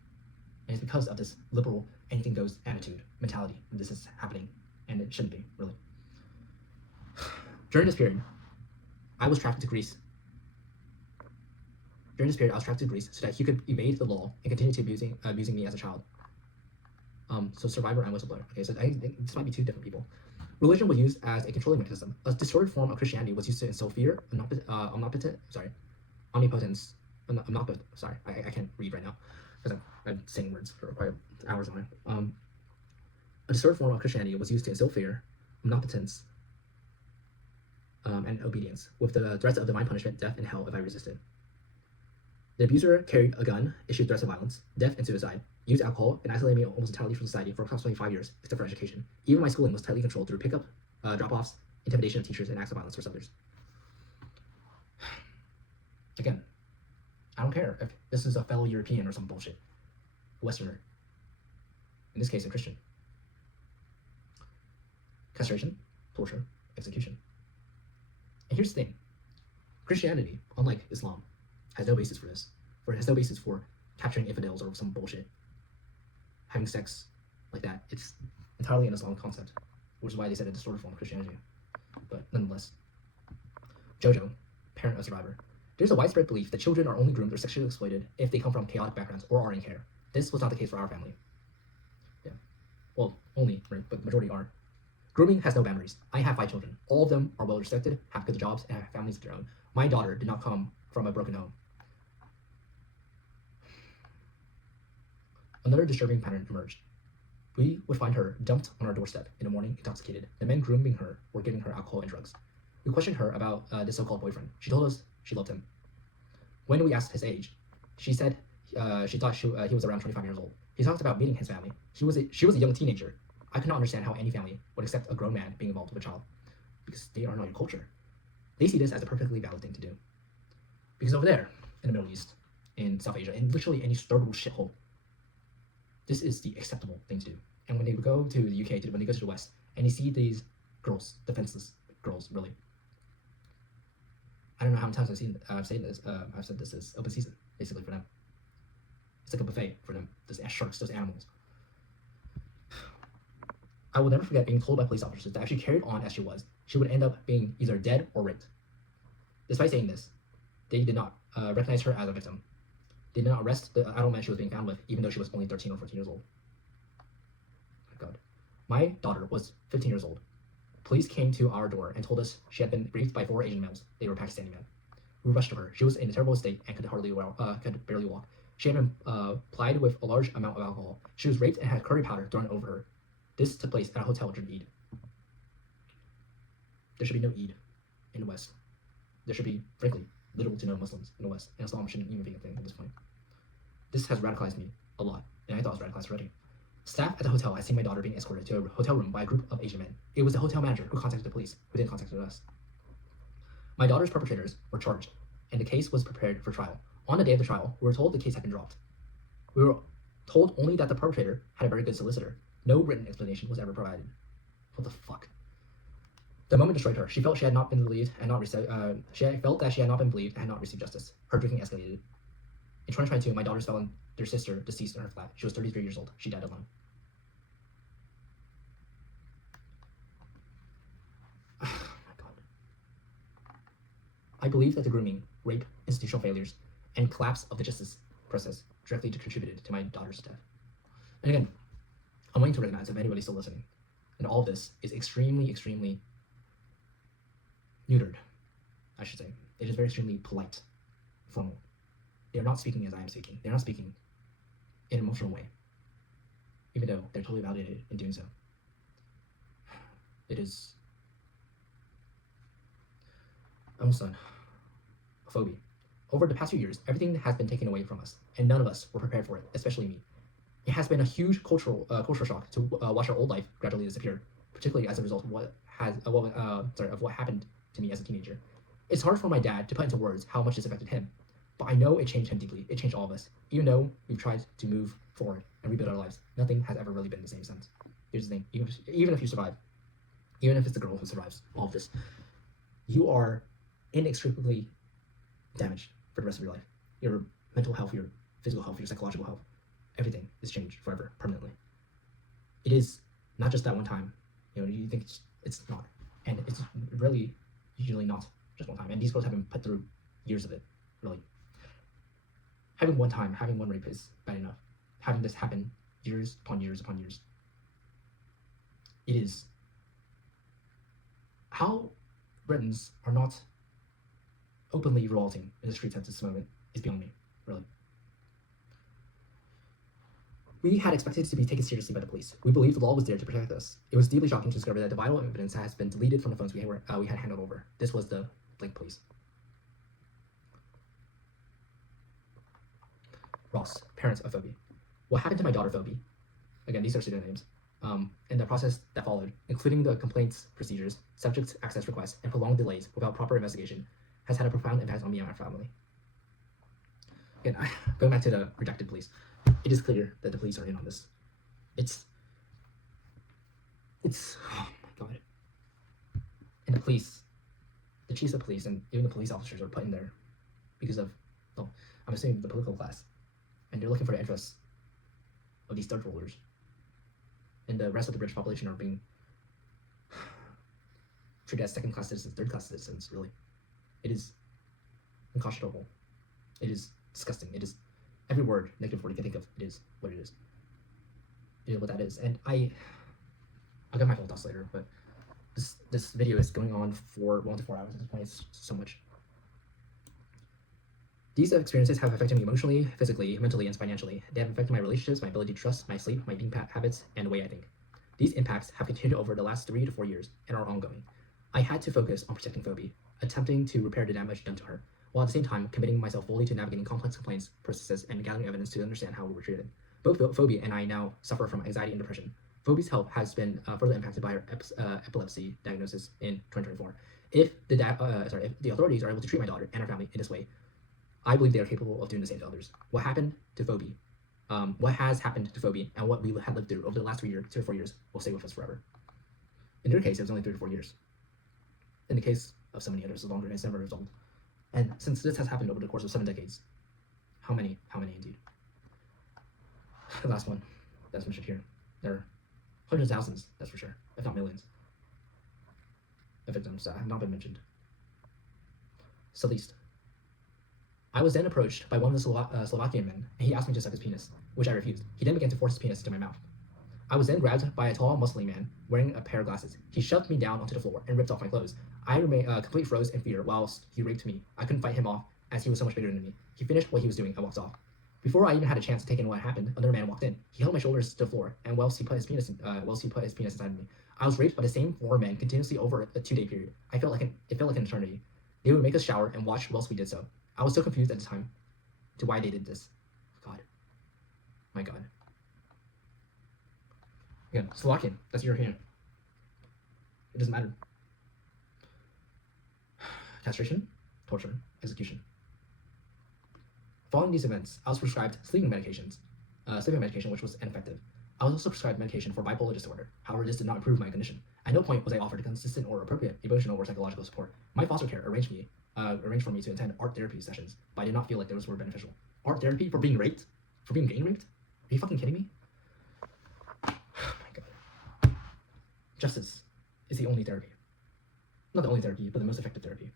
And it's because of this liberal, anything goes attitude, mentality, that this is happening, and it shouldn't be, really. During this period, I was trafficked to Greece. So that he could evade the law and continue to abusing me as a child. So survivor and whistleblower. Okay, so I think this might be two different people. Religion was used as a controlling mechanism. A distorted form of Christianity was used to instill fear, omnipotence. I can't read right now because I'm saying words for quite hours on it. A distorted form of Christianity was used to instill fear, omnipotence, and obedience, with the threats of divine punishment, death, and hell if I resisted. The abuser carried a gun, issued threats of violence, death, and suicide, used alcohol, and isolated me almost entirely from society for approximately 5 years, except for education. Even my schooling was tightly controlled through pickup, drop-offs, intimidation of teachers, and acts of violence for others. Again, I don't care if this is a fellow European or some bullshit. Westerner. In this case, a Christian. Castration, torture, execution. And here's the thing. Christianity, unlike Islam, has no basis for this. Or it has no basis for capturing infidels or some bullshit. Having sex like that. It's entirely an Islamic concept, which is why they said a distorted form of Christianity. But nonetheless. Jojo, parent of survivor. There's a widespread belief that children are only groomed or sexually exploited if they come from chaotic backgrounds or are in care. This was not the case for our family. Yeah. Well, only, right? But the majority are. Grooming has no boundaries. I have 5 children. All of them are well respected, have good jobs, and have families of their own. My daughter did not come from a broken home. Another disturbing pattern emerged. We would find her dumped on our doorstep in the morning, intoxicated. The men grooming her were giving her alcohol and drugs. We questioned her about this so-called boyfriend. She told us she loved him. When we asked his age, she said she thought he was around 25 years old. He talked about meeting his family. She was a young teenager. I could not understand how any family would accept a grown man being involved with a child, because they are not your culture. They see this as a perfectly valid thing to do. Because over there, in the Middle East, in South Asia, in literally any third world shithole, this is the acceptable thing to do. And when they go to the UK, when they go to the West, and you see these girls, defenseless girls, really. I don't know how many times I've said this. I've said this is open season, basically, for them. It's like a buffet for them. Those sharks, those animals. I will never forget being told by police officers that if she carried on as she was, she would end up being either dead or raped. Despite saying this, they did not recognize her as a victim. They did not arrest the adult man she was being found with, even though she was only 13 or 14 years old. My God. My daughter was 15 years old. Police came to our door and told us she had been raped by 4 Asian males. They were Pakistani men. We rushed to her. She was in a terrible state and could barely walk. She had been plied with a large amount of alcohol. She was raped and had curry powder thrown over her. This took place at a hotel during Eid. There should be no Eid in the West. There should be, frankly, little to no Muslims in the West, and Islam shouldn't even be a thing at this point. This has radicalized me a lot, and I thought it was radicalized already. Staff at the hotel had seen my daughter being escorted to a hotel room by a group of Asian men. It was the hotel manager who contacted the police, who then contacted us. My daughter's perpetrators were charged, and the case was prepared for trial. On the day of the trial, we were told the case had been dropped. We were told only that the perpetrator had a very good solicitor. No written explanation was ever provided. What the fuck? The moment destroyed her. She felt she had not been believed and not received. She felt that she had not been believed and had not received justice. Her drinking escalated. In 2022, my daughters found their sister deceased in her flat. She was 33 years old. She died alone. Oh my God. I believe that the grooming, rape, institutional failures, and collapse of the justice process directly contributed to my daughter's death. And again, I'm willing to recognize if anybody's still listening, and all of this is extremely, extremely neutered, I should say. It is very extremely polite, formal. They are not speaking as I am speaking. They're not speaking in an emotional way, even though they're totally validated in doing so. It is almost done. Phoebe. Over the past few years, everything has been taken away from us, and none of us were prepared for it, especially me. It has been a huge cultural shock to watch our old life gradually disappear, particularly as a result of what happened to me as a teenager. It's hard for my dad to put into words how much this affected him, but I know it changed him deeply. It changed all of us. Even though we've tried to move forward and rebuild our lives, nothing has ever really been the same since. Here's the thing: even if you survive, even if it's the girl who survives all of this, you are inextricably damaged for the rest of your life. Your mental health, your physical health, your psychological health. Everything is changed forever, permanently. It is not just that one time. You think it's not. And it's really usually not just one time. And these girls have been put through years of it, really. Having one rape is bad enough. Having this happen years upon years upon years. It is. How Britons are not openly revolting in the streets at this moment is beyond me, really. We had expected to be taken seriously by the police. We believed the law was there to protect us. It was deeply shocking to discover that the vital evidence has been deleted from the phones we had handed over. This was the blank police. Ross, parents of Phoebe. What happened to my daughter Phoebe? Again, these are pseudonyms. In the process that followed, including the complaints procedures, subject access requests, and prolonged delays without proper investigation, has had a profound impact on me and my family. Again, going back to the redacted police, it is clear that the police are in on this. It's oh my god. And the police, the chiefs of police, and even the police officers are put in there because of, well, I'm assuming the political class, and they're looking for the interests of these third rulers. And the rest of the British population are being treated as second-class citizens, third-class citizens, really. It is unconscionable. It is disgusting. It is every word, negative word you can think of, it is what it is. It is what that is. And I'll get my full thoughts later, but this video is going on for 1 to 4 hours at this point. It's so much. These experiences have affected me emotionally, physically, mentally, and financially. They have affected my relationships, my ability to trust, my sleep, my eating habits, and the way I think. These impacts have continued over the last 3 to 4 years and are ongoing. I had to focus on protecting Phoebe, attempting to repair the damage done to her, while at the same time committing myself fully to navigating complex complaints, processes, and gathering evidence to understand how we were treated. Both Phoebe and I now suffer from anxiety and depression. Phoebe's health has been further impacted by her epilepsy diagnosis in 2024. If the authorities are able to treat my daughter and her family in this way, I believe they are capable of doing the same to others. What happened to Phoebe, what has happened to Phoebe, and what we had lived through over the last 3 to 4 years will stay with us forever. In their case, it was only 3 to 4 years. In the case of so many others, it's longer, and it's never resolved. And since this has happened over the course of 7 decades, how many indeed? The last one that's mentioned here. There are hundreds of thousands, that's for sure, if not millions, of victims that have not been mentioned. Celeste. I was then approached by one of the Slovakian men, and he asked me to suck his penis, which I refused. He then began to force his penis into my mouth. I was then grabbed by a tall, muscly man wearing a pair of glasses. He shoved me down onto the floor and ripped off my clothes. I remained completely froze in fear whilst he raped me. I couldn't fight him off, as he was so much bigger than me. He finished what he was doing and walked off. Before I even had a chance to take in what happened, another man walked in. He held my shoulders to the floor, and whilst he put his penis inside of me, I was raped by the same 4 men continuously over a 2-day period. It felt like an eternity. They would make us shower and watch whilst we did so. I was so confused at the time to why they did this. God. My God. Again, Slovakian. That's European. It doesn't matter. Castration, torture, execution. Following these events, I was prescribed sleeping medication, which was ineffective. I was also prescribed medication for bipolar disorder. However, this did not improve my condition. At no point was I offered consistent or appropriate emotional or psychological support. My foster care arranged for me to attend art therapy sessions, but I did not feel like those were beneficial. Art therapy for being raped? For being gang raped? Are you fucking kidding me? Oh my God. Justice is the only therapy. Not the only therapy, but the most effective therapy.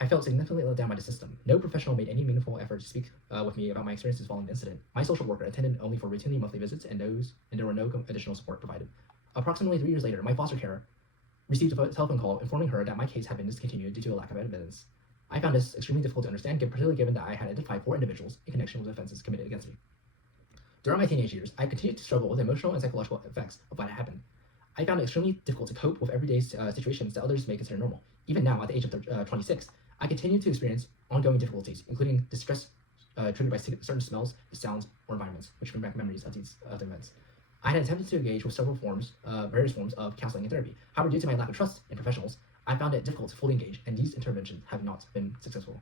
I felt significantly let down by the system. No professional made any meaningful effort to speak with me about my experiences following the incident. My social worker attended only for routinely monthly visits, and there were no additional support provided. Approximately 3 years later, my foster carer received a telephone call informing her that my case had been discontinued due to a lack of evidence. I found this extremely difficult to understand, particularly given that I had identified 4 individuals in connection with offenses committed against me. During my teenage years, I continued to struggle with the emotional and psychological effects of what had happened. I found it extremely difficult to cope with everyday situations that others may consider normal. Even now, at the age of 26, I continue to experience ongoing difficulties, including distress triggered by certain smells, sounds, or environments, which bring back memories of these events. I had attempted to engage with various forms of counseling and therapy. However, due to my lack of trust in professionals, I found it difficult to fully engage, and these interventions have not been successful.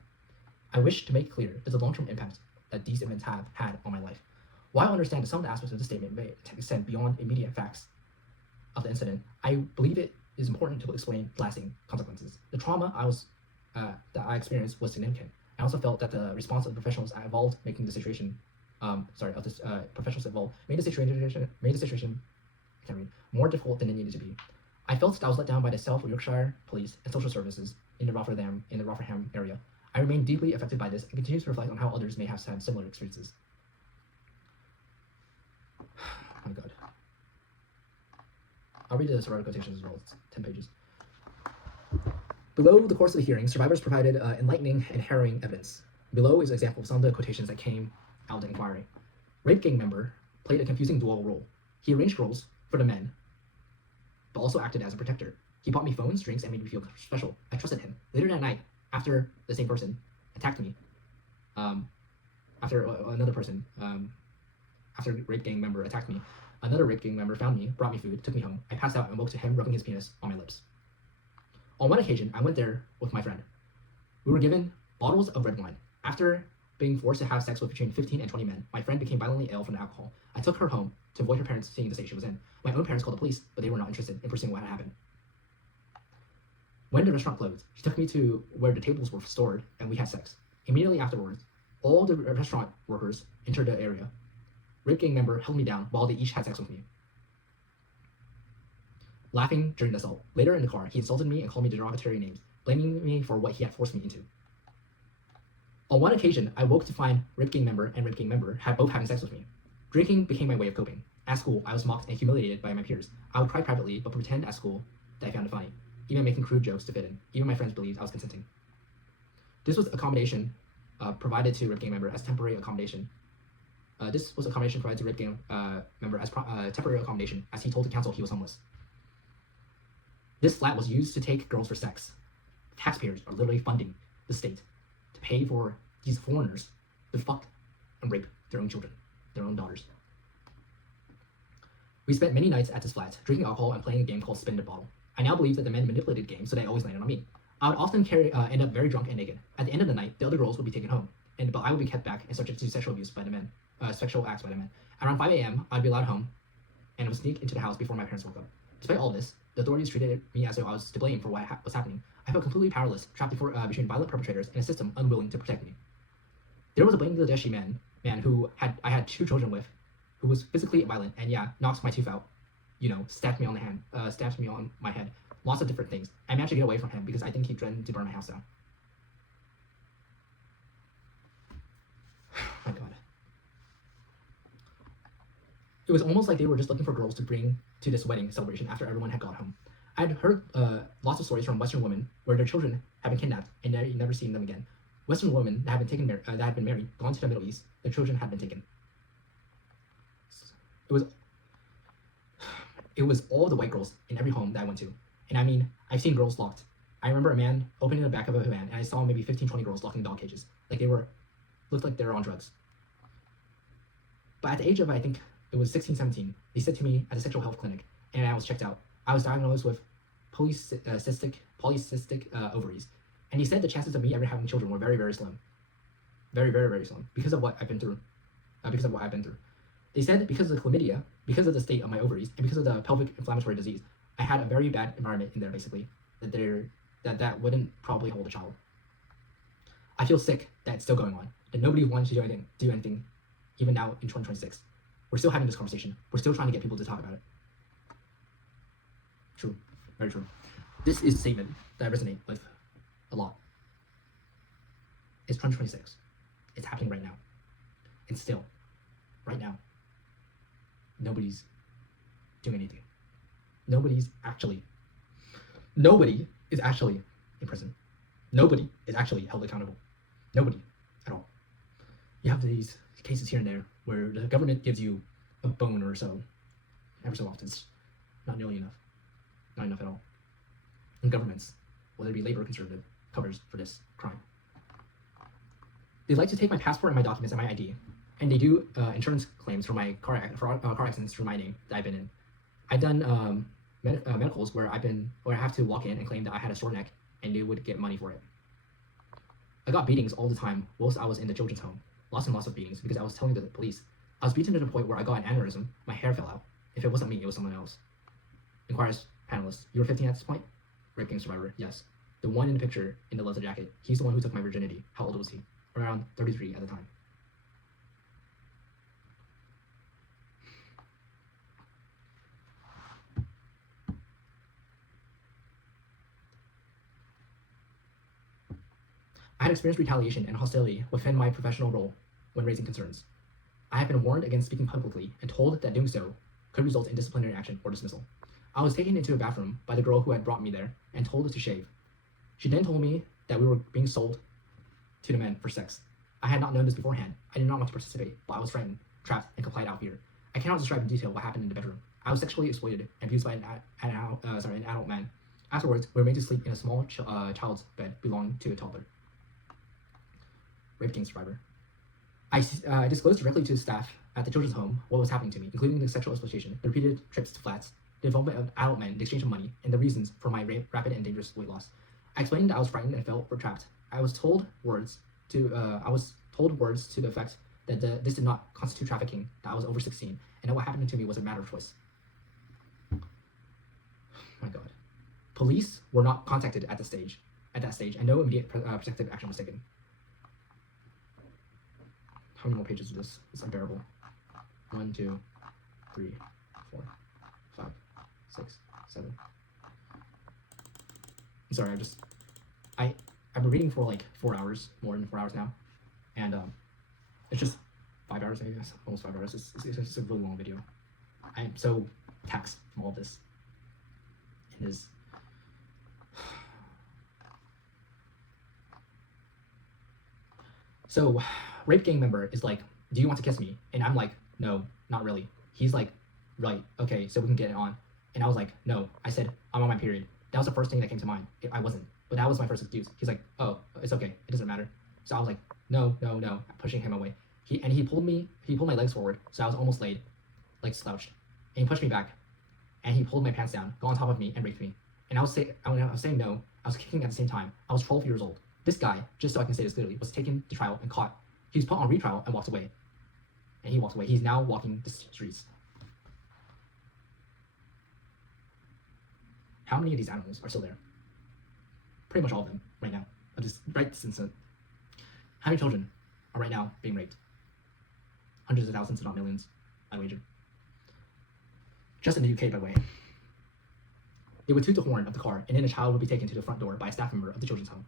I wish to make clear the long-term impact that these events have had on my life. While I understand that some of the aspects of this statement may extend beyond immediate facts of the incident, I believe it is important to explain lasting consequences. The trauma that I experienced was significant. I also felt that the response of professionals involved making the situation, made the situation more difficult than it needed to be. I felt that I was let down by the South Yorkshire Police and Social Services in the Rotherham area. I remain deeply affected by this and continue to reflect on how others may have had similar experiences. Oh my God. I'll read the survivor quotations as well. It's 10 pages. Below the course of the hearing, survivors provided enlightening and harrowing evidence. Below is an example of some of the quotations that came out of the inquiry. Rape gang member played a confusing dual role. He arranged girls for the men, but also acted as a protector. He bought me phones, drinks, and made me feel special. I trusted him. Later that night, after the same person attacked me, after another person, after a rape gang member attacked me, another rape gang member found me, brought me food, took me home. I passed out and woke to him rubbing his penis on my lips. On one occasion, I went there with my friend. We were given bottles of red wine. After being forced to have sex with between 15 and 20 men, my friend became violently ill from the alcohol. I took her home to avoid her parents seeing the state she was in. My own parents called the police, but they were not interested in pursuing what had happened. When the restaurant closed, she took me to where the tables were stored, and we had sex. Immediately afterwards, all the restaurant workers entered the area. Rape gang member held me down while they each had sex with me, laughing during the assault. Later in the car, he insulted me and called me derogatory names, blaming me for what he had forced me into. On one occasion, I woke to find rape gang member and rape gang member both having sex with me. Drinking became my way of coping. At school, I was mocked and humiliated by my peers. I would cry privately, but pretend at school that I found it funny, even making crude jokes to fit in. Even my friends believed I was consenting. This was accommodation provided to rape gang member as temporary accommodation. This was accommodation provided to rape gang member as temporary accommodation, as he told the council he was homeless. This flat was used to take girls for sex. Taxpayers are literally funding the state to pay for these foreigners to fuck and rape their own children, their own daughters. We spent many nights at this flat, drinking alcohol and playing a game called Spin the Bottle. I now believe that the men manipulated the game, so they always landed on me. I would often end up very drunk and naked. At the end of the night, the other girls would be taken home, but I would be kept back and subject to sexual abuse by the men, sexual acts by the men. Around 5 a.m., I'd be allowed home, and would sneak into the house before my parents woke up. Despite all this, the authorities treated me as though I was to blame for what was happening. I felt completely powerless, trapped between violent perpetrators and a system unwilling to protect me. There was a Bangladeshi man who I had 2 children with, who was physically violent and knocked my tooth out, stabbed me on the hand, stabbed me on my head, lots of different things. I managed to get away from him because I think he threatened to burn my house down. My God. It was almost like they were just looking for girls to bring to this wedding celebration after everyone had gone home. I'd heard lots of stories from Western women where their children had been kidnapped and never seen them again. Western women that had been married, gone to the Middle East, their children had been taken. It was all the white girls in every home that I went to. And I mean, I've seen girls locked. I remember a man opening the back of a van, and I saw maybe 15, 20 girls locked in dog cages. Looked like they were on drugs. But at the age of, I think, it was 16, 17, they said to me at a sexual health clinic, and I was checked out, I was diagnosed with polycystic ovaries. And he said the chances of me ever having children were very, very slim. Very, very, very slim. Because of what I've been through. They said because of the chlamydia, because of the state of my ovaries, and because of the pelvic inflammatory disease, I had a very bad environment in there, basically, that wouldn't probably hold a child. I feel sick that it's still going on, that nobody wants to do anything, even now in 2026. We're still having this conversation. We're still trying to get people to talk about it. True. Very true. This is a statement that I resonate with a lot. It's 2026. It's happening right now. And still, right now, nobody's doing anything. Nobody is actually in prison. Nobody is actually held accountable. Nobody at all. You have these cases here and there where the government gives you a bone or so every so often. It's not nearly enough. Not enough at all. And governments, whether it be labor or conservative, covers for this crime. They like to take my passport and my documents and my ID, and they do insurance claims for my car accidents through my name that I've been in. I've done medicals where I have to walk in and claim that I had a sore neck, and they would get money for it. I got beatings all the time whilst I was in the children's home. Lots and lots of beatings because I was telling the police. I was beaten to the point where I got an aneurysm, my hair fell out. If it wasn't me, it was someone else. Inquires panelists. You were 15 at this point? Rape gang survivor, yes. The one in the picture in the leather jacket, he's the one who took my virginity. How old was he? Around 33 at the time. I had experienced retaliation and hostility within my professional role when raising concerns. I have been warned against speaking publicly and told that doing so could result in disciplinary action or dismissal. I was taken into a bathroom by the girl who had brought me there and told to shave. She then told me that we were being sold to the men for sex. I had not known this beforehand. I did not want to participate, but I was frightened. trapped, and complied out of fear. I cannot describe in detail what happened in the bedroom. I was sexually exploited and abused by an adult man. Afterwards, we were made to sleep in a small child's bed belonging to a toddler. Rape gang survivor. I disclosed directly to the staff at the children's home what was happening to me, including the sexual exploitation, the repeated trips to flats, the involvement of adult men in the exchange of money, and the reasons for my rapid and dangerous weight loss. I explained that I was frightened and felt trapped. I was told words to the effect that this did not constitute trafficking, that I was over 16, and that what happened to me was a matter of choice. Oh my God. Police were not contacted at that stage, and no immediate protective action was taken. How many more pages is this? It's unbearable. 1, 2, 3, 4, 5, 6, 7. I'm sorry, I've been reading for like 4 hours, more than 4 hours now, and it's just 5 hours, maybe, almost 5 hours. It's just a really long video. I'm so taxed from all of this. It is. So, rape gang member is like, do you want to kiss me? And I'm like, no, not really. He's like, right, okay, so we can get it on. And I was like, no. I said, I'm on my period. That was the first thing that came to mind. I wasn't. But that was my first excuse. He's like, oh, it's okay. It doesn't matter. So I was like, no, pushing him away. He pulled my legs forward, so I was almost laid, like slouched. And he pushed me back. And he pulled my pants down, got on top of me, and raped me. And I was saying no, I was kicking at the same time. I was 12 years old. This guy, just so I can say this clearly, was taken to trial and caught. He was put on retrial and walked away. And he walked away. He's now walking the streets. How many of these animals are still there? Pretty much all of them, right now. Right this instant. How many children are right now being raped? Hundreds of thousands, if not millions, I wager. Just in the UK, by the way. They would toot the horn of the car, and then a child would be taken to the front door by a staff member of the children's home.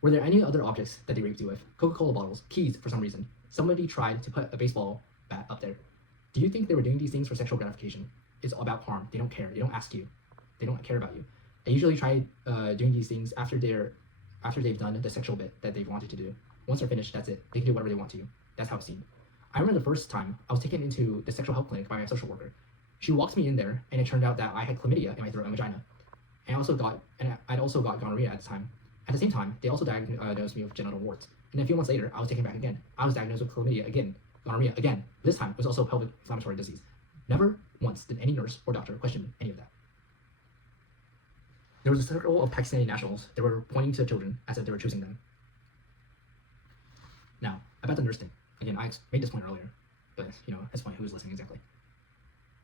Were there any other objects that they raped you with? Coca-Cola bottles, keys for some reason. Somebody tried to put a baseball bat up there. Do you think they were doing these things for sexual gratification? It's all about harm. They don't care. They don't ask you. They don't care about you. They usually try doing these things after they've done the sexual bit that they've wanted to do. Once they're finished, that's it. They can do whatever they want to you. That's how it's seen. I remember the first time I was taken into the sexual health clinic by my social worker. She walked me in there, and it turned out that I had chlamydia in my throat and vagina. And I'd also got gonorrhea at the time. At the same time, they also diagnosed me with genital warts. And a few months later, I was taken back again. I was diagnosed with chlamydia again, gonorrhea again. This time, it was also pelvic inflammatory disease. Never once did any nurse or doctor question any of that. There was a circle of Pakistani nationals that were pointing to the children as if they were choosing them. Now, about the nurse thing. Again, I made this point earlier, but that's fine. Who's listening exactly?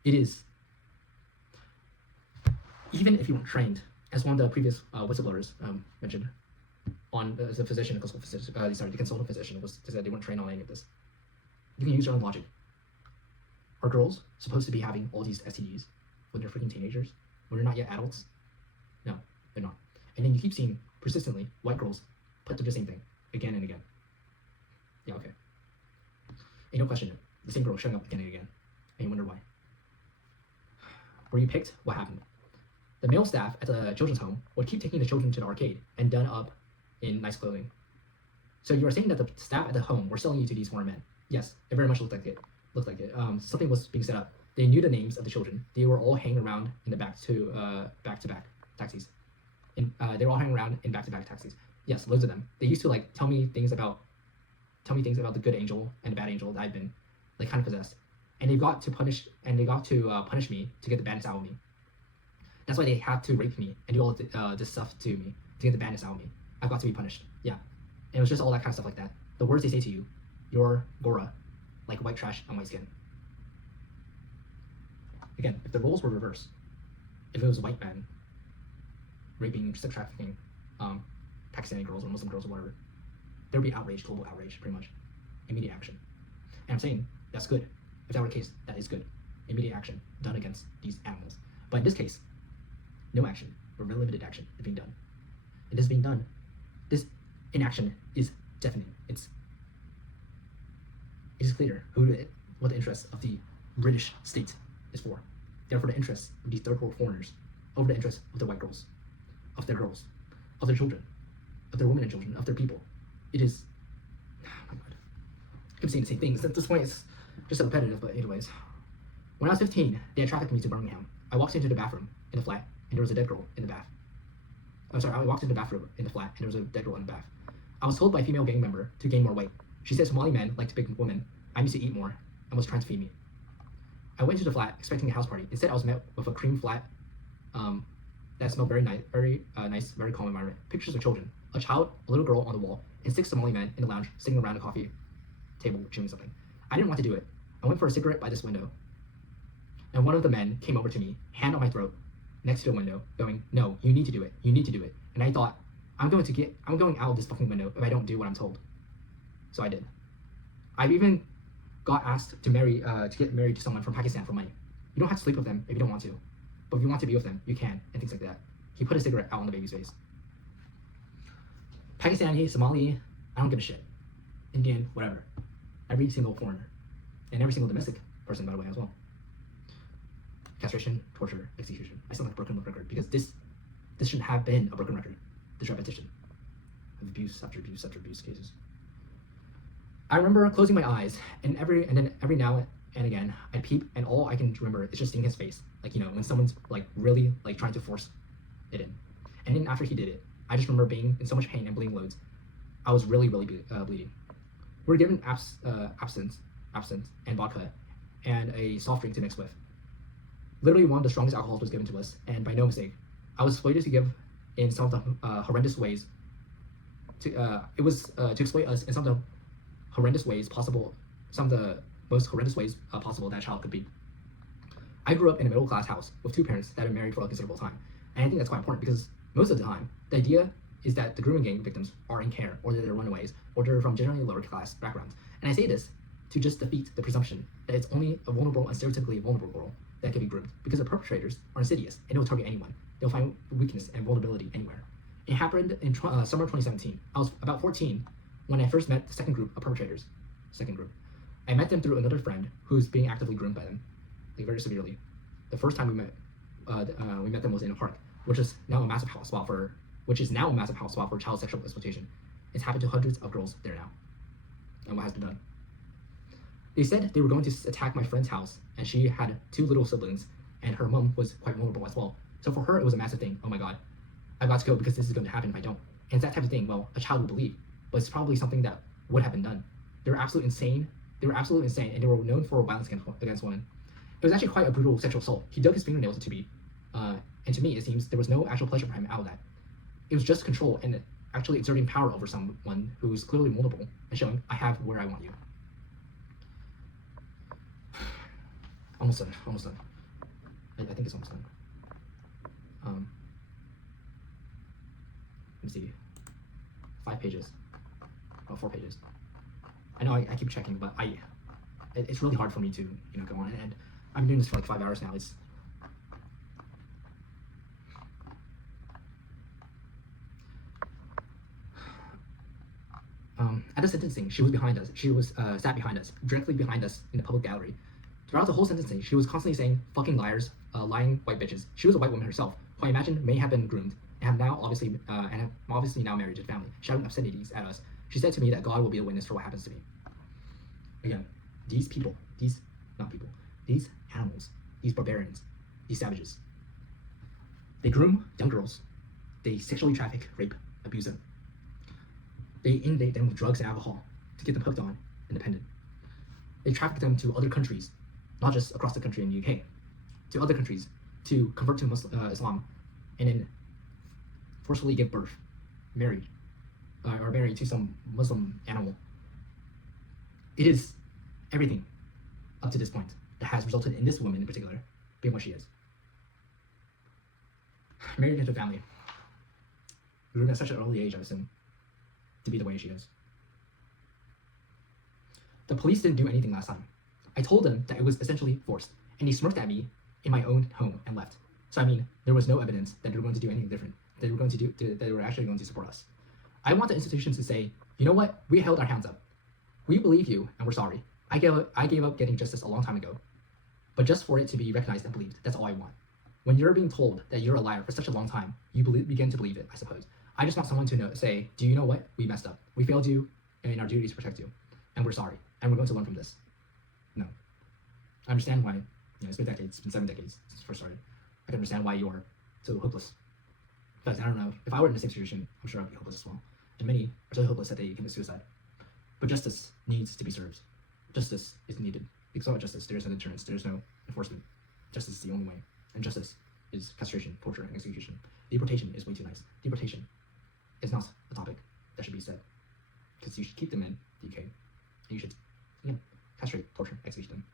It is, even if you weren't trained, as one of the previous whistleblowers mentioned, on the consultant physician was to say they weren't trained on any of this. You can use your own logic. Are girls supposed to be having all these STDs when they're freaking teenagers? When they're not yet adults? No, they're not. And then you keep seeing persistently white girls put through the same thing again and again. Yeah, okay. And no question, the same girl showing up again and again. And you wonder why. Were you picked? What happened? The male staff at the children's home would keep taking the children to the arcade and done up in nice clothing. So you are saying that the staff at the home were selling you to these foreign men? Yes, it very much looked like it. Something was being set up. They knew the names of the children. They were all hanging around in the back-to-back taxis. They were all hanging around in back-to-back taxis. Yes, loads of them. They used to tell me things about the good angel and the bad angel that I'd been kind of possessed. And they got to punish me to get the badness out of me. That's why they have to rape me and do all this stuff to me to get the badness out of me. I've got to be punished. Yeah. And it was just all that kind of stuff like that. The words they say to you, you're Gora, like white trash and white skin. Again, if the roles were reversed, if it was a white man raping, sex trafficking, Pakistani girls or Muslim girls or whatever, there would be outrage, global outrage, pretty much. Immediate action. And I'm saying that's good. If that were the case, that is good. Immediate action done against these animals. But in this case, no action, or very limited action is being done. It is being done. This inaction is definite. It is clear what the interests of the British state is for. Therefore, the interests of these third world foreigners over the interests of their white girls, of their girls, of their children, of their women and children, of their people. It is, oh my God. keep saying the same things. At this point, it's just repetitive. But anyways, when I was 15, they had trafficked me to Birmingham. I walked into the bathroom in the flat, and there was a dead girl in the bath. I'm sorry, I walked into the bathroom in the flat, and there was a dead girl in the bath. I was told by a female gang member to gain more weight. She said Somali men like to big women. I need to eat more, and was trying to feed me. I went to the flat expecting a house party. Instead, I was met with a cream flat that smelled very nice, very calm environment. Pictures of children, a child, a little girl on the wall, and 6 Somali men in the lounge sitting around a coffee table chewing something. I didn't want to do it. I went for a cigarette by this window, and one of the men came over to me, hand on my throat, next to the window, going, "No, you need to do it. You need to do it." And I thought, I'm going out of this fucking window if I don't do what I'm told. So I did. I even got asked to get married to someone from Pakistan for money. You don't have to sleep with them if you don't want to, but if you want to be with them, you can, and things like that. He put a cigarette out on the baby's face. Pakistani, Somali, I don't give a shit. Indian, whatever. Every single foreigner, and every single domestic person, by the way, as well. Castration, torture, execution. I sound like a broken record because this shouldn't have been a broken record. This repetition of abuse after abuse after abuse cases. I remember closing my eyes, and then every now and again, I'd peep, and all I can remember is just seeing his face, like, you know, when someone's like really like trying to force it in. And then after he did it, I just remember being in so much pain and bleeding loads. I was really bleeding. We were given absinthe, and vodka, and a soft drink to mix with. Literally one of the strongest alcohols was given to us, and by no mistake, I was exploited to give in some of the horrendous ways. To exploit us in some of the horrendous ways possible, some of the most horrendous ways possible that a child could be. I grew up in a middle-class house with 2 parents that had been married for a considerable time, and I think that's quite important because most of the time, the idea is that the grooming gang victims are in care, or they're runaways, or they're from generally lower-class backgrounds. And I say this to just defeat the presumption that it's only a vulnerable and stereotypically vulnerable girl that can be groomed, because the perpetrators are insidious and they'll target anyone. They'll find weakness and vulnerability anywhere. It happened in summer 2017. I was about 14 when I first met the second group of perpetrators. I met them through another friend who's being actively groomed by them, like very severely. The first time we met them was in a park, which is now a massive hotspot for child sexual exploitation. It's happened to hundreds of girls there now, and what has been done. They said they were going to attack my friend's house, and she had 2 little siblings, and her mom was quite vulnerable as well. So for her, it was a massive thing. Oh my God, I've got to go because this is going to happen if I don't. And it's that type of thing, well, a child would believe, but it's probably something that would have been done. They were absolutely insane, and they were known for violence against women. It was actually quite a brutal sexual assault. He dug his fingernails into me, and to me, it seems there was no actual pleasure for him out of that. It was just control and actually exerting power over someone who's clearly vulnerable and showing, I have where I want you. Almost done. I think it's almost done. Let me see. 5 pages. Oh, 4 pages. I know I keep checking, but it's really hard for me to, you know, go on. And I've been doing this for like 5 hours now. It's at the sentencing, she was behind us. She was sat behind us, directly behind us in the public gallery. Throughout the whole sentencing, she was constantly saying, "Fucking liars, lying white bitches." She was a white woman herself, who I imagine may have been groomed and have obviously now married to family, shouting obscenities at us. She said to me that God will be a witness for what happens to me. Again, these animals, these barbarians, these savages, they groom young girls, they sexually traffic, rape, abuse them. They inundate them with drugs and alcohol to get them hooked on and dependent. They traffic them to other countries, not just across the country in the UK, to other countries to convert to Islam, and then forcefully give birth, married to some Muslim animal. It is everything up to this point that has resulted in this woman in particular being what she is. Married into a family, groomed at such an early age, I assume, to be the way she is. The police didn't do anything last time. I told them that it was essentially forced, and they smirked at me in my own home and left. So I mean, there was no evidence that they were going to do anything different. That they were actually going to support us. I want the institutions to say, you know what? We held our hands up. We believe you, and we're sorry. I gave up getting justice a long time ago, but just for it to be recognized and believed, that's all I want. When you're being told that you're a liar for such a long time, you begin to believe it, I suppose. I just want someone to say, do you know what? We messed up. We failed you in our duty to protect you, and we're sorry. and we're going to learn from this. No. I understand why, it's been decades, it's been 7 decades since it first started. I can understand why you are so hopeless. But I don't know, if I were in the same situation, I'm sure I'd be hopeless as well. And many are so hopeless that they commit suicide. But justice needs to be served. Justice is needed. Because without justice, there's no deterrence, there's no enforcement. Justice is the only way. And justice is castration, torture, and execution. Deportation is way too nice. Deportation is not a topic that should be said. Because you should keep them in the UK. And you should, castrate, torture, execute them.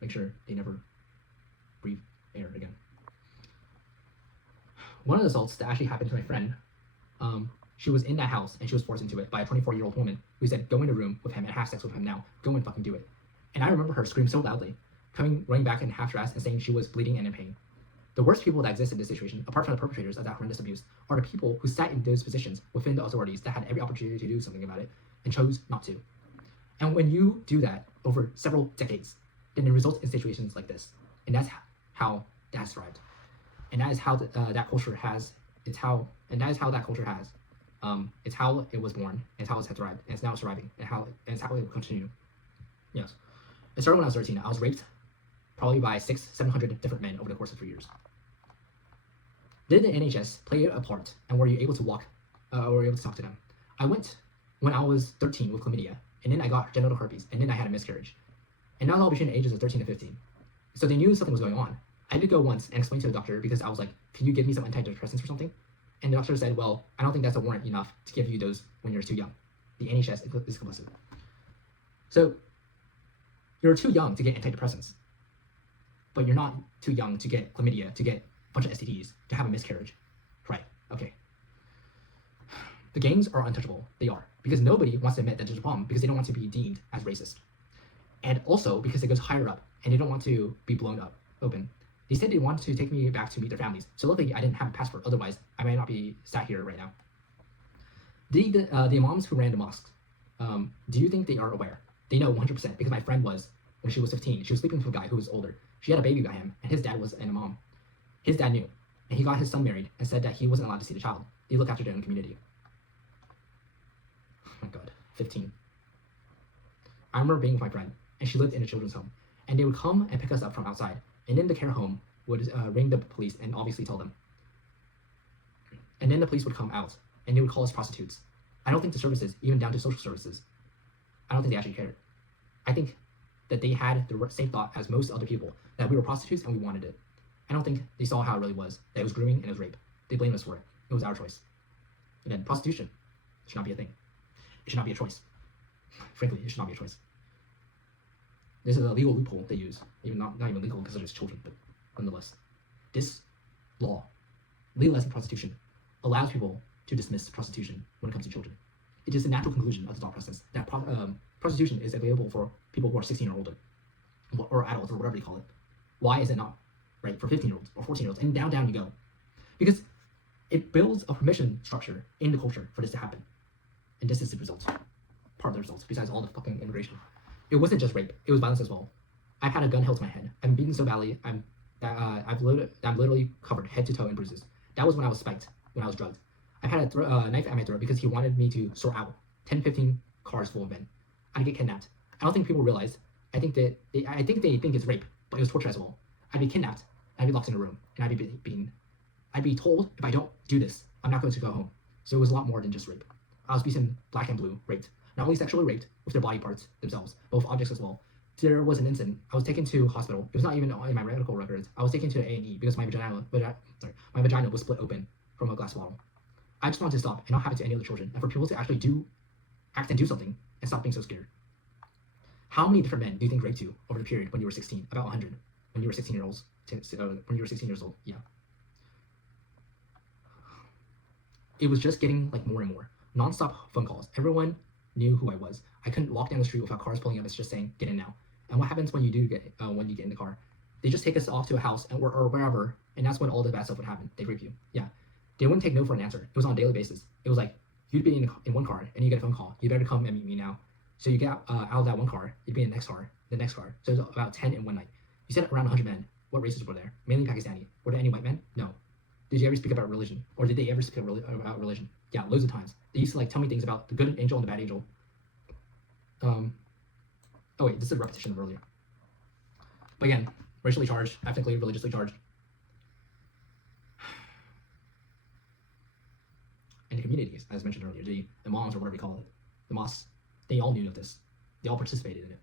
Make sure they never breathe air again. One of the assaults that actually happened to my friend, she was in that house and she was forced into it by a 24-year-old woman who said, go in a room with him and have sex with him now. Go and fucking do it. And I remember her scream so loudly, running back in half dressed and saying she was bleeding and in pain. The worst people that exist in this situation, apart from the perpetrators of that horrendous abuse, are the people who sat in those positions within the authorities that had every opportunity to do something about it and chose not to. And when you do that over several decades, then it results in situations like this. And that's how that has thrived. And that is how that culture has, it's how it was born, it's how it's thrived, and it's now surviving, and it's how it will continue. Yes. It started when I was 13. I was raped probably by 700 different men over the course of 3 years. Did the NHS play a part, and were you able to walk, or were you able to talk to them? I went when I was 13 with chlamydia, and then I got genital herpes, and then I had a miscarriage. And that was all between the ages of 13 and 15. So they knew something was going on. I did go once and explain to the doctor because I was like, can you give me some antidepressants or something? And the doctor said, well, I don't think that's a warrant enough to give you those when you're too young. The NHS is complicit. So you're too young to get antidepressants, but you're not too young to get chlamydia, to get a bunch of STDs, to have a miscarriage. Right, okay. The gangs are untouchable. They are. Because nobody wants to admit that there's a problem because they don't want to be deemed as racist. And also because it goes higher up and they don't want to be blown up open. They said they wanted to take me back to meet their families. So luckily I didn't have a passport. Otherwise, I might not be sat here right now. The imams who ran the mosques, do you think they are aware? They know 100% because my friend was, when she was 15, she was sleeping with a guy who was older. She had a baby by him and his dad was an imam. His dad knew. And he got his son married and said that he wasn't allowed to see the child. They look after their own community. Oh my God, 15. I remember being with my friend and she lived in a children's home. And they would come and pick us up from outside. And then the care home would ring the police and obviously tell them. And then the police would come out and they would call us prostitutes. I don't think the services, even down to social services, I don't think they actually cared. I think that they had the same thought as most other people, that we were prostitutes and we wanted it. I don't think they saw how it really was, that it was grooming and it was rape. They blamed us for it. It was our choice. And then prostitution should not be a thing. It should not be a choice. Frankly, it should not be a choice. This is a legal loophole they use, even not even legal because they're just children, but nonetheless. This law, legalizing prostitution, allows people to dismiss prostitution when it comes to children. It is a natural conclusion of the thought process that prostitution is available for people who are 16 or older, or adults, or whatever you call it. Why is it not, right, for 15-year-olds or 14-year-olds? And down you go. Because it builds a permission structure in the culture for this to happen. And this is the result, part of the results, besides all the fucking immigration. It wasn't just rape, it was violence as well. I've had a gun held to my head. I'm beaten so badly, I'm literally covered head to toe in bruises. That was when I was spiked, when I was drugged. I've had a knife at my throat because he wanted me to sort out 10, 15 cars full of men. I'd get kidnapped. I don't think people realize. I think they think it's rape, but it was torture as well. I'd be kidnapped, I'd be locked in a room, and I'd be beaten. I'd be told if I don't do this, I'm not going to go home. So it was a lot more than just rape. I was beaten black and blue, raped. Not only sexually raped with their body parts themselves, but with objects as well. There was an incident. I was taken to hospital. It was not even in my medical records. I was taken to A&E because my vagina was split open from a glass bottle. I just wanted to stop and not happen to any other children, and for people to actually act and do something and stop being so scared. How many different men do you think raped you over the period when you were 16? About 100. When you were 16 years old, yeah. It was just getting like more and more. Non-stop phone calls. Everyone knew who I was. I couldn't walk down the street without cars pulling up. It's just saying, get in now. And what happens when you get in the car? They just take us off to a house or wherever, and that's when all the bad stuff would happen. They rape you. Yeah. They wouldn't take no for an answer. It was on a daily basis. It was like, you'd be in one car, and you get a phone call. You better come and meet me now. So you get out of that one car, you'd be in the next car. So it was about 10 in one night. You said around 100 men. What races were there? Mainly Pakistani. Were there any white men? No. Did you ever speak about religion? Or did they ever speak about religion? Yeah, loads of times. They used to like tell me things about the good angel and the bad angel. Oh wait, this is a repetition of earlier. But again, racially charged, ethnically, religiously charged. And the communities, as mentioned earlier, the moms or whatever you call it, the mosques, they all knew of this. They all participated in it.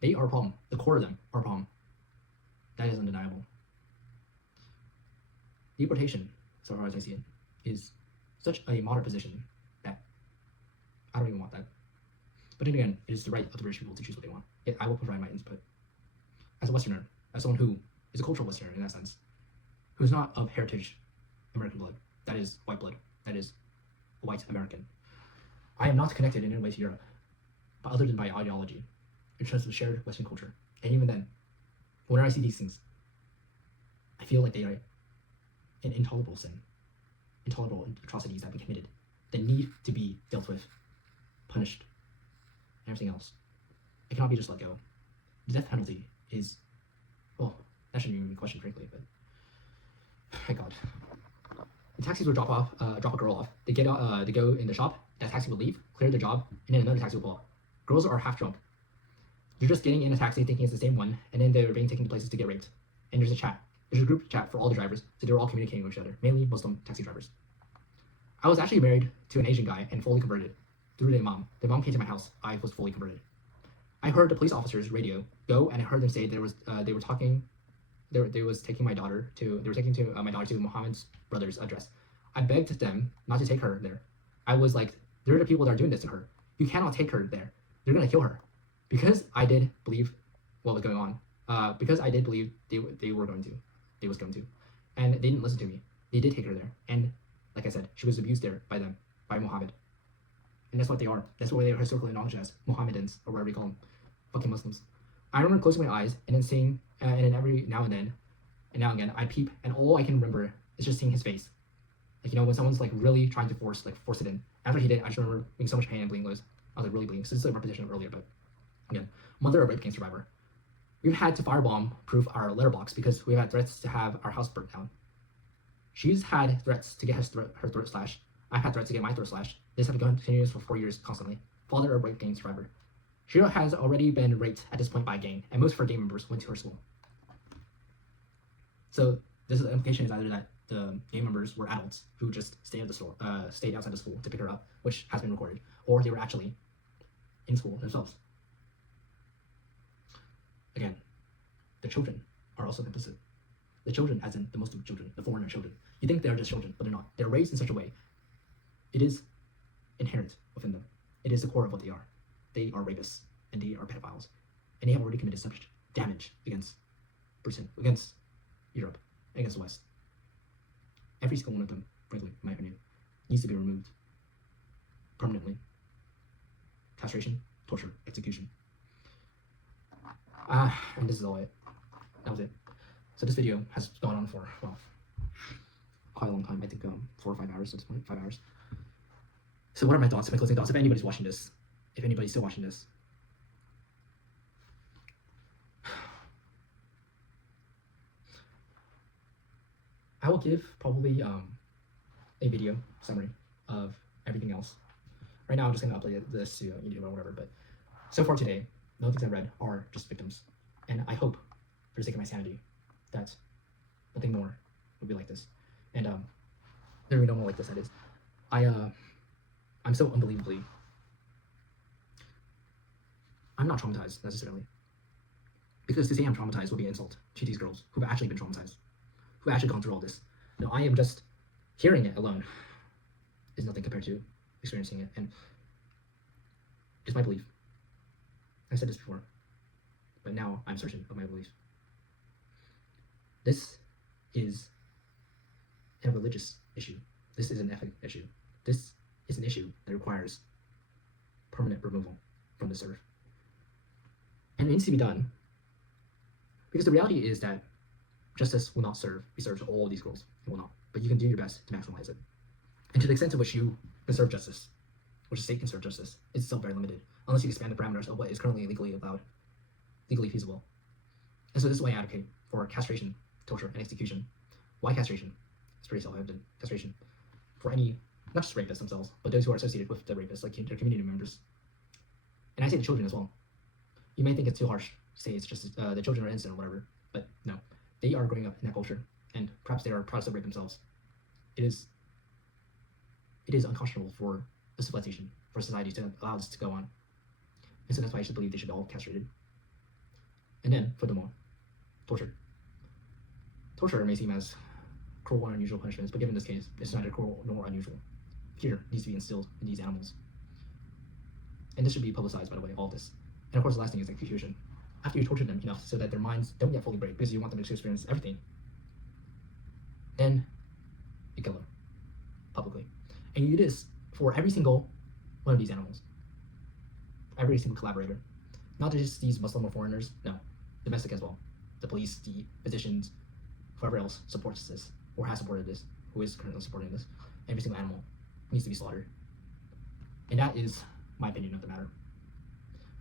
They are a problem. The core of them are a problem. That is undeniable. Deportation, so far as I see it, is such a moderate position that I don't even want that. But then again, it is the right of the British people to choose what they want. Yet I will provide my input. As a Westerner, as someone who is a cultural Westerner in that sense, who is not of heritage American blood, that is white blood, that is white American, I am not connected in any way to Europe, but other than by ideology, in terms of shared Western culture. And even then, whenever I see these things, I feel like they are an intolerable sin, intolerable atrocities that we committed, that need to be dealt with, punished, and everything else. It cannot be just let go. The death penalty is, well, that shouldn't even be questioned, frankly, but my God. The taxis would drop a girl off. They get they go in the shop. That taxi would leave, clear the job, and then another taxi would pull up. Girls are half drunk. You're just getting in a taxi thinking it's the same one, and then they're being taken to places to get raped. And there's a chat. There's a group chat for all the drivers, so they're all communicating with each other, mainly Muslim taxi drivers. I was actually married to an Asian guy and fully converted through the imam. The imam came to my house. I was fully converted. I heard the police officers radio go, and I heard them say they were talking. They was taking my daughter to my daughter to Muhammad's brother's address. I begged them not to take her there. I was like, they're the people that are doing this to her. You cannot take her there. They're gonna kill her. Because I did believe what was going on. Because I did believe they was going to, and they didn't listen to me. They did take her there, and like I said, she was abused there by them, by Muhammad. And that's what they are. That's what they are historically acknowledged as, Mohammedans, or whatever you call them, fucking Muslims. I remember closing my eyes and then seeing, and then every now and again, I peep, and all I can remember is just seeing his face. Like, you know, when someone's like really trying to force it in. After he did, I just remember being so much pain and bleeding loads. I was like really bleeding. So this is a repetition of earlier, but again, mother of rape gang survivor. We've had to firebomb-proof our letterbox because we've had threats to have our house burnt down. She's had threats to get her throat slashed. I've had threats to get my throat slashed. This has been continuous for 4 years constantly. Father of rape gang survivor. She has already been raped at this point by a gang, and most of her gang members went to her school. So this implication is either that the gang members were adults who just stayed outside the school to pick her up, which has been recorded, or they were actually in school themselves. Again, the children are also complicit. The children, as in the Muslim children, the foreigner children. You think they're just children, but they're not. They're raised in such a way. It is inherent within them. It is the core of what they are. They are rapists, and they are pedophiles. And they have already committed such damage against Britain, against Europe, against the West. Every single one of them, frankly, in my opinion, needs to be removed permanently. Castration, torture, execution. And this is all it. That was it. So this video has gone on for, well, quite a long time. I think 4 or 5 hours at this point, 5 hours. So what are my thoughts, my closing thoughts? If anybody's watching this, if anybody's still watching this, I will give probably a video summary of everything else. Right now I'm just gonna upload this to YouTube or whatever, but so far today, the things I read are just victims. And I hope, for the sake of my sanity, that nothing more would be like this. And there will be no more like this, that is. I'm so unbelievably, I'm not traumatized necessarily. Because to say I'm traumatized would be an insult to these girls who've actually been traumatized, who've actually gone through all this. No, I am just hearing it alone is nothing compared to experiencing it. And it's my belief. I said this before, but now I'm certain of my belief. This is a religious issue. This is an ethic issue. This is an issue that requires permanent removal from this earth. And it needs to be done because the reality is that justice will not be served to all of these girls. It will not. But you can do your best to maximize it. And to the extent to which you can serve justice, which the state can serve justice, it's still very limited, unless you expand the parameters of what is currently legally allowed, legally feasible. And so this is why I advocate for castration, torture, and execution. Why castration? It's pretty self-evident. Castration for any, not just rapists themselves, but those who are associated with the rapists, like their community members. And I say the children as well. You may think it's too harsh to say it's just the children are innocent or whatever, but no, they are growing up in that culture, and perhaps they are proud to celebrate themselves. It is unconscionable for a civilization, for society to allow this to go on, and so that's why I should believe they should be all castrated. And then, furthermore, torture. Torture may seem as cruel or unusual punishments, but given this case, it's neither cruel nor unusual. Fear needs to be instilled in these animals. And this should be publicized, by the way, all of this. And of course, the last thing is execution. After you torture them enough so that their minds don't yet fully break because you want them to experience everything, then you kill them publicly. And you do this for every single one of these animals. Every single collaborator. Not just these Muslim or foreigners, no. Domestic as well. The police, the physicians, whoever else supports this, or has supported this, who is currently supporting this. Every single animal needs to be slaughtered. And that is my opinion of the matter.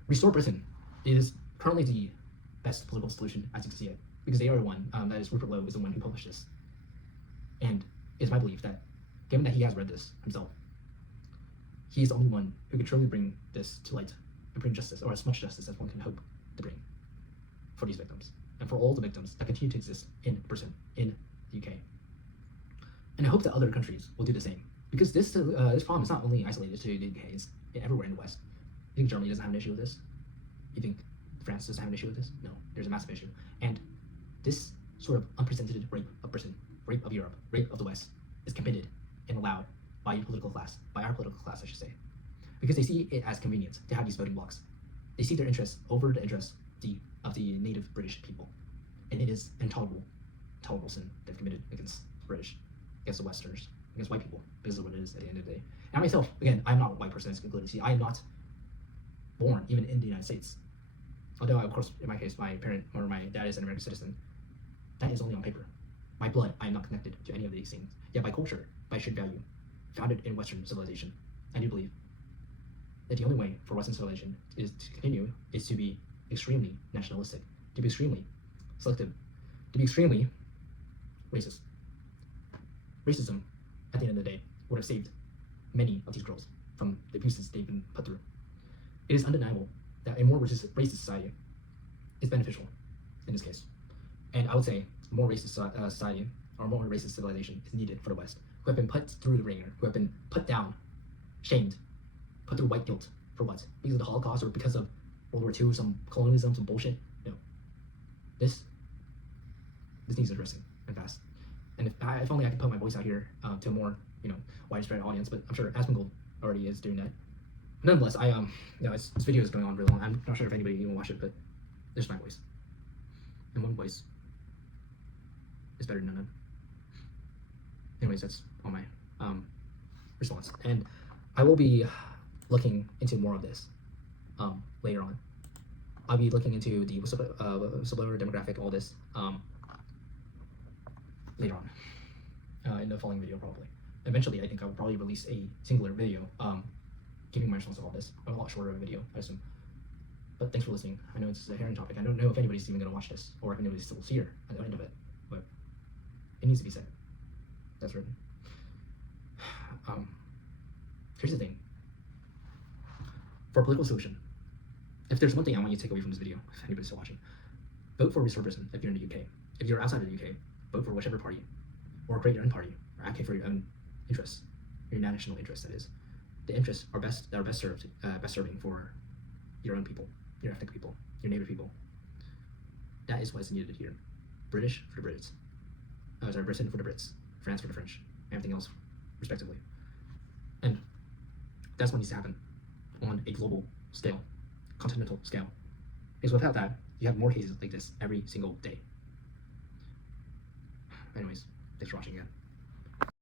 Restore Britain is currently the best political solution as you can see it, because they are the one, that is Rupert Lowe is the one who published this. And it's my belief that, given that he has read this himself, he is the only one who could truly bring this to light and bring justice, or as much justice as one can hope to bring for these victims, and for all the victims that continue to exist in Britain, in the UK. And I hope that other countries will do the same, because this problem is not only isolated to the UK, it's everywhere in the West. You think Germany doesn't have an issue with this? You think France doesn't have an issue with this? No, there's a massive issue. And this sort of unprecedented rape of Britain, rape of Europe, rape of the West, is committed and allowed by your political class, by our political class, I should say, because they see it as convenient to have these voting blocks. They see their interests over the interests of the native British people, and it is an intolerable sin they've committed against British, against the Westerners, against white people, because of what it is at the end of the day. And myself, again, I'm not a white person as concluded. See, I am not born even in the United States. Although, of course, in my case, my parent or my dad is an American citizen. That is only on paper. By blood, I am not connected to any of these things. Yet by culture, by shared value, founded in Western civilization, I do believe that the only way for Western civilization is to continue is to be extremely nationalistic, to be extremely selective, to be extremely racist. Racism, at the end of the day, would have saved many of these girls from the abuses they've been put through. It is undeniable that a more racist society is beneficial in this case. And I would say a more racist society, or more racist civilization, is needed for the West, who have been put through the ringer, who have been put down, shamed, put through white guilt for what? Because of the Holocaust or because of World War II, some colonialism, some bullshit? No. This needs addressing and fast. And if only I could put my voice out here to a more, widespread audience, but I'm sure Asmongold already is doing that. Nonetheless, this video is going on really long. I'm not sure if anybody even watched it, but there's my voice. And one voice is better than none. Anyways, that's all my response. And I will be looking into more of this later on. I'll be looking into the whistleblower demographic, all this, later on in the following video, probably. Eventually, I think I will probably release a singular video giving my response to all this, a lot shorter of a video, I assume. But thanks for listening. I know it's a herring topic. I don't know if anybody's even going to watch this, or if anybody's still here at the end of it, but it needs to be said. That's written. Here's the thing. For a political solution, if there's one thing I want you to take away from this video, if anybody's still watching, vote for Restore Britain if you're in the UK. If you're outside of the UK, vote for whichever party, or create your own party, or advocate for your own interests, your national interests, that is. The interests are best serving for your own people, your ethnic people, your native people. That is what is needed here. British for the Brits. Britain for the Brits, France for the French, everything else, respectively. And that's what needs to happen on a global scale, continental scale. Because without that, you have more cases like this every single day. Anyways, thanks for watching again.